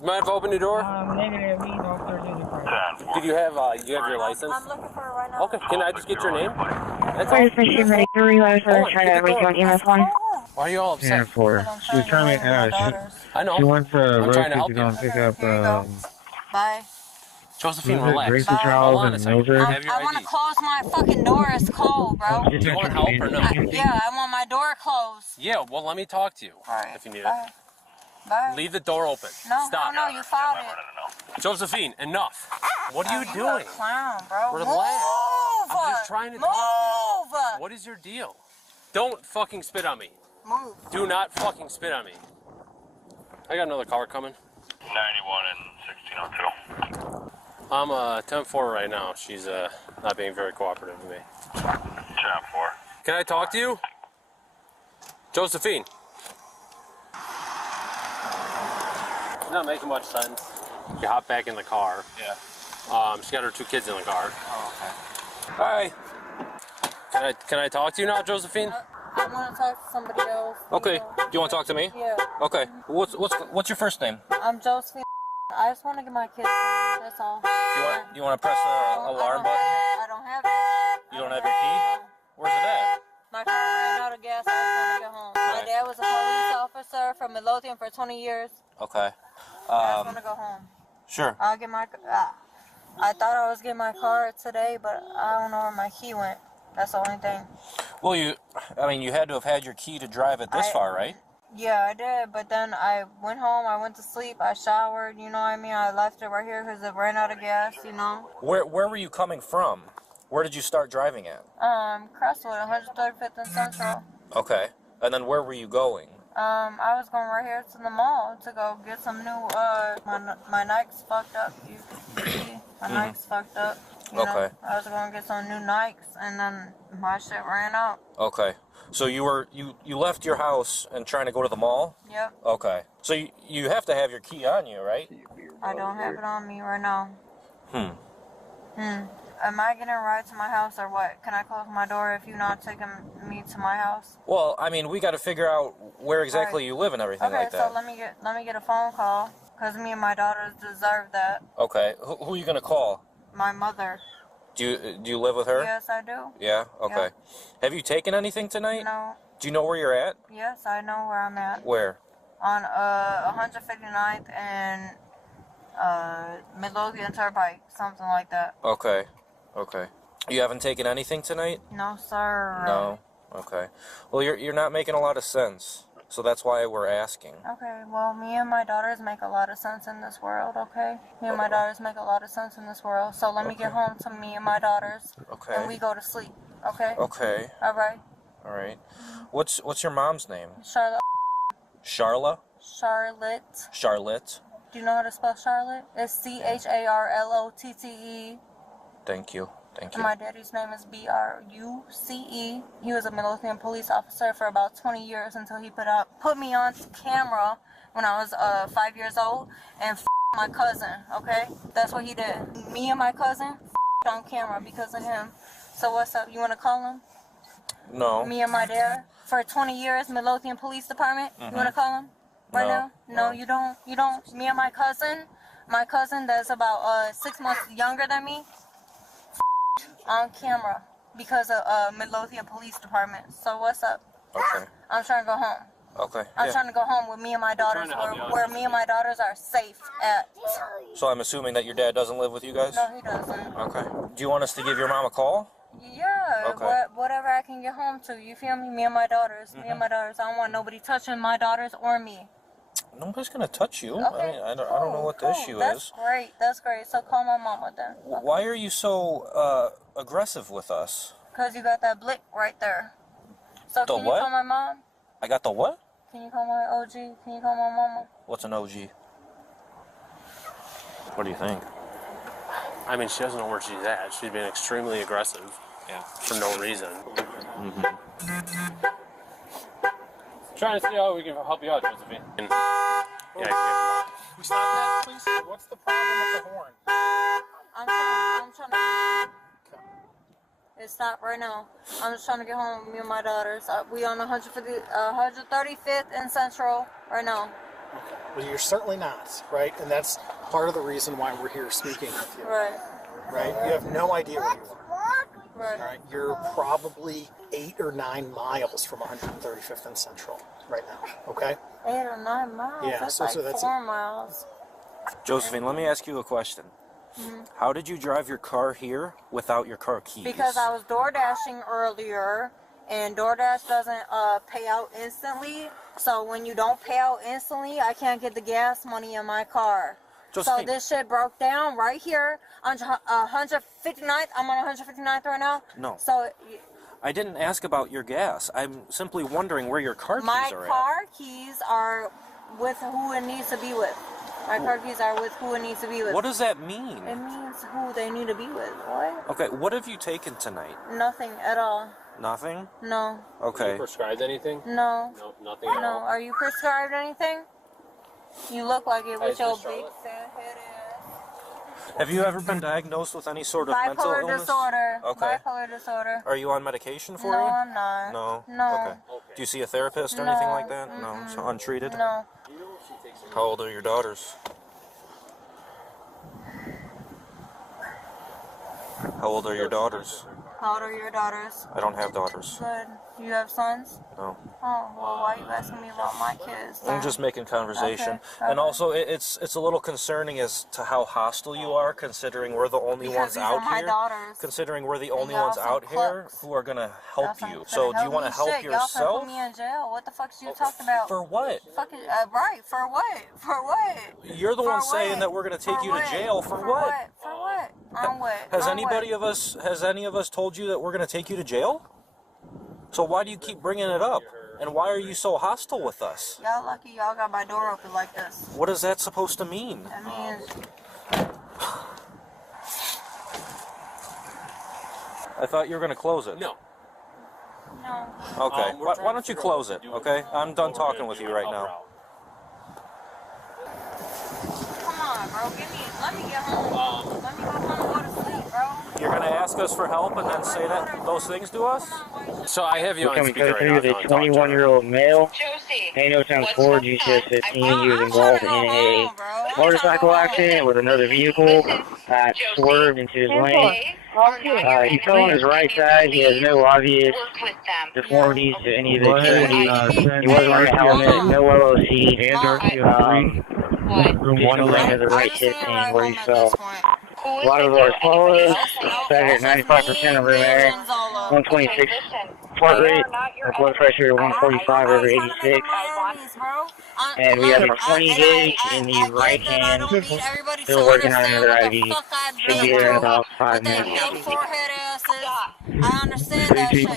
Mind if I open your door? Negative. He's off Thursday and Friday. Did you have your license? I'm looking for it right now. Okay, can I just get your name? Fire station ready 3 letters for trying to reach on EMS 1. Why are you all upset? Yeah, 4. She was trying to, she went for a road trip to go and pick up, Bye. Josephine, was it Gracie Charles and Mildred? I want to close my fucking door. It's cold, bro. You want help or not? Yeah, I want my door closed. Yeah, well, let me talk to you if you need it. Bye. Leave the door open. No, Stop. no, you found it. Josephine, enough. What are you doing? You're a clown, bro. Relax. Move. I'm just trying to talk to you. What is your deal? Don't fucking spit on me. Move. Do not fucking spit on me. I got another car coming. 91 and 1602. I'm 10-4 right now. She's not being very cooperative with me. 10-4. Can I talk to you? Josephine. It's not making much sense. She hopped back in the car. Yeah. She got her 2 kids in the car. Oh, okay. Hi. Can I talk to you now, Josephine? I want to talk to somebody else. Okay. Do you want to talk to me? Yeah. Okay. What's your first name? I'm Josephine. I just want to get my kids home. That's all. Do you want to press the alarm button? I don't have it. You don't have your key? Where's it at? My car ran out of gas. I just want to get home. My dad was a police officer from Midlothian for 20 years. Okay. I just want to go home. Sure. I'll get my. I thought I was getting my car today, but I don't know where my key went. That's the only thing. Well, you had to have had your key to drive it this far, right? Yeah, I did, but then I went home, I went to sleep, I showered, you know what I mean? I left it right here because it ran out of gas, you know? Where were you coming from? Where did you start driving at? Crestwood, 135th and Central. Okay. And then where were you going? I was going right here to the mall to go get some new, my Nikes fucked up, you see? My Nikes fucked up. You know, I was going to get some new Nikes, and then my shit ran out. Okay. So you left your house and trying to go to the mall? Yep. Okay. So you have to have your key on you, right? I don't have it on me right now. Am I getting a ride to my house or what? Can I close my door if you're not taking me to my house? Well, I mean, we got to figure out where exactly you live and everything like that. Okay, so let me get a phone call, because me and my daughters deserve that. Okay. Who are you going to call? My mother. Do you live with her? Yes, I do. Yeah? Okay. Yeah. Have you taken anything tonight? No. Do you know where you're at? Yes, I know where I'm at. Where? On 159th and Midlothian Turnpike, something like that. Okay. Okay. You haven't taken anything tonight? No, sir. No. Okay. Well, you're not making a lot of sense. So that's why we're asking. Okay, well, me and my daughters make a lot of sense in this world, okay? Me and my daughters make a lot of sense in this world. So let me get home to me and my daughters. Okay. And we go to sleep, okay? Okay. All right. All right. What's your mom's name? Charlotte. Charla? Charlotte. Charlotte. Do you know how to spell Charlotte? It's CHARLOTTE. Thank you. Thank you. And my daddy's name is BRUCE. He was a Midlothian police officer for about 20 years until he put me on camera when I was 5 years old and my cousin, okay? That's what he did. Me and my cousin on camera because of him. So what's up? You want to call him? No. Me and my dad for 20 years, Midlothian Police Department. You want to call him right now? No, you don't. You don't. Me and my cousin that's about 6 months younger than me, on camera because of Midlothian Police Department. So what's up? Okay. I'm trying to go home. Okay. I'm trying to go home with me and my daughters, where me and my daughters are safe at. So I'm assuming that your dad doesn't live with you guys? No, he doesn't. Okay. Do you want us to give your mom a call? Yeah, okay. Whatever I can get home to, you feel me? Me and my daughters. Me and my daughters. I don't want nobody touching my daughters or me. Nobody's gonna touch you. Okay, I don't know what the issue is. Great. That's great. So call my mama then. Okay. Why are you so aggressive with us? Because you got that blick right there. So the can what? you call my mom? I got the what? Can you call my OG? Can you call my mama? What's an OG? What do you think? I mean, she doesn't know where she's at. She's been extremely aggressive. Yeah. For no reason. Trying to see how we can help you out, Josephine. Yeah, we stop that, please? What's the problem with the horn? I'm trying to... It's not right now. I'm just trying to get home with me and my daughters. We on 135th and Central right now. Okay. Well, you're certainly not, right? And that's part of the reason why we're here speaking with you. Right. Right? You have no idea where you are. Right. Right. You're probably 8 or 9 miles from 135th and Central right now. Okay? 8 or 9 miles? Yeah, that's so like that's 4 miles. Josephine, let me ask you a question. How did you drive your car here without your car keys? Because I was door dashing earlier, and DoorDash doesn't pay out instantly. So when you don't pay out instantly, I can't get the gas money in my car. Josephine. So this shit broke down right here on 159th. I'm on 159th right now. No. So I didn't ask about your gas. I'm simply wondering where your car keys are at. My car keys are with who it needs to be with. My car keys are with who it needs to be with. What does that mean? It means who they need to be with, boy. Okay, what have you taken tonight? Nothing at all. Nothing? No. Okay. Are you prescribed anything? No. No, nothing at all? Are you prescribed anything? You look like it with your big sad head ass. Have you ever been diagnosed with any sort of mental illness? Bipolar disorder. Okay. Bipolar disorder. Are you on medication for No, it? I'm not. No? No. Okay. Do you see a therapist or No. anything like that? No? So untreated? No. How old are your daughters? How old are your daughters? How old are your daughters? I don't have daughters. Good. You have sons? No. Oh, well, why are you asking me about my kids? I'm just making conversation. Okay. And also, it's a little concerning as to how hostile you are, considering we're the only ones these out are my here. daughters. Considering we're the only y'all ones some out here clucks. who are gonna help you. Y'all So do you help want to me help shit. Y'all finna yourself? put me in jail. What the fuck you talking about? For what? Fucking, right, for what? For what? You're the For one what? saying that we're gonna take For you what? to jail. For For what? what? For what? On what? Has On anybody what? of us, has any of us told you that we're gonna take you to jail? So why do you keep bringing it up? And why are you so hostile with us? Y'all lucky y'all got my door open like this. What is that supposed to mean? That means I thought you were gonna close it. No. no. Okay. Why don't you close it? Okay. I'm done talking with you right now. Come on, bro. Let me get home. Let me go home and go to sleep, bro. You're gonna ask us for help and then say those things to us? So I have you We're on coming speaker code 3 with a right now. 21-year-old male. Hano times 4, GCS 15. He was involved in a motorcycle accident with another vehicle. Swerved into his lane. He fell on his right side. He has no obvious deformities to any of the extremities. He wasn't wearing a helmet, no LOC. Just complaining of the right hip pain where he fell. Vitals are as follows. Started at 95% of room air, 126 heart rate, our blood pressure 145 over 86. And we have a 20 gauge in the right hand. Still working on another IV. Should be there in about 5 minutes. I understand that shit. I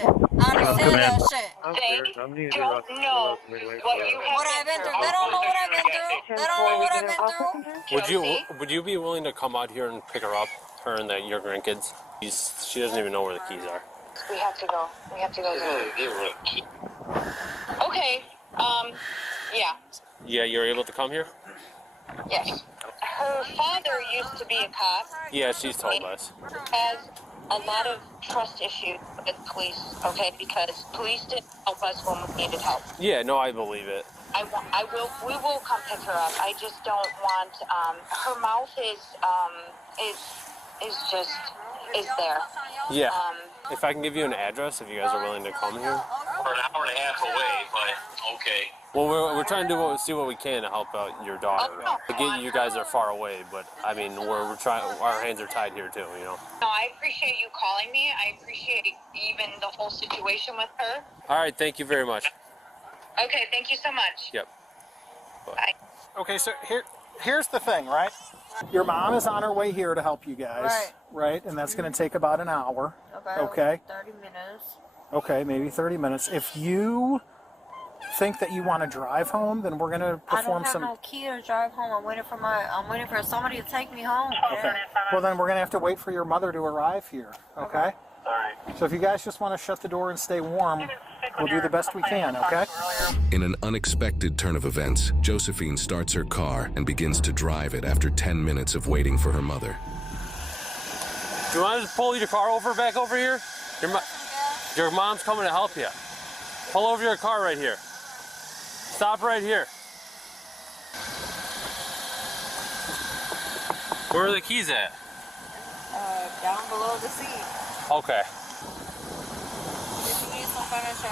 understand that shit. I'm clear. I'm needing to wait for What I've been through. They don't know what I've been through. They don't know what I've been through. Would you be willing to come out here and pick her up, her and your grandkids? She doesn't even know where the keys are. We have to go. We have to go. Okay. Yeah. Yeah, you're able to come here? Yes. Her father used to be a cop. Yeah, she's told us. Has a lot of trust issues with police, okay? Because police didn't help us when we needed help. Yeah, no, I believe it. We will come pick her up. I just don't want, her mouth is there. Yeah. If I can give you an address, if you guys are willing to come here. We're an hour and a half away, but okay. Well, we're trying to see what we can to help out your daughter. Again, you guys are far away, but I mean, we're trying. Our hands are tied here too, you know. No, I appreciate you calling me. I appreciate even the whole situation with her. All right, thank you very much. Okay, thank you so much. Yep. Bye. Okay, so here's the thing, right? Your mom is on her way here to help you guys, right? And that's going to take about an hour. Okay. 30 minutes. Okay, maybe 30 minutes. If you think that you want to drive home, then we're going to perform some... I don't have no key to drive home. I'm waiting for somebody to take me home. Okay. Well, then we're going to have to wait for your mother to arrive here, okay? So if you guys just want to shut the door and stay warm, we'll do the best we can, okay? In an unexpected turn of events, Josephine starts her car and begins to drive it after 10 minutes of waiting for her mother. Do you want to just pull your car back over here? Your mom's coming to help you. Pull over your car right here. Stop right here. Where are the keys at? Down below the seat. Okay. If you need some furniture.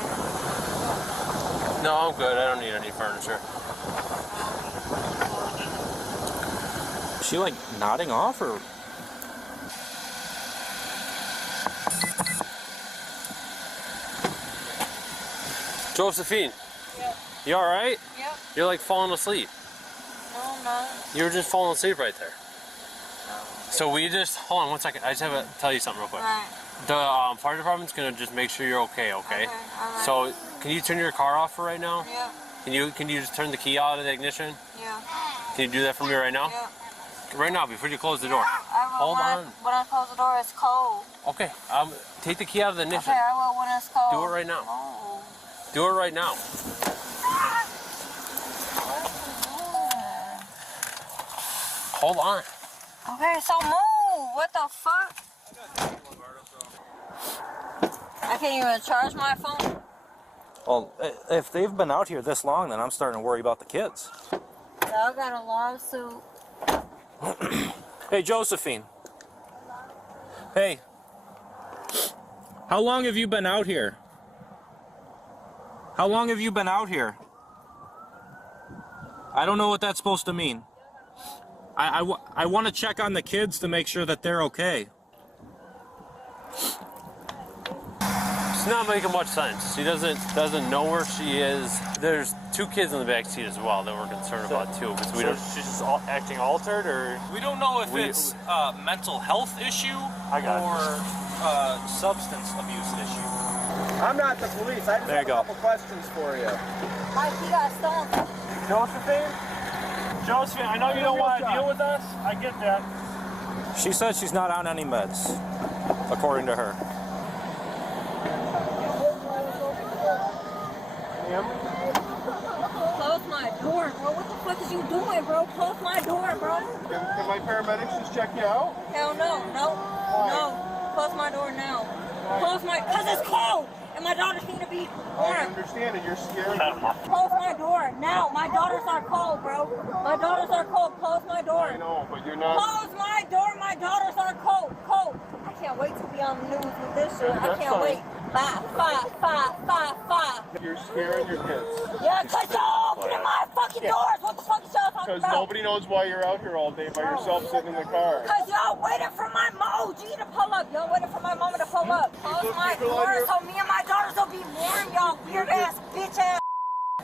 No, I'm good. I don't need any furniture. Is she like nodding off or? Josephine. Yep. You alright? Yep. You're like falling asleep. No, I'm not. You were just falling asleep right there. So we just, hold on one second. I just have to tell you something real quick. Right. The fire department's gonna just make sure you're okay, okay? Alright. So can you turn your car off for right now? Yeah. Can you just turn the key out of the ignition? Yeah. Can you do that for me right now? Yeah. Right now, before you close the door. Hold on. When I close the door, it's cold. Okay, take the key out of the ignition. Okay, I will when it's cold. Do it right now. No. Do it right now. Hold on. Okay, so move. What the fuck? I can't even charge my phone. Well, if they've been out here this long, then I'm starting to worry about the kids. I got a lawsuit. Hey, Josephine. Hey. How long have you been out here? How long have you been out here? I don't know what that's supposed to mean. I want to check on the kids to make sure that they're okay. It's not making much sense. She doesn't know where she is. There's 2 kids in the back seat as well that we're concerned about too. Because we don't. She's just acting altered, or we don't know if it's a mental health issue or a substance abuse issue. I'm not the police. I just have a couple questions for you. Mike, he got stolen. Josephine? Josephine, I know you don't want to deal with us. I get that. She said she's not on any meds, according to her. Close my door, bro. What the fuck is you doing, bro? Close my door, bro. Can my paramedics just check you out? Hell no. No. No. Close my door now. Close my... Because it's cold. And my daughters need to be warm. I understand it. You're scared. Close my door now. My daughters are cold, bro. My daughters are cold. Close my door. I know, but you're not... Close my door. My daughters are cold. Cold. I can't wait to be on the news with this shit. I can't wait. Five. You're scaring your kids. Yeah, because you're opening my fucking doors. What the fuck is y'all talking Because about? nobody knows why you're out here all day by yourself sitting in the car. Because y'all waiting for my OG to pull up. Y'all waiting for my mama to pull up. Close my door so me and my daughters will be warm, y'all weird ass bitch ass.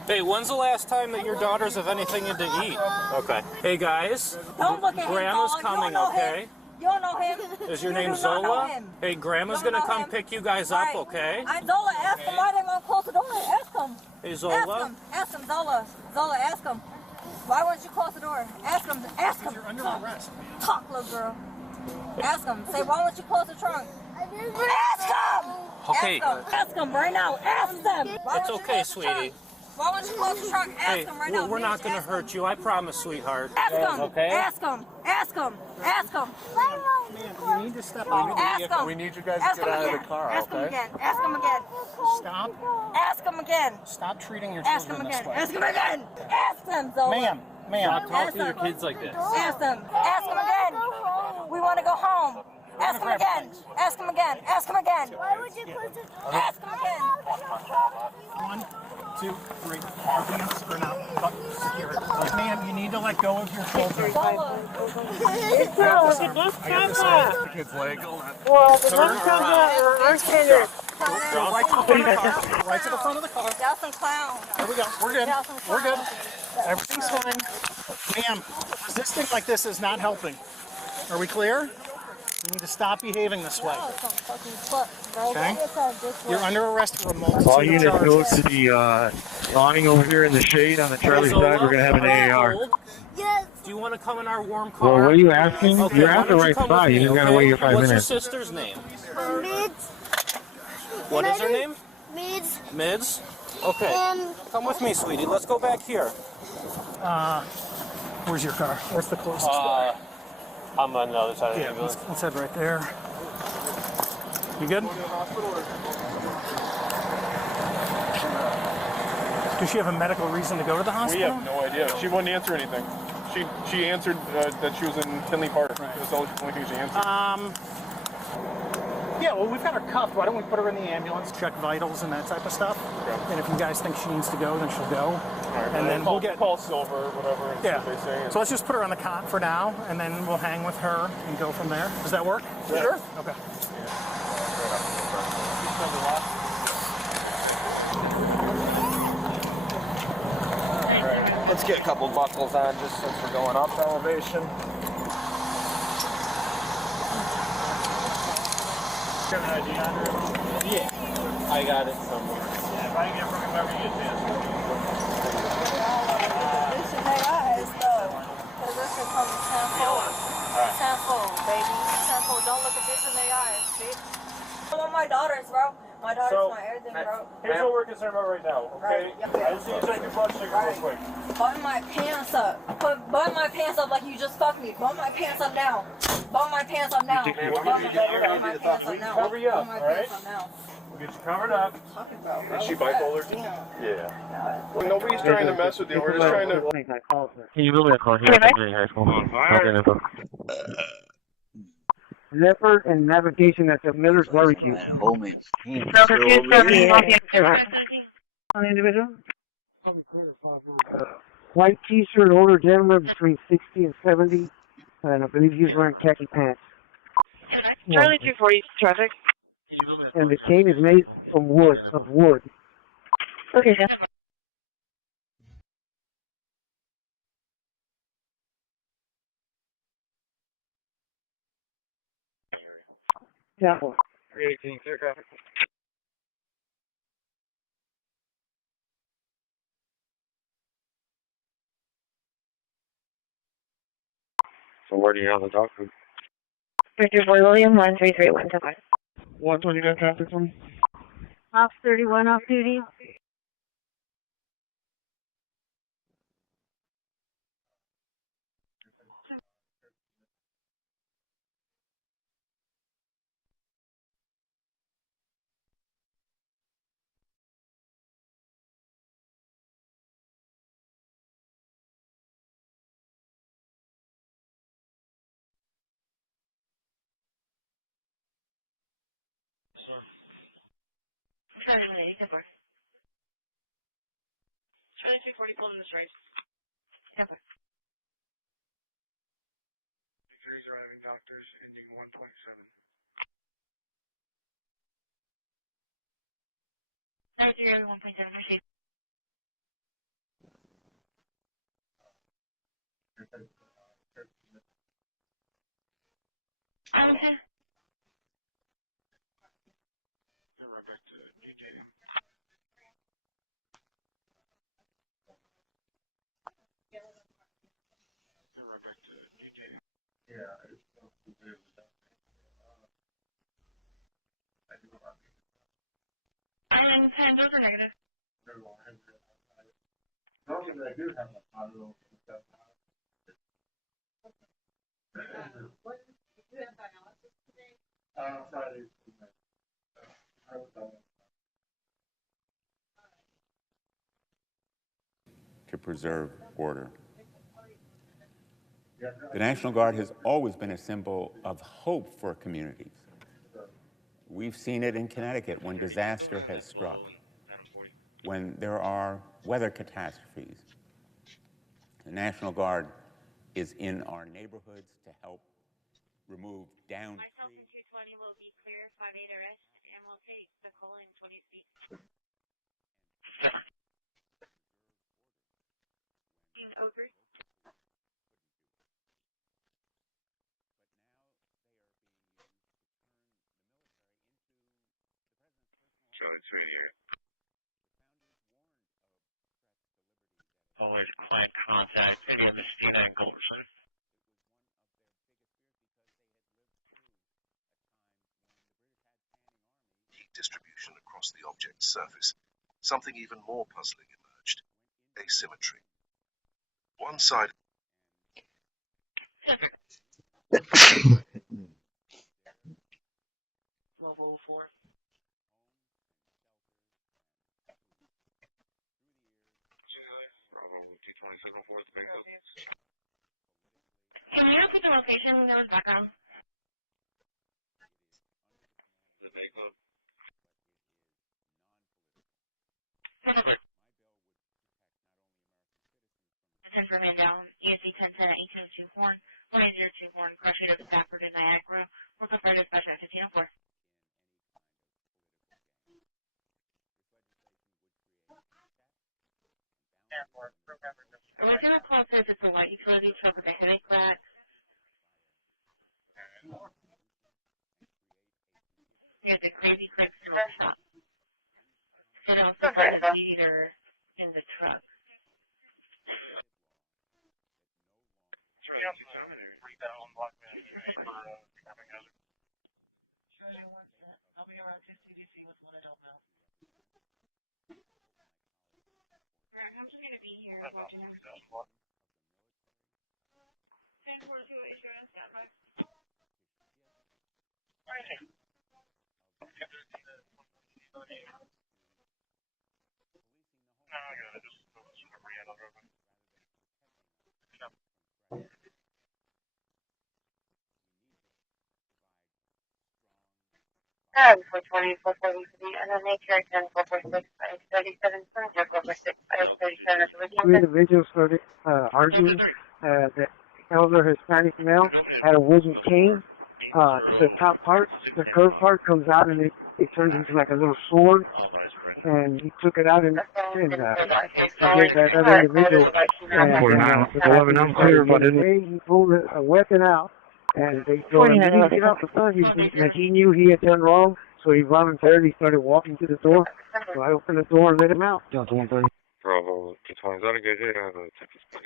Hey, when's the last time that your daughters have anything to eat? Okay. Hey guys. Don't look at him. Grandma's coming, okay? Him. You don't know him. Is your name Zola? Hey, Grandma's gonna come pick you guys up, okay? Zola, ask him why they won't close the door. Ask him. Hey, Zola. Ask him, Zola. Zola, ask him. Why won't you close the door? Ask him. Ask him. You're under arrest. Talk, little girl. Ask him. Say, why won't you close the trunk? Ask him. Okay. Ask him right now. Ask them. It's okay, sweetie. Why won't you close the trunk? Ask him right now. We're not gonna hurt you. I promise, sweetheart. Ask him. Okay? Ask him. Ask him. Ask him. You need to step out. Ask him. We need you guys Ask to get him out again. of the car, Ask him okay? again. Ask him again. Stop. Ask him again. Stop treating your Ask him children this again. way. Ask him again. Ask them, Zola. Ma'am. Talk to your kids like this. Ask them. Ask him again. We want to go home. Ask him again. Ask him again. Ask him again. Why would you close it? Ask him again. 1, 2, 3. Our hands are not secured. Ma'am, you need to let go of your children. It's not. The bus comes up. Kid's leg. Well, the bus comes up. Our center. Right to the front of the car. Y'all some clowns. There we go. We're good. We're good. Everything's fine. Ma'am, resisting like this is not helping. Are we clear? You need to stop behaving this way. Okay? You're under arrest for a multitude All of units charges. go to the awning over here in the shade on the Charlie side. We're going to have an AAR. Do you want to come in our warm car? Well, what are you asking? Okay, You're at the right spot. You just got to wait your 5 What's minutes. your sister's name? Mids. What is her name? Mids. Mids? Okay. Come with me, sweetie. Let's go back here. Where's your car? Where's the closest car? I'm on the other side of the Yeah, ambulance. let's head right there. You good? Does she have a medical reason to go to the We hospital? have no idea. She wouldn't answer anything. She answered that she was in Tinley Park. That's the only thing she answered. Yeah, well, we've got her cuffed. Why don't we put her in the ambulance, check vitals and that type of stuff? Okay. And if you guys think she needs to go, then she'll go. Right, and then we'll get call Silver, whatever. And yeah. see what they say. So let's just put her on the cot for now, and then we'll hang with her and go from there. Does that work? Yeah. Sure. Okay. Let's get a couple buckles on just since we're going up elevation. Yeah, I got it somewhere. Yeah, if I can get from whoever you get this. They should make eyes, though. this shit coming tenfold. Tenfold, baby. Tenfold. Don't look a bitch in their eyes, bitch. I want my daughters, bro. My daughter's my everything, bro. Here's what we're concerned about right now, okay? I just need to take your blood sugar real quick. Button my pants up. Button my pants up like you just fucked me. Button my pants up now. Button my pants up now. Button my pants up now. Cover you up, alright? We'll get you covered up. Is she bipolar? Yeah. Well, nobody's trying to mess with you. We're just trying to... On fire. Leopard and navigation at the Miller's Barbecue. Persecute 17, On individual? White t-shirt, older gentleman between 60 and 70, and I believe he's wearing khaki pants. One. And the cane is made from wood, Okay, sir. Yeah. 318, clear traffic. So where do you have the dog food? Victor Boy William, 133125. 129 traffic for me. Off 31 off duty. Sir. Charlie 180, 10-4. Charlie 340, pulled in this right. 10-4. Victories are having doctors ending 1.7. Charlie 1.7, received. Arlington. Get right back to DJM. Get right back to DJM. Island 10, those are negative. To preserve order. The National Guard has always been a symbol of hope for communities. We've seen it in Connecticut when disaster has struck, when there are weather catastrophes. The National Guard is in our neighborhoods to help remove down. Myself and 220 will be clear, 5-8 arrest, and we'll take the calling 20 feet. Over. Charlie 2 here. Always client contact, maybe a Messina and Gullerson. Heat distribution across the object's surface. Something even more puzzling emerged. Asymmetry. One side... Level 4. Bravo 220 signal 4 at the base club. Can you repeat the location? There was background. The Bay Club. Ten for man down. ESC 1010 at 1802 Horn. 1802 Horn. Crush rate of Stafford and Niagara. Work up fire dispatch at 1504. Original call says it's a white utility truck with a headache rack. Here's a Crazy Craig smoke shop. It also thought his leader in the truck. Too common or? Charlie 1 set. I'll be around to CDC with 1 adult male. Alright, I'm just gonna be here watching him. 1042 is your standby. For 24 and then make sure 1046 537 Two individuals started arguing. The elder Hispanic male had a wooden cane. The top part, the curved part comes out and it turns into like a little sword. And he took it out and gave that other individual. And then the passenger started yelling, hey, he pulled a weapon out. And they told him, you need to get out the front. He knew he had done wrong, so he voluntarily started walking to the door. So I opened the door and let him out. Bravo, 20, is that a good hit? I have a Texas plate.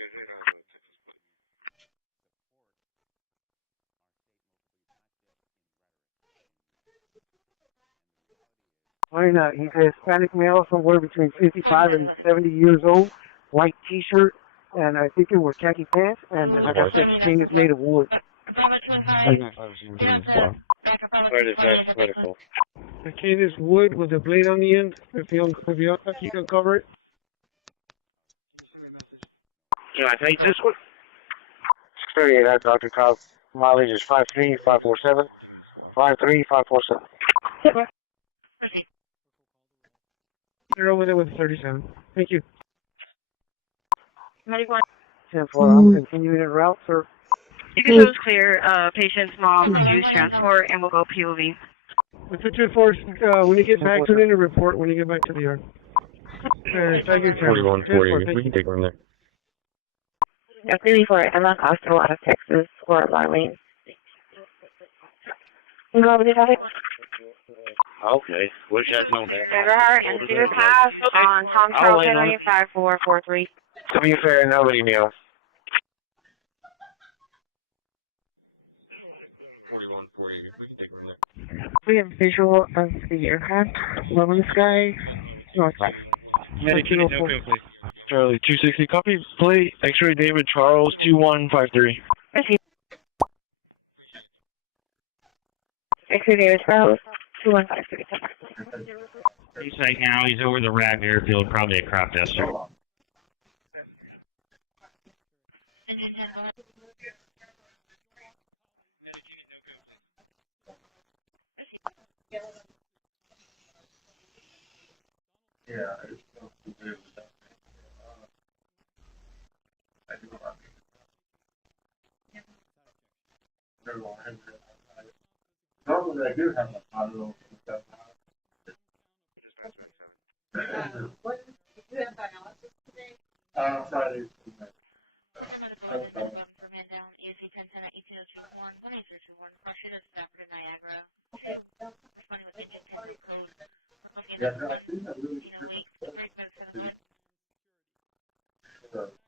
He's a Hispanic male, somewhere between 55 and 70 years old, white T-shirt, and I think it was khaki pants, and like I said, the cane is made of wood. Bravo 2 and 5. Down to back of Bravo 220. The cane is wood with a blade on the end. If you can cover it. Can you send me a message? Yeah, I take this one. 638, that's Dr. Cobb. Mileage is 53547. 53547. Proceed. You're over there with 37. Thank you. Medic 1. 10-4, I'm continuing the route, sir. You can show us clear patient's mom use transport and we'll go POV. Mr. 10-4, when you get back, turn in a report when you get back to the yard. Tag your camera. 10-4, thank you. Yeah, 34, Emma Hospital out of Texas, or Marlene. You go over the traffic? Okay, wish I'd known that. Okay, I'll wait on it. To be fair, nobody knew. 4140, we can take from there. We have visual of the aircraft, low in the sky, northwest, 1204. Charlie, 260, copy, plate, X-ray David Charles, 2153. X-ray David Charles, 2153. He's right now, he's over the RAG airfield, probably a crop duster. Engine 10, go ahead. Medic unit, no code, please. Normally I do have a auto. Dispatch back 7. What? Do you have dialysis today? Friday. Medical 11 for man down, ESC 1010 at 18021, 18021, cross street of Stafford and Niagara. Make sure you responding with engine 10 no code. We're looking at 1-1508, break medic 7, go ahead.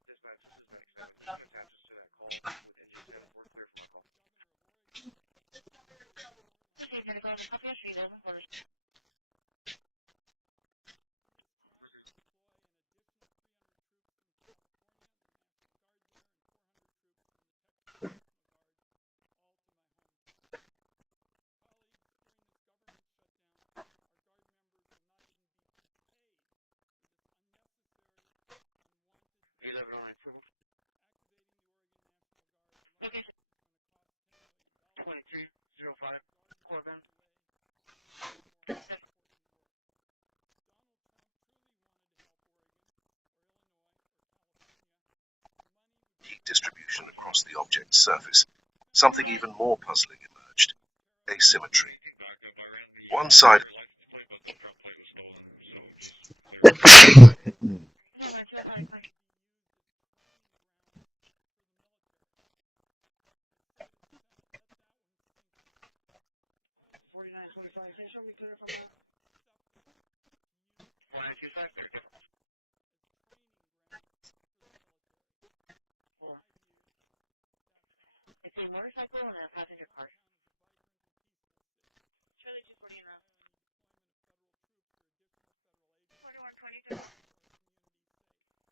Dispatch, this is medic 7. You can attach us to that call with engine 10. We're clear for my call. Proceed, medical 11, copy, I'll show you the open quarters. Okay, sir. 2305, Corbin. Heat distribution across the object's surface. Something even more puzzling emerged. Asymmetry. One side. The front plate was stolen, so just clear. No, my 2 sorry, quick. $49.25. Can you show me clear from that? 4925, very different. 4. It's a motorcycle and a passenger car. Charlie 240 and up. 4122.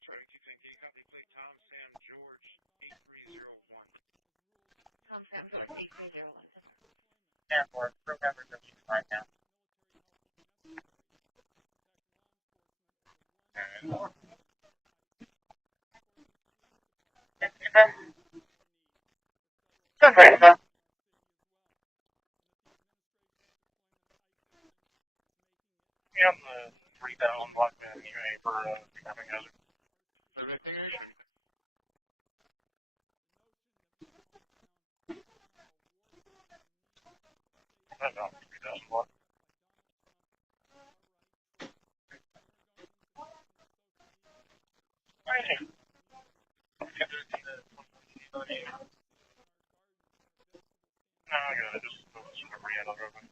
Charlie 210, can you copy plate Tom Sam George 8301? Tom Sam George 8301. Airport, remember to be right now. Go for it, though. Yeah, I'm the 3000 block man for becoming hazard. Investigation. I know, 3000 block. No, I got it. Just remember yet. I'll go back.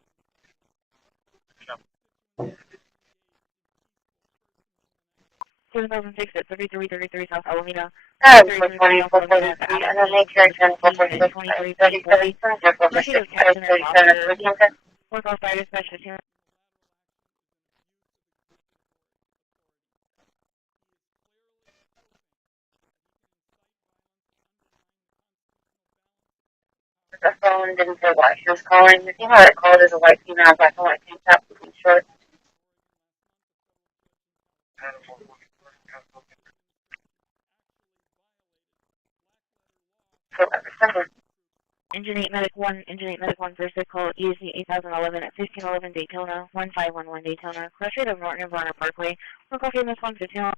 2006 at 3333 South Alameda. 3333 South Alameda. And then make sure to at 2340. Proceed with captain and officer. 445 dispatch 15. The phone didn't say why she was calling. The female that called is a white female, black and white tank top, looking short. Engine 8 Medic 1, Engine 8 Medic 1, first call ESC 8011 at 1511 Daytona, 1511 Daytona, crash rate of Norton and Varner Parkway, we'll call famous 115.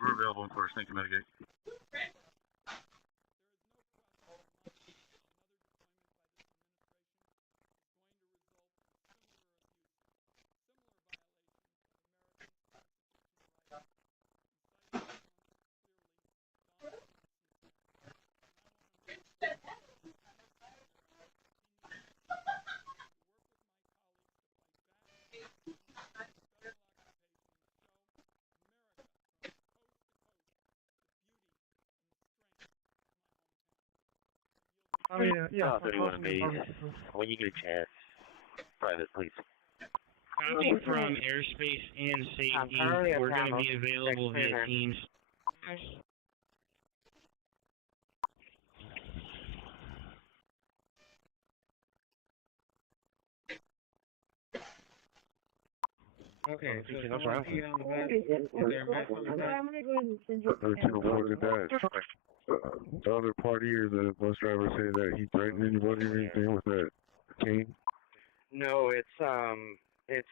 We're available in course. Thank you, Mitigate. Raw 31 and base. When you get a chance, private, please. I'm currently at Tamuk. Thanks for your name. Okay, so someone peed on the bus. Is there a mess on the bus? 1304 did that. The other part here, the bus driver said that he threatened anybody or anything with that cane. No, it's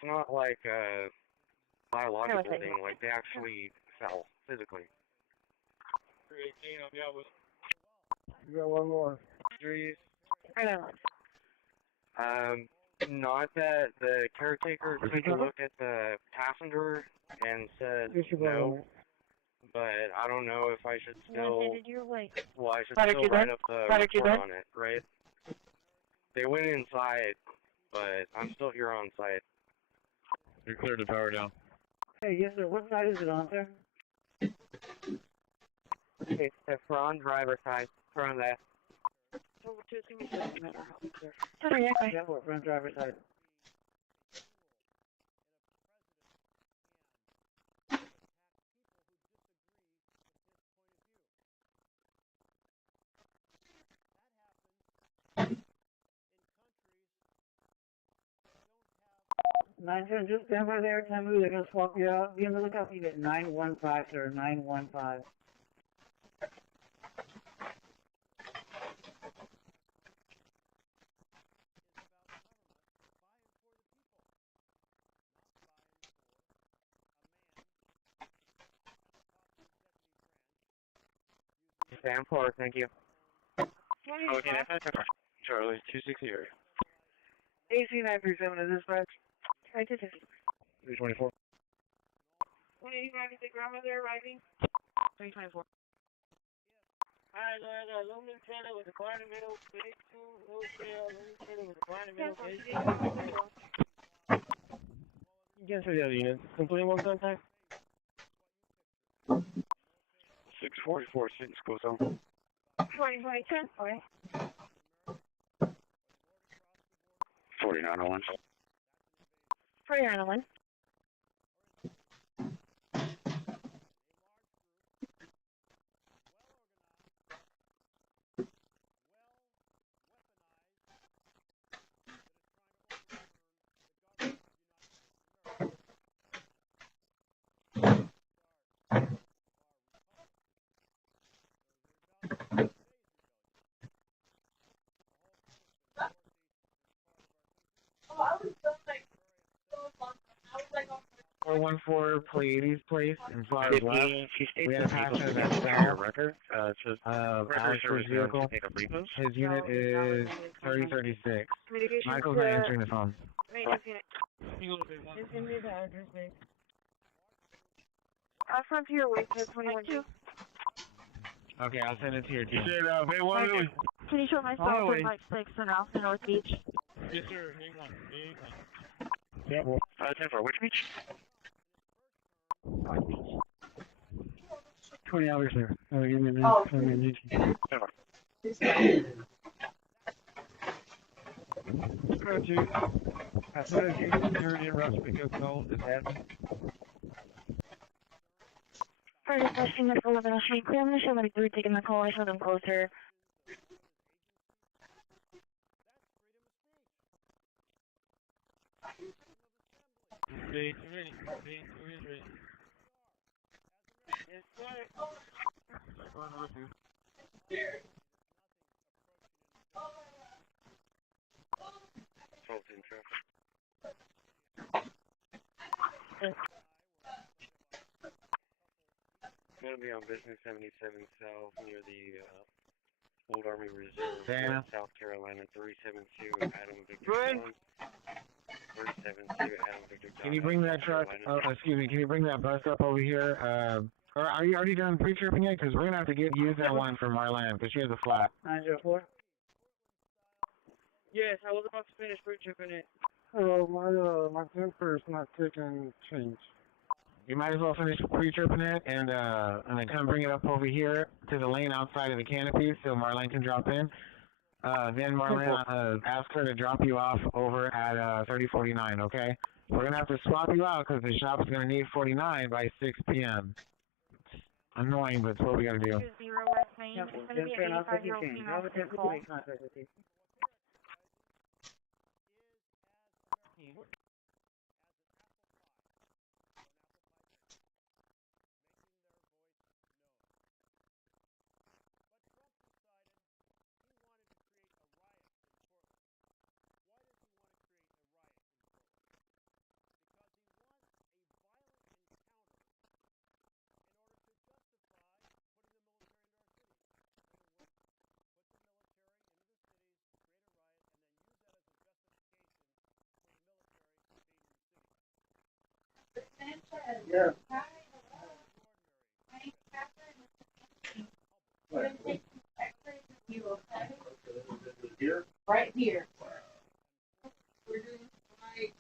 not like a biological thing. Like, they actually fell physically. 318, I'll be out with. You got one more. Injuries? Not that the caretaker took a look at the passenger and said no, but I don't know if I should still, well, I should still write up the report on it, right? They went inside, but I'm still here on site. You're cleared to power down. Hey, yes sir, what side is it on, sir? It's the front driver's side, front left. Over 2, give me just a minute, I'll be clear. Yeah, what front driver's side? Just stand by there, tell me they're gonna swap you out. Be on the lookout, you get 915, sir, 915. Stand forward, thank you. Okay, Charlie, 260 area. AC937 to dispatch. I did it. 324. When are you driving the grandmother arriving? 324. Alright, so I got aluminum trailer with a car in the middle, base 2, no scale, aluminum trailer with a car in the middle, base 2, no scale. Yes, for the other unit. Completing one contact. 644, 6 goes on. 2010, alright. 4901. 4901. Four 414 Pleiades Place in Flower Bluff. We had a passenger that fell. Alex's vehicle. His unit is 3036. Michael's not answering the phone. Just send me the address, babe. Frontier wait to 21G. Okay, I'll send it to your team. Thank you. Can you show myself in Bike 6 and off to North Beach? Yes, sir. Hang on. Yeah, well. 10 for which beach? 20 hours there. Oh, give me a minute. Give me a minute. Project. As soon as you security and rush pickup call is happening. First question is 11 Street Clear. I'm going to show them through taking the call. I show them closer. Yes, sir. Fulton traffic. Going to be on Business 77 South near the Old Army Reserve with South Carolina 372 Adam Victor John. 372 Adam Victor John out of South Carolina. 904. Yes, I was about to finish pre-tripping it. Oh, my temper's not taking change. You might as well finish pre-tripping it and then come bring it up over here to the lane outside of the canopy so Marlene can drop in. Then Marlene, ask her to drop you off over at 3049, okay? We're going to have to swap you out because the shop's going to need 49 by 6 p.m. It's annoying, but it's what we got to do. Careful, Jennifer, and I'll take you change. I'll attempt to make contact with you. Yeah. Here? Right here. We're doing like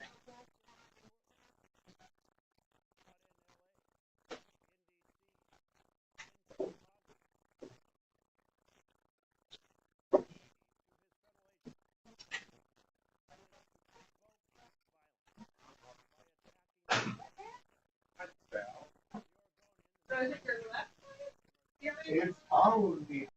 It's probably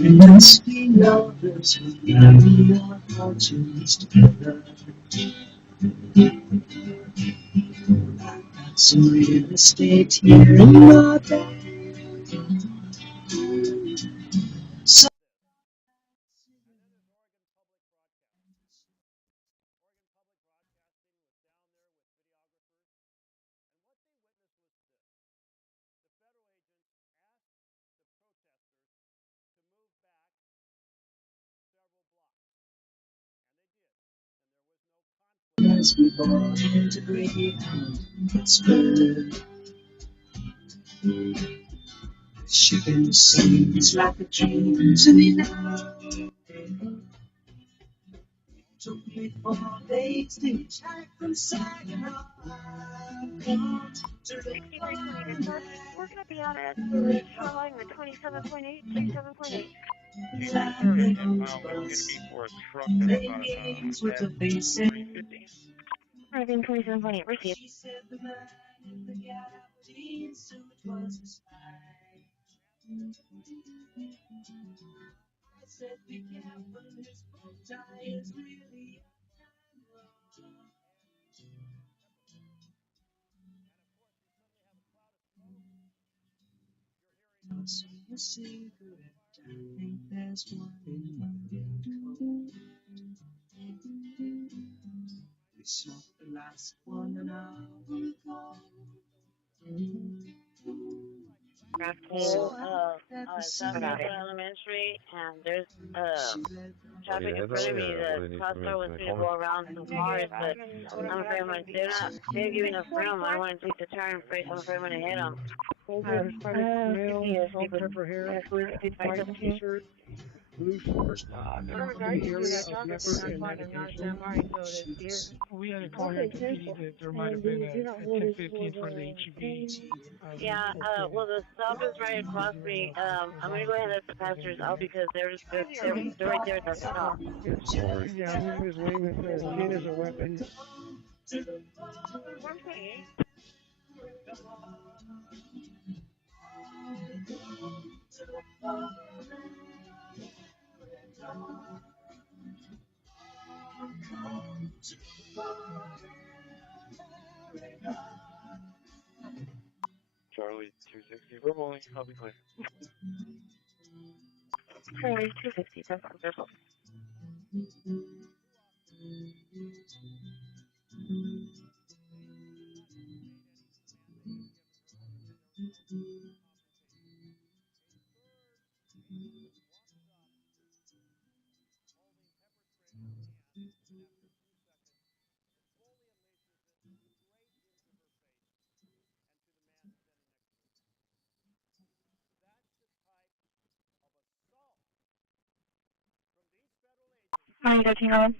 We must be lovers who carry our fortunes together. I've got some real estate here in Northern. as we bought into Greyhound Pittsburgh. Shipping seems like a dream to me now. Took me 4 days to hitchhike from Saginaw. 6320 dispatch. We're going to be out at shoreline with 27.8, 27.8. Okay, started. Inbound was going to be for a truck that's about 350. Driving 27.8, receive. She said the man in the Gallopine suit was a spy. I said, be careful, his bow tie is really I'll see a cigarette. I think there's one in my raincoat. We smoked the last one an hour ago. Well, South Castle Elementary, and there's traffic in front of me. The cross guard wants me to go around some cars, but I'm afraid they're giving enough room. I don't want to take the turn. I'm afraid I'm going to hit them. Older Hispanic male, salt pepper hair, white t-shirt, blue shorts, in the area of leopard and navigation. We had a call here in PD that there might have been a 1050 in front of the HEB. I believe 1210 is busy right now. If you can swing by and see if there's anything there. 208. How far? 128. 128. Charlie 260, verbally, I'll be clear. Charlie 260, that's wonderful. Are you getting on?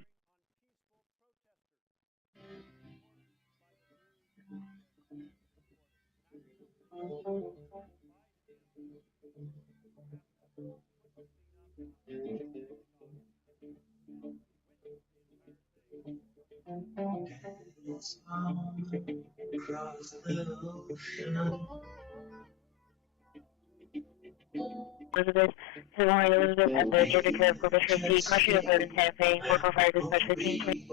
Elizabeth, good morning, Elizabeth, at the Georgia Care of Corpus Christi, question of vote in Santa Fe, 445 dispatch 1520.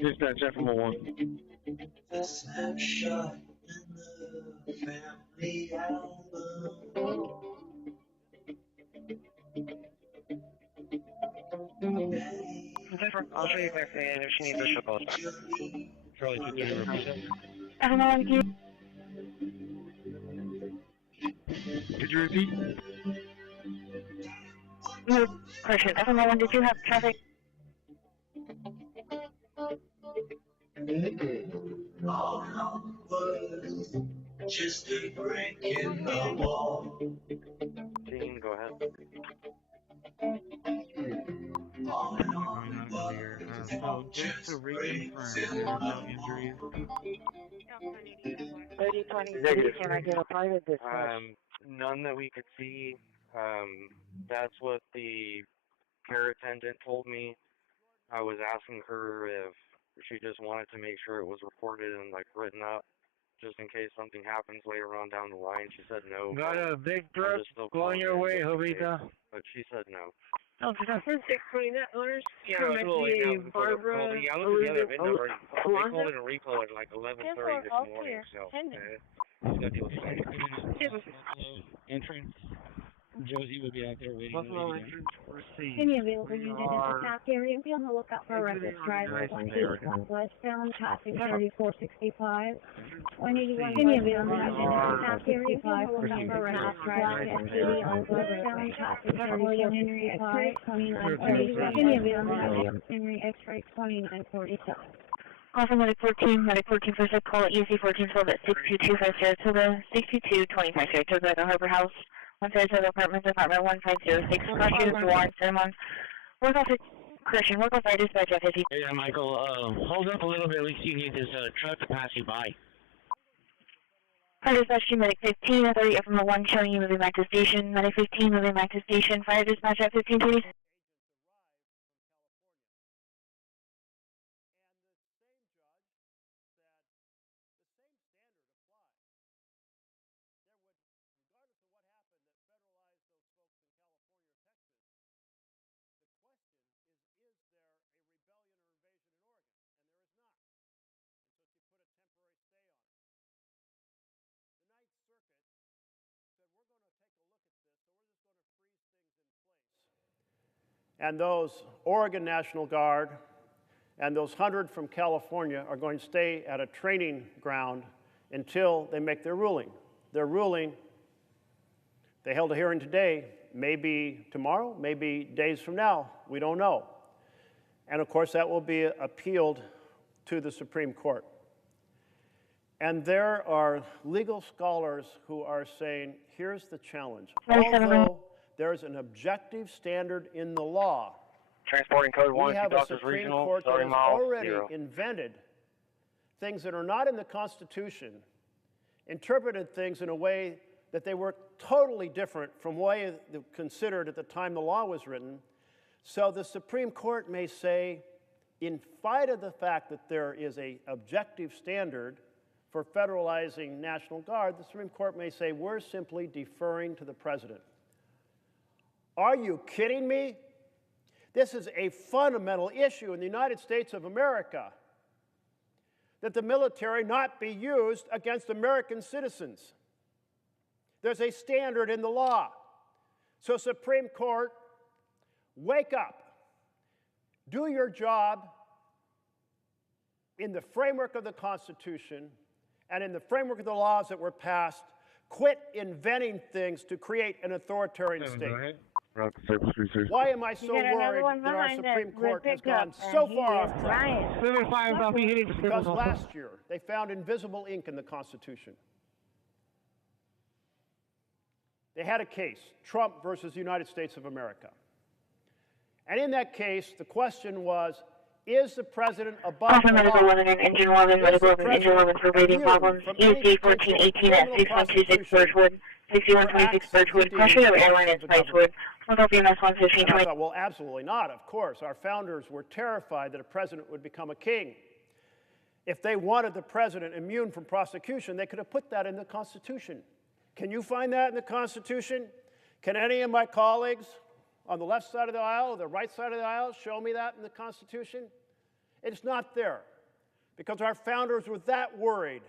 Dispatch FMO1. The snapshot in the family album. I'll show you back there if she needs a show call. Charlie 230, represent. Could you repeat? No, question. FMO1, did you have traffic? Just a break in the wall. Team, go ahead. Going on earlier. So just to reconfirm, there is no injuries? Negative. None that we could see. That's what the care attendant told me. I was asking her if she just wanted to make sure it was reported and like written up, just in case something happens later on down the line. She said no, but I'm just still calling in just in case. But she said no. 620, that owner's correct VA Barbara Elizabeth Alonzo. 10-4, all clear. Sending. He's trying to cut in at Buffalo entrance. Josie will be out there waiting to wave you down. Any available unit in the attack area, be on the lookout for a reckless driver, 181 westbound, passing 3465. 181 any available unit in the attack area, be on the lookout for a reckless driver, 181 westbound, passing 3465. 2947. Any available unit Henry X-ray 2947. Also, Medic 14, Medic 14 first call at EC 14 sold at 62250 to the 62225 to the Harbor House. 157 apartments, apartment 1506, cross street of Dwar and Cinnamon. Work off Christian, work off our dispatch at 50. Yeah, Michael, hold up a little bit. We see this truck to pass you by. Fire dispatch to Medic 15, authority from the 1 showing you moving back to station. Medic 15 moving back to station. Fire dispatch at 1520. And those Oregon National Guard and those 100 from California are going to stay at a training ground until they make their ruling. Their ruling, they held a hearing today, maybe tomorrow, maybe days from now, we don't know. And of course that will be appealed to the Supreme Court. And there are legal scholars who are saying, here's the challenge. Although there's an objective standard in the law. Transporting code 1 to Doctors Regional, starting mile 0. Invented things that are not in the Constitution, interpreted things in a way that they were totally different from the way they were considered at the time the law was written. So the Supreme Court may say, in spite of the fact that there is an objective standard for federalizing National Guard, the Supreme Court may say, we're simply deferring to the president. Are you kidding me? This is a fundamental issue in the United States of America, that the military not be used against American citizens. There's a standard in the law. So Supreme Court, wake up. Do your job in the framework of the Constitution and in the framework of the laws that were passed. Quit inventing things to create an authoritarian state. Why am I so you got another one worried behind that our that Supreme Court has pickup, gone so and he far is off track? flying. Because last year they found invisible ink in the Constitution. They had a case, Trump versus the United States of America. And in that case, the question was, is the president above Also, the law? Medical 11 and Engine 11, Medical 11, Engine 11 for breathing problems. EC 1418 at 6126 Birchwood, 6126 Birchwood, cross street of Airline and Spicewood. Look up EMS 11520. I thought, well, absolutely not, of course. Our founders were terrified that a president would become a king. If they wanted the president immune from prosecution, they could have put that in the Constitution. Can you find that in the Constitution? Can any of my colleagues on the left side of the aisle or the right side of the aisle show me that in the Constitution? It's not there, because our founders were that worried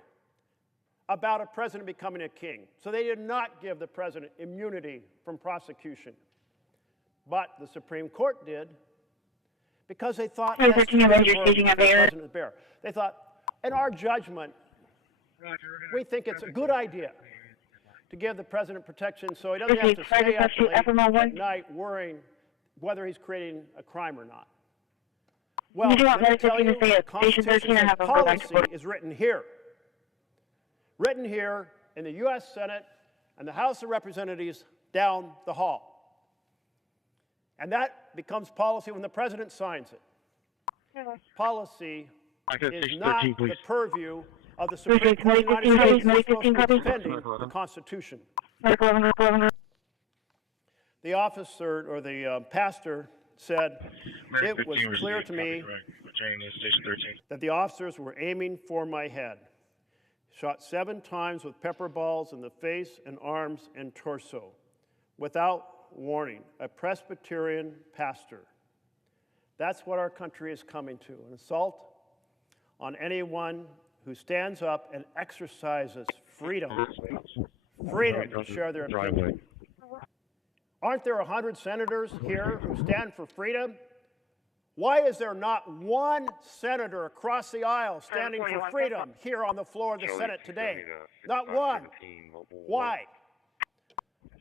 about a president becoming a king. So they did not give the president immunity from prosecution. But the Supreme Court did, because they thought they thought, in our judgment, we think it's a good idea to give the president protection so he doesn't have to stay up at night worrying whether he's creating a crime or not. Well, Did you want Medic 15 to stay at Station 13 and have them go back to Corpus? Is written here in the U.S. Senate and the House of Representatives down the hall. And that becomes policy when the president signs it. Policy is not the purview of the Supreme Court of the United States. It's supposed to be defending the Constitution. The officer or the pastor said, it was clear to me that the officers were aiming for my head. Shot 7 times with pepper balls in the face and arms and torso, without warning. A Presbyterian pastor. That's what our country is coming to, an assault on anyone who stands up and exercises freedom. Freedom to share their opinion. Aren't there 100 senators here who stand for freedom? Why is there not one senator across the aisle standing for freedom here on the floor of the Senate today? Not one. Why?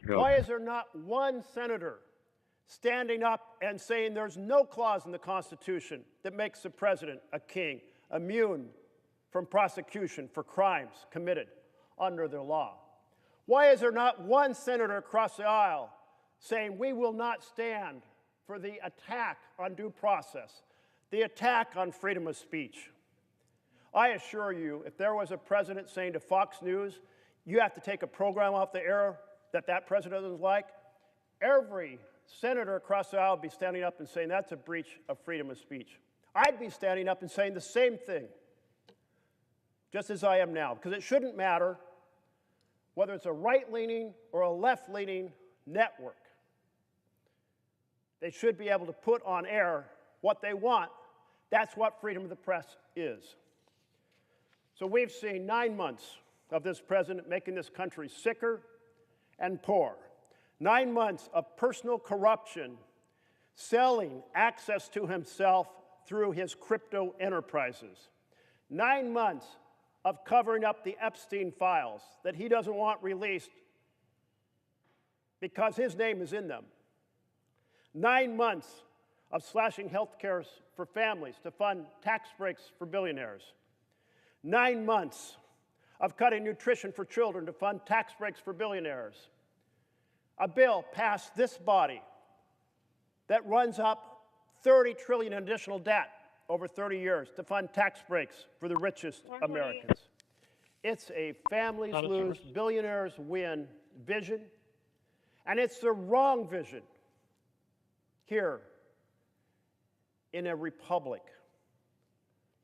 Why is there not one senator standing up and saying there's no clause in the Constitution that makes the president, a king, immune from prosecution for crimes committed under the law? Why is there not one senator across the aisle saying we will not stand for the attack on due process, the attack on freedom of speech? I assure you, if there was a president saying to Fox News, you have to take a program off the air that president doesn't like, every senator across the aisle would be standing up and saying that's a breach of freedom of speech. I'd be standing up and saying the same thing, just as I am now, because it shouldn't matter whether it's a right-leaning or a left-leaning network. They should be able to put on air what they want. That's what freedom of the press is. So we've seen 9 months of this president making this country sicker and poor. 9 months of personal corruption, selling access to himself through his crypto enterprises. 9 months of covering up the Epstein files that he doesn't want released because his name is in them. 9 months of slashing health care for families to fund tax breaks for billionaires. 9 months of cutting nutrition for children to fund tax breaks for billionaires. A bill passed this body that runs up $30 trillion in additional debt over 30 years to fund tax breaks for the richest Americans. It's a families lose, billionaires win vision, and it's the wrong vision here in a republic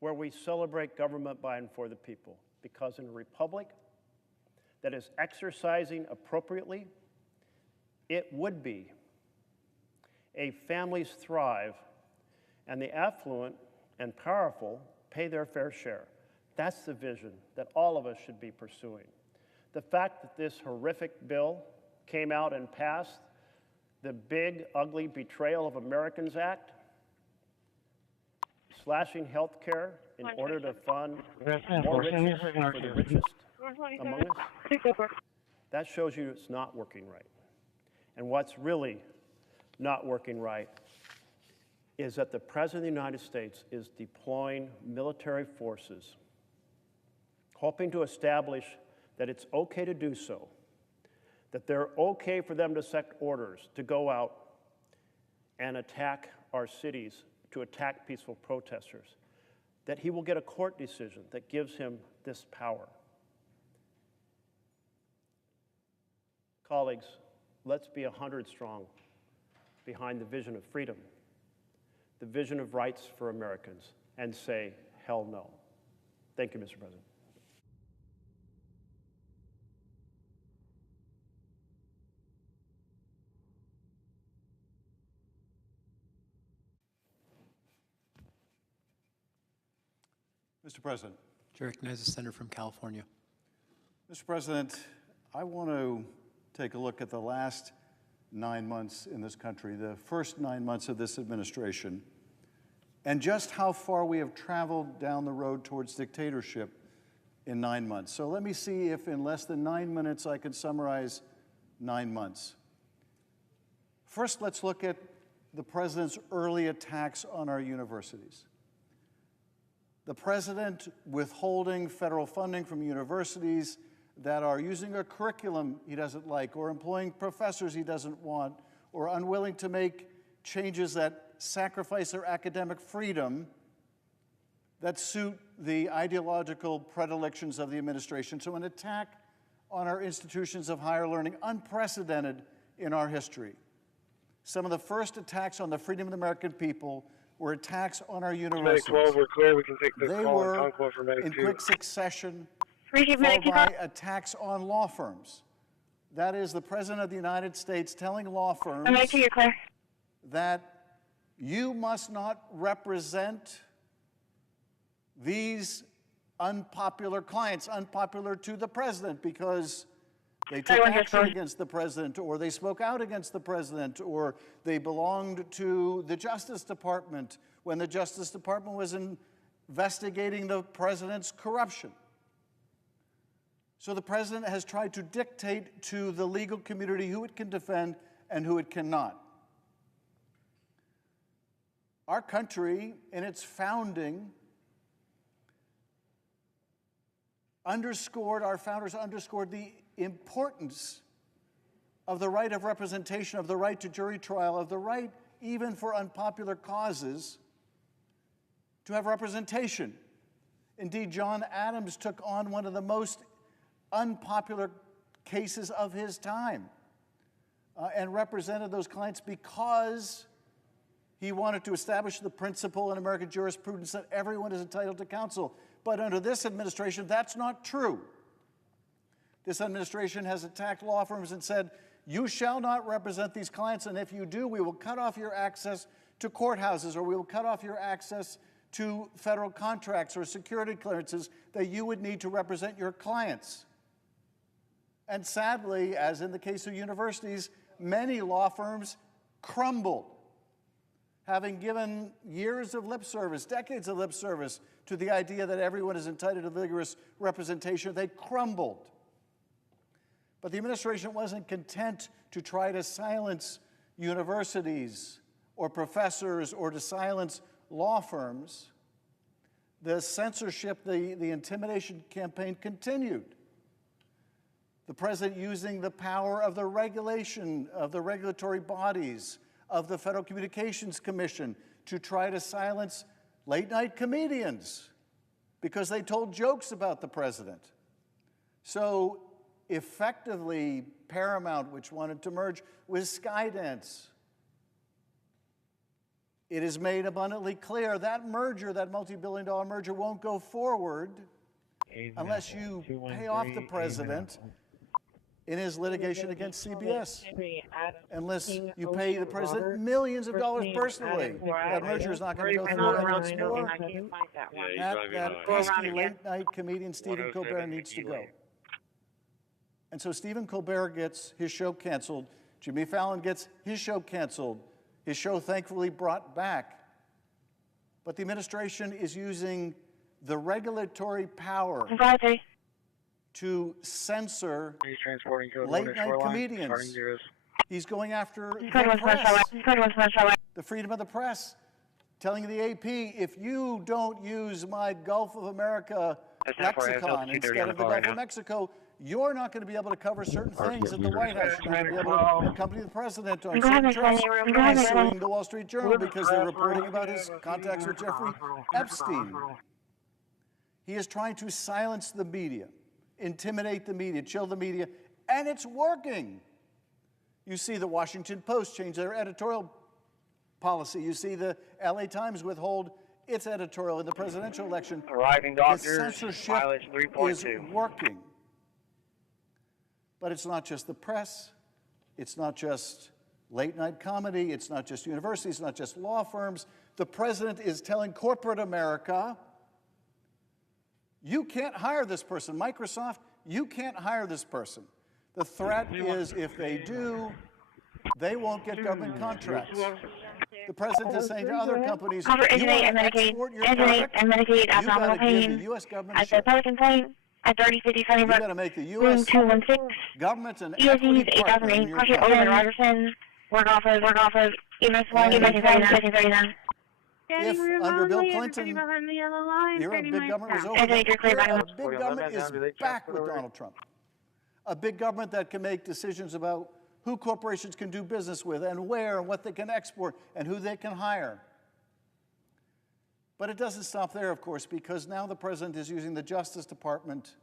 where we celebrate government by and for the people. Because in a republic that is exercising appropriately, it would be a families thrive and the affluent and powerful pay their fair share. That's the vision that all of us should be pursuing. The fact that this horrific bill came out and passed, the big, ugly Betrayal of Americans Act, slashing health care in order to fund that shows you it's not working right. And what's really not working right is that the President of the United States is deploying military forces, hoping to establish that it's okay to do so, that they're okay for them to set orders to go out and attack our cities, to attack peaceful protesters, that he will get a court decision that gives him this power. Colleagues, let's be 100 strong behind the vision of freedom, the vision of rights for Americans, and say, hell no. Thank you, Mr. President. Mr. President. Chair recognizes the senator from California. Mr. President, I want to take a look at the last 9 months in this country, the first 9 months of this administration, and just how far we have traveled down the road towards dictatorship in 9 months. So let me see if in less than 9 minutes I can summarize 9 months. First, let's look at the president's early attacks on our universities. The president withholding federal funding from universities that are using a curriculum he doesn't like, or employing professors he doesn't want, or unwilling to make changes that sacrifice their academic freedom that suit the ideological predilections of the administration. So an attack on our institutions of higher learning, unprecedented in our history. Some of the first attacks on the freedom of the American people were attacks on our universities. Medic 12, we're clear. We can take this They call were and concourse for Medic 2. in quick succession, followed by attacks on law firms. That is the President of the United States telling law firms that you must not represent these unpopular clients, unpopular to the President, because They took action against the president, or they spoke out against the president, or they belonged to the Justice Department when the Justice Department was investigating the president's corruption. So the president has tried to dictate to the legal community who it can defend and who it cannot. Our country, in its founding, our founders underscored the importance of the right of representation, of the right to jury trial, of the right, even for unpopular causes, to have representation. Indeed, John Adams took on one of the most unpopular cases of his time and represented those clients because he wanted to establish the principle in American jurisprudence that everyone is entitled to counsel. But under this administration, that's not true. This administration has attacked law firms and said, you shall not represent these clients, and if you do, we will cut off your access to courthouses, or we will cut off your access to federal contracts or security clearances that you would need to represent your clients. And sadly, as in the case of universities, many law firms crumbled, having given years of lip service, decades of lip service to the idea that everyone is entitled to vigorous representation. They crumbled. But the administration wasn't content to try to silence universities or professors or to silence law firms. The censorship, the intimidation campaign continued. The president using the power of the regulation of the regulatory bodies, of the Federal Communications Commission, to try to silence late-night comedians because they told jokes about the president. So effectively, Paramount, which wanted to merge with Skydance, it is made abundantly clear that merger, that multi-billion-dollar merger, won't go forward unless you pay off the president in his litigation against CBS, unless you pay the president millions of dollars personally. That merger is not going to go through, and what's more, that pesky late-night comedian Stephen Colbert needs to go. And so Stephen Colbert gets his show canceled. Jimmy Fallon gets his show canceled. His show thankfully brought back. But the administration is using the regulatory power to censor late-night comedians. He's going after the freedom of the press, telling the AP, if you don't use my Gulf of America lexicon instead of the Gulf of Mexico, you're not going to be able to cover certain things at the White House. You're not going to be able to accompany the president on certain trips. He's suing the Wall Street Journal because they're reporting about his contacts with Jeffrey Epstein. He is trying to silence the media, intimidate the media, chill the media, and it's working. You see the Washington Post change their editorial policy. You see the LA Times withhold its editorial in the presidential election. Arriving doctors, mileage 3.2. Working. But it's not just the press. It's not just late-night comedy. It's not just universities. It's not just law firms. The president is telling corporate America, you can't hire this person. Microsoft, you can't hire this person. The threat is if they do, they won't get government contracts. The president is saying to other companies, Intimidate and Medicaid abdominal pain at the Pelican Point at 3050 Sunnybrook, room 216. ESEs 8008, Project Odom and Rogerson, work off of MS 1, 1539. If under Bill Clinton, the era of big government was over, the era of big government is back with Donald Trump. A big government that can make decisions about who corporations can do business with and where and what they can export and who they can hire. But it doesn't stop there, of course, because now the president is using the Justice Department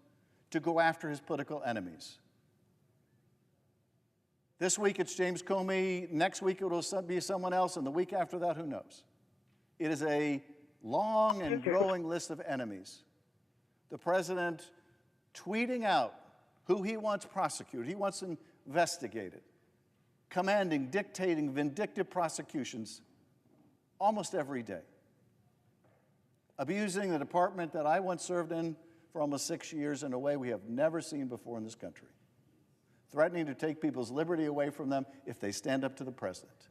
to go after his political enemies. This week it's James Comey, next week it will be someone else, and the week after that, who knows? It is a long and growing list of enemies. The president tweeting out who he wants prosecuted, he wants investigated, commanding, dictating vindictive prosecutions almost every day. Abusing the department that I once served in for almost 6 years in a way we have never seen before in this country. threatening to take people's liberty away from them if they stand up to the president.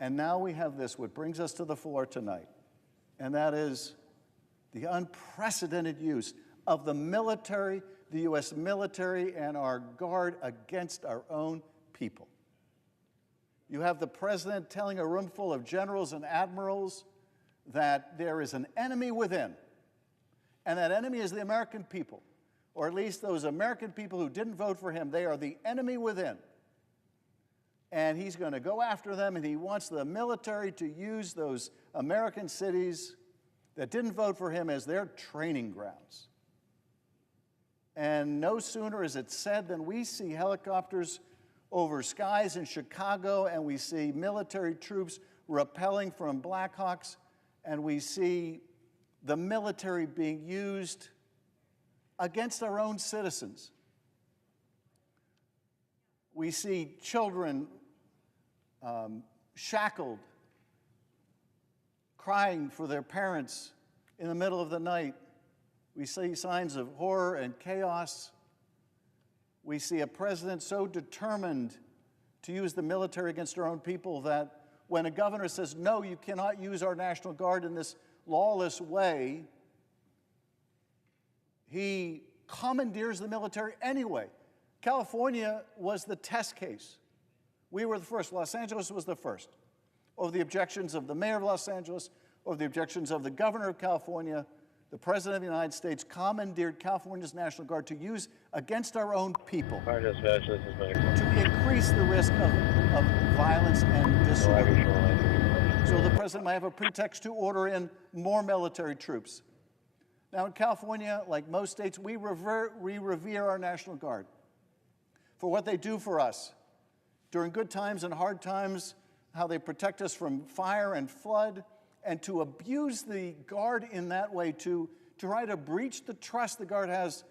And now we have this, what brings us to the floor tonight, and that is the unprecedented use of the military, the U.S. military and our Guard against our own people. You have the president telling a room full of generals and admirals that there is an enemy within, and that enemy is the American people, or at least those American people who didn't vote for him. They are the enemy within. And he's going to go after them, and he wants the military to use those American cities that didn't vote for him as their training grounds. And no sooner is it said than we see helicopters over skies in Chicago, and we see military troops rappelling from Black Hawks, and we see the military being used against our own citizens. We see children shackled, crying for their parents in the middle of the night. We see signs of horror and chaos. We see a president so determined to use the military against our own people that when a governor says, no, you cannot use our National Guard in this lawless way, he commandeers the military anyway. California was the test case. We were the first. Los Angeles was the first. Over the objections of the mayor of Los Angeles, over the objections of the governor of California, the president of the United States commandeered California's National Guard to use against our own people to increase the risk of violence and disorder. So the president might have a pretext to order in more military troops. Now in California, like most states, we revere our National Guard for what they do for us during good times and hard times, how they protect us from fire and flood, and to abuse the Guard in that way, to try to breach the trust the Guard has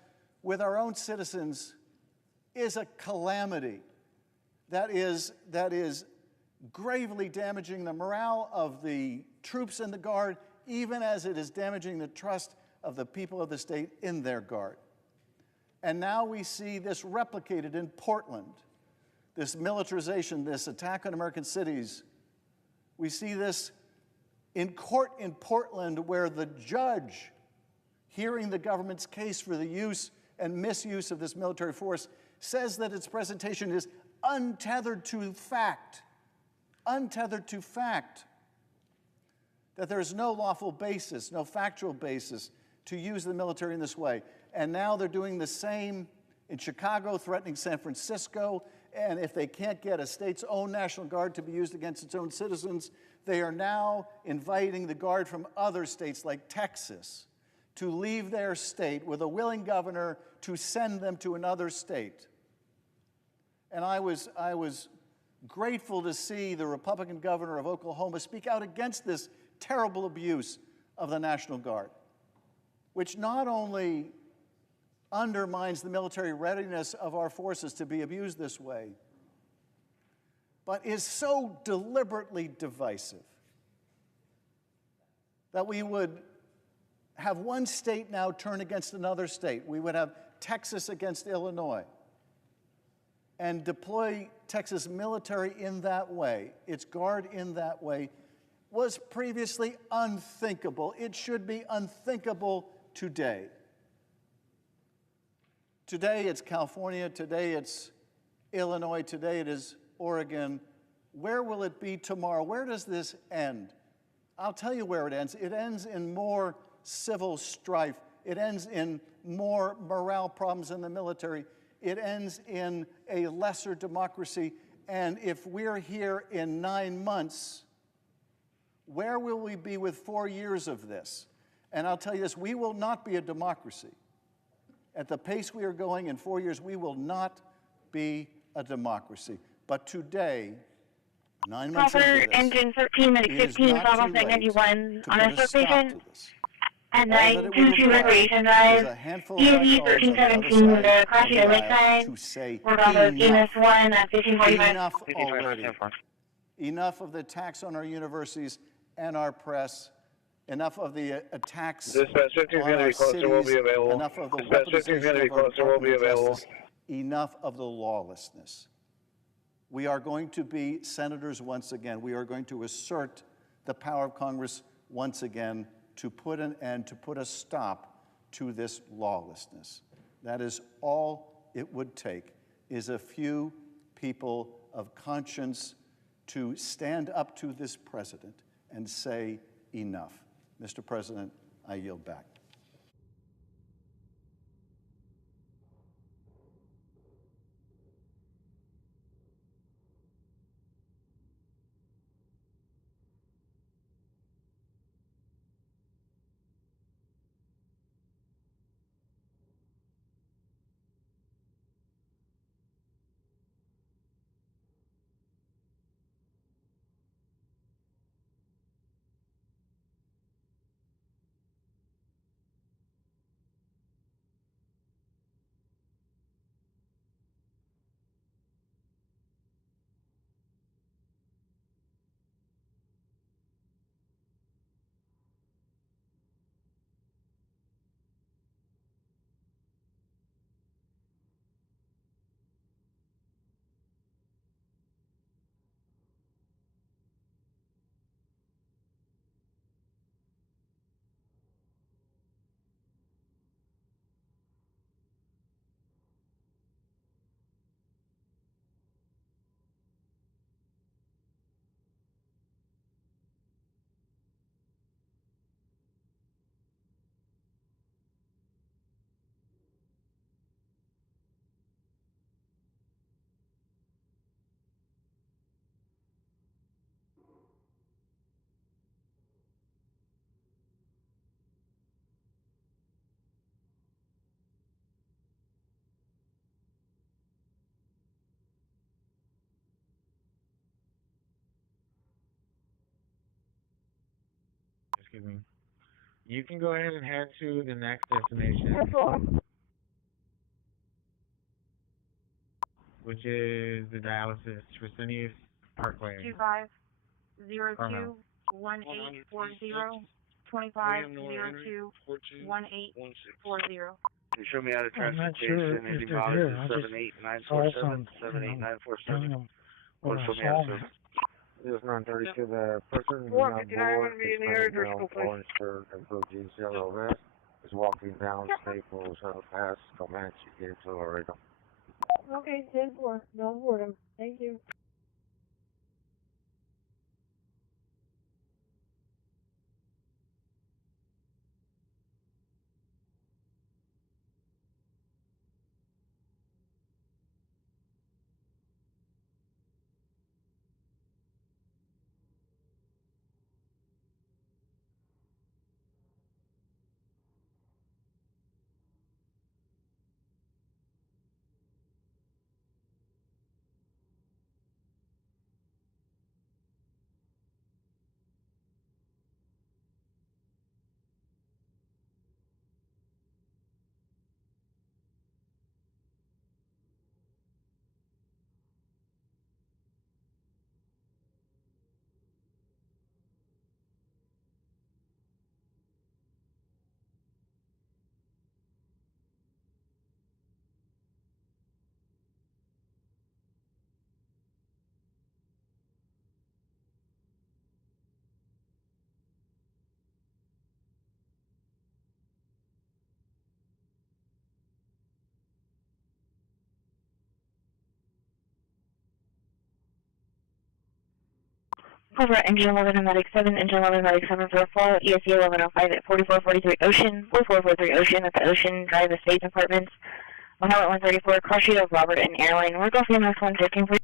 with our own citizens is a calamity. That is gravely damaging the morale of the troops in the Guard, even as it is damaging the trust of the people of the state in their Guard. And now we see this replicated in Portland, this militarization, this attack on American cities. We see this in court in Portland, where the judge, hearing the government's case for the use and misuse of this military force, says that its presentation is untethered to fact, that there is no lawful basis, no factual basis to use the military in this way. And now they're doing the same in Chicago, threatening San Francisco, and if they can't get a state's own National Guard to be used against its own citizens, they are now inviting the Guard from other states like Texas to leave their state with a willing governor to send them to another state. And I was grateful to see the Republican governor of Oklahoma speak out against this terrible abuse of the National Guard, which not only undermines the military readiness of our forces to be abused this way, but is so deliberately divisive that we would have one state now turn against another state. We would have Texas against Illinois and deploy Texas military in that way, its Guard in that way, was previously unthinkable. It should be unthinkable today. Today it's California, today it's Illinois, today it is Oregon. Where will it be tomorrow? Where does this end? I'll tell you where it ends. It ends in more civil strife. It ends in more morale problems in the military. It ends in a lesser democracy. And if we're here in 9 months, where will we be with 4 years of this? And I'll tell you this, we will not be a democracy. At the pace we are going, in 4 years, we will not be a democracy. But today, 9 months Proper into this, engine 13, medic 15, Bravo 91 on our location at 922 Recreation Drive, ESE 1317 with a crossing at Lakeside. Work off of EMS 1 at 1545. Enough of the attacks on our universities and our press. Enough of the attacks. Dispatch 15 is going to be closer, will be available. Dispatch 15 is going to be closer, will be available. enough of the lawlessness. We are going to be senators once again. We are going to assert the power of Congress once again to put an end, to put a stop to this lawlessness. That is all it would take, is a few people of conscience to stand up to this president and say enough. Mr. President, I yield back. Which is the dialysis Fresenius Parkway, Carmel. 100 E6, William Nora Henry, 4216. I'm not sure if they're there. I just saw some, and I'm telling them where I saw them at. 159, I'm going to be in the area. Driscoll, please. 10-4. Okay, 10-4. No boredom. Thank you. Over engine 11 and medic 7, engine 11 medic 744, ESC 1105 at 4443 Ocean, 4443 Ocean at the Ocean Drive Estate Apartments, Ohio 134, cross sheet of Robert and Airline. We're going to MS 1 checking for you.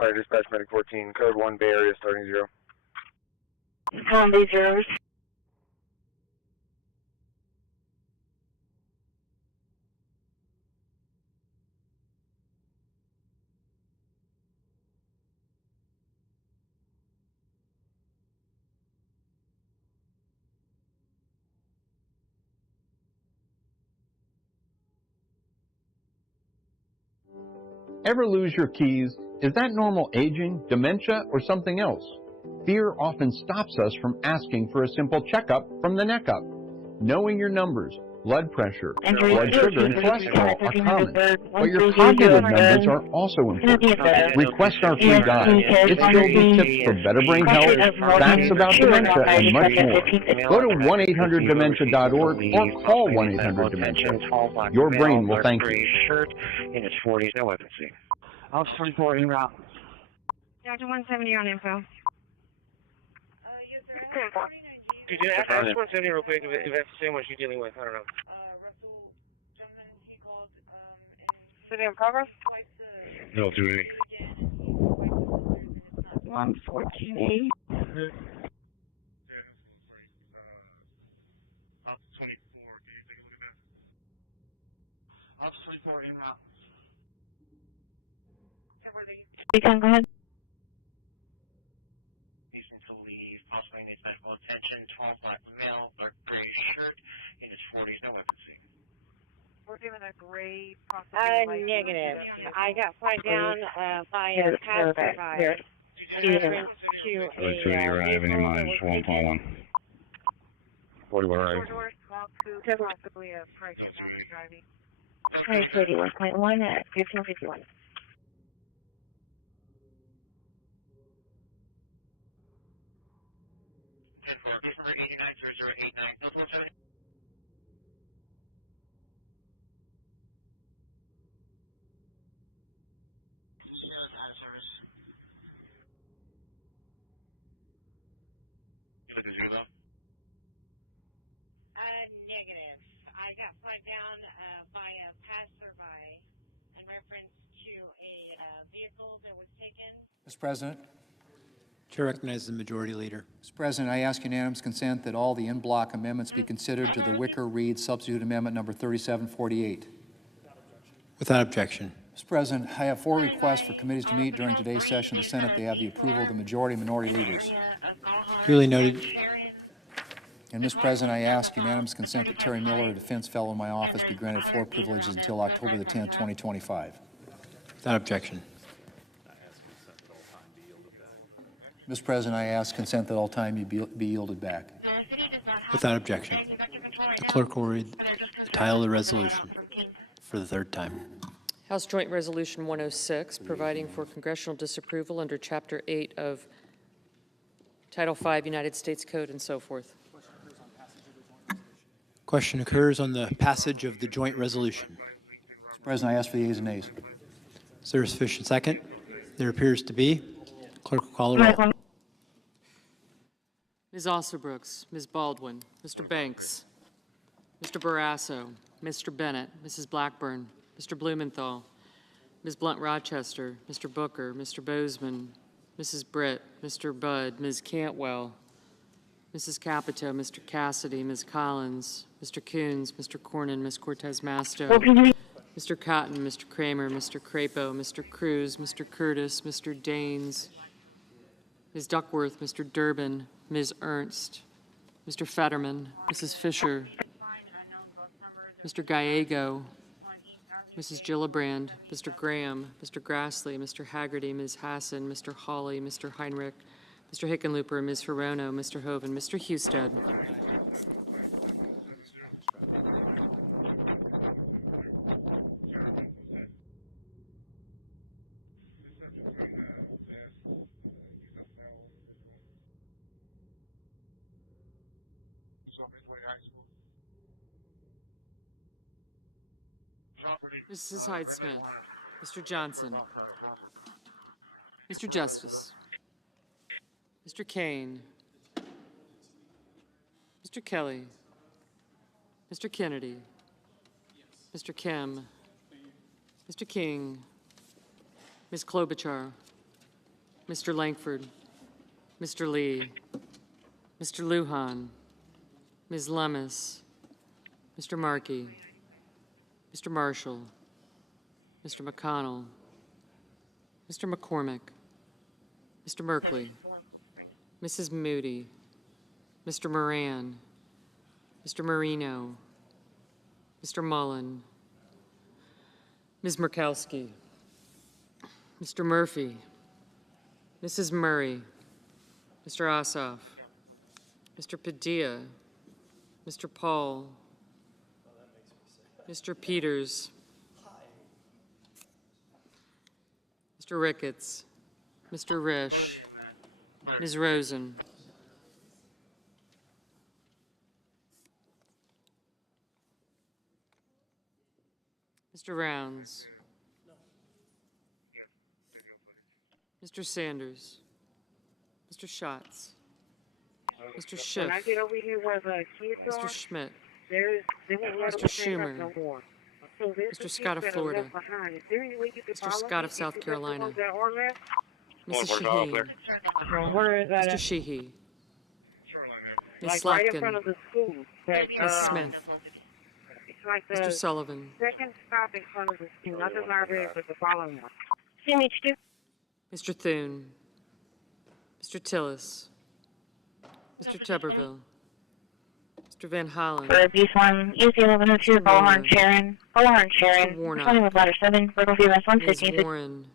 Alright, dispatch medic 14, code 1 Bay Area starting 0. Bay zeros. Ever lose your keys? Is that normal aging, dementia, or something else? Fear often stops us from asking for a simple checkup from the neck up. Knowing your numbers, blood pressure, blood sugar, and cholesterol are common, but your cognitive numbers are also important. Request our free guide. It's filled with tips for better brain health, facts about dementia, and much more. Go to 1-800-DEMENTIA.org or call 1-800-DEMENTIA. Your brain will thank you. Dr. 170 on info. Yes, sir. I have 49G that's called. I did have Russell Jumpman. He called and he swipes the No, do it again, and he swipes the filters, and it's not. 114E. Yeah, that's right. Ops 24. Can you take a look at that? Ops 24 in route. So where they? Go ahead. Reason to leave, possibly needs medical attention, tall black male, dark gray shirt, in his 40s, no weapon seen. We're doing a gray, possibly light blue. 170 on info. Please. Here's back. There. Charlie 280 arriving, mileage 1.1. 4-door, small coupe, possibly a price of driving. 1.1 at 1551. 10-4, case number 890089, Hill 470. Zero is out of service. You look at Zubo? Negative. I got flagged down by a passerby in reference to a vehicle that was taken. Mr. President. Chair recognizes the Majority Leader. Mr. President, I ask unanimous consent that all the in-block amendments be considered to the Wicker-Reed Substitute Amendment number 3748. Without objection. Mr. President, I have 4 requests for committees to meet during today's session of the Senate. They have the approval of the majority and minority leaders. Duly noted. And, Mr. President, I ask unanimous consent that Terry Miller, a defense fellow in my office, be granted 4 privileges until October the 10th, 2025. Without objection. Mr. President, I ask consent that all time be yielded back. The city does not have Without objection. any vector control right The now. clerk will read title of the resolution for the 3rd time. House Joint Resolution 106, providing for congressional disapproval under Chapter 8 of Title 5 United States Code and so forth. Question occurs on the passage of the joint resolution. Mr. President, I ask for the ayes and nays. Is there a sufficient second? There appears to be. Clerk will call it roll. Ms. Ossobrooks, Ms. Baldwin, Mr. Banks, Mr. Barrasso, Mr. Bennett, Mrs. Blackburn, Mr. Blumenthal, Ms. Blunt-Rochester, Mr. Booker, Mr. Bozeman, Mrs. Britt, Mr. Budd, Ms. Cantwell, Mrs. Capito, Mr. Cassidy, Ms. Collins, Mr. Coons, Mr. Cornyn, Ms. Cortez Masto, Mr. Cotton, Mr. Kramer, Mr. Crapo, Mr. Cruz, Mr. Curtis, Mr. Daines, Ms. Duckworth, Mr. Durbin, Ms. Ernst, Mr. Fetterman, Mrs. Fisher, Mr. Gallego, Mrs. Gillibrand, Mr. Graham, Mr. Grassley, Mr. Haggerty, Ms. Hassan, Mr. Hawley, Mr. Heinrich, Mr. Hickenlooper, Ms. Ferrono, Mr. Hoven, Mr. Husted. Mrs. Heitz, Mr. Johnson, Mr. Justice, Mr. Kane, Mr. Kelly, Mr. Kennedy, Mr. Kim, Mr. King, Ms. Klobuchar, Mr. Langford, Mr. Lee, Mr. Lujan, Ms. Lemus, Mr. Markey, Mr. Marshall, Mr. McConnell, Mr. McCormick, Mr. Merkley, Mrs. Moody, Mr. Moran, Mr. Marino, Mr. Mullen, Ms. Murkowski, Mr. Murphy, Mrs. Murray, Mr. Ossoff, Mr. Padilla, Mr. Paul, Mr. Peters, Mr. Ricketts, Mr. Risch, Ms. Rosen. Mr. Rounds. Mr. Sanders. Mr. Schatz. Mr. Schiff. When I get over here where the kids are, Mr. Schmidt. they won't let Mr. them stand up Schumer. no more. So there's Mr. the Scott kids of that are Florida. left behind. Is there any way you can Mr. follow Scott me of South and pick up the ones Carolina. that are left? Mrs. Sheehy. Mr. Sheehy. Shoreline, man. Ms. Like right in Slotkin. front of the school. Ms. Smith. It's like the Mr. Sullivan. second stop in front of the school, not the library, but the following one. Mr. Thune. Mr. Tillis. Mr. Tuberville. Mr. Van Hollen. For this one, use the 1102, Bullhorn Sharon. Bullhorn Sharon. Responding with ladder 7, Virgo VMS 115. Ms. Warren.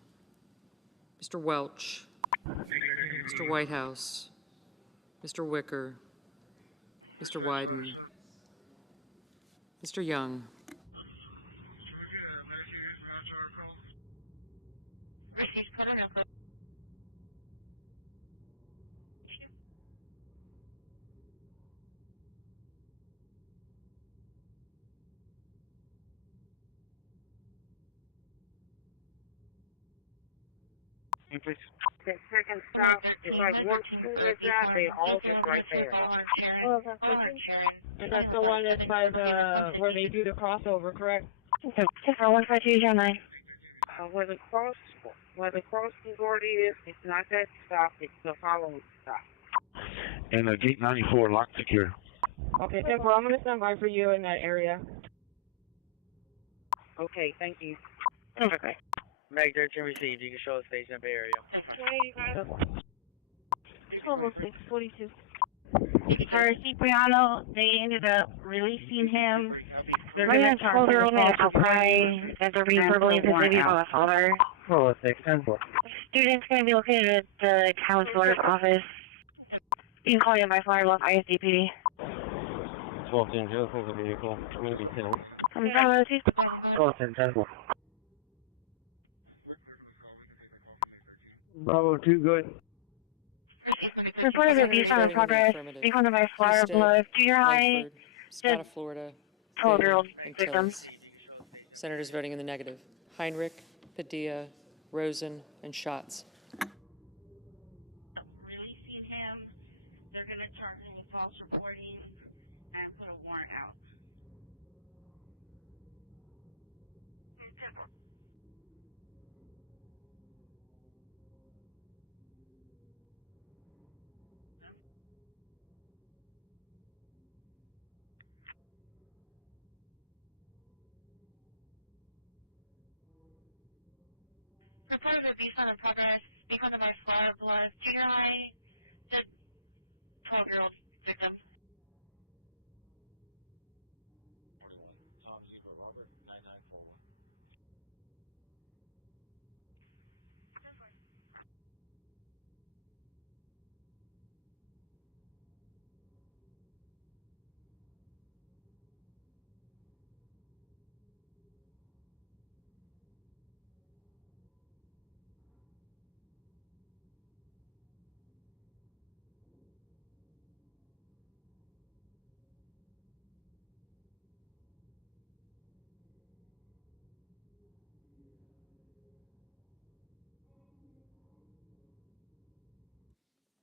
Mr. Welch. Mr. Whitehouse. Mr. Wicker. Mr. Wyden. Mr. Young. Can we get a Medicaid information to our call? Received code or no code? The second stop is like one school is out, they all just right there. Bullhorn Sharon. Bullhorn Sharon. That's the one that's by the, where they do the crossover, correct? 15209. Where the crossing guard is, it's not that stop, it's the following stop. And gate 94 locked secure. Okay, thank you. Okay. Magdirection received. You can show us station and Bay Area. 642. For Cipriano, they ended up releasing him. They're going to charge him with false reporting and put a warrant out. 406-10-4. You can call you by fire left ISDPD. 1210 for the vehicle. Community 10. I'm sorry, please, go ahead. Bravo 2, good. Report of abuse on progress, being funded by Flower Blood, junior high, Scott of Florida. 12-year-old victim. Senators voting in the negative. Heinrich, Padilla, Rosen, and Schatz. Releasing him, they're going to charge him with false reporting and put a warrant out. Report of abuse on progress, being funded by Flower Blood, junior high, the 12-year-old victim. 41. Tom Zebra Robert 9941.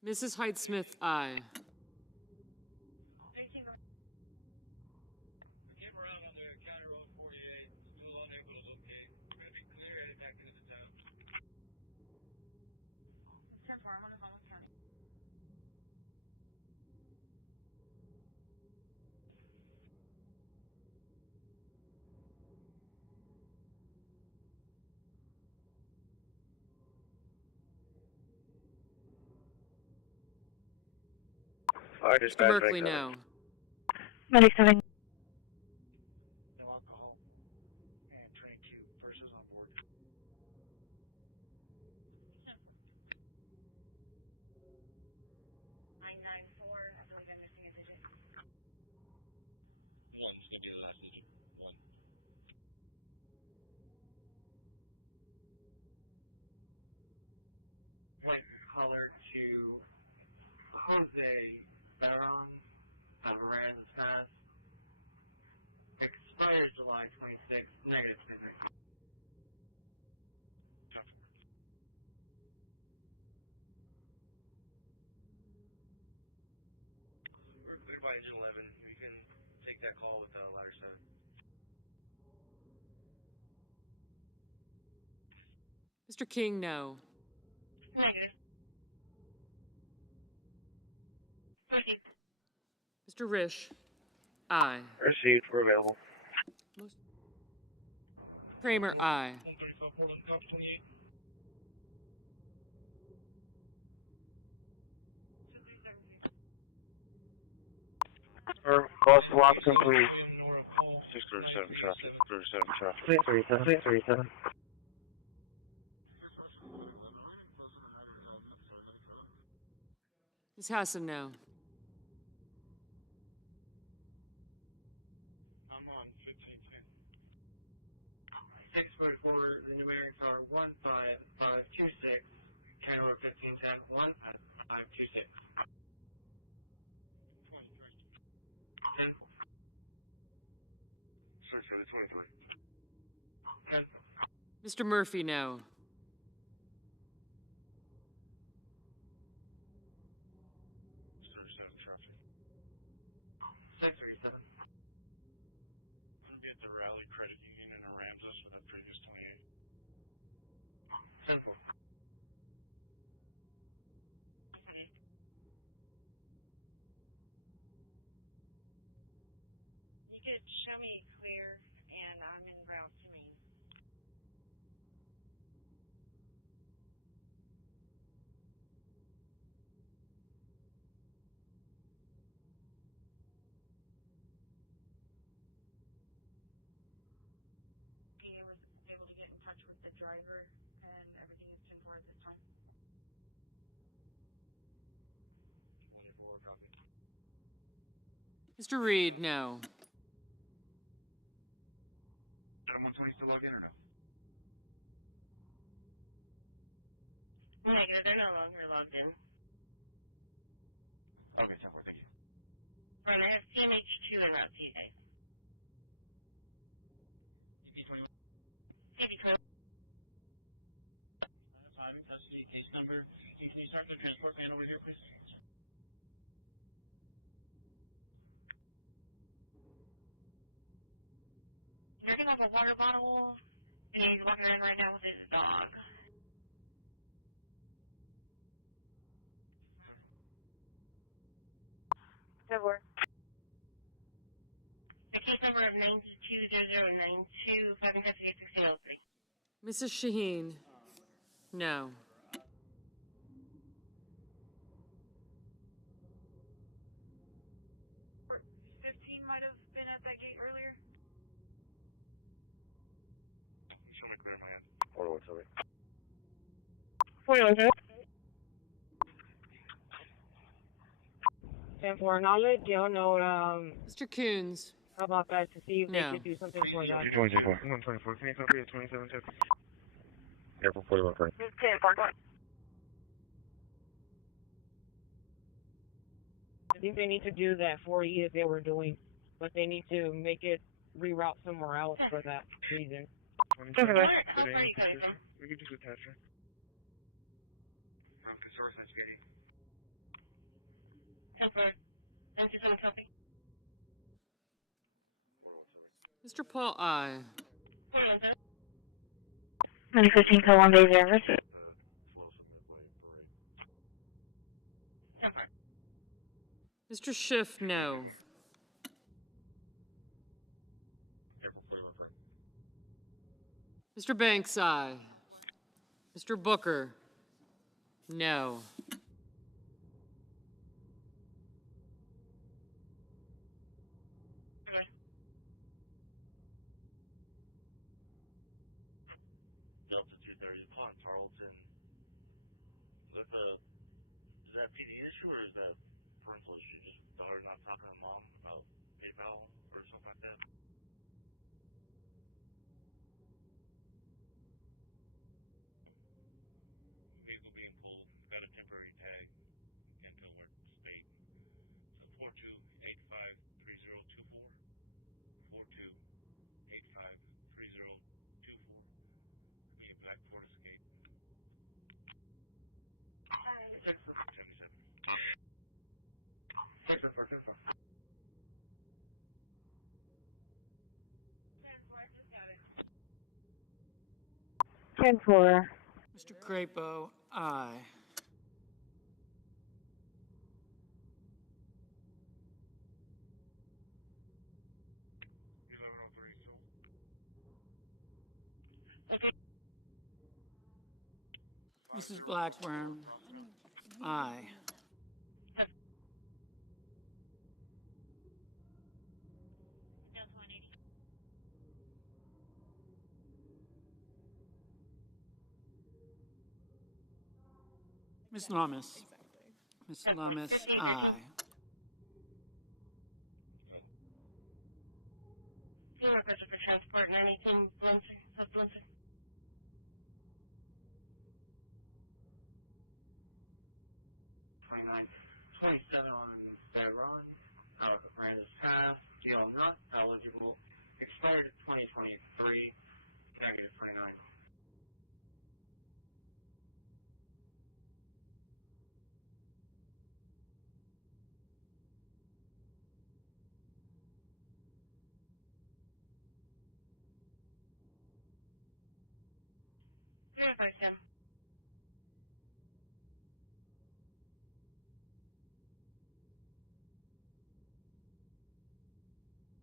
Mrs. Hyde-Smith, aye. Thank you. We came around on the County Road 48, still unable to locate. We're going to be clear heading back into the town. 10-4, I'm on the phone with County. Fire dispatch, Berkeley now. Medic 7. No alcohol and 22 persons on board. 994. I believe I'm missing a digit. 1's going to be the last digit. 1. License caller to Jose Barron, Patsey Pass. Expires July 26th, negative business. We're cleared by engine 11. We can take that call with ladder 7. Mr. King, no. Negative. Received. Mr. Risch, aye. Received. We're available. Kramer, aye. 135 Portland, copy 28. Cross swap complete. 637 traffic. 37 traffic. 637. Ms. Hassan, no. I'm on 1510. 644, the numerics are 15526. Train over 1510, 15526. 23. 10. 630, 23. 10. Mr. Murphy, no. 37 traffic. 637. I'm going to be at the Raleigh Credit Union in Aransas with that previous 28. 10 4. You could show me clear, and I'm en route to Maine. I was able to get in touch with the driver, and everything is 10-4 at this time. 24, copy. Mr. Reed, no. Adam 120 still logged in or no? Negative. They're no longer logged in. Okay, 10-4, thank you. Right, I have CMH2 en route to you guys. CP21. CP21. Timing, custody, case number. Can you start the transport van over here, please? You're drinking off a water bottle, and he's walking around right now with his dog. Good work. The case number of 920092, 5 and custody of 1603. Mrs. Shaheen, no. 15 might have been at that gate earlier. Show me clear in my hand. Order what's over. 41, 10-4, and I'll let Joe know, Mr. Coons. about that to see if they No. could do something for Breezy that. over here too. 124. Can you copy at 2710? 10-4. I think they need to do that 40 as they were doing, but they need to make it reroute somewhere else for that reason. 25. Where, how far are you coming from? We can just attach her. From Consortium Spaghetti. 10-4. 927 copy. Order what's over. Mr. Paul, aye. 41, 915 Columbia River. The Flossum Midway Parade. 10-4. Mr. Schiff, no. Airport 41 Mr. Banks, aye. Mr. Booker, no. Okay. Delta 230, you're calling Tarleton. Is that a PD issue or is that parental issue. Just daughter not talking to mom about PayPal or something like that. Vehicle being pulled, got a temporary tag, can't tell what state. So 42853024, 42853024. Could be a black Ford Escape. Hi. 77. 604, 10-4. 10-4, I just got it. 10-4. Mr. Crapo, aye. Okay. Mrs. Blackburn, aye. Delta 180. Ms. Lamas. Ms. 10-4, Lamas, 58, aye. Being requested for transport 918 Bluntzer, South Bluntzer. $29.27 on Bahrain, out of Miranda's Pass, deal not eligible, expired 2023, negative 29. Verify Tim.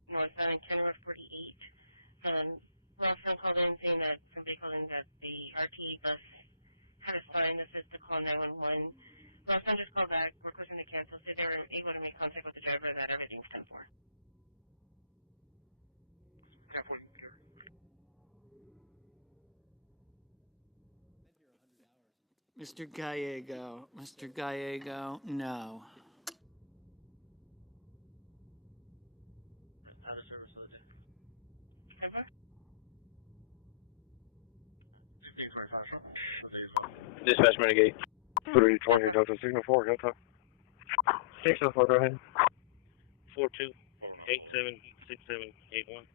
Northbound County Road 48. Rossman called in saying that somebody called in that the RT bus had a sign that says to call 911. Rossman just called back, requesting to cancel, so they were able to make contact with the driver that everything's 10-4. 10-4, you clear. Mr. Gallego, Mr. Gallego, no. Out of service for the day. Over. 1625, sure. Dispatch mitigate. 320, Delta Signal 4, Delta. 604, go ahead. 42876781.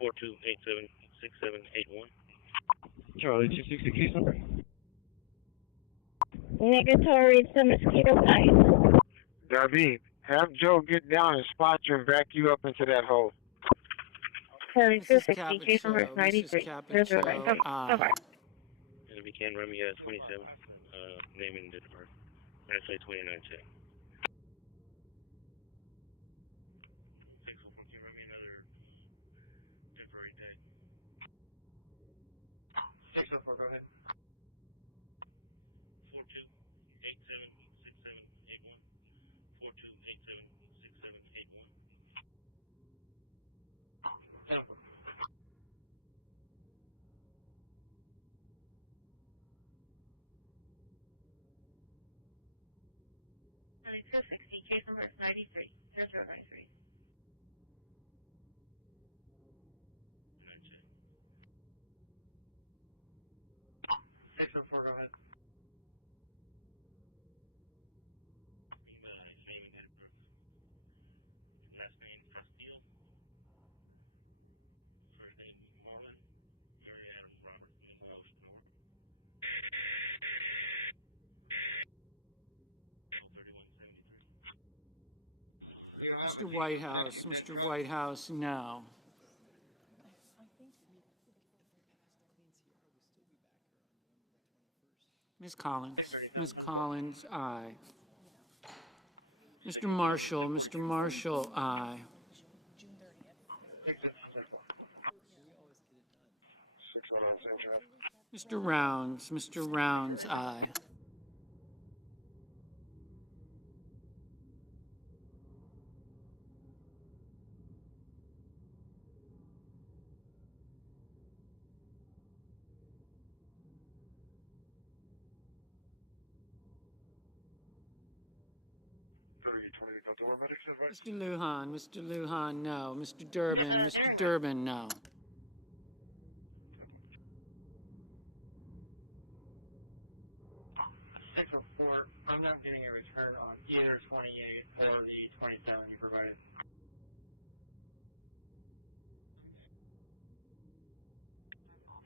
42876781. Charlie, 260 case number. Negatory to mosquito bite. Darby, have Joe get down and spot you and back you up into that hole. Charlie 260, case number is 93, 0093. Aye. And if you can, run me 27, name and date of birth. Actually, 29 check. 604, can you run me another temporary tag? 604, go ahead. 42876781. 42876781. 10-4. Charlie 260, case number is 93, 0093. 604, go ahead. Name and date of birth. Last name Castile. First name Marlon. Mary Adam Robert Milos North. 3173. You have Mr. Whitehouse, Mr. Whitehouse, no. Ms. Collins, Ms. Collins, aye. Mr. Marshall, Mr. Marshall, aye. 609 Central. Mr. Rounds, aye. 3020 Delta, where medics advice? Mr. Lujan, no. Mr. Durbin, Mr. Durbin, no. Central 4, I'm not getting a return on either 28 or the 27 you provided.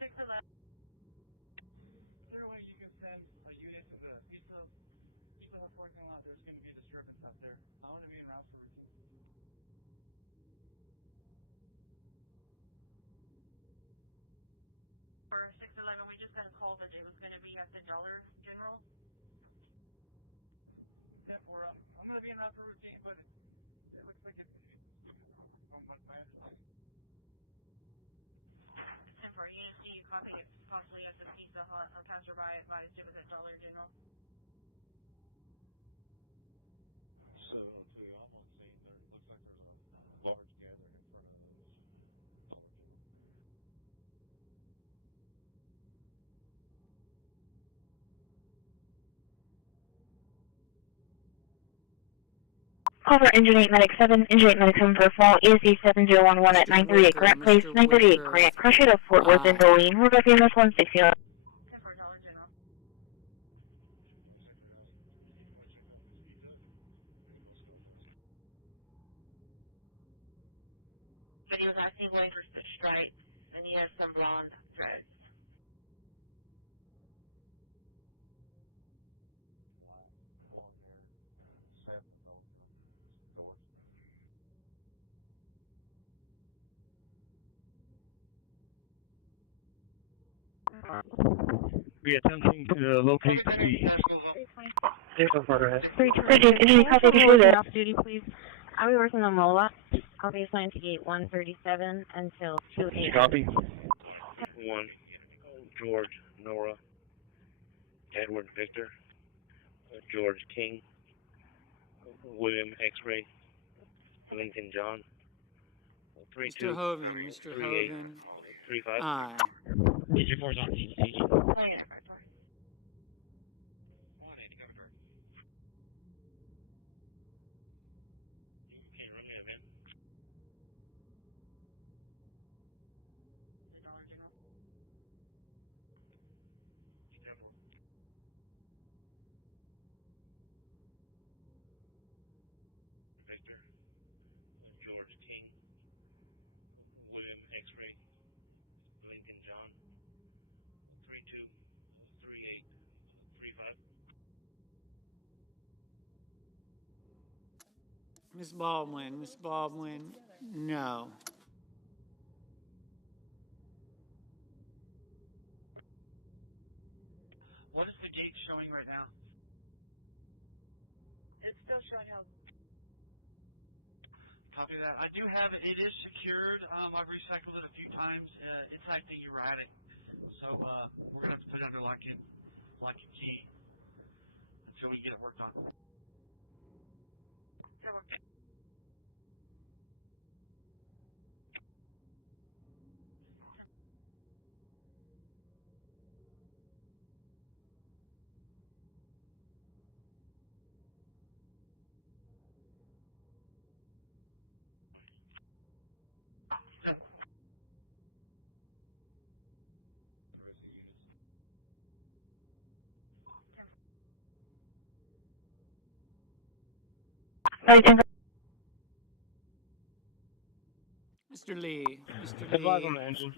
Is there a way you can send a unit to the Pizza Hut parking lot? There's going to be a disturbance out there. I want to be en route for routine. For 611, we just got a call that it was going to be at the Dollar General. Yeah, or I'm going to be en route for routine, but it looks like it's from my understanding. 10 for unit C, you copy it possibly at the Pizza Hut. A passerby advised it was at Dollar General. So, to you, I'm on scene. There looks like there's a large gathering in front of Dollar General. Over Engine 8 Medic 7, Engine 8 Medic 7 for a fall, ESD 7011 at 938 Grant Place, 938 Grant, crush it at Fort Worth and Dolene, we're back in this 160. 10 for Dollar General. But he was actually going for stripes, and he has some blonde dreads. Black, blonde hair, 7 Dollar General. Doors. Be attempting to locate the... 326, can you show me working off duty, please? I'll be working on Mola. I'll be assigned to gate 137 until 2 a.m. 1, George, Nora, Edward, Victor, George King, William X-Ray, Lincoln John, 32, 38, 35. DJ 4's on CCPD. Oh, yeah, right. 180, copy bird. Can you run me a van? The Dollar General. 10-4. Victor, George King, William X-Ray, Lincoln John, 32, 38, 35. Miss Baldwin, no. What is the gate showing right now? It's still showing how. Copy that. I do have it. It is secured. I've recycled it a few times. It's acting erratic. So we're going to have to put it under lock and key until we get it worked on. It'll work. The rest of the units. Mr. Lee. Advise on the engine.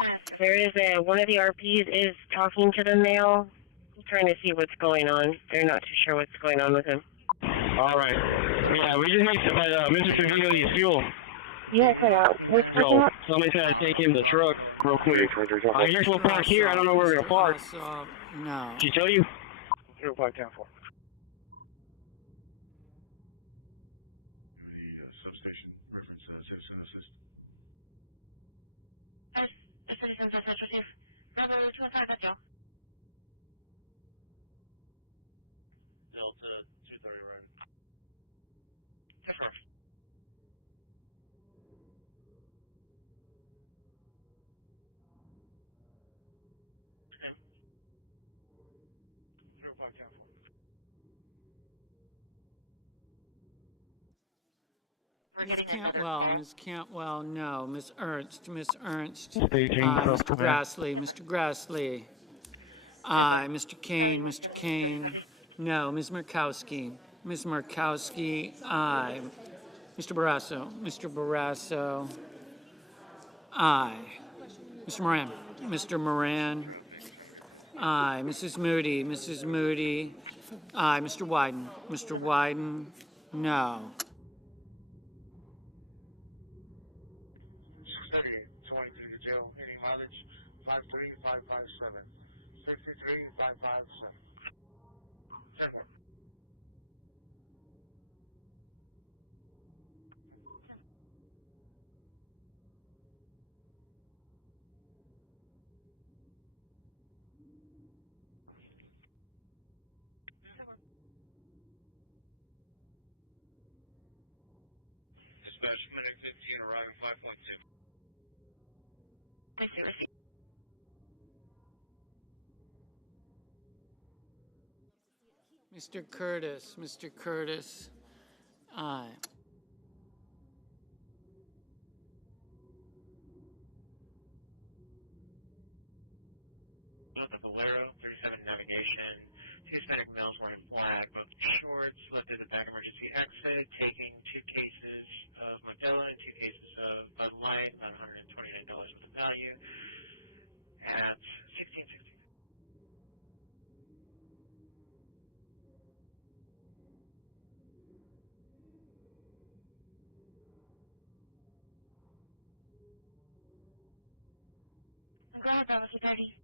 Yes, there is one of the RPs is talking to the male, trying to see what's going on. They're not too sure what's going on with him. All right. Yeah, we just need to let Mr. Trevino use fuel. So, somebody's got to take him to the truck real quick. I guess we'll park here. I don't know where we're going to park. No. Did she tell you? 0510-4. The substation reference citizen assist. Yes, the citizen's assist received. Bravo 215, that's y'all. Delta 230 arriving. Differ. Okay. 0510-4. We're getting another call. Ms. Cantwell, no. Miss Ernst, Staging from Mr. command. Grassley, Mr. Grassley. Aye. Mr. Kane, Mr. Kane. No. Ms. Murkowski. Ms. Murkowski, aye. Mr. Barrasso. Aye. Mr. Moran. Aye. Mrs. Moody. Aye. Mr. Wyden. No. 3820 through the jail. Any mileage? 53557. 53557. 10 more. Dispatch, medic 15, arriving 5.2. Thank you, receipt. Mr. Curtis. Aye. With the Bolero, 37 navigation, 2 Hispanic males wearing black, both shorts, left at the back emergency exit, taking 2 cases of Modelo and 2 cases of Bud Light, about $129 worth of value, at 1660. Go ahead, Bravo 230.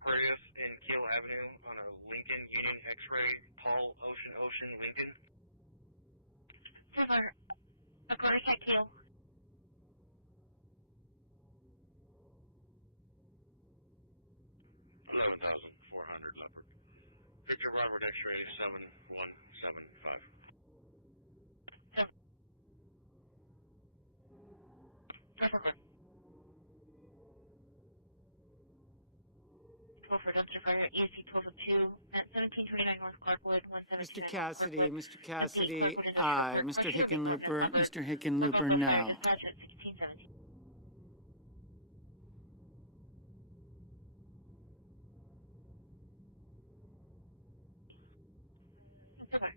Aquarius in Keel Avenue on a Lincoln Union X-ray, Paul Ocean, Lincoln. Silver, Aquarius at Keel. 11,400 leopard. Victor Robert X-ray 7175. Silver. For dumpster fire, ESC 1202 at 1729 North Clarkwood, 1729 North Clarkwood. Mr. Cassidy, Clarkwood Industrial aye. Court. Mr. Hickenlooper, Fire no. dispatch at 1617. Silver.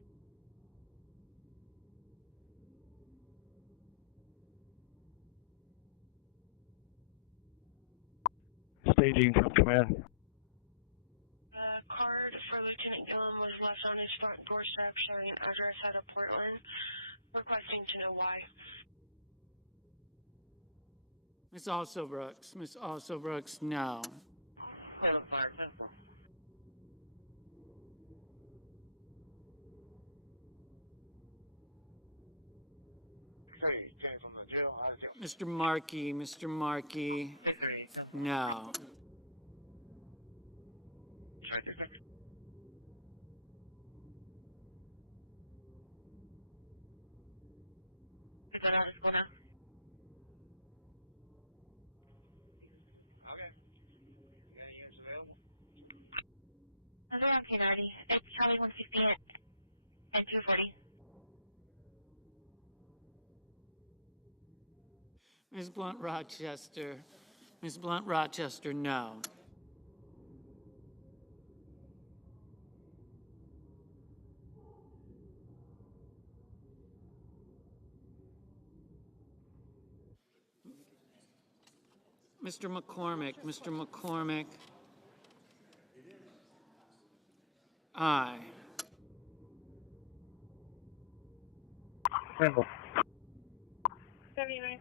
Staging from command. Card for Lieutenant Gillum was left on his front doorstep showing address out of Portland, requesting to know why. Miss Alsobrooks, no. Portland Fire, 10-4. Hey, Kenny from the jail, out of jail. Mr. Markey, no. Try to fix. We got out of school now. Okay. You got any units available? They're on P90. It's Charlie 160 and 240. Ms. Blunt Rochester, no. Mr. McCormick, aye. Simple. 79.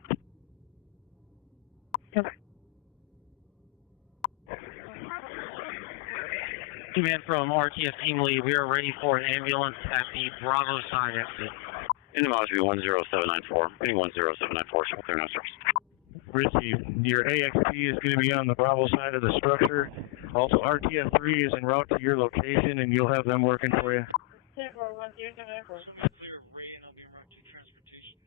Command from RTS Team Lead, we are ready for an ambulance at the Bravo side exit. In the mileage be 10794. Any 10794, so clear no service. Received. Your AXP is going to be on the Bravo side of the structure. Also, RTF3 is en route to your location, and you'll have them working for you. So we clear Ray, and I'll be en route to transportation.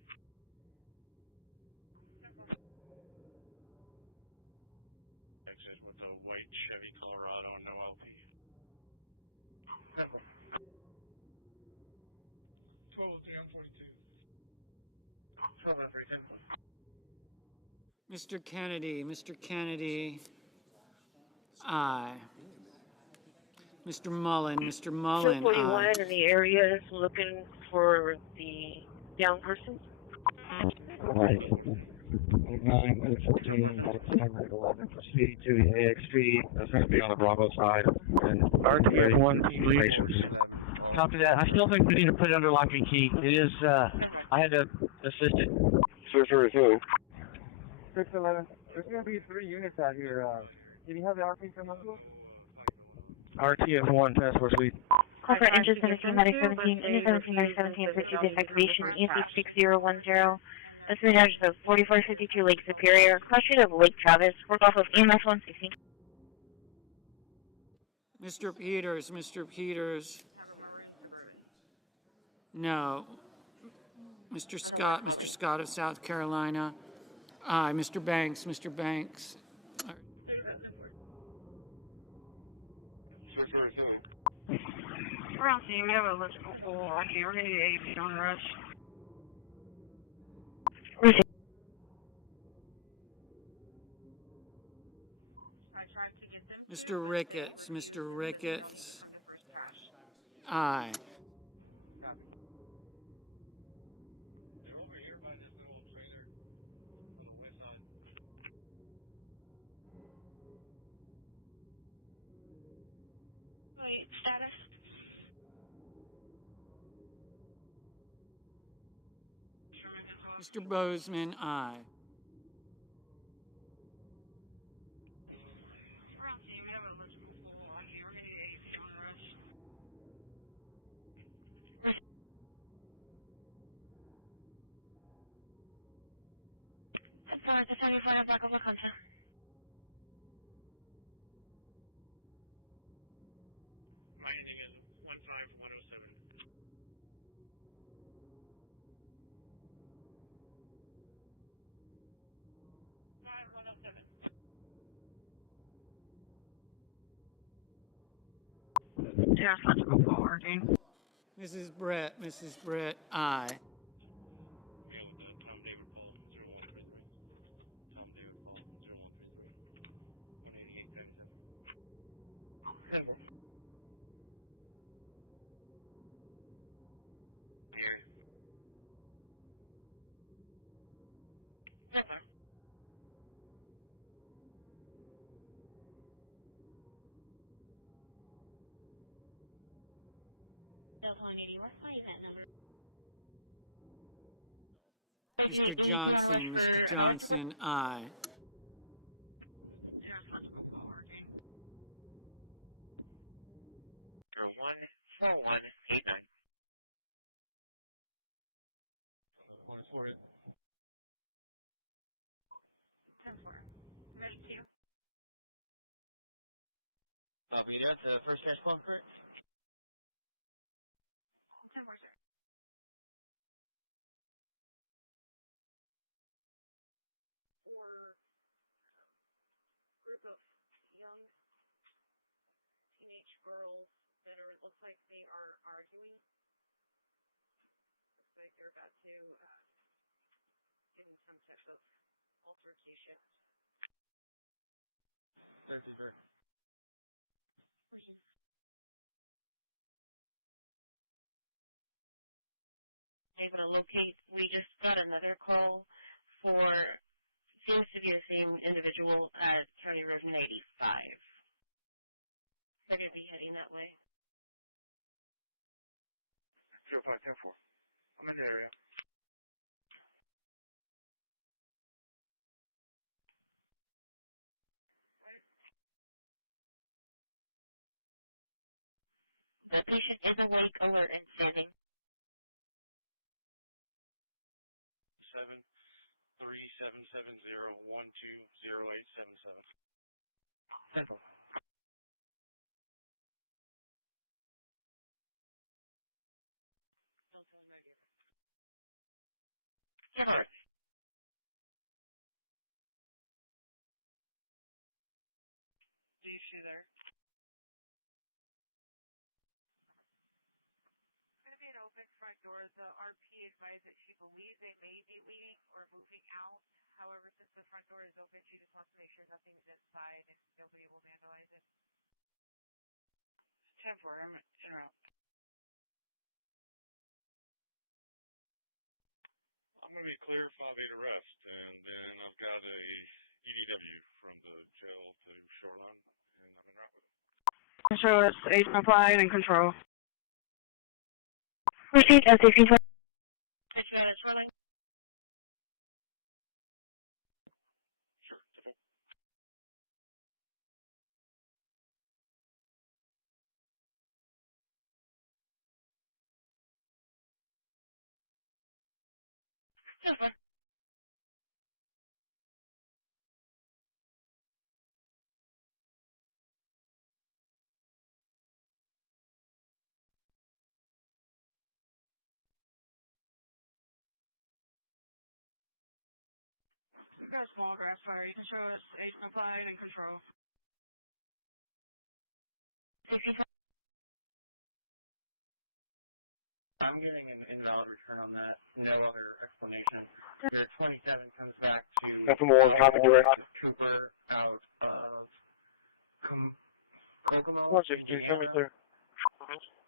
Exit with a white Chevy Colorado and no LP. Simple. 1203, I'm 42. 1203, 10. Mr. Kennedy, aye. Mr. Mullen, Show aye. 41 in the area is looking for the down person. Proceed to the AX feed. That's going to be on the Bravo side and getting ready to receive patients. Copy that. I still think we need to put it under lock and key. It is, I had to assist it. Sure. 611. There's going to be 3 units out here. Did you have the RP from hospital? RTF1 task force lead. Call for engine 17-17, engine 17-17 for GPS activation, ENC 6010. Estimated address of 4452 Lake Superior, cross street of Lake Travis, work off of EMS 160. Mr. Peters. Have a Maroon Suburban. No. Mr. Scott of South Carolina. Aye. Mr. Banks. Sure. We're on scene. We have a electrical pole. Okay, we're going to need AEP on rush. I tried to get them to, Mr. but Ricketts, they refused Mr. and Ricketts. said they don't need to come to first crash. Aye. Copy. They're over here by this little trailer on the west side. Wait, status? Mr. Bozeman, aye. We're on scene. We have a electrical pole. Okay, we're going to need AEP on rush. I'm sorry, the 74 on Black Over Conta. My ending is 15107. 5107. Yeah, let's go forward, dude. Mrs. Brett, aye. Yeah, with Tom David Paul, 0133. Tom David Paul, 0133. 18877. 10-4. Here. 10-4. Still calling 80. What's my event number? Mr. Johnson, aye. Yeah, let's go forward, dude. 014189. Point is for it. 10-4. Ready to. Copy that. First test call, correct? 10-4, sir. Or group of young teenage girls that are, it looks like they are arguing. Looks like they're about to get in some type of altercation. 33. Able to locate. We just got another call for, seems to be the same individual at County Road 95. They're going to be heading that way. 0510-4. I'm in the area. The patient is awake, alert, and standing. 73770120877. 10-4. Don't tell them I gave it. Sure. Do you see there? It's going to be an open front door. The RP advised that she believes they may be leaving or moving out. However, since the front door is open, she just wants to make sure nothing's inside and nobody will vandalize it. 10-4, I'm in route. I'm going to be clear 5-8 arrest, and then I've got a EDW from the jail to Shoreline, and I'm in route with it. Control, it's agent applied and control. Proceed as if you were. Shoreline. Sure, it's okay. Super. We've got a small grass fire. You can show us agent applied and control. 65. I'm getting an invalid return on that. No other explanation. Your 27 comes back to Cooper out of Kokomo, Indiana.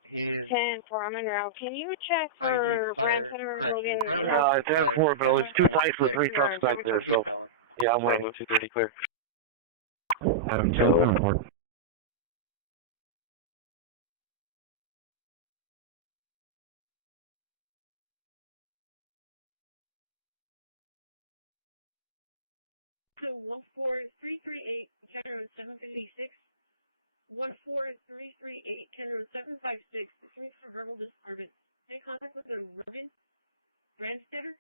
His 10-4, I'm en route. Can you check for Brand Center Logan in-house? Expires 2026. He's valid. Bravo 230 clear. So. So 14338, counter on 756. 14338, counter on 756. This is for verbal disturbance. Any contact with a Rogan? Brandstetter?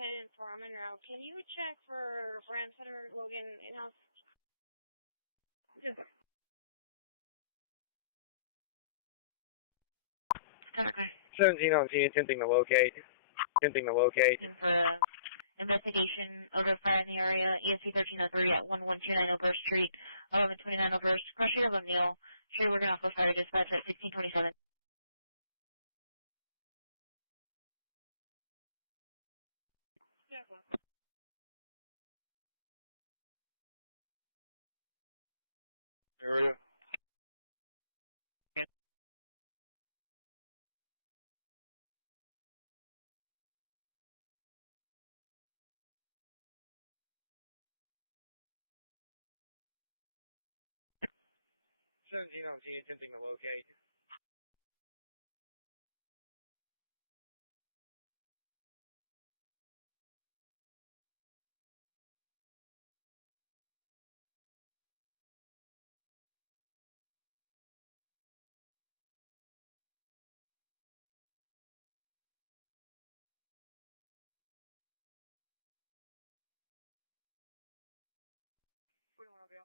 10-4, I'm en route. Can you check for Brand Center Logan in-house? Super. Okay. 17 on T, attempting to locate. For investigation, odor fire in the area, ESP 1303 at 1129 Oberst Street, 1129 Oberst, cross street of O'Neill. Street working off of fire dispatch at 1627. Yeah, Area. On T, attempting to locate. Where do you want to go?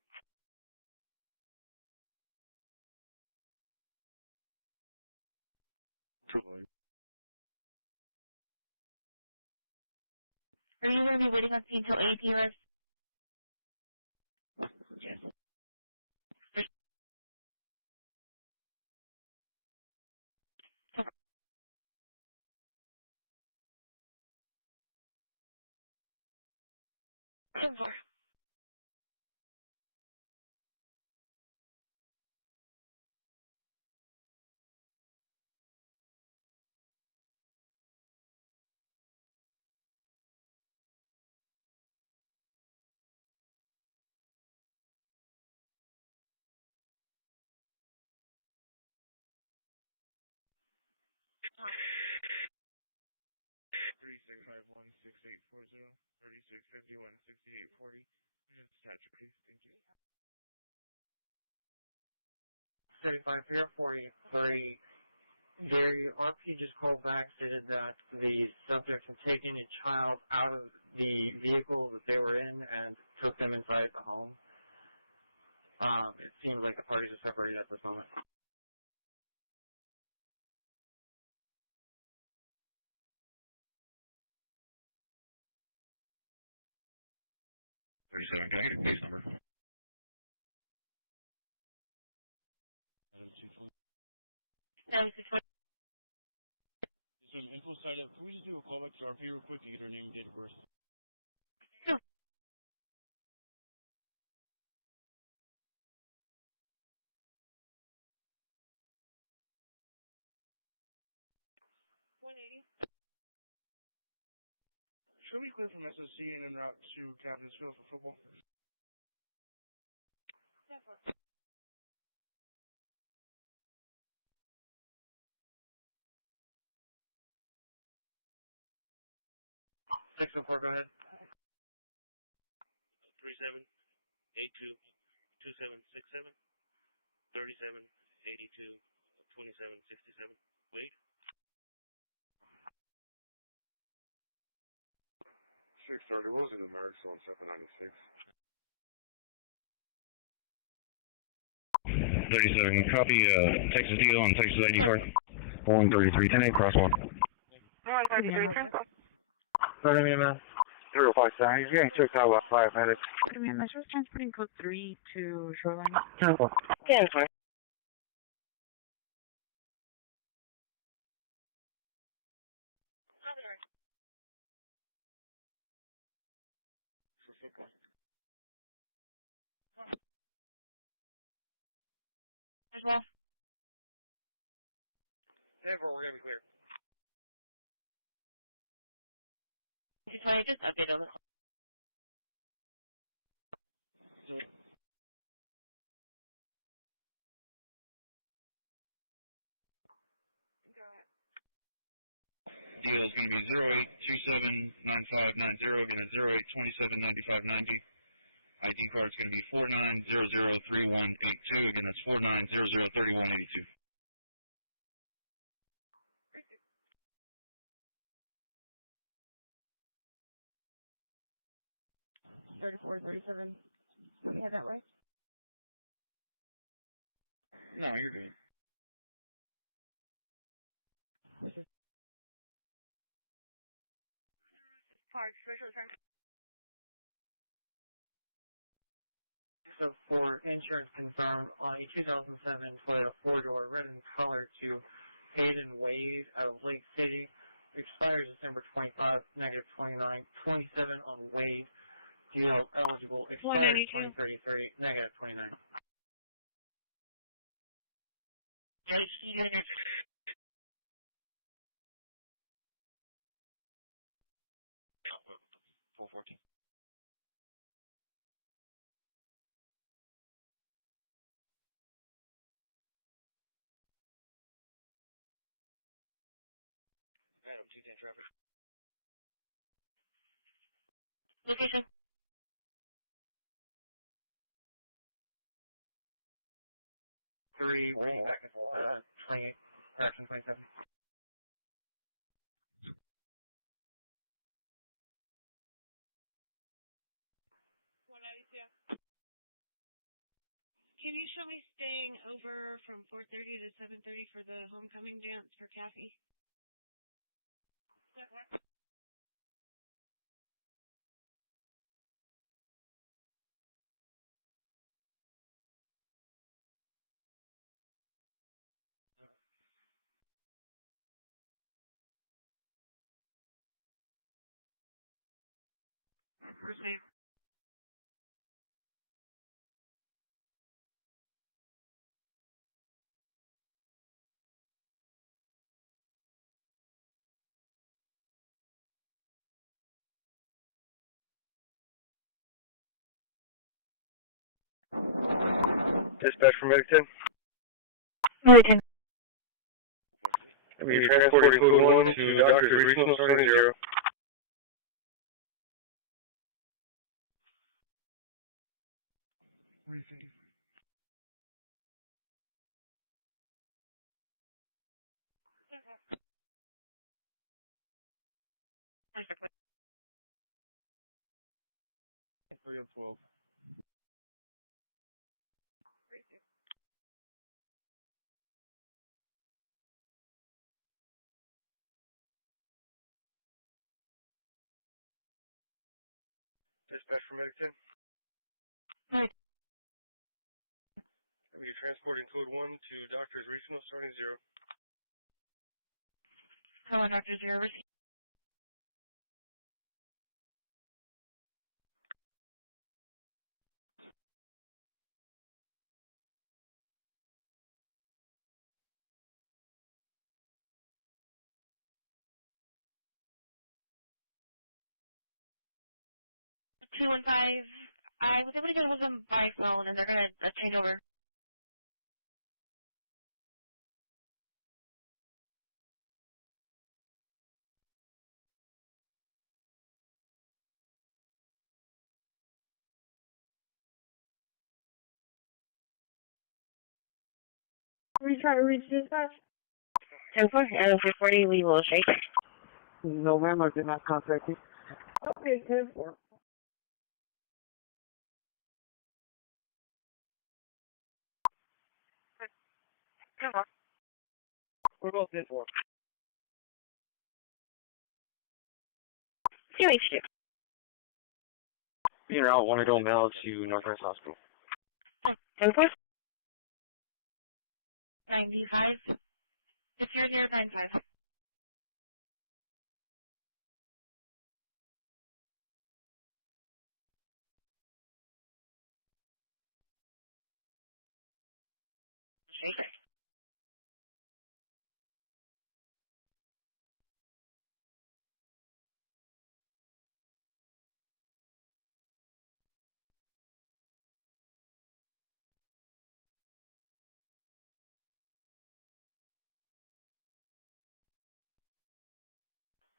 Totally. Are you going to be waiting on scene until AT arrest? Yes. Super. Three 36516840, 36516840. Just attach it, please. Thank you. 35-443. The RP just called back, stated that the subject had taken a child out of the vehicle that they were in and took them inside the home. It seems like the parties are separated at this moment. 37, can I get a case number? 220. 7220. Some info side up. Can we just do a callback to RP real quick and get her name and date of birth? Sure. Should we clear from SOC and en route to Captain's Field for football? Six and four, go ahead. 37822767 37822767. Wait. 630, what was the numerics on 796? 37, copy, Texas deal on Texas ID card. 13310, cross 1. Premium. Premium. 057, he's getting checked out about 5 minutes. Premium. I was transporting code 3 to Shoreline. Yeah, fine. For football. As well. Therefore, we're going to be clear. 220, just update on the call. Deal is going to be 08279590, again at 08279590. ID card is going to be 49003182, again that's 49003182. $34.37. Yeah, that way. No, you're good. Park, special term. So for insurance confirmed on a 2007 Toyota 4-door red in color to Hayden Wade out of Lake City. Expires December 25, negative 29, 27 on Wade. Deal eligible. Expires 2033, negative 29. Yes, 414. Adam, 210 traffic. Location. Three, back and forth, 28, correction 27. Can you show me staying over from 4:30 to 7:30 for the homecoming dance for Kathy? Receive. Dispatch from Medic 10. Medic 10. You're transporting code 1 to Doctors Regional, starting 0. Receive. Three of 12. Dispatch from Medic 10. Medic. We're transporting code 1 to Doctors Regional starting 0. Hello, Dr. Zero, receive. Two and five. I was able to get hold of them by phone, and they're gonna change over. We try to reach dispatch. 10-4, 340, we will shake. November did not contact you. Okay, 10-4. Come on. We're both 10-4. QH2. Being out, want to go mail to Northwest Hospital. 10-4. 95. 60095. Shake it.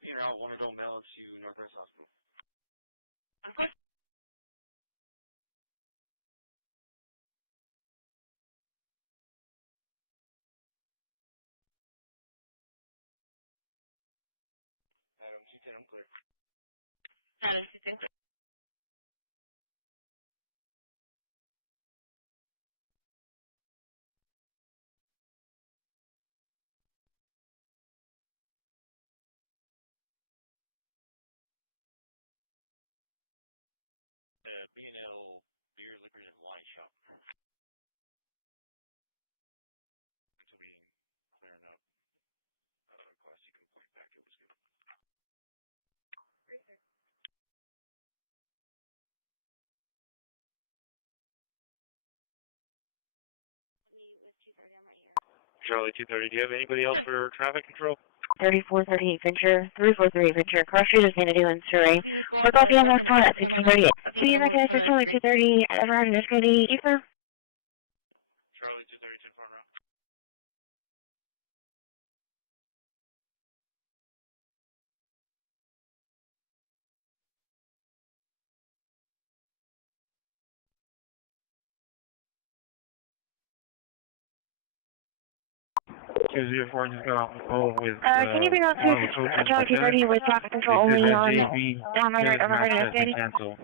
Being out, want to go mail to Northwest Hospital. Okay. Adam 210, I'm clear. Adam 210. B&L Beer, Liquors, and Wine Shop. Until we clearing up Class C complaint packet was good. Me with 230, I'm right here. Charlie 230, do you have anybody else for traffic control? 3438 Venture, 3438 Venture, cross street is Xanadu and Surrey. We're copy on this one at 1638. See you next for Charlie 230, Everard and Escady, Ether. Charlie 230, 10 front row. Two zero four just got off the phone with one of the coaches for tennis. They said that JV tennis match has been canceled.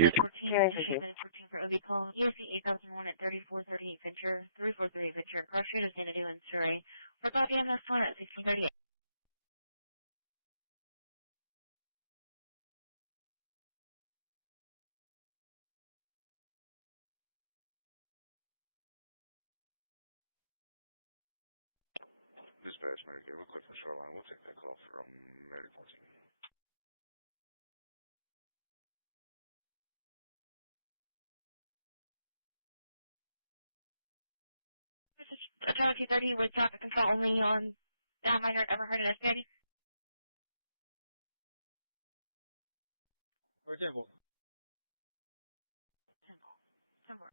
Minute 14, minute 14 for OB call. UC 8001 at 3438 Venture, 3438 Venture, cross street is Xanadu and Surrey. We're copy on this one at 1638. Dispatch, Medicaid, we're clear from Shoreline. We'll take that call from Medicaid 14. This is Charlie 230 with traffic control only on down minor at Everhard and Escady. We're 10-4. 10-4.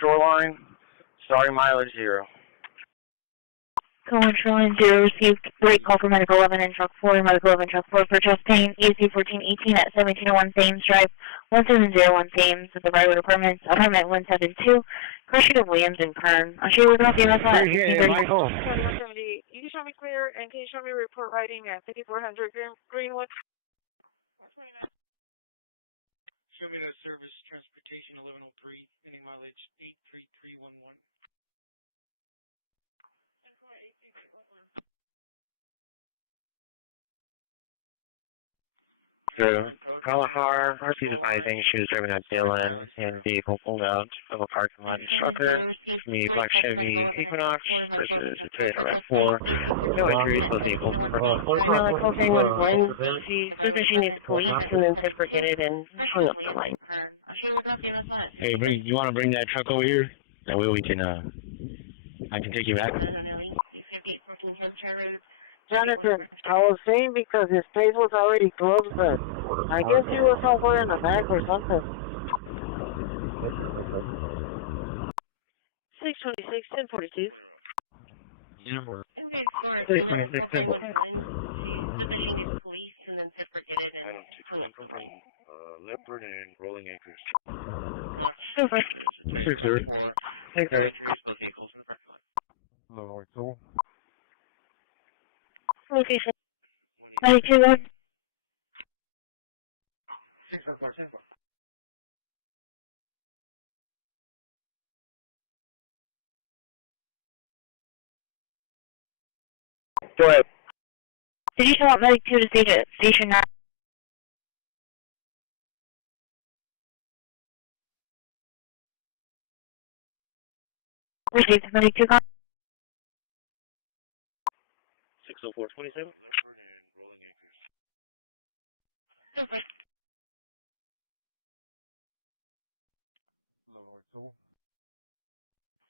Shoreline, starting mileage 0. Cohen Shoreline 0 received great call for medical 11 and truck 4, medical 11 truck 4 for chest pain, EC 1418 at 1701 Thames Drive, 1701 Thames with the Brightwood Apartments, apartment 172, cross street of Williams and Kern. I'll show you the coffee MS1 at 1639. Charlie 170, you can show me clear, and can you show me report writing at 5400 Greenwood? 129. Show me the service transportation 1103, ending mileage 83311. Through Kalahar, RP's advising she was driving a Dylan in a vehicle pulled out of a parking lot instructor. The black Chevy Equinox versus a Toyota RAV4. No injuries, both vehicles were parked. Well, I called 911. She said that she needs police and then said forget it and hung up the line. She was nothing, that's fine. Hey, you want to bring that truck over here? That way we can, I can take you back. Jonathan, I was saying because his place was already closed, but I guess he was somewhere in the back or something. 626, 1042. Number. Okay, sorry. She said that she needs police and then said forget it and hung up the line. Leopard and rolling anchors. Super. 634. Take no injuries, both vehicles in the parking lot. Hello, cool. Location. 92. 614. Go ahead. Did you show up medic 2 to station 9? Received medic 2 call. 60427. Leopard and rolling anchors. Super. Hello, cool.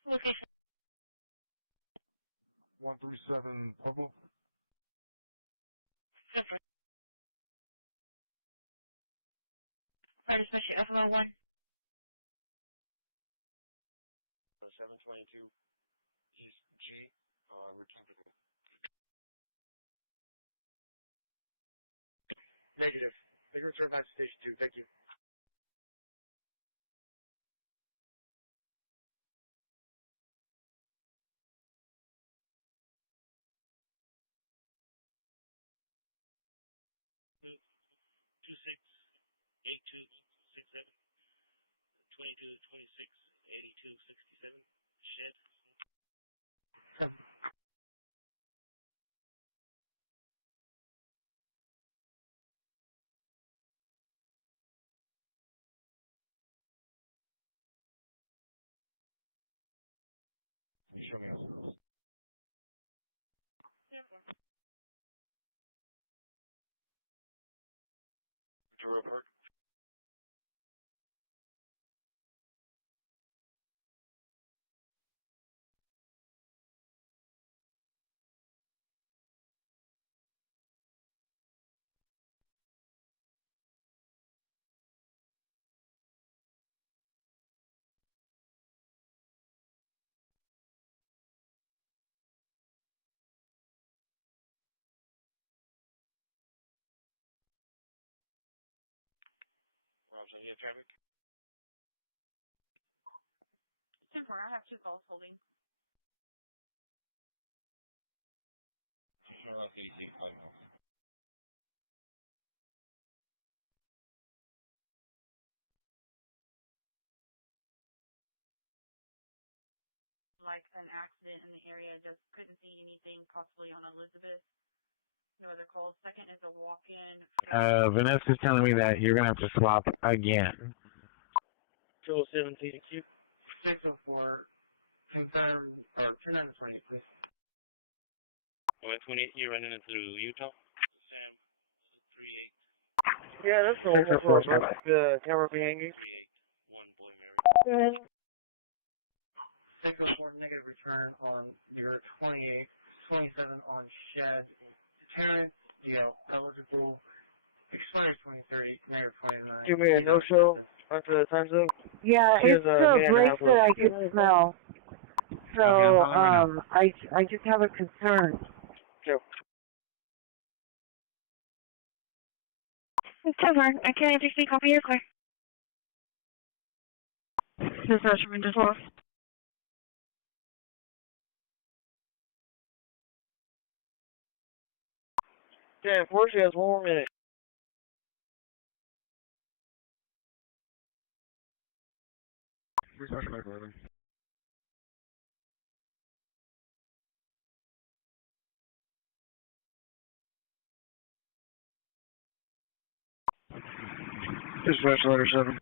Location. 137 Pueblo. Super. Fire dispatcher FMR1. 722 East G. Return to Negative. They can return back to station 2. Thank you. Two 268267 22268267 shed. Can you show me how Ventura Park. Roger, you have traffic? 10-4, I have 2 calls holding. easy, 5 miles. Like an accident in the area, just couldn't see anything possibly on Elizabeth. No other calls. Second is a walk-in. Vanessa's telling me that you're going to have to swap again. 217 Q. 604. Confirm, or turn on the 28, please. 128, you're running into Utah? Sam, 38. 604, stand by. Sam, 381, Boy Mary. 604, negative return on your 28. 27 on shed. Terrence, eligible. Expires 2030, negative 29. Give me a no-show after the time's up. She has a minute and a half left. Okay, I'm calling right now. Go. Tavern, I can't actually copy your car. This is from Indus. Damn, Forty has 1 more minute. Refresh my brother. Dispatch letter 7.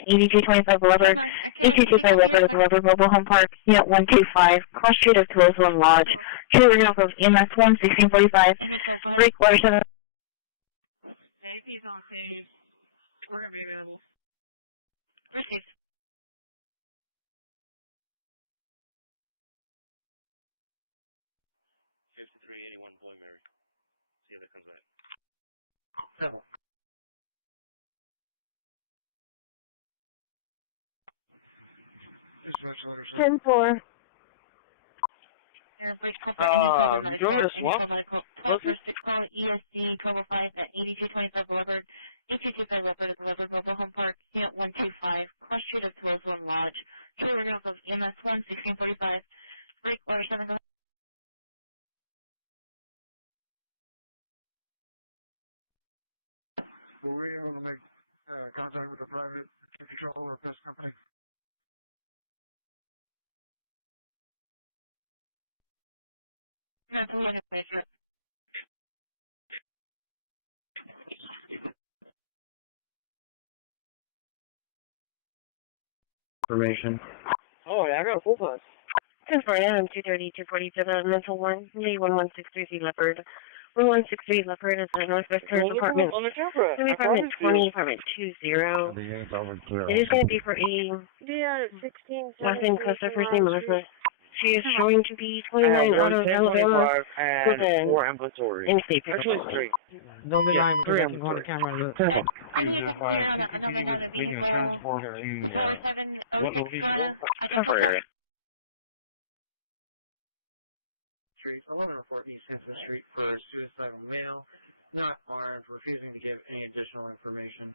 8225 leopard, 8225 leopard, leopard mobile home park, unit 125, cross street of Tools1 Lodge, trailer off of EMS 1, 1645, break water 7. Hey, he's on page. We're going to be available. Received. $5381 Boy Mary. See how that comes back. 7. Dispatch letter 7. 10-4. Air break call for any medical. 12 for 6 call ESD 1205 at 8225 leopard, 8225 leopard at the leopard mobile home park, unit 125, cross street of Tools1 Lodge, trailer off of EMS 1, 1645, break water 7. Were we able to make contact with the private control or pest company? No, we didn't pay for it. Information. Oh, yeah, I got a full bus. 10-4 AM 230, 247, mental 1, J1163 leopard. 1163 leopard is at Northwest Terrace Apartments. It's going to be apartment 20, apartment 20. It is going to be for a last name Costa, first name Melissa. She is showing to be 29 out of Alabama with an in-state pickup only. Don't be lying because I can go on the camera and look. Any of us clear on another vehicle? 4706 Corona. I can Street, 1104 East Hampton Street for a suicidal male, not armed, refusing to give any additional information.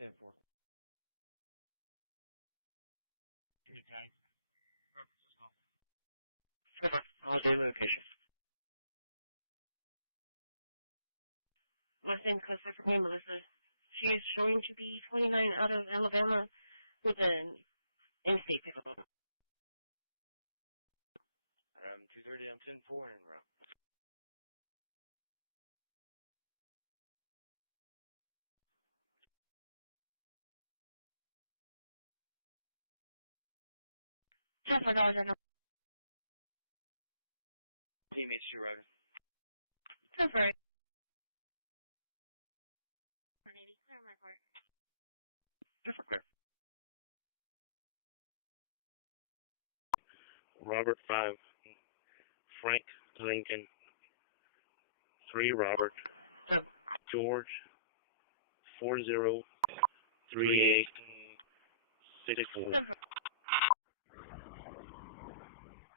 10-4. Holiday location. Last name Costa, first name Melissa. She is showing to be 29 out of Alabama with an in-state pickup. 230, I'm 10-4 en route. $10 Teammates, two riders. 10-4. Clear my part. Different clear. Robert 5, Frank Lincoln, 3 Robert, George, 403864.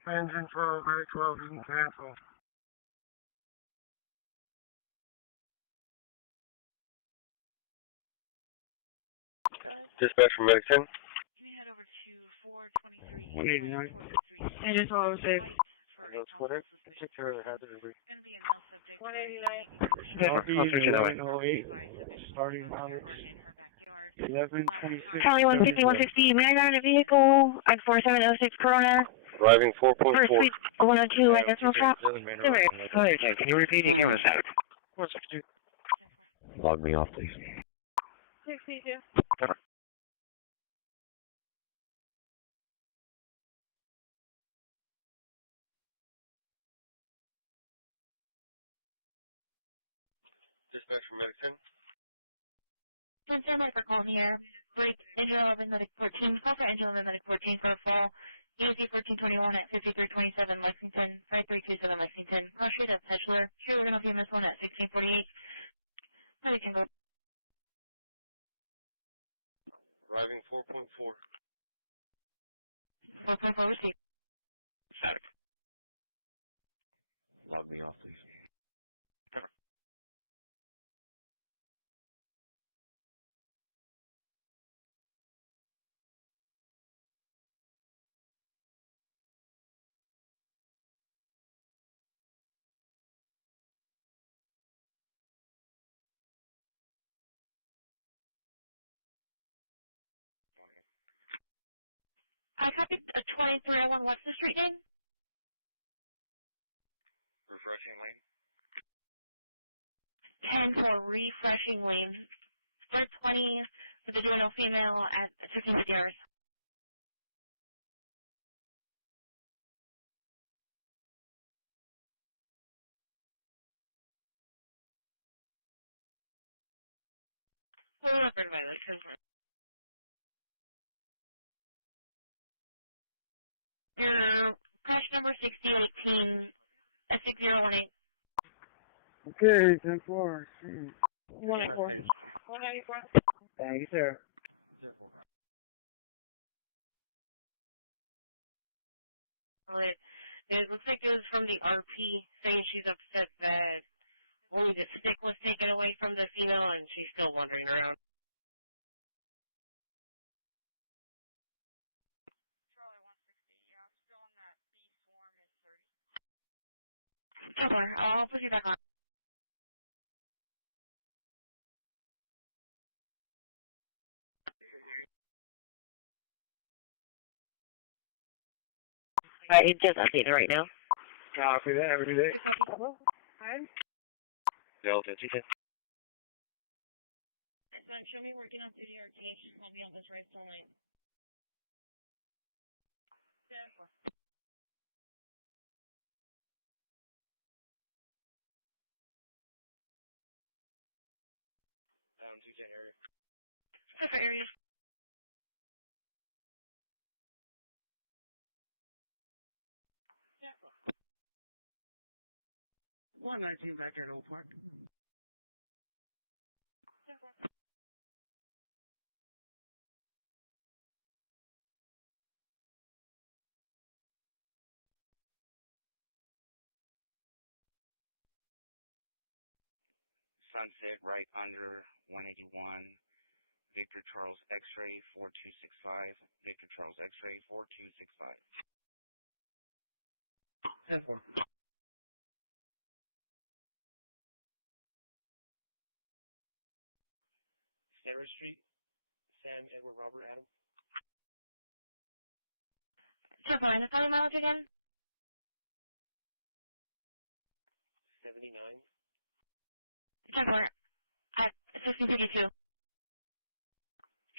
Engine for Medic 12 you can cancel. Dispatch from Medic 10. Can you head over to 423? 189. I just want to say. That's Twitter. Take care of the hazard debris. Going to be a male subject. 189. I'll switch it that way. RP-advised subject was seen on camera in her backyard. The last time. Charlie 150, 160. May I grab a vehicle? At 4706 Corona. For suite 102 at Decimal Shop. Hi, Jen. Can you repeat your camera status? 462. Log me off, please. 62. Dispatch from Medic 10. 10 medic for calling here. Break engine 11 medic 14. Call for engine 11 medic 14 for a fall. ESD 1421 at 5327 Lexington, 5327 Lexington. Cross street of Peschler. Sure, we're going to PMS 1 at 1648. Now you can go. Arriving 4.4. 4.4 received. Static. Log me off, please. I copied a 2301. What's the street name? Refreshing lane. 10 for refreshing lane. 320 with the juvenile female at 1550 hours. Leopard violet, your crash number 6018 6018. Okay, 10-4. 194. 194. Thank you, sir. It looks like it was from the RP saying she's upset that only the stick was taken away from the female and she's still wandering around. Sure, I'll put you back on. It just updated right now. Copy that, every day. Delta 210. Son, show me working on 2DRT. I'll be on this race all night. 10-4. Down 210 area. Different area. Yeah. 119 back at Old Park. 10-4. Sunset right under 181. Victor Charles X-ray 4265. Victor Charles X-ray 4265. 10-4. Sarah Street, Sam, Edward, Robert, Adam. Sure, and the phone mileage again? 79. Sure, at 1652.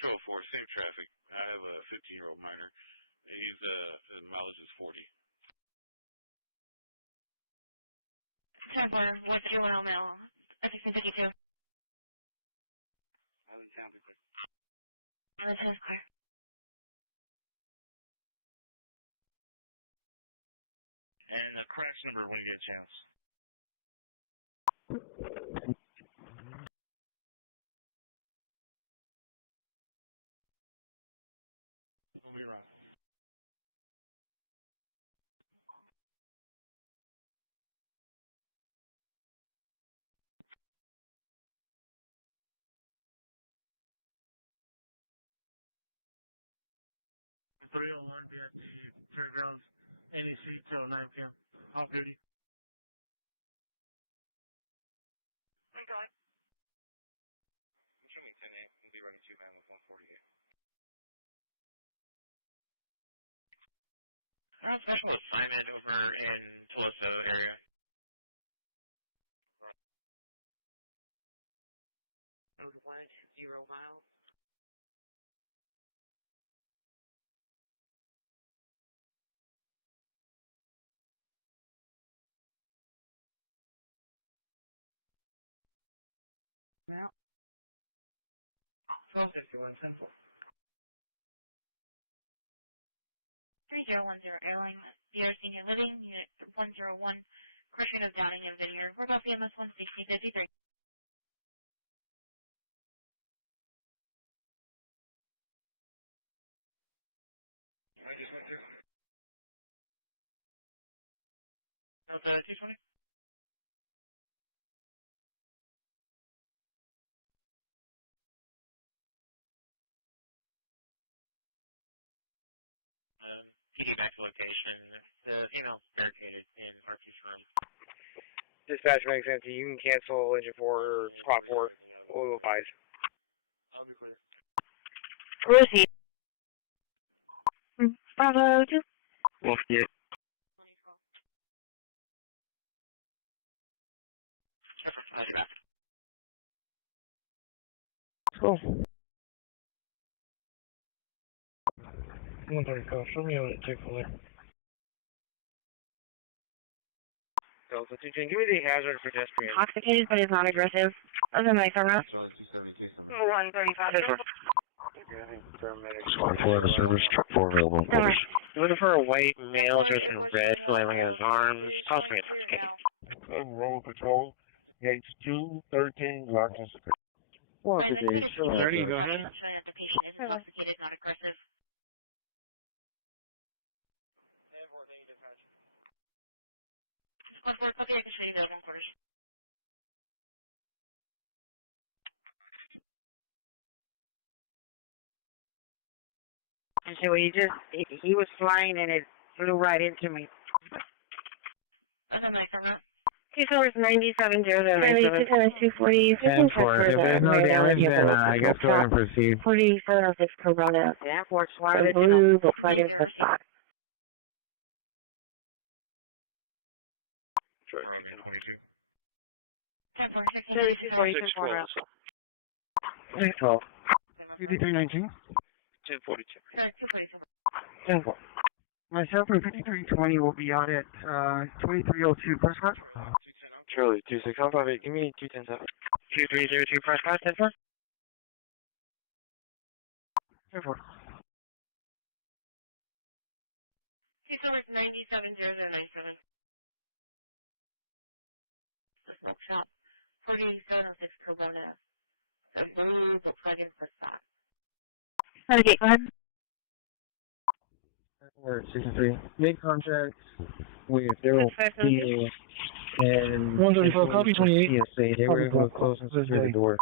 204, same traffic. I have a 15-year-old minor. His mileage is 40. 10-4, what's the juvenile male at 1652? Island Town, because Island Town is clear. and the crash number when you get a chance. We'll be right. And 301 be at the fairgrounds, NEC till 9 p.m. Off duty. Thank God. Show me 10-8. We'll be running 2 van with 148. Ground special assignment over in Toloso area. Road 10 miles. Now. 1251, 10-4. 3010 airline, VR senior living, unit 101, crushing of Downing and Vineyard, we're both EMS 11653. I just went through. Delta 220. PD max location. The female barricaded in RP's room. Dispatch makes empty. You can cancel engine 4 or squad 4. We'll advise. I'll be clear. Where is he? Bravo 2. Wolf, yeah. I'll be back. Cool. 130 call. Show me what it takes from there. Delta 210, give me the hazard for pedestrian. I'll be okay. Charlie 272, something. 135. Squad 4 out of service, truck 4 available in quarters. Looking for a white male dressed in red, flailing his arms, possibly intoxicated. Roll patrol, gates 213, Lockton. Well, I said a CD as a precaution showing that the patient is intoxicated, not aggressive. 10-4, thank you, dispatch. Squad 4, copy, I can show you available in quarters. And so he was flying and it flew right into me. Okay, my camera. T-Source 970097. 10-4. If there's no damage, then I guess go ahead and proceed. Yeah, for just wanted to let you know. Major, receive. Rogan 22. 10-4, 16, 240, 10-4 route. 12. 5319. 1042. 242. 10-4. Myself and 5320 will be out at 2302 Prescott. Charlie 26158, give me 210-7. 2302 Prescott, 10-4. 10-4. T-Source 970097. The smoke shop. 4706 Cobona. The blue Volkswagen Passat. Okay, go ahead. Word 63. Made contact with Daryl Field and employees with PSA. They were able to close and secure the door,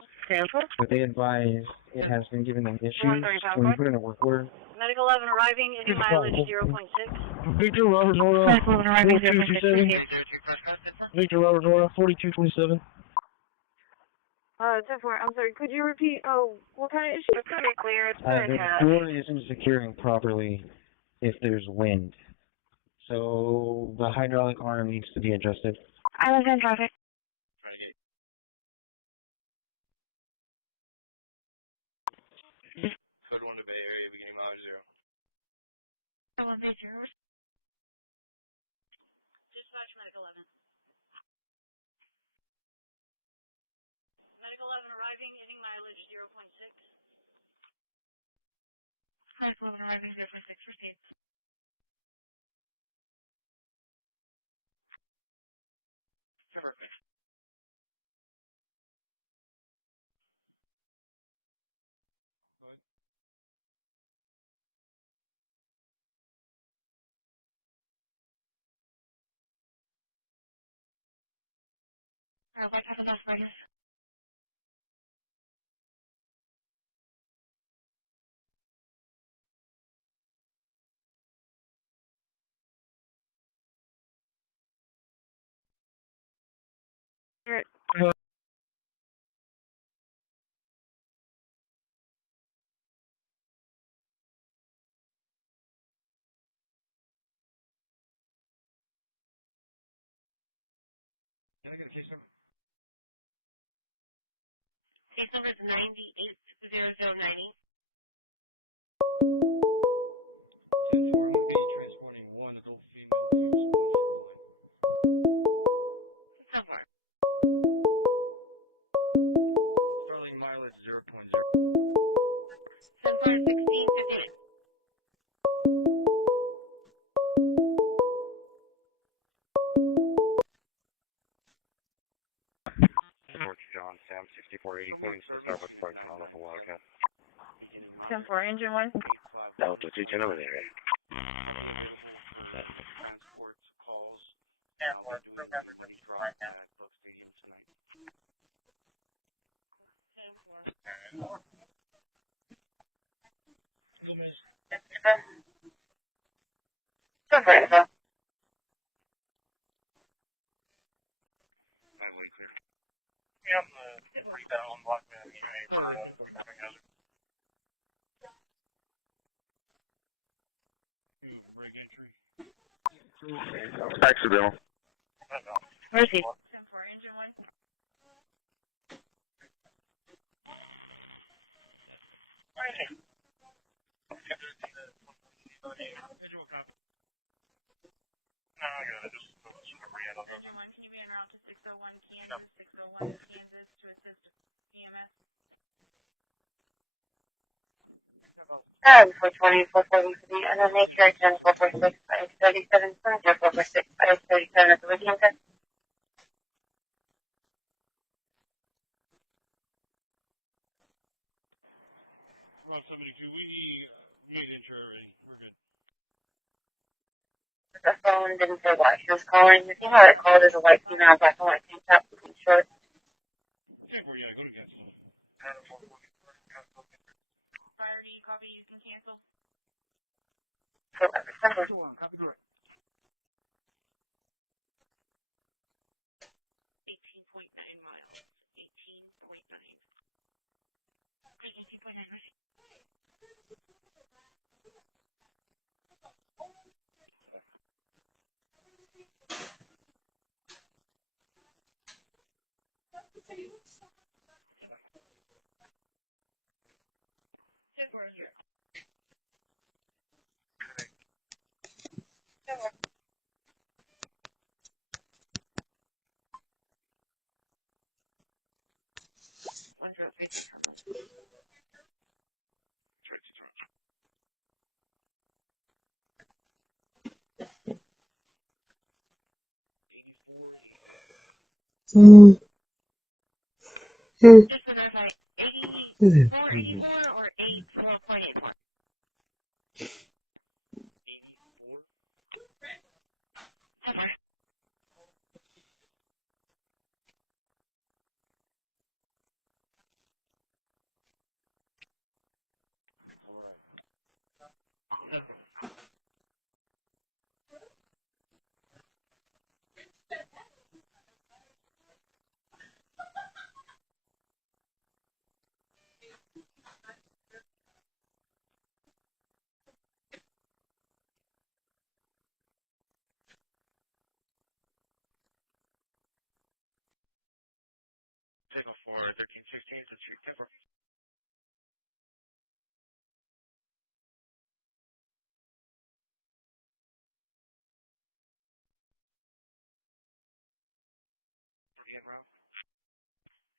but they advised it has been giving them issues. Can we put in a work order? Victor Robert Nora 4227. Victor Robert Nora 4227. 10-4, I'm sorry, could you repeat, what kind of issues? The door isn't securing properly if there's wind. So the hydraulic arm needs to be adjusted. I was in traffic. Renegade. Code 1 to Bay Area, beginning mileage 0. I will be yours. Dispatch Medic 11. Medic 11 arriving, hitting mileage 0.6. Medic 11 arriving 0.6, received. Perfect. Good. White House and Best Burgers. Can I get a case number? Case number is 980090. 10-4. I'm going to be transporting one adult female to Spawn Shoreline. 10-4. Starting mileage 0.0. 10-4, 1659. John Sam 6480 Starbucks Park on the Wildcat. 10-4, engine 1. Delta 210 over there. I'll be available for transport calls, and I'll be doing the money drop at Buck Stadium tonight. 10-4. Gomez. 10-4. 5-way clear. Yeah, break entry. Accidental. Where's he? 10-4, engine 1. Engine 1 copy. Engine 1, can you be en route to 601 Kansas, 601 Kansas to assist EMS? 420, 443, and then make your 10, 446, 537, 446, 537 at the weekend. Route 72, we made intro already. We're good. The phone didn't say why she was calling. If you had a call, there's a white female, black and white tank top, looking short. 10-4, yeah, go to cancel. Fire, do you copy? You can cancel. 1, copy direct. 18.9 miles. 18.9. 18.9. Where's your? One zero three three from us. Try to turn. Just to verify, 8484 or 84.84? 84? So far. Alright. Signal for 1316, to Street 10-4.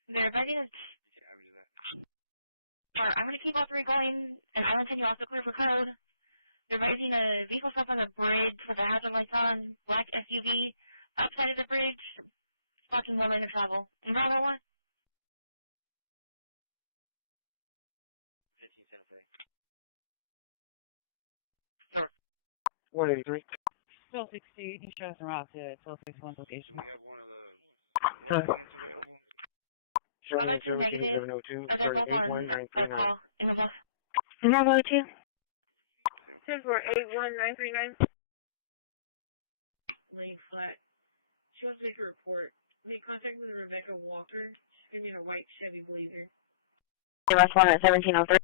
They're ready to. I'm going to keep all three going, and I'm going to send you also clear for code. They're raising a vehicle stop on the bridge with the hazard lights on, black SUV, outside of the bridge, blocking one lane of travel. In Bravo 1? 15 Santa Fe. Sir. 183. 1260, he's trying to route to 1261 location. We have one of those. Available. I'd like to negative. 702, Are they both on a 81939. call in the bus? In Bravo 2? 10-4, 81939. Laying flat. She wants to make a report. Make contact with Rebecca Walker. She's going to be in a white Chevy Blazer. MS 1 at 1703.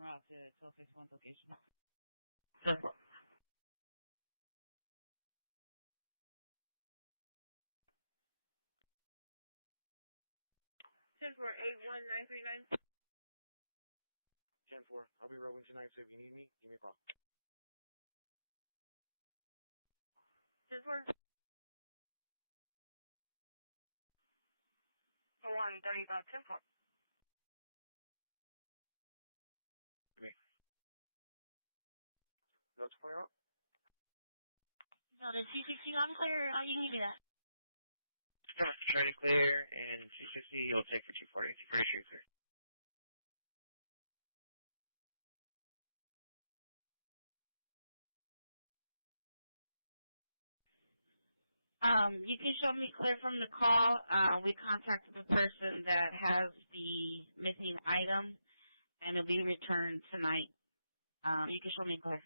Route to 1261 location. 10-4, 81939. 10-4. I'll be rolling tonight, so if you need me, give me a call. 10-4. 135, 10-4. Notes clear up? No, the C60, I'm clear. You can do that. Come on, try to clear, and 260 you'll take for 240. 240 should clear. You can show me clear from the call. We contacted the person that has the missing item, and it'll be returned tonight. You can show me clear.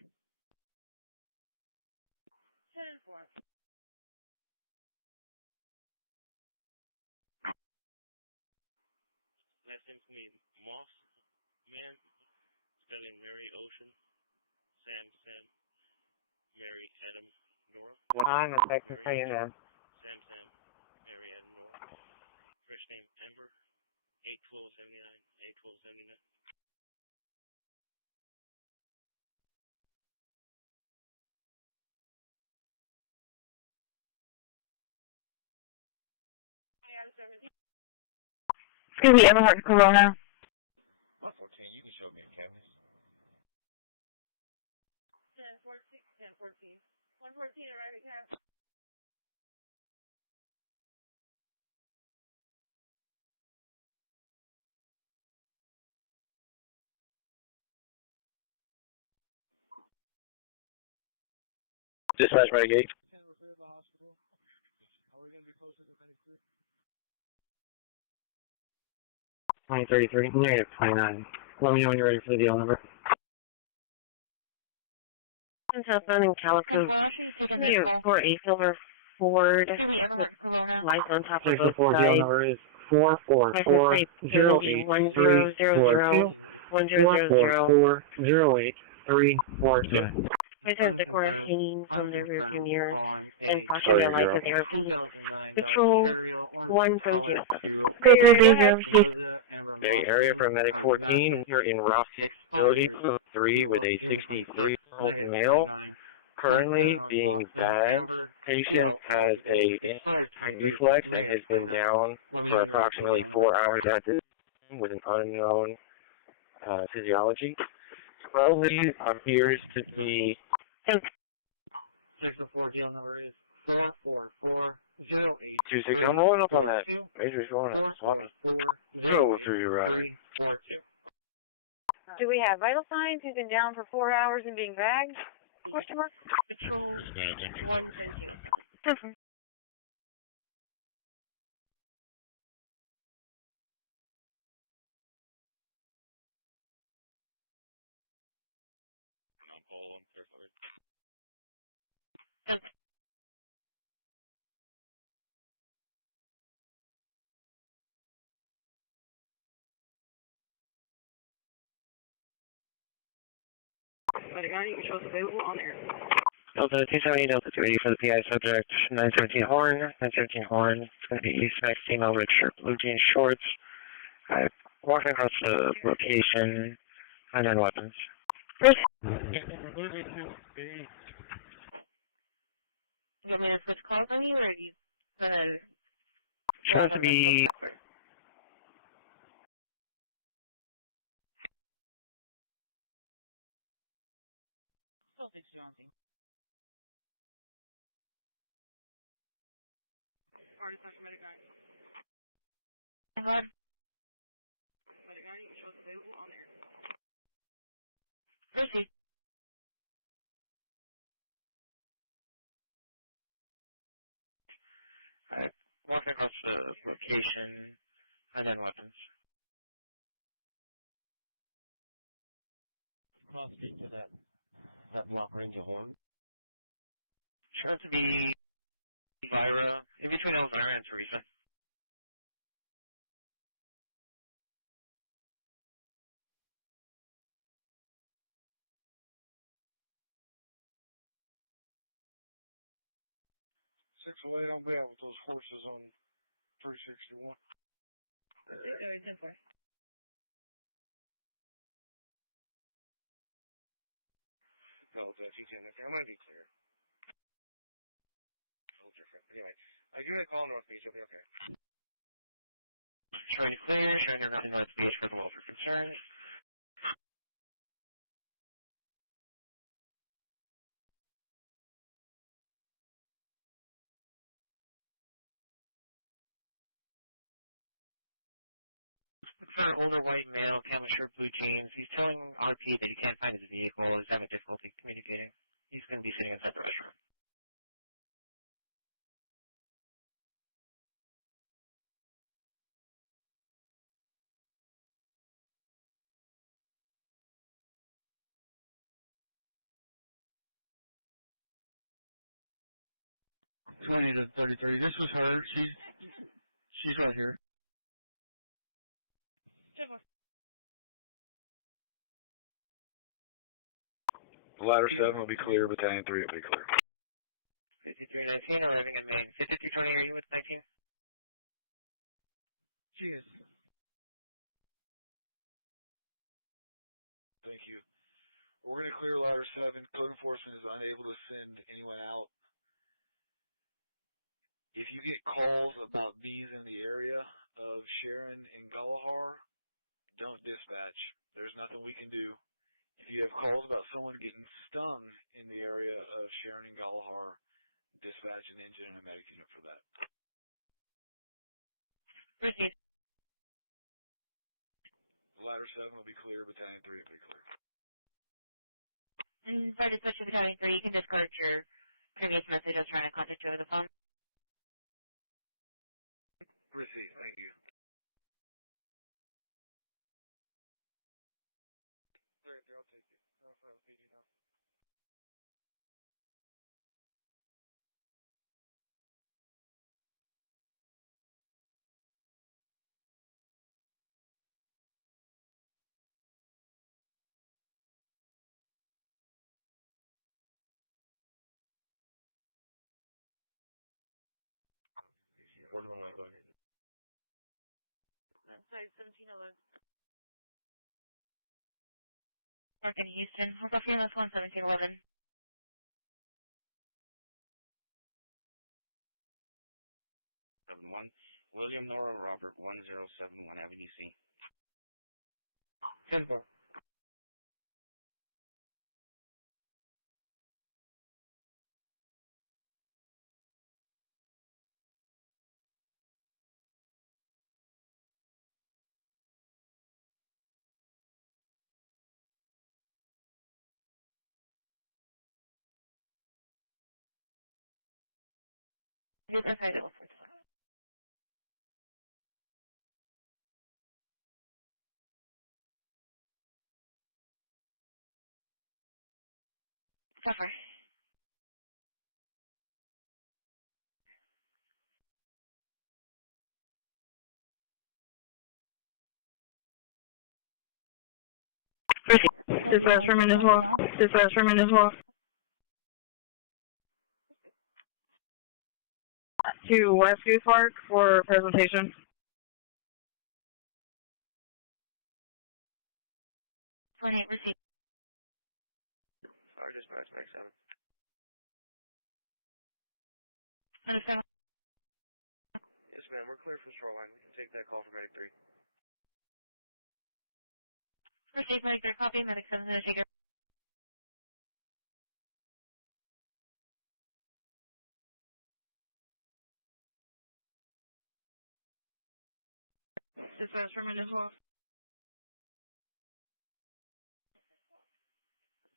10-4. Last name's gonna be Moss Man, spelling Mary Ocean, Sam, Mary Adam Nora. I'm in Texas, how you doing? Sam, Mary Adam Nora. First name Amber, 81279, 81279. Excuse me, Everhart Corona. 114, you can show me a cabinet. 10-14. 10-14. 114 arriving cab. Dispatch by gate. 10 refer to the hospital. Are we going to be posted to medic 3? 2033, negative 29. Let me know when you're ready for the deal number. Telephone in Calico. For a silver Ford. Lights on top of both sides. License plate is going to be 1000. Go ahead. License decor hanging from their rearview mirror and caution their license ARP. Patrol 132. Rear, go ahead. Bay area for medic 14. You're in Rocket facility 3 with a 63-year-old male. Currently being bagged. Patient has a reflex and has been down for approximately 4 hours at this time with an unknown physiology. Slowly appears to be 604 deal number is 44408. 26. I'm rolling up on that. Major's rolling up. Go through your rider. 342. Do we have vital signs? He's been down for 4 hours and being bagged? Question mark? Patrol 132. I'm calling carefully. Medic 90, your show's available on air. Delta 270, Delta 280 for the PI subject, 917 Horn. 917 Horn. It's going to be East Max female, red shirt, blue jeans, shorts. Walking across the location, and then weapons. You want me to switch calls on you, or are you gonna? Shows to be. Still 60 on thing. Already talked to Medic 90. Hang on. Medic 90, your show's available on air. Christi. Walking across the location, and then weapons. Cross speak to that block range of Horn. Shows to be Elvira, in between Elvira and Teresa. Six oh eight, I'll be out with those horses on 361. 10-4. No, the T10. Okay, I'm going to be clear. A little different. Anyway, give me a call on North Beach. You'll be okay. Showing you clear, showing you're not in North Beach for the welfare concern. For an older white male, camel shirt, blue jeans, he's telling RP that he can't find his vehicle, he's having difficulty communicating. He's going to be sitting inside the restaurant. 20 to 33. This was her. She's right here. Ladder 7 will be clear, Battalion 3 will be clear. 5319 arriving in Maine. 5320, are you with 19? She is. Thank you. We're going to clear Ladder 7. Code enforcement is unable to send anyone out. If you get calls about bees in the area of Sharon and Gullahar, don't dispatch. There's nothing we can do. If you have calls about someone getting stung in the area of Sharon and Gullahar, dispatch an engine and a medic unit for that. Received. Ladder 7 will be clear, Battalion 3 will be clear. And by dispatch to Battalion 3, you can discard your previous message. I was trying to contact you over the phone. Receive, thank you. Sorry, I'll take it. I'll file the PD now. What do you want to go? Sorry, 1711. Park in Houston. We'll go for EMS 1711. William Nora Robert 1071 Avenue C. 10-4. Here's our side at 145. Cover. Dispatch from in as well. Dispatch from in as well. To West Goose Park for presentation. Receive. Fire dispatch, Mike 7. Understand. Yes, ma'am, we're clear for shoreline. We can take that call from Medic 3. Receive, Medic 3, copy. Medic 7's going to take it. Dispatch from in as well.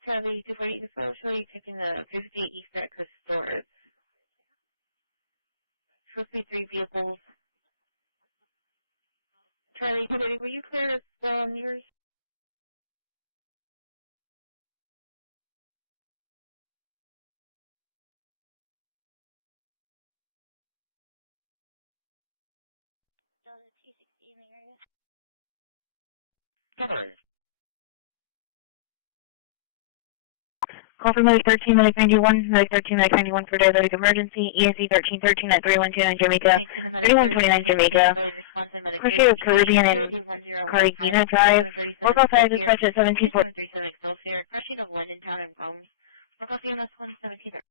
Charlie 248, you're supposed taking the 358 east at Chris Stores. Supposed to be 3 vehicles. Charlie 230, were you clear as well on yours? Delta 260 in the area. Catamaran. Call for Medic 13, Medic 91, Medic 13, Medic 91 for diabetic emergency, ESC 1313 at 3129 Jamaica, 3129 Jamaica, Crochet of Caribbean and Carigina Drive, local size dispatch at 1737 Excelsior, Crushing of London Town and Rome, local CMS 117.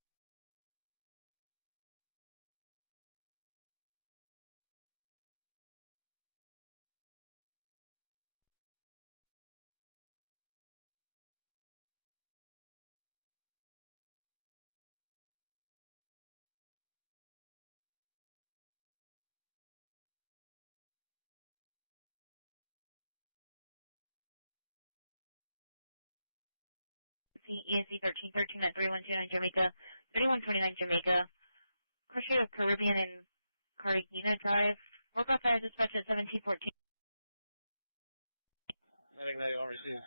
ESC 1313 at 3129 Jamaica, 3129 Jamaica, Crochet of Caribbean and Carigina Drive, local size dispatch at 1714. Medic 91 receive.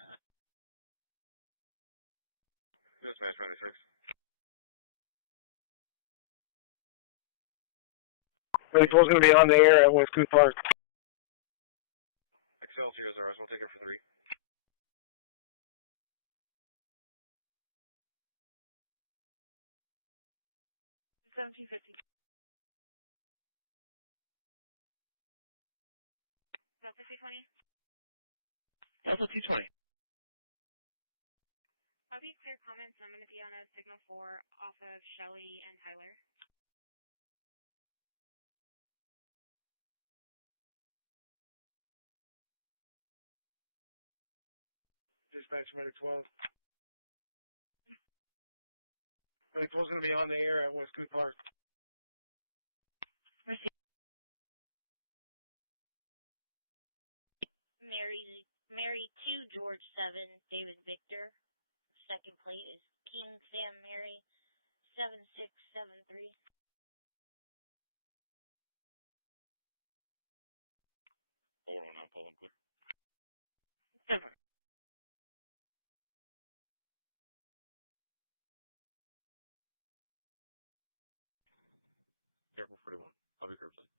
Dispatch 96. Medical's going to be on the air at West Coop Park. Excelsior Zars, we'll take her for 3. Delta 220. Delta 220. I'll be clear comments, and I'm going to be on a signal 4 off of Shelley and Tyler. Dispatch Medic 12. Medical's going to be on the air at West Coop Park. Mary 2, George 7, David Victor. Second plate is King Sam Mary 7673. Hold on, I'll pull him clear. Silver. Careful 41. I'll be curbside.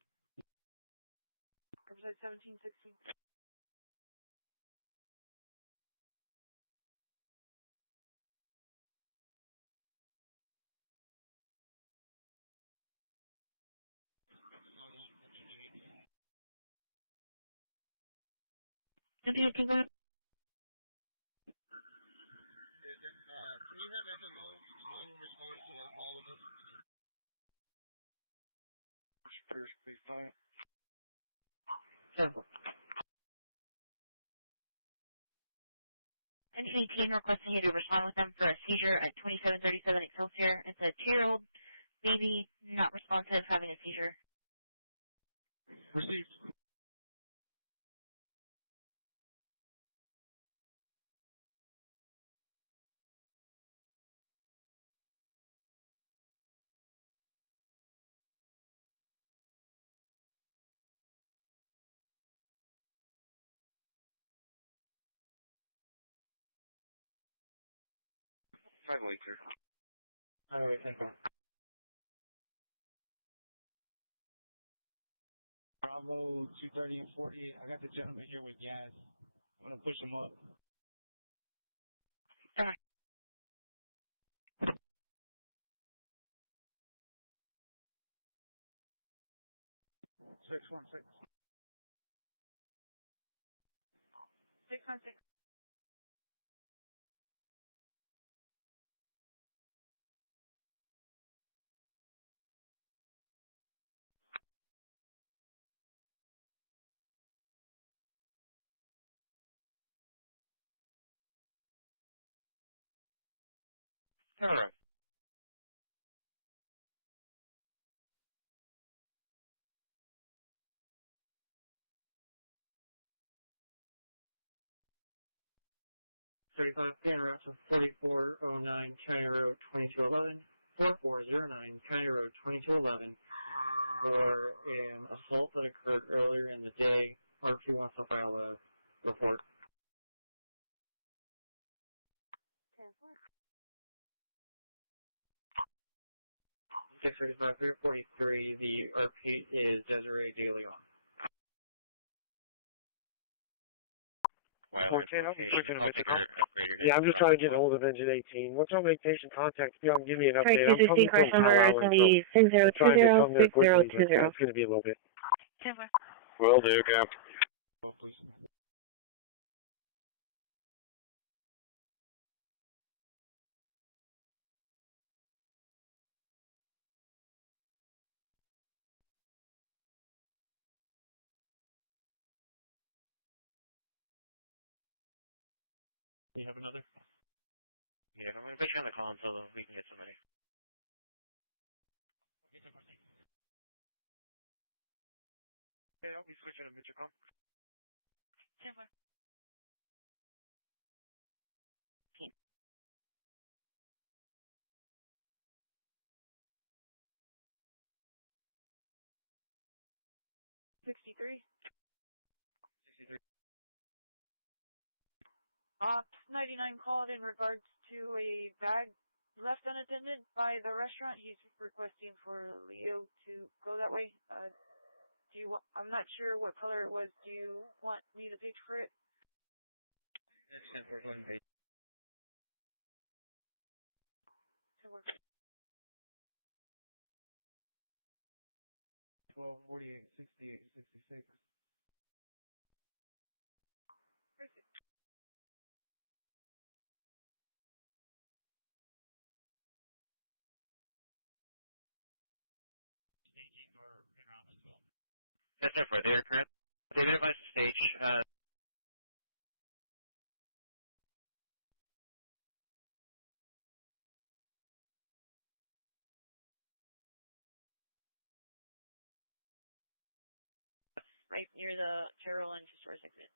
Curbside 1716. Can you go? Can you have FMO in response to our call with us? Appears to be fine. Silver. And 18 requesting you to respond with them for a seizure at 2737 Excelsior. It's a 2-year-old baby, not responsive, having a seizure. Received. Finally, clear. Highway 10-4. Bravo 230 and 40. I got the gentleman here with gas. I'm going to push him up. 616. 616. All right. Route to 4409 County Road 2211, 4409 County Road 2211, for an assault that occurred earlier in the day. RP wants to file a report. 635 343, the RP is Desiree De Leon. I'll be switching to Mitchell. Yeah, I'm just trying to get a hold of Engine 18. Once I make patient contact, if y'all can give me an update. I'm coming from Cal Allen, so I'm trying to come there quickly, but it's going to be a little bit. Will do, Cap. Oh, please. You have another? Yeah, I'm going to put you on the call until we can get somebody. Okay, I'll be switching to Mitchell. 10-4. Okay. 63. 63. 99 called in regards to a bag left unattended by the restaurant. He's requesting for Leo to go that way. I'm not sure what color it was. Do you want me to page for it? That's 10-4 page. 1248 68 66. That's it for there, correct? They've been advised to stage. Right near the Carroll and Store exit.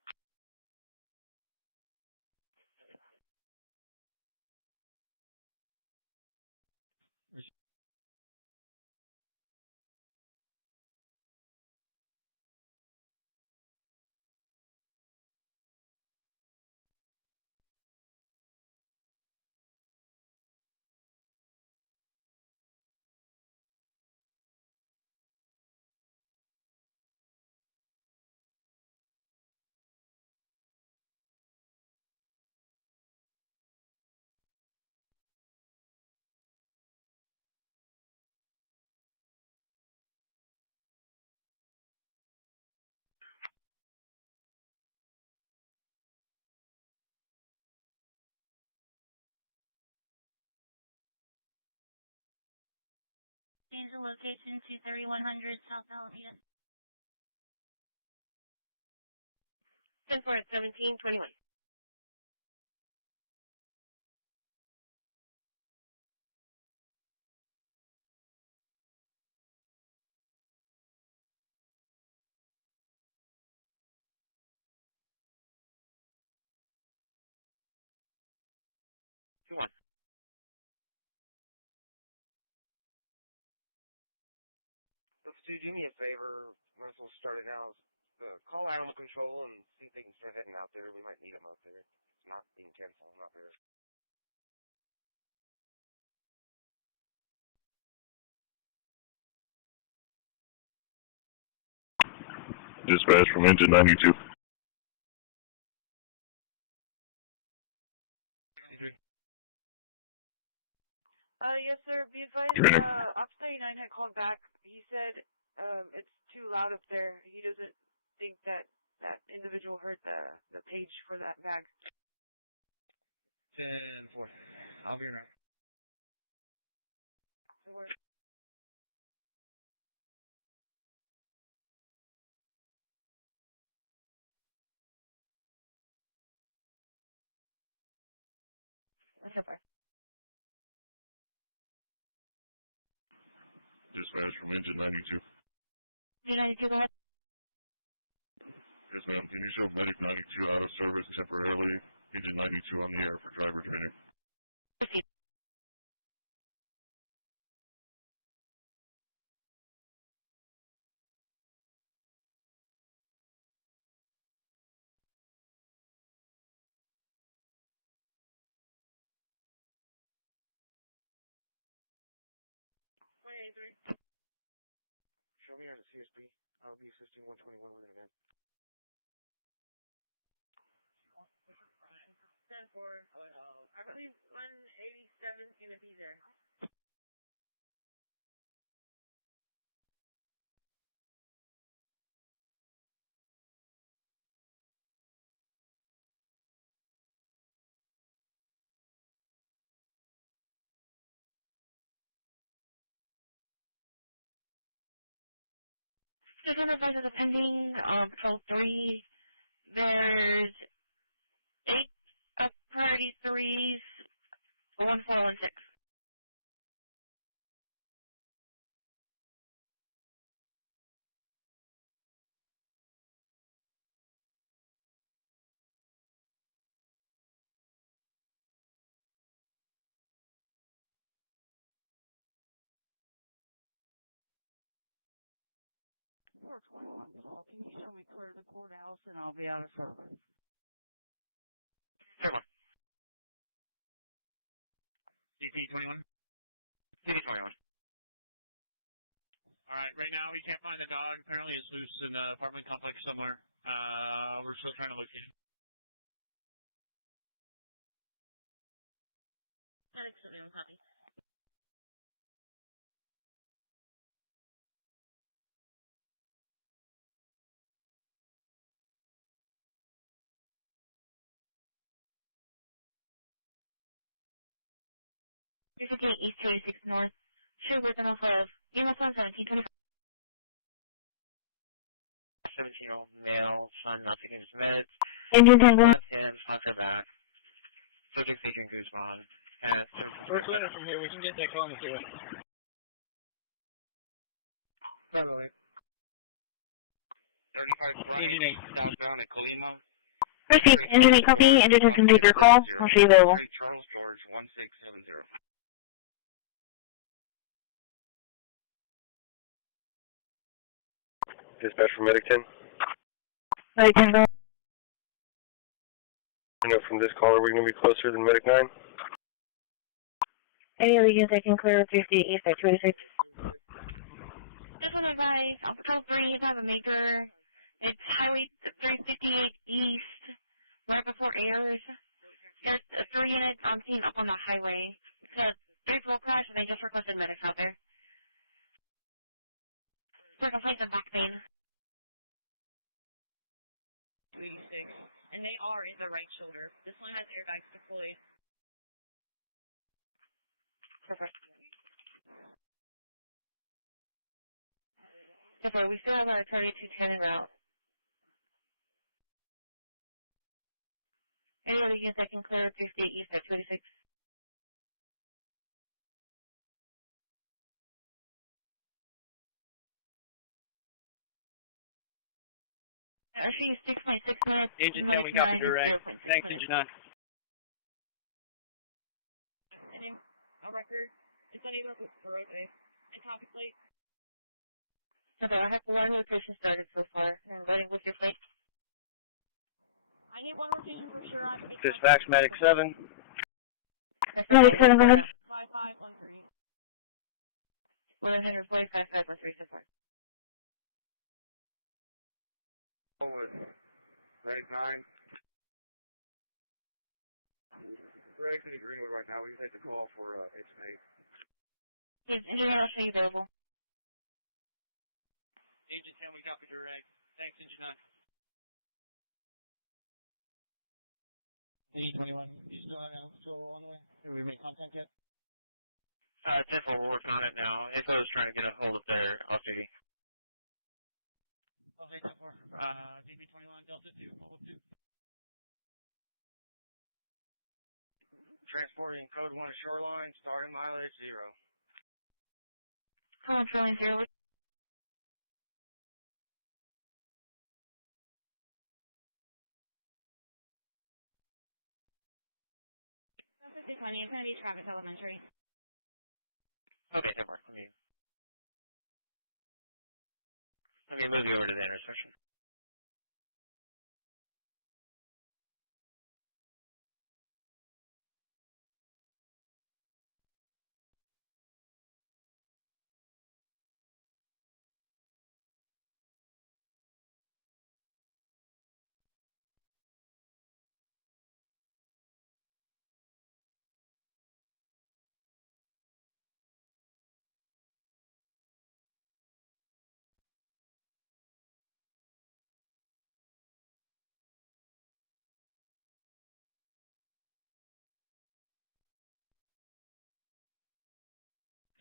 Change the location to 3100 South Alameda. 10-4 at 1721. Two one. Let's do me a favor. Might as well start it now. Call animal control and see if they can start heading out there. We might need them out there. It's not being canceled. I'm out there. Dispatch from engine 92. Yes, sir. Be advised, Ops 99 had called back. He said it's too loud up there. He doesn't think that individual heard the page for that bag. 10-4. I'll be around. So we're that's okay. Dispatch from engine 92. Engine 92, go ahead. Yes, ma'am. Can you show medic 92 out of service temporarily? Engine 92 on the air for driver training. Proceed. Show me out at CSP. I'll be 15121 with an event. 10-4. I believe 187 is going to be there. Just want to advise of the pending Patrol 3. There's 8 priority 3s, 1416. Can you show me clear to the courthouse and I'll be out of service? Come on. CP21? CP21. Alright, right now we can't find the dog. Apparently it's loose in the apartment complex somewhere. We're still trying to locate him. Medic 71, copy. East 286 North. Should working off of EMS 1725. 17-year-old male, son not taking his meds. Engine 10 Left hand, hunker back. Subject Adrian Guzman. At First letter from here, we can get that call on the freeway. By the way. 35 Brian, southbound at Colima. Christi, engine 8 copy, engine 10 complete your call. I'll show you available. Charles George 1670. Dispatch from Medic 10. Medic 10, go. I know from this caller we're going to be closer than Medic 9. Any other units I can clear with 3 East at 286. Just want to advise, on Patrol 3, you have a major. It's Highway 358 East, right before Ayers. There's 3 units on scene up on the highway. It's a vehicle crash, and they just requested medics out there. For complaints of back pain. 36, and they are in the right shoulder. This one has airbags deployed. Perfect. Therefore, we still have our target 210 en route. Any other units I can clear 58 East at 286? I see 6.6 minutes. Agent 10, we copy direct. Thanks, Engine 9. And then, a record. It's unable to rotate. And copy plate. Okay, I have 1 rotation started so far. I'm running with your plate. I need 1 rotation for sure. Dispatch Medic 7. Medic 7, go ahead. 5513. 145, 513 so far. With Medic 9. We're exiting Greenwood right now. We can take the call for H8. Yes, engineer, I'll show you available. Agent 10, we copy direct. Thanks, Engine 9. 8021, you still have animal control on the way? Have we made contact yet? 10-4, we're working on it now. Info is trying to get a hold of their off-duty. Okay, 10-4. DB21, Delta 2, Mobile 2. Transporting code 1 shoreline, starting mileage 0. Come on, shoreline 0. It's going to be traffic elementary. Okay, 10-4. Let me move you over to the intersection.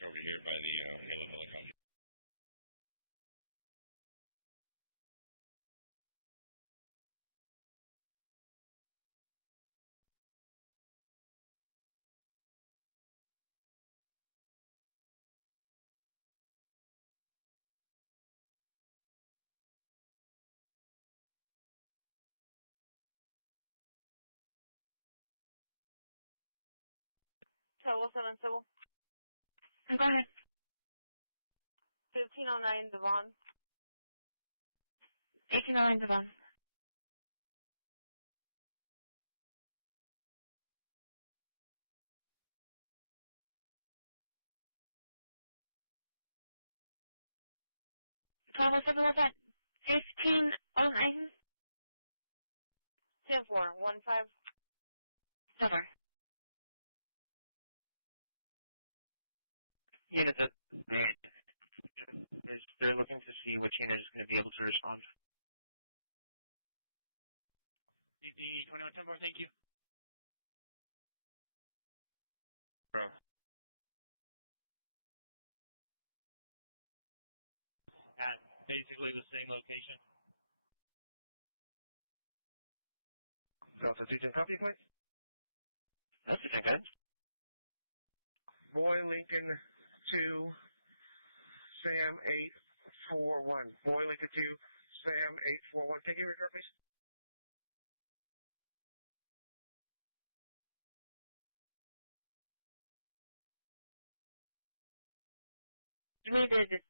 Over here by the yellow helicopter. Total 7 civil. Go ahead. 1509 Devon. 1809 Devon. 1207, what's that? 1509? 10-4, 1-5. Somewhere. Unit that they're looking to see which unit is going to be able to respond. BP 21-10-4, thank you. Bro. At basically the same location. Delta 210, copy, please. That's the thing, guys. Boy Lincoln 2, Sam 841. Boy Lincoln 2, Sam 841. Take your return, please. We did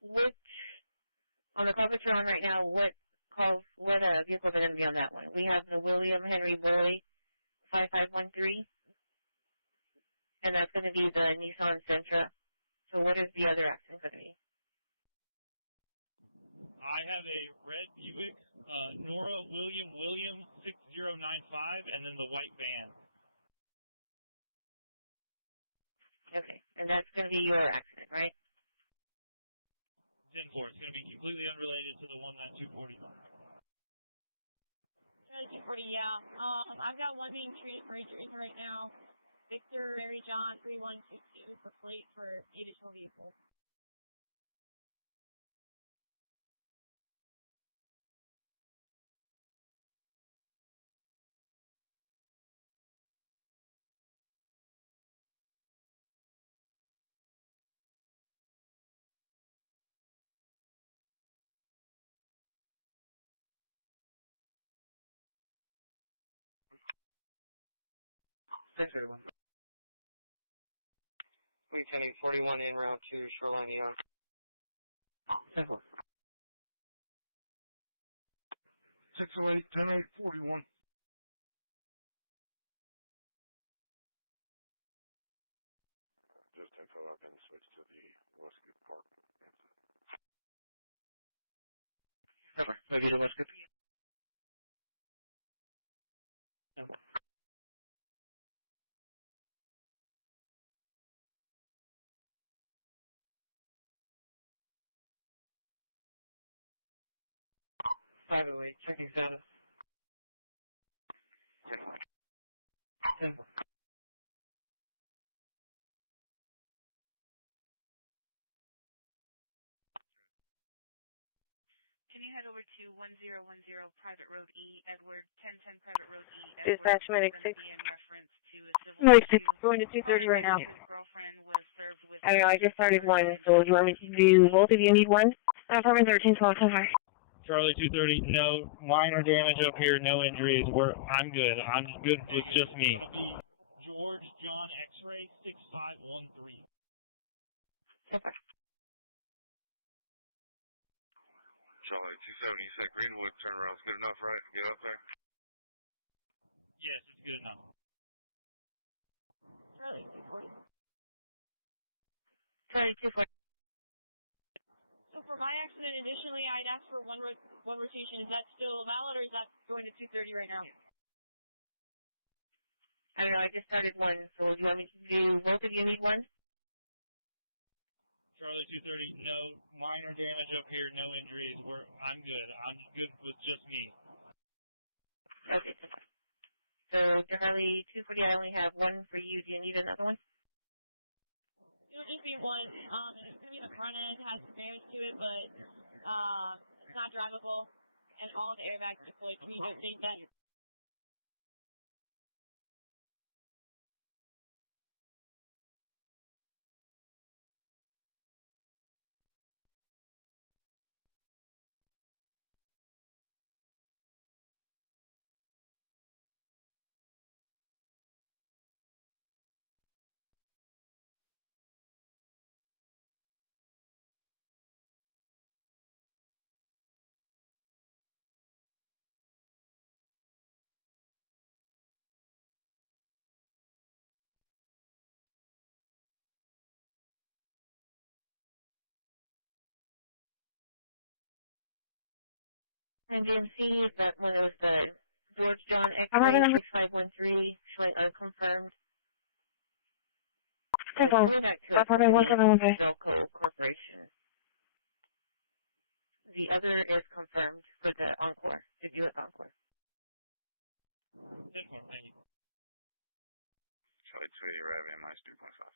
which, on the call that you're on right now, what vehicles are going to be on that one? We have the William Henry Boy 5513, and that's going to be the Nissan Sentra. So what is the other accident going to be? I have a red Buick, Nora William 6095, and then the white van. Okay, and that's going to be your accident, right? 10-4. It's going to be completely unrelated to the one that 240. 240, yeah. I've got one being treated for injuries right now. Victor Mary John 3162 for plate for additional vehicles. Thanks, everyone. Fleet 10841 en route to Shoreline ER. 10-4. 608, 10841. Just info, I've been switched to the Westgate Park. Over. Move you to Westgate. 10-4. Privately, checking status. 10-4. Can you head over to 1010 Private Road E, Edward, 1010 Private Road E, Edward. Dispatch medic 6. Be in reference to a civil Going to 230 right now. His girlfriend was served with... I know, I just started one, so do you want me to do, both of you need one? Apartment 13, 12, cover. Charlie 230, no minor damage up here, no injuries. I'm good. I'm good with just me. George John X-ray 6513. Cover. Charlie 270, you said Greenwood turnaround's good enough, right? Get up there? Yes, it's good enough. Charlie 240. Charlie 240. So for my accident, additionally, I'd ask for one rotation. Is that still valid, or is that going to 230 right now? I don't know, I just started one, so do you want me to do, both of you need one? Charlie 230, no minor damage up here, no injuries. I'm good. I'm good with just me. Okay, so Charlie 240, I only have one for you. Do you need another one? It would just be one. It's going to be the front end, has some damage to it, but it's not drivable, and all the airbags deployed. We don't think that And DMC, that when it was the George John X-ray 6513, showing unconfirmed. Coming back to Velco Corporation. The other is confirmed for the Encore, the Buick Encore. Thank you. Charlie 280, arriving at minus 3.5.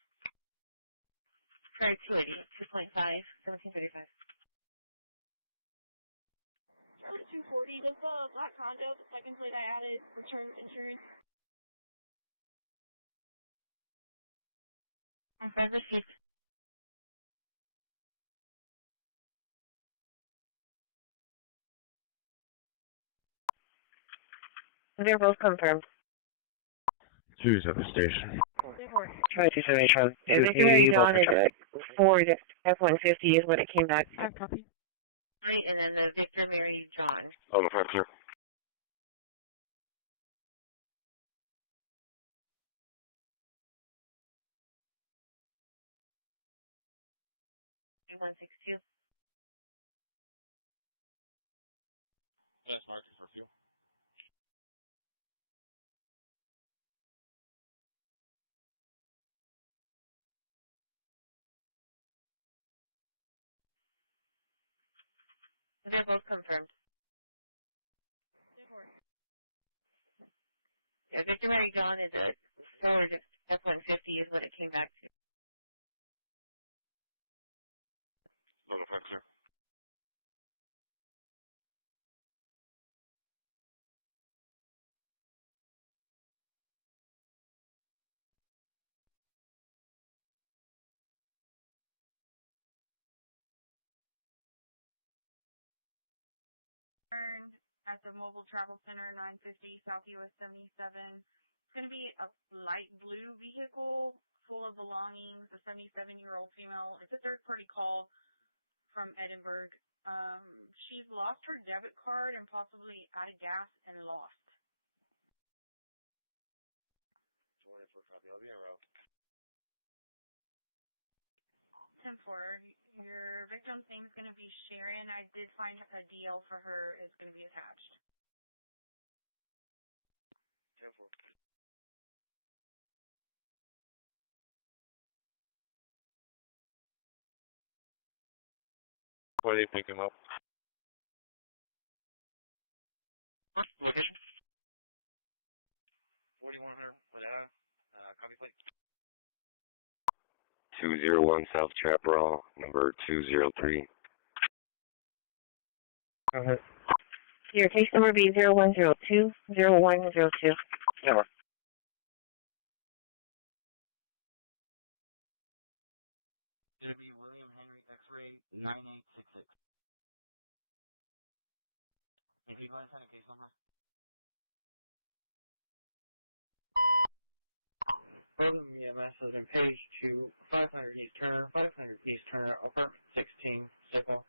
Sorry, 280, 2.5, 1735. Charlie 240, does the black condo, the second plate I added, return insurance? I've received. They're both confirmed. Choose at the station. Try 270, try 280, welfare check. I have copy. Right, and then the Victor, Mary, John. On the front, sir. $162. That's marking for fuel. They're both confirmed. Yeah, Victor, Mary, John is a Ford F-150 is what it came back to. On the front, sir. At the Mobile Travel Center, 950 South US 77. It's going to be a light blue vehicle full of belongings, a 77-year-old female. It's a third-party call from Edinburgh. She's lost her debit card and possibly out of gas and lost. 24 copy. I'll be en route. 10-4. Your victim's name is going to be Sharon. I did find a DL for her. It's going to be attached. 10-4. Where do you pick him up? Location? 4100 without copy plate. 201 South Chaparral, number 203. Go ahead. Your case number be 0102 0102. Never. It's going to be William Henry X-ray 9866. If you go and find a case number. Golden EMS has been paged to 500 East Turner, 500 East Turner, apartment 16, Sickle.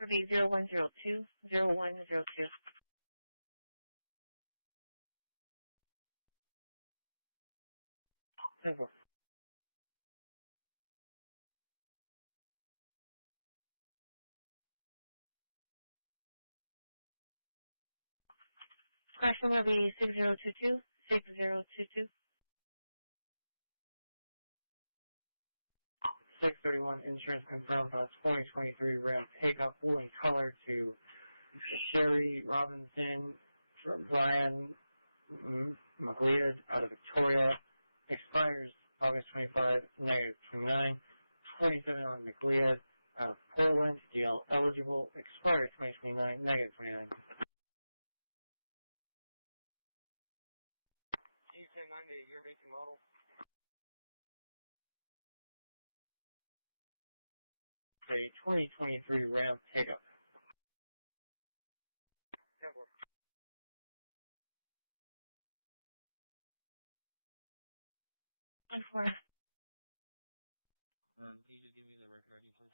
It'll be 0102 0102. Simple. Question will be 6022 6022. 631 insurance confirmed on 2023 Ram pickup blue in color to Sherry Robinson from Brian McLeod out of Victoria. Expires August 25, negative 29. 27 on McLeod out of Poland. DL eligible. Expires 2029, negative 29. E1090, year, make, and model. A 2023 Ram pickup. 10-4. And for Can you just give me the record ID, please?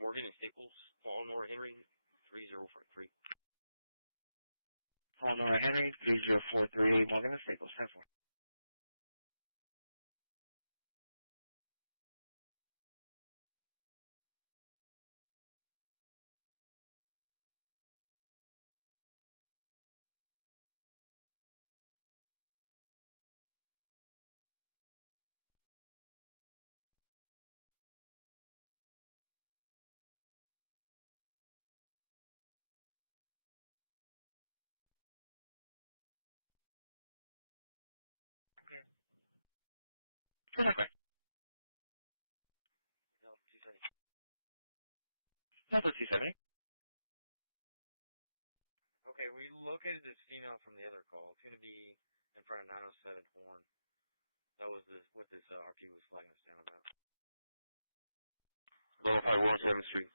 Morgan and Staples, Paul Nora Henry, 3043. Paul Nora Henry, 3043, Morgan and Staples, 10-4. Okay. No, 270. That's a 270. Okay, we located this female from the other call. It's going to be in front of 907 Horn. That was what this RP was flagging us down about. Verify 107th Street.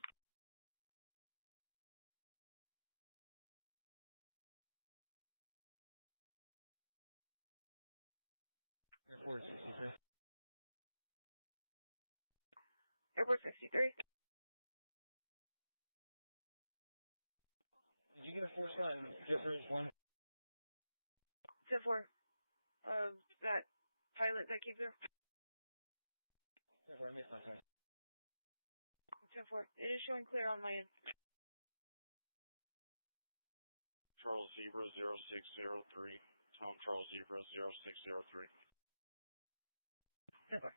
Airport 63. Airport 63. Did you get a force on Jeffers 1? 10-4. That pilot that came through. 10-4, I missed my time. 10-4. It is showing clear on my end. Charles Zebra 0603. Tom Charles Zebra 0603. 10-4.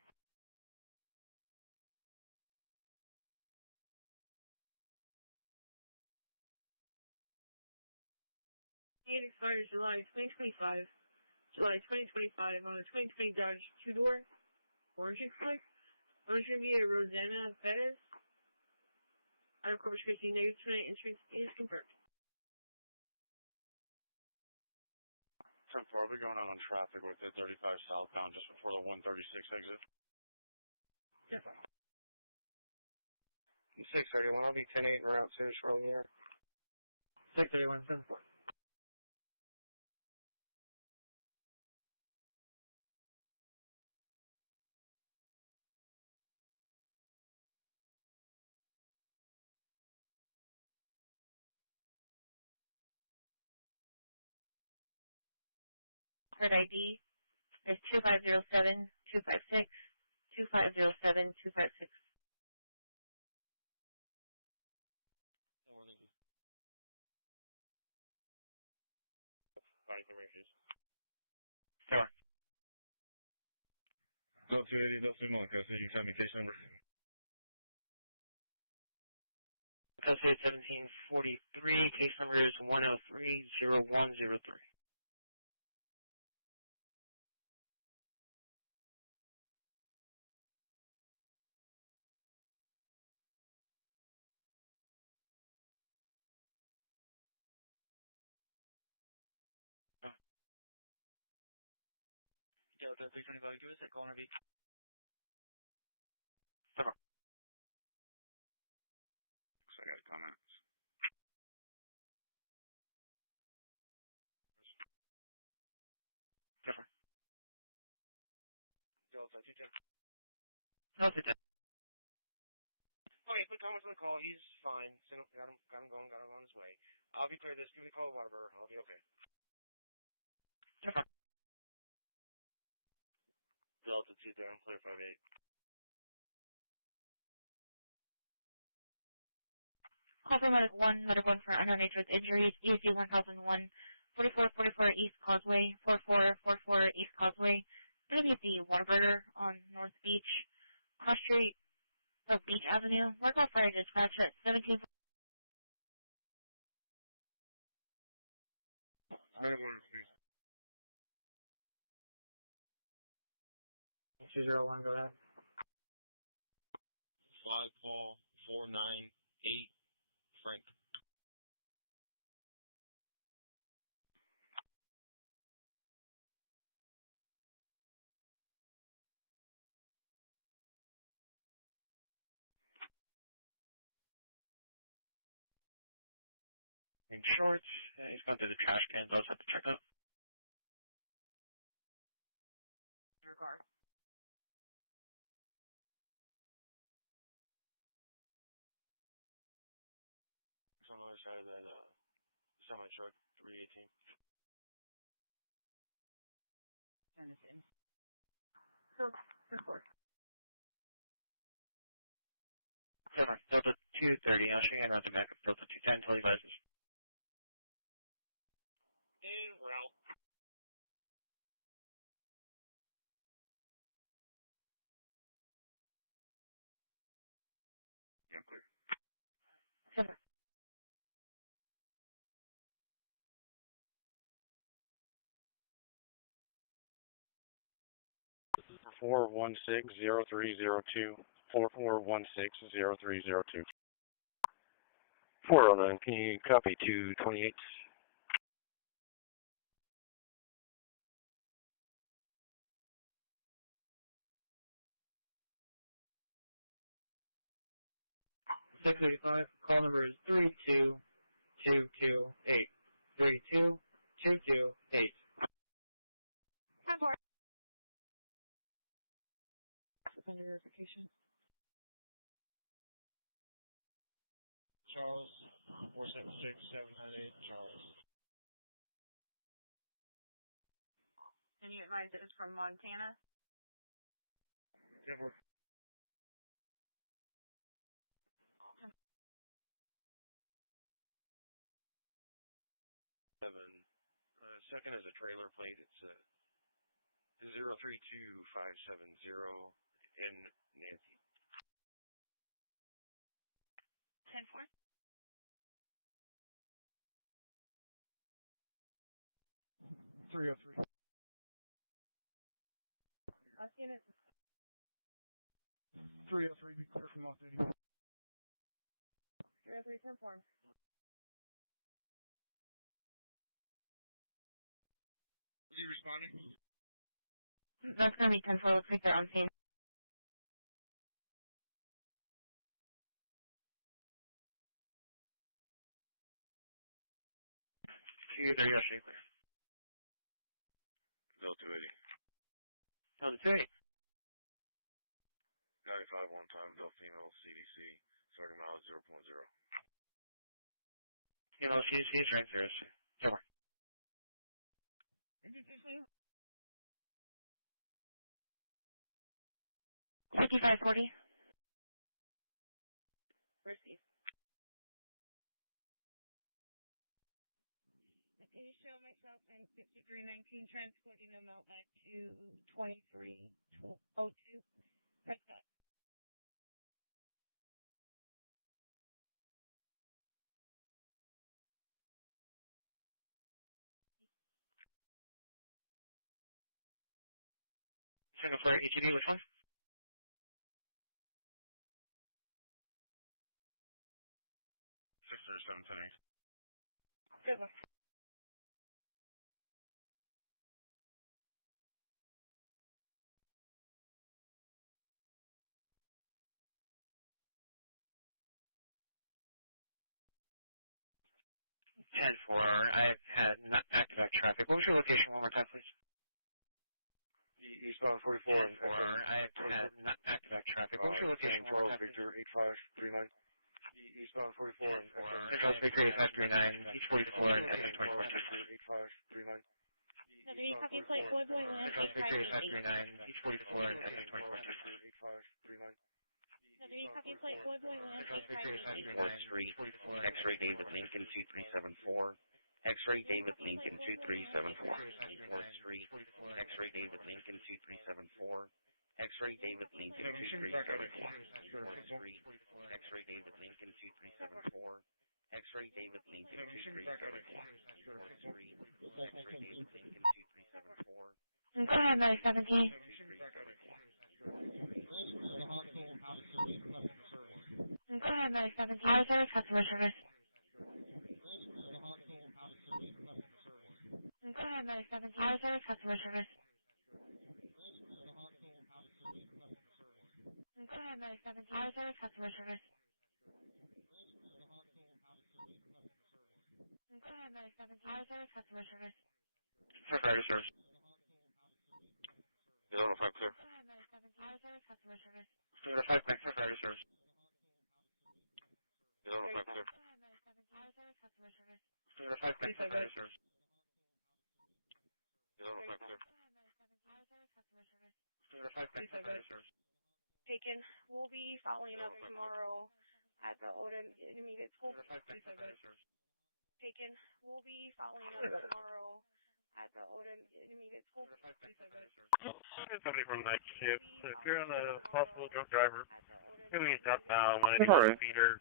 It expires July 2025. July 2025 on a 2020 Dodge 2-door. Orange color. Owner's going to be a Rosanna Perez. Out of Corpus Christi, negative tonight. Insurance is confirmed. So far, we're going out on traffic with the 35 southbound just before the 136 exit. 10-4. 631, I'll be 10-8 en route soon, shortly here. 631, 10-4. Card ID is 2507 256 2507 256. Body camera issues. Sure. Go to 80 Delta Simone, can you tell me case number? Custody 1743, case number is 1030103. Delta 325, give us that corner beat. So I got comments. Different. Delta 210. No, 210. Okay, quick comments on the call. He's fine. Got him going, got him on his way. I'll be clear this. Give me a call to Waterbury. I'll be okay. Different. Delta 2 there, clear 58. Call for medic 1 for unknown nature with injuries, EZ 1001, 4444 East Causeway, 4444 East Causeway. Going to be at the Whataburger on North Beach, cross street of Beach Avenue. We're going for a dispatch at 17. I don't want to see. 201, go ahead. 5 call 498 Frank. In shorts, he's going through the trash cans outside the checkout. Your car. side of that semi-truck, 318. Turn this in. Report. Delta 230, I'll show you around to back up Delta 210 until he advises. En route. Yeah, I'm clear. 416-0302. 4416-0302. 409, can you copy 228? Call number is 32228. 32228. Suspended verification. Charles, 476-798, Charles. And you advise it is from Montana? Denver. Second is a trailer plate. It's a 032570 in Nancy. 10-4. .303. Last unit. 303, be clear from off duty. 303, 10-4. Are you responding? That's going to be 10-4. Looks like they're on scene. There you go, Shea clear. Delta 280. Delta 280. 95 one time, Delta female CDC, starting mileage 0.0. Female CDC is right there. Over. 5540. Receive. Okay, show myself in 5319, transporting them out back to 2302. Press that. Single flare ATV, which one? 63710. Good one. Ten four. I've had not back-to-back traffic. What was your location one more time, please? Eastbound 44 and 4. I've had not back-to-back traffic. What was your location one more time, please? Victor 8539. Eastbound 44 and Central Victor 8539, each 44 and SS24. 8539. So do you copy plate boy boy land? Central Victor 8539, each 44 and SS24. 8539. So do you copy plate boy boy land? Central Victor 8539, 4th Street, X-ray David Lincoln 2374. X-ray David Lincoln 2374. 4th Street, X-ray David Lincoln 2374. X-ray David Lincoln 2374. 4th Street, X-ray David Lincoln 2374. X-ray David Lincoln 2374. 4th Street, X-ray David Lincoln 2374. Go ahead, 917. Go ahead, 917. Auto service, customer service. Go ahead, 917. Auto service, customer service. Go ahead, 917. Auto service, customer service. Go ahead, 917. Auto service, customer service. Provider service. Delta 5 clear. Go ahead, 917. Auto service, customer service. Delta 5 clear. Provider service. Delta 5 clear. Go ahead, 917. Auto service, customer service. 5 customer service. 5 customer service. 5 customer service. Taken. We'll be following up tomorrow at the Odom Intermediate School. 5 customer service. Taken. We'll be following up tomorrow at the Odom Intermediate School. 5 customer service. Somebody from night shift. So if you're on a possible drunk driver, maybe southbound 181 feeder.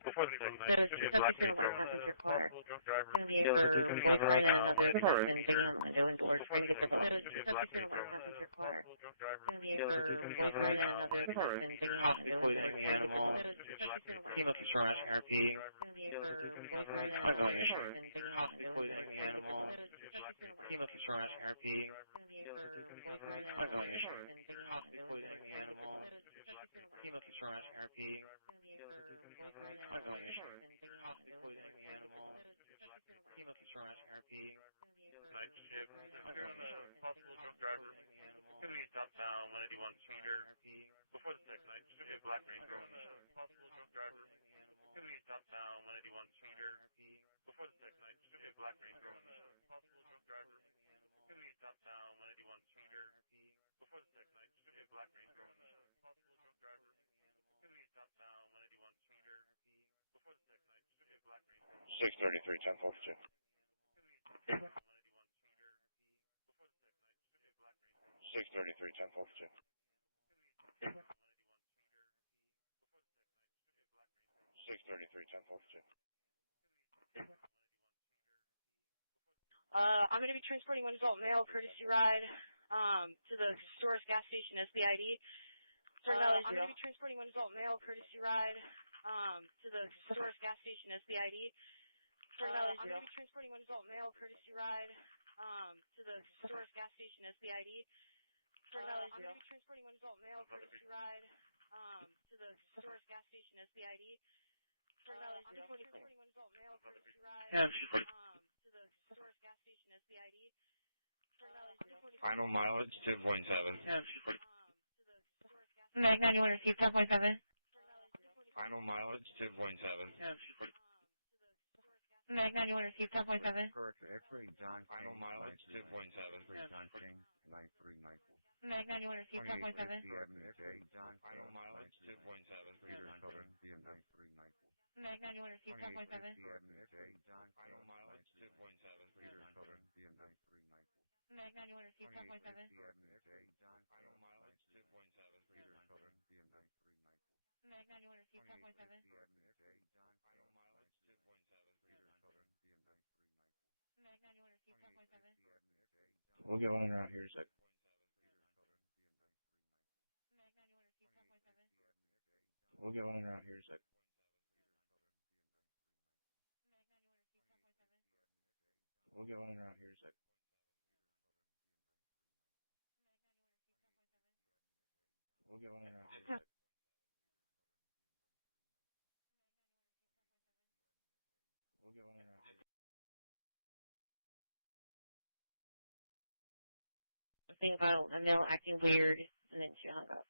Before the night shift, The subject in what happens your car. It's going to be for boyfriend and another person getting on the window and doors trying to get the boat. The subject in what happens your car. It's going to be for boyfriend and another person getting on the window and doors trying to get the boat. The subject in what Chemo control RP. It's going to be for boyfriend and another person getting on the window and doors trying to get the boat. Chemo control RP. It's going to be for boyfriend and another person getting on the window and doors trying to get the boat. Chemo control RP. It's going to be for boyfriend and another person getting on the window and doors trying to get the boat. Chemo control RP. Night shift. If you're on a possible drunk driver, maybe southbound 181 feeder. Before the second night, should be a black Range Rover. Possible drunk driver, maybe southbound 181 feeder. Before the second night, should be a black Range Rover. Possible drunk driver, maybe southbound 181 feeder. Before the second night, should be a black Range Rover. Possible drunk driver, maybe southbound 181 feeder. Before the second night, should be a black Range Rover. 633, 1042. 633, 1042. 633, 1042. I'm going to be transporting one adult male courtesy ride to the Source gas station SBID. I'm going to be transporting one adult male courtesy ride to the Source gas station SBID. I'm going to be transporting one adult male courtesy ride to the Source gas station SBID. I'm going to be transporting one adult male courtesy ride to the Source gas station SBID. I'm going to be transporting one adult male courtesy ride to the Source gas station SBID. Final mileage 2.7. Mag 91 received 10.7. Final mileage 2.7. Mag 91 received 10.7. Correct. X-ray John. Final mileage 2.7. John King, 9394. Mag 91 received 10.7. X-ray John. Final mileage 2.7. Peter Southern, DM 9394. Mag 91 received 10.7. X-ray John. Final mileage 2.7. Peter Southern, DM 9394. Mag 91 received 10.7. X-ray John. Final mileage 2.7. Peter Southern, DM 9394. Mag 91 received 10.7. X-ray John. Final mileage 2.7. Peter Southern, DM 9394. Mag 91 received 10.7. We'll get one around here a sec. Mag 91 received 10.7. We'll get one around here a sec. Mag 91 received 10.7. We'll get one around here a sec. We'll get one around here a sec. We'll get one around here. A thing about a male acting weird, and then she hung up.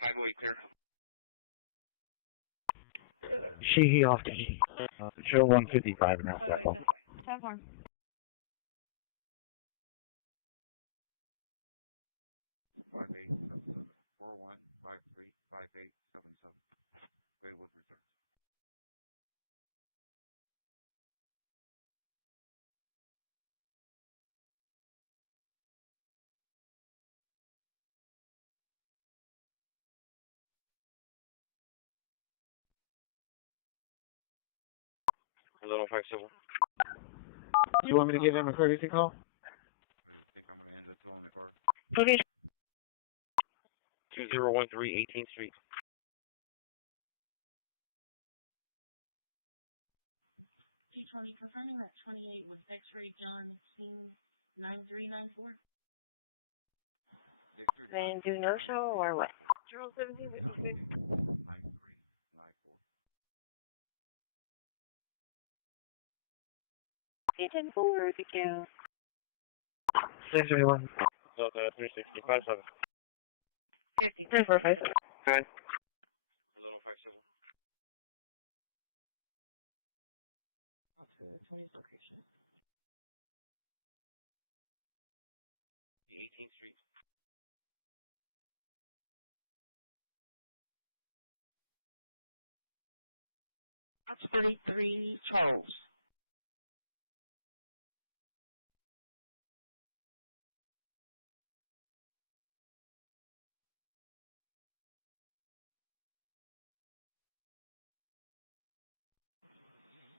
Highway clear. He off to show 155 now. That's all. 10-4. 5877. 41535877. Graywood Reserve. Little 5 civil. You want me to give him a courtesy call? I think I'm going to end up throwing the car. Okay. 2013 18th Street. T20 confirming that 28 was X-ray John King 9394. Then do no show or what? Journal 17, wait, wait. 10-4, thank you. 631. So, 365, 7. 50, 10-4, 5, 7. Okay. A little 5, 7. Okay, 20th location. The 18th Street. That's 33 Charles.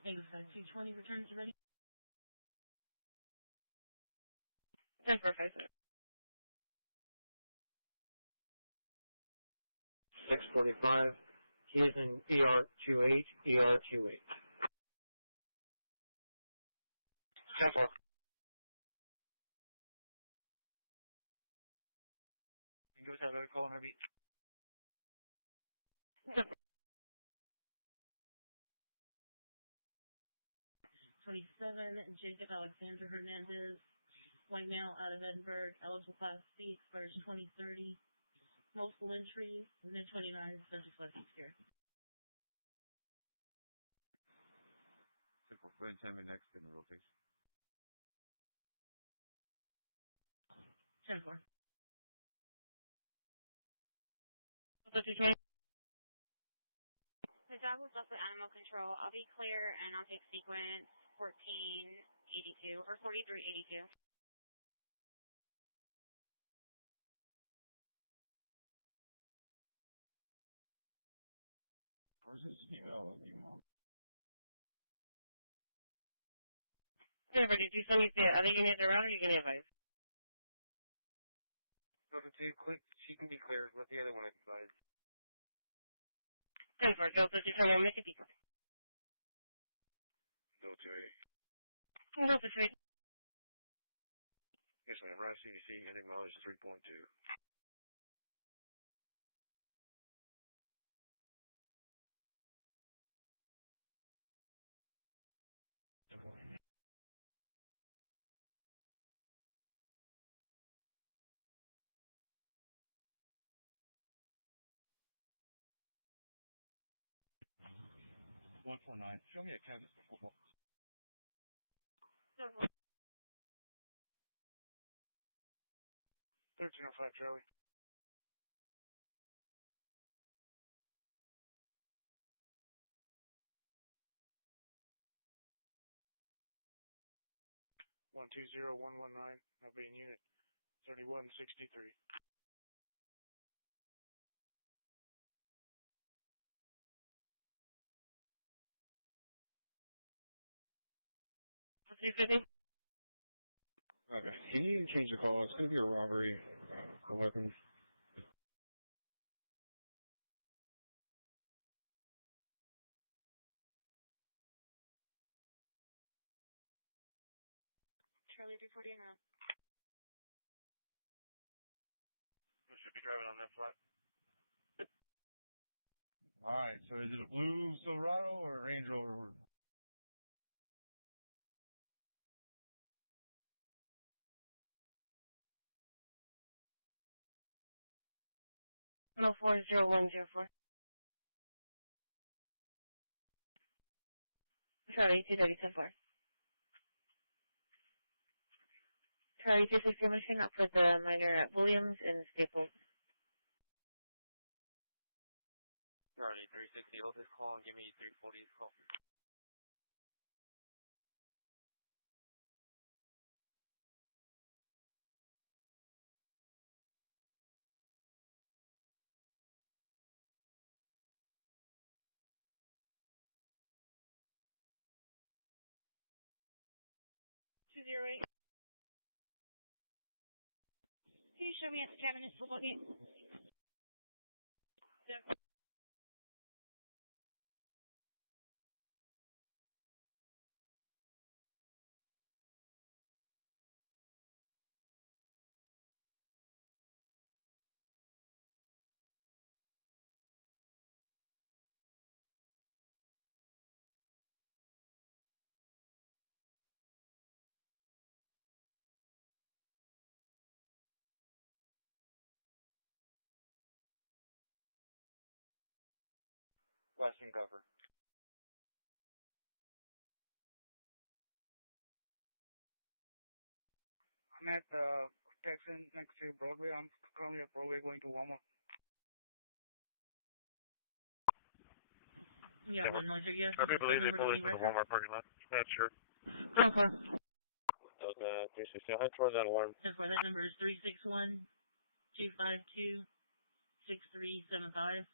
Thanks, 220 returns ready. 10-4, 5, 7. 645. He is in ER28, ER28. 10-4. Give us another call on our beat. 27, Jacob Alexander Hernandez, white male out of Edinburgh, eligible class C, expires 2030, multiple entries, mid-29, subject license here. Simple. Go ahead and tell me next in the rotation. 10-4. The job was left with animal control. I'll be clear and I'll take sequence 1482 or 4382. Where's this female? Jennifer, did you tell me the other unit around or are you going to advise? Delta 2, quick, she can be cleared. Let the other one advise. 10-4, Delta 2, turn 1, make a decoy. Delta 8. Delta 2, Yes, ma'am. Right CDC, heading mileage 3.2. $149. Show me a cabinet before. 1305 Charlie. One two zero one one nine. I'll be in unit 3163. Okay. Can you change the call? It's going to be a robbery for weapons. Charlie 340 and around. We should be driving on that flat. Alright, so is it a blue Silverado or a Range Rover? 104-0104. Charlie 230, 10-4. Charlie 260, mission up for the minor at Williams and Staples. Charlie 360, hold this call and give me 340's call. Can you show me at the cabinet football game? Yeah. Western cover. I'm at Texan next to Broadway. I'm currently at Broadway going to Walmart. Yeah, what noise are you? I do believe they pulled into the Walmart parking lot. Not sure. Okay. Okay, 360. I tore that alarm. That's why that number is 361-252-6375.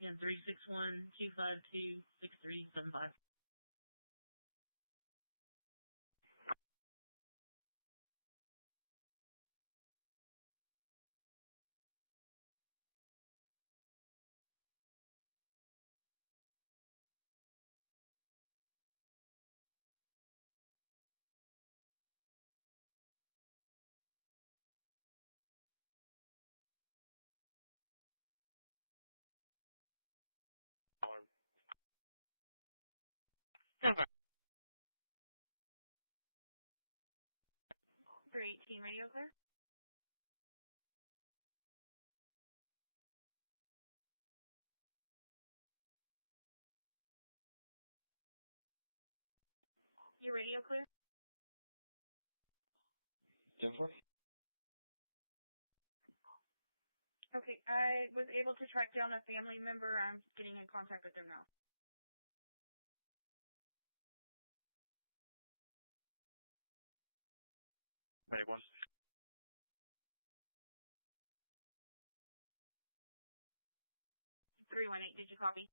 Again, 361-252-6375. Alarm. Over. 318 radio clear. Your radio clear? 1040? Okay, I was able to track down a family member. I'm getting in contact with them now. Medic 1. 318, did you copy?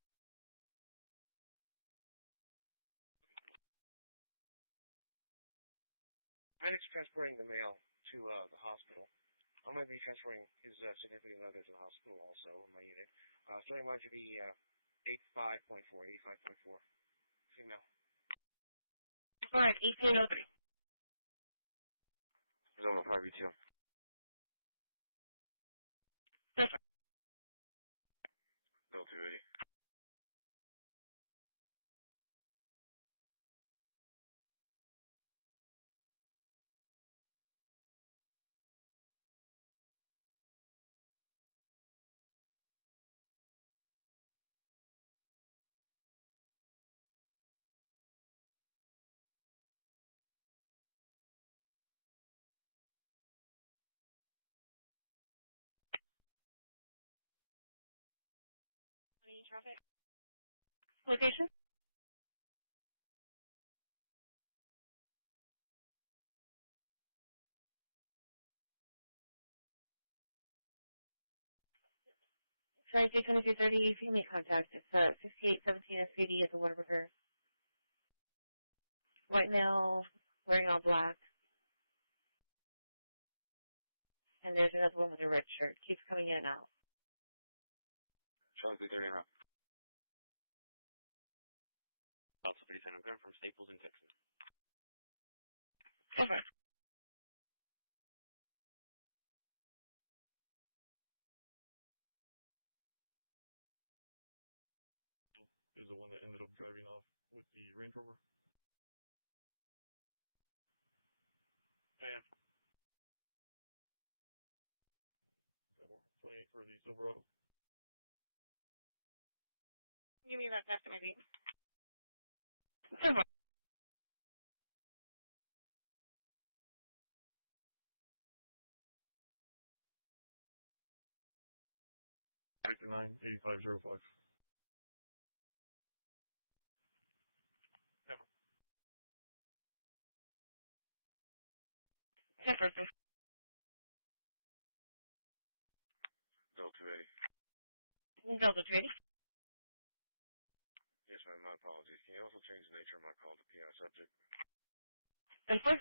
Medic's transporting the male to the hospital. I might be transferring his significant other to the hospital also in my unit. Starting line should be 85.4, 85.4. Female. All right, 1803. There's over 5 retail. Bill 280. Any traffic? Location? Sorry, 2330, you can make contact. It's 6817 SPD at the Whataburger. White male, wearing all black. And there's another one with a red shirt. Keeps coming in and out. Charlie 330 route. Also 37, I'm coming from Staples in Texas. Over. Is the one that ended up driving off with the Range Rover. Man. Play for the Silverado. Give me that after maybe. Over. Victor 9, 8505. Never. Temperance. Bill 280. Delta 280. Yes, ma'am, my apologies. Can you also change the nature of my call to PI subject? Info.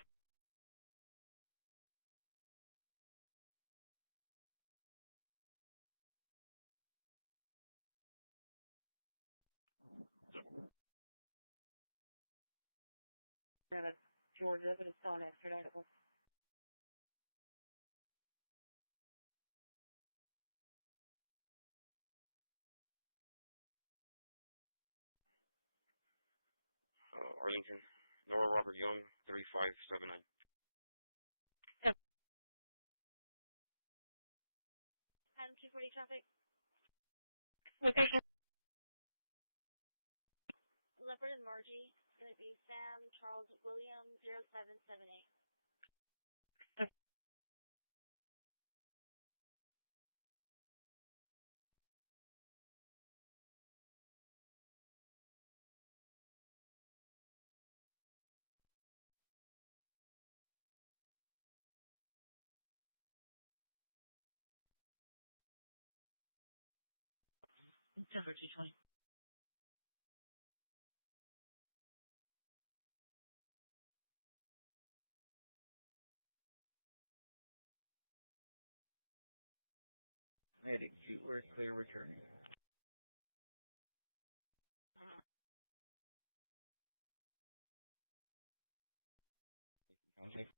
That's Georgia, but it's still an extraditable. Arlington. Nora Robert Young, 3579. And 240 traffic. Location. Leopard and Margie. It's going to be Sam Charles William 0778. September 220. Medic, shoot, we're clear returning. Okay.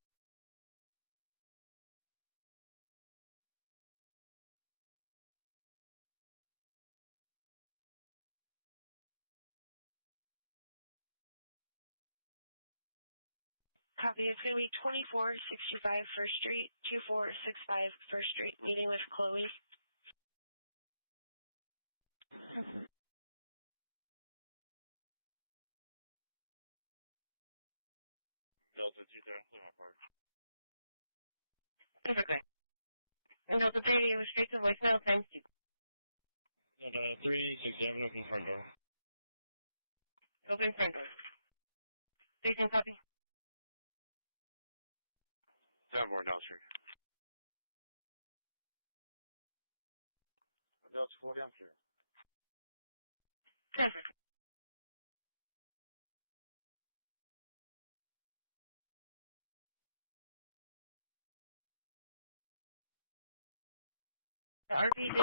Copy. It's going to be 2465 First Street, 2465 First Street, meeting with Chloe. Delta 20, clear my park. Perfectly. And Delta 3, it was straight to voicemail times 2. Delta 367, open front door. Open front door. Station copy. Downboard downstream. Delta 40, I'm clear. Perfect.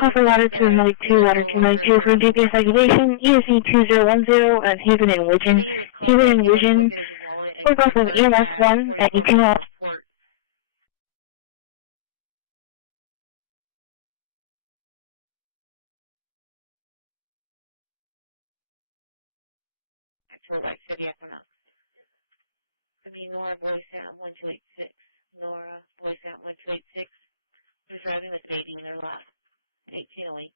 Alpha Ladder 2, Medic 2, Ladder 292 for GPS activation, ESC 2010 at Haven and Widgeon. Haven and Widgeon, we're off of EMS 1 at 18 hours. Actual White City Equinox. I mean, Nora, voice out 1286. Nora, voice out 1286. Who's driving with an 80 in their lap. 1808.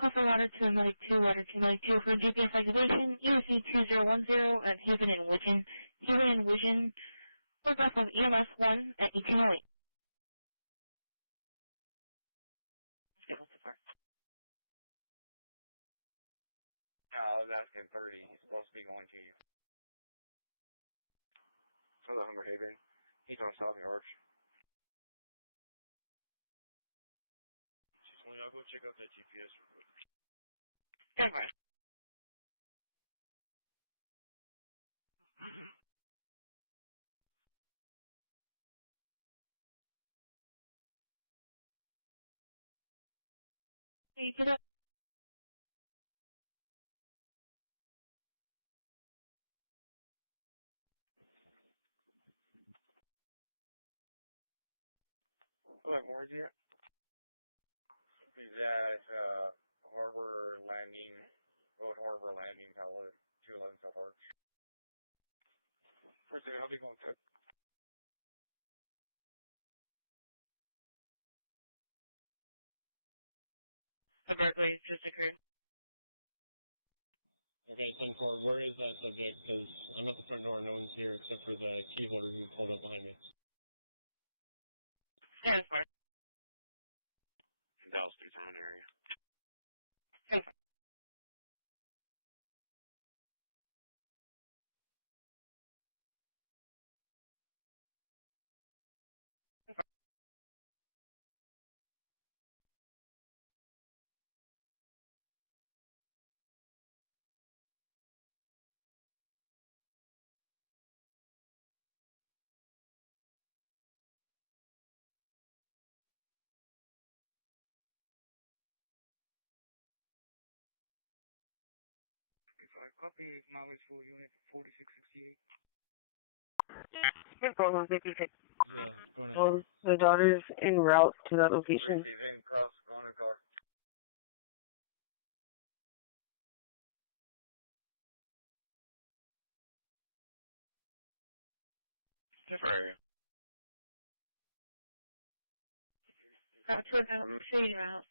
Alpha Ladder 2, Medic 2, Ladder 292 for GPS activation, ESC 2010 at Haven and Widgeon. Haven and Widgeon, we're off of EMS 1 at 1808. Stable so far. I was asking 30. He's supposed to be going to you. From the Hummer Haven. He's on South Arch. 220, I'll go check out that GPS real quick. Stand by. Hey, get up. Hello, where's he at? He's at Harbor Landing, Road Harbor Landing, Tower 211 South Arch. First thing, I'll be going to. A burglary just occurred. Okay, 10-4, where is that subject? Because I'm at the front door and no one's here except for the key holder who pulled up behind me. Stand by. In Dallas, Tucson area. Stand by. Copy, mileage full unit 4668. Hold 56. Yeah, going in. Oh, the daughter's en route to that location. He's in cuffs, going in car. Different area. Got to a development trading route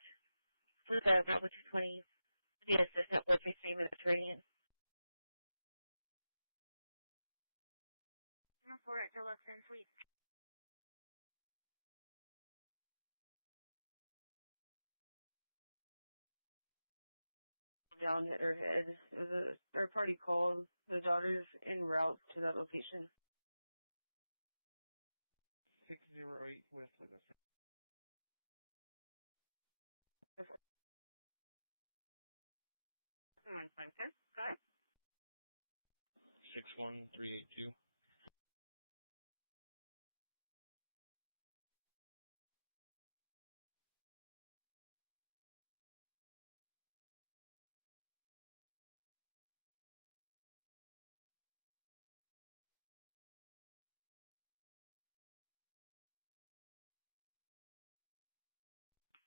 with a Bravo 220. The assistant with 15 minutes radius. For it, Deluxe and Suite. Down hit her head. It was a third party call. The daughter's en route to that location. 608 with a 61382.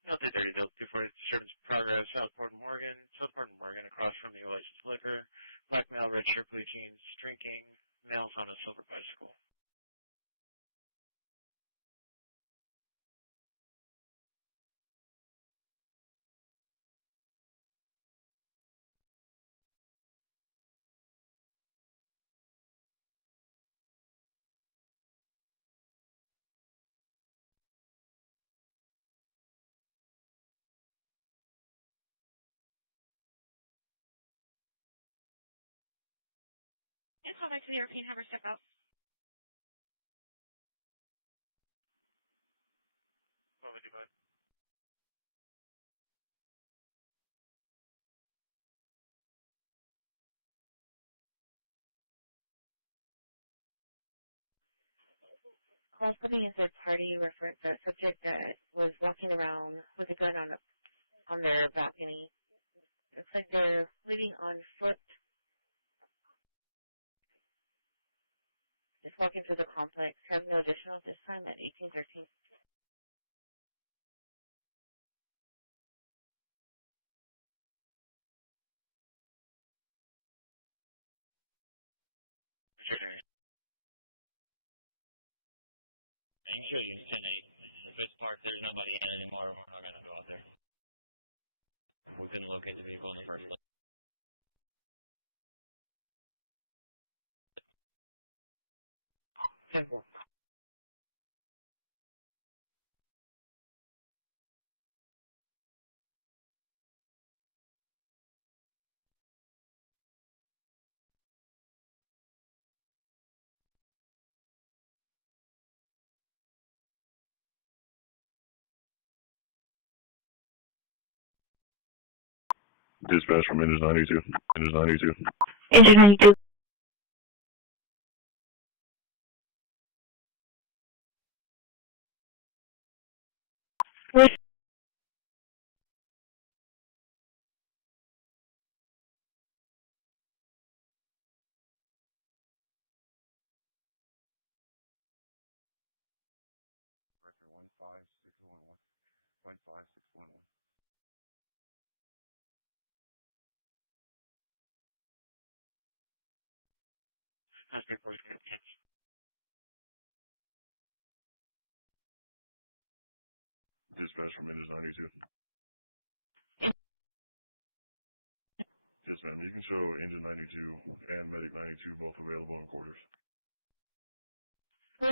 Delta 30, Delta 240, disturbance in progress, Southport and Morgan, across from the Oasis Liquor, black male, red shirt, blue jeans, drinking, males on a silver bicycle. Let's go back to the European, have her step out. What would you buy? Call for the third party reference a subject that was walking around with a gun on their balcony. Looks like they're leaving on foot. Just walking through the complex. Has no additional this time at 1813. Okay. I can show you in 10-8. If it's parked, there's nobody in anymore. We're not going to go out there. We couldn't locate the vehicle in the first place. Simple. Dispatch from Engine 92. Engine 92. Engine 92. Record 15611. 15611. That's before you get catch. Dispatch from Engine 92. Yes, ma'am. You can show Engine 92 and Medic 92 both available in quarters. We'll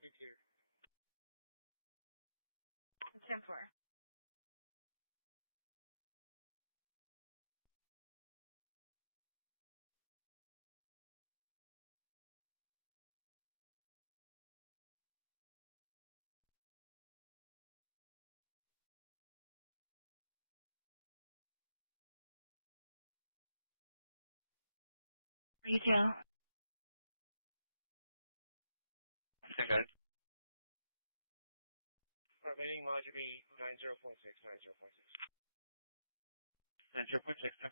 be clear. 10-4. Retail. Okay. Remaining module be 90.6, 90.6. 90.6, 10-4.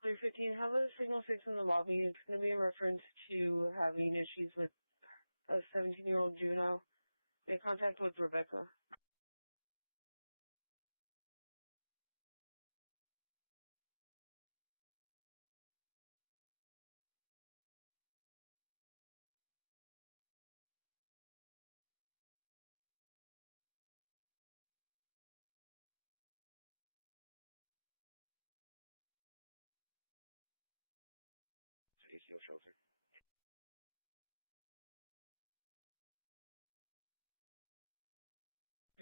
Clear 15, have a signal 6 in the lobby. It's going to be in reference to having issues with a 17-year-old juvenile. Make contact with Rebecca. ACO shelter.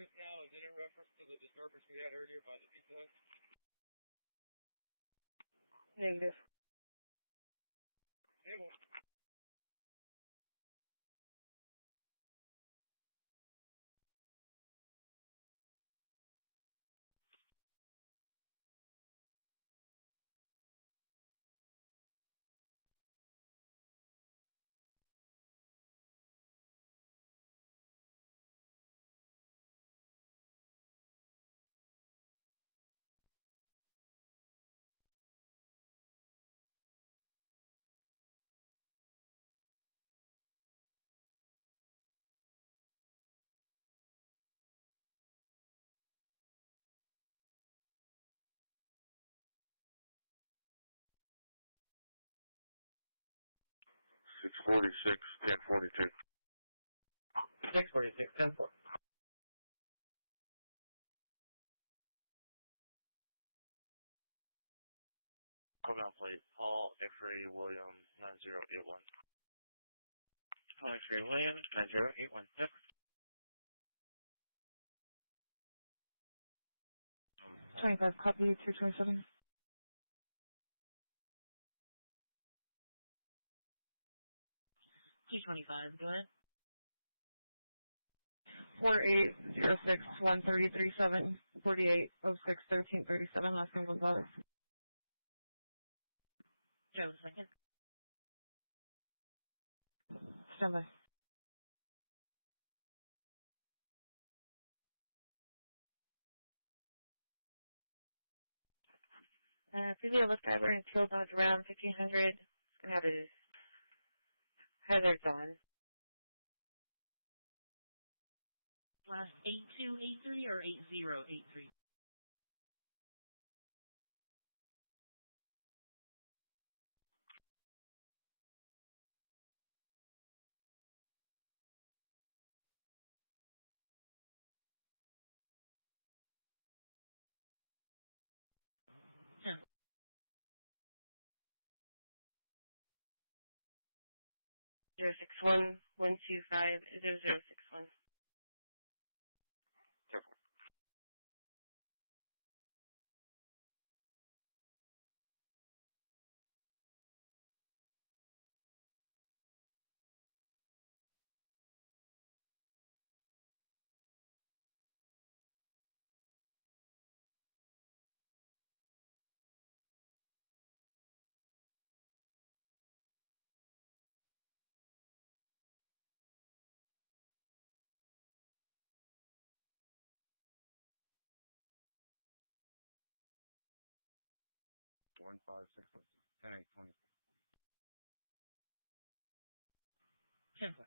Now, is it in reference to the disturbance we had earlier by the Pizza Hut? Negative. Table. Six 1042. 646, 10-4. Copy on plate. Paul X-ray Williams 9081. Paul X-ray Williams 9081. Yep. – 25, copy 227. $225, go ahead. 4806 1337 4806 1337. Last name Gonzalez. Joe, second. Stand by. Physio lift driver and teal Dodge Ram 1500. It's gonna have his hazards on. Last 8283 or 8083? Yeah. 061-125-0061. Careful. One 5 6 10 8 20. 10-4.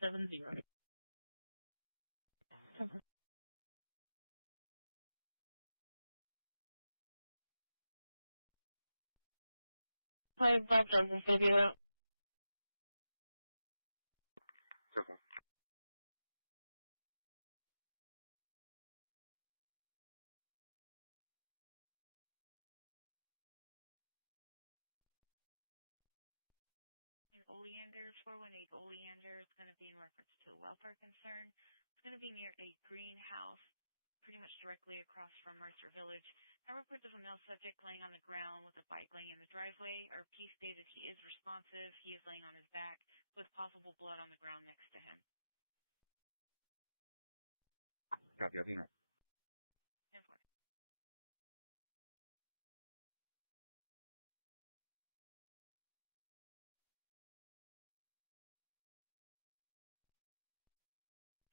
Seven zero. 10-4. Hi, Bob Johnson, Physio out. Careful. Oleander, 418 Oleander. It's going to be in reference to a welfare concern. It's going to be near a greenhouse, pretty much directly across from Mercer Village. I reports of a male subject laying on the ground with a bike laying in the driveway. Our P stated he is responsive. He is laying on his back with possible blood on the ground next to him. Copy, I'll be in. 10-4.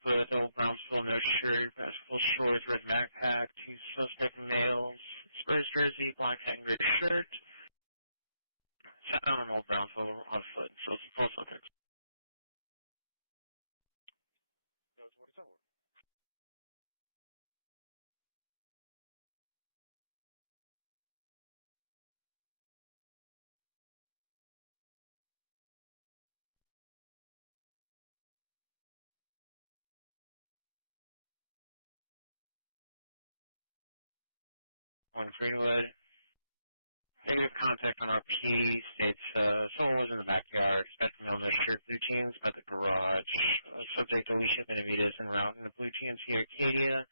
with old Brownsville, no shirt, basketball shorts, red backpack, 2 suspect males, Spurs jersey, black hat and gray shirt. Sat down on old Brownsville on foot, so it's full subject. No, 27. 1 Greenwood. Negative contact on RP states someone was in the backyard, spectrum male, no shirt, blue jeans, by the garage. Subject Alicia Benavides en route in the blue jeans here, Arcadia.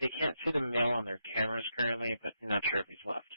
They can't see the male on their cameras currently, but not sure if he's left.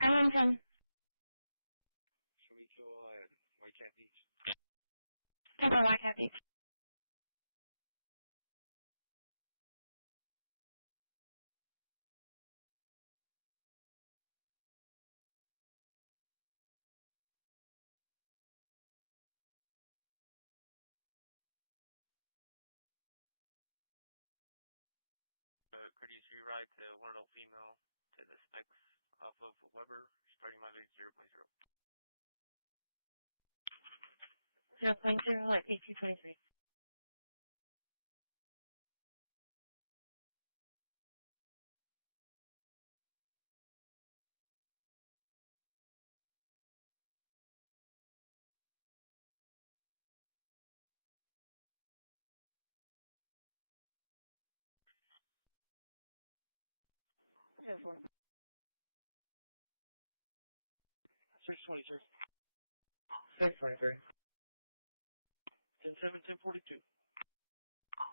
Arlington. Show me to White Cat Beach. Temple White Cat Beach. Courtesy ride to one adult female to the specs off of Weber, starting mileage 0.0. 0.0 at 1823. Yes, 623. 623. 10-7, 10-42.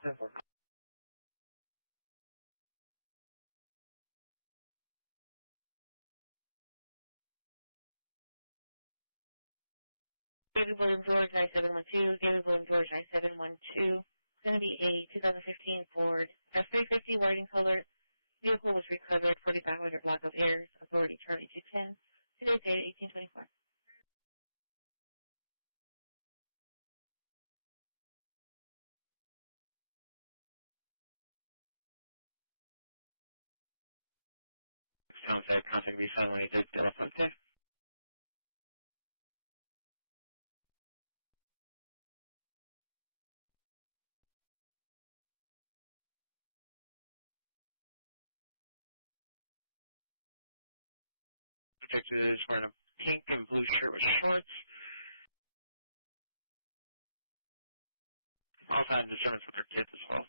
10-4. David William George, I-712. David William George, I-712. It's going to be a 2015 Ford F-350 white in color. Vehicle was recovered, 4,500 block of airs. Authority Charlie 210. Today's date, 1824. Sounds like contact be signed when he did Telefonte. Subject is wearing a pink and blue shirt with shorts. Also have disturbance with their kids as well.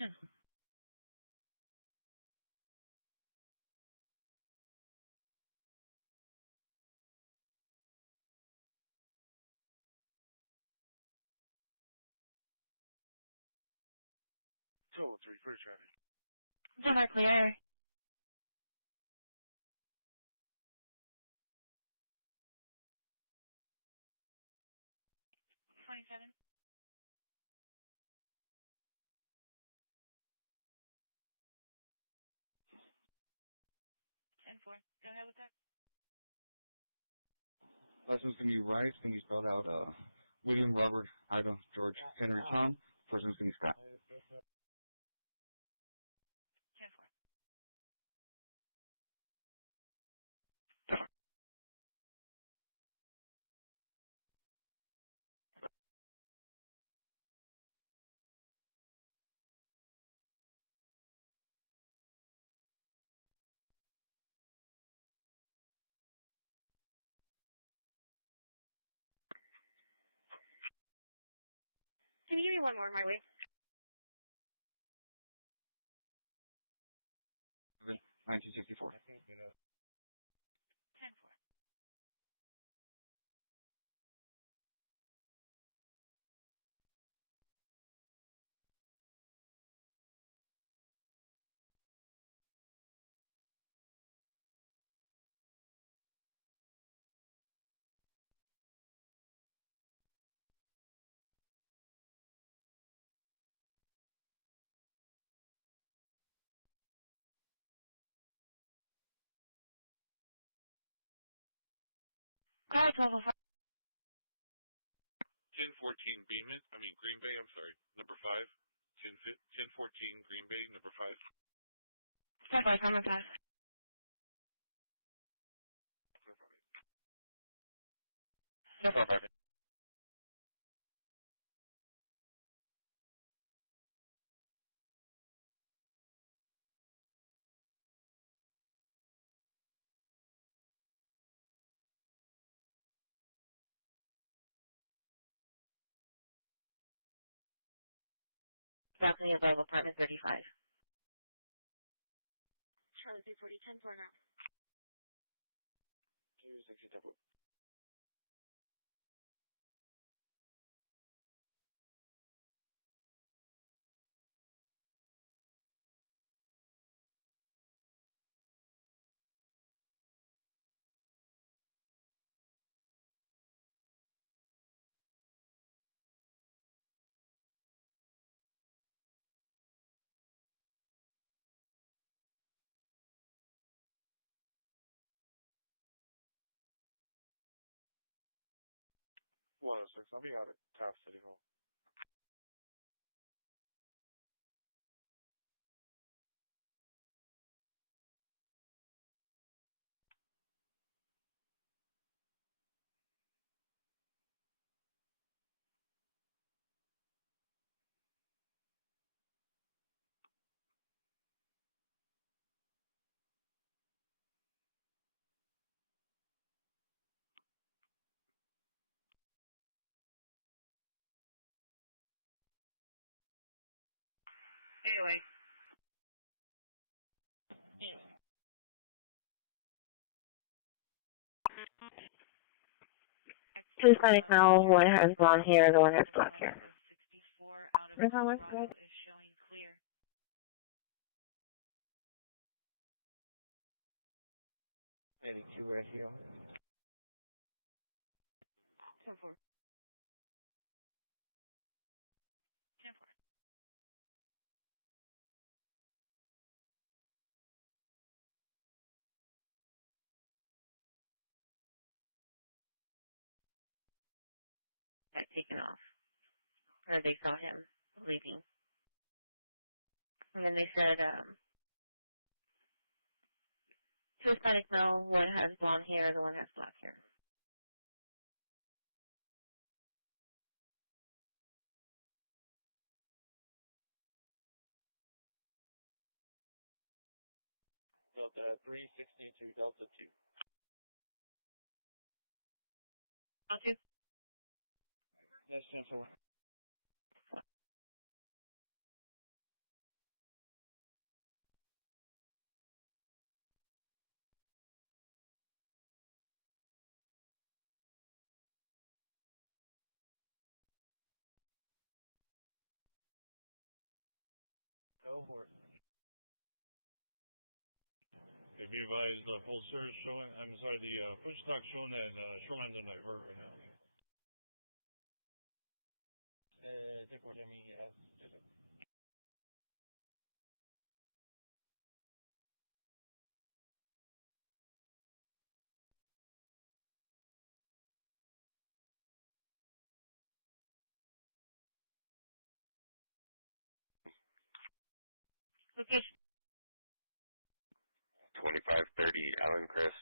Hmm. So, 3 for traffic. Somewhere clear. 27. 10-4. Go ahead with that. Last one's going to be Rice. Can you spell out William, Robert, Ida, George, Henry, Tom? First one's going to be Scott. 10-4. Can you give me one more, my way? 1964. 10-4. Call 1205. 1014 Green Bay, I'm sorry, number 5. 1014 Green Bay, number 5. Stand by, comment pass. No problem. Balcony above apartment 35. Charlie 340, 10-4 now. 260 double. I'll be out at Taft City Hall. Anyway. Two Hispanic male, one has blonde hair, the one has black hair. 64 out of Where's my wife? Colorado is showing clear. Medic 2 right here. 10-4. 10-4. Got taken off. Or they saw him leaving. And then they said, two Hispanic male, one has blonde hair, the one has black hair. Delta 362 Delta 2. Okay. That's 10-4. Go for it. If you advise the full search showing, I'm sorry, the push stock showing that shoreline's on divert right now. 10-4, let me Location. 2530 Allen Crest.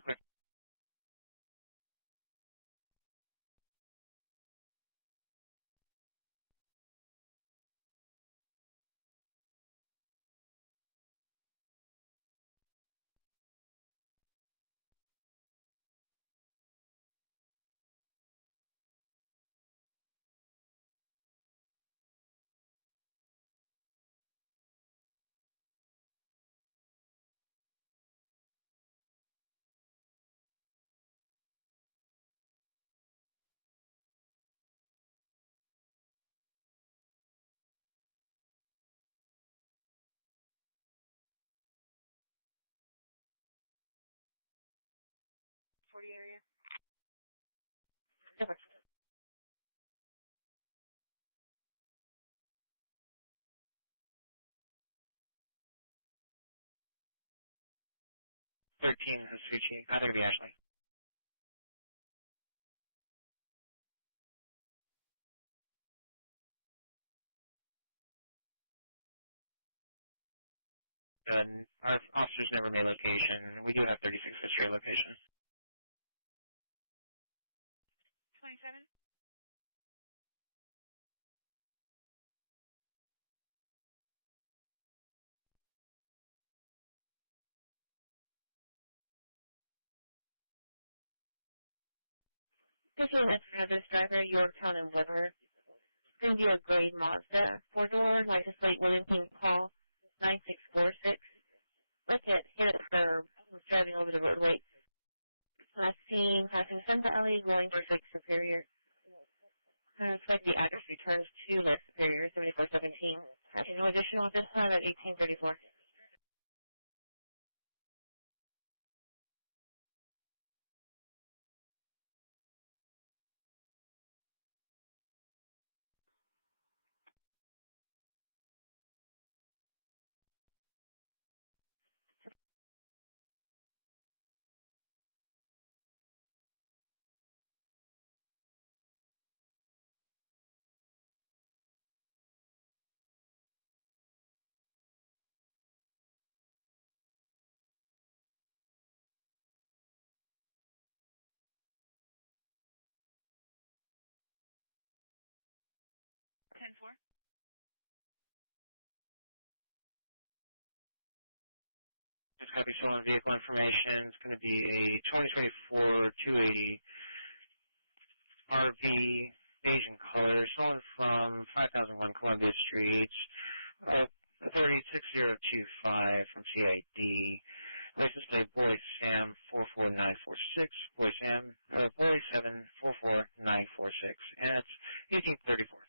Okay. area. Okay. $13 Hasuchi. I think it'll be Ashley. Our officers never made location. We do have 36 history location. 27? This is for this driver, Yorktown and Weber. It's going to be a gray Mazda, 4-door, license plate Wilmington, call 9646. Like it hit a curb. I was driving over the roadway. Last seen passing Santa Alley going towards Lake Superior. It's like the address returns to Lake Superior, 7417. Having no additional at this time at 1834. Ten four. Just copy stolen vehicle information. It's going to be a 2024 280 RV, beige in color, stolen from 5001 Columbia Street, authority 6025 from CID. License plate Boy Sam 44946, Boy Sam, Boy 7 44946, and it's 1834.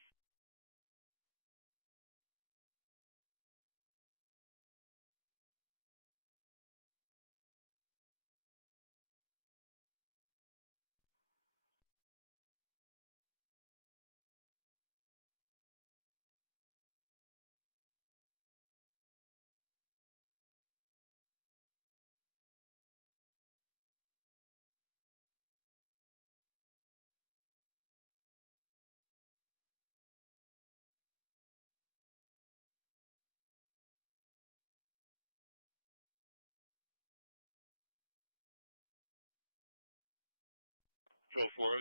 Control 4,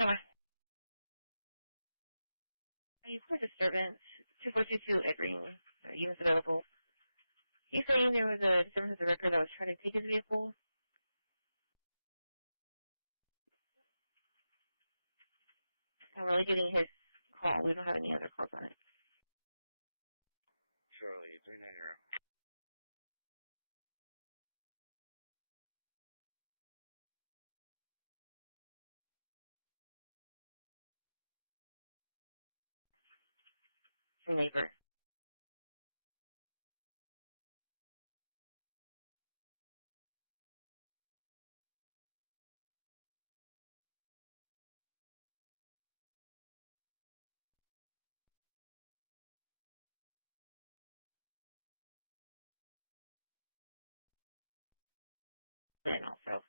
UTLS. Are you for disturbance? 2422 Evergreen. Units available. He's saying there was a disturbance of the record that was trying to take his vehicle. I'm really getting his call. We don't have any other calls on it. Charlie, 390. neighbor. And also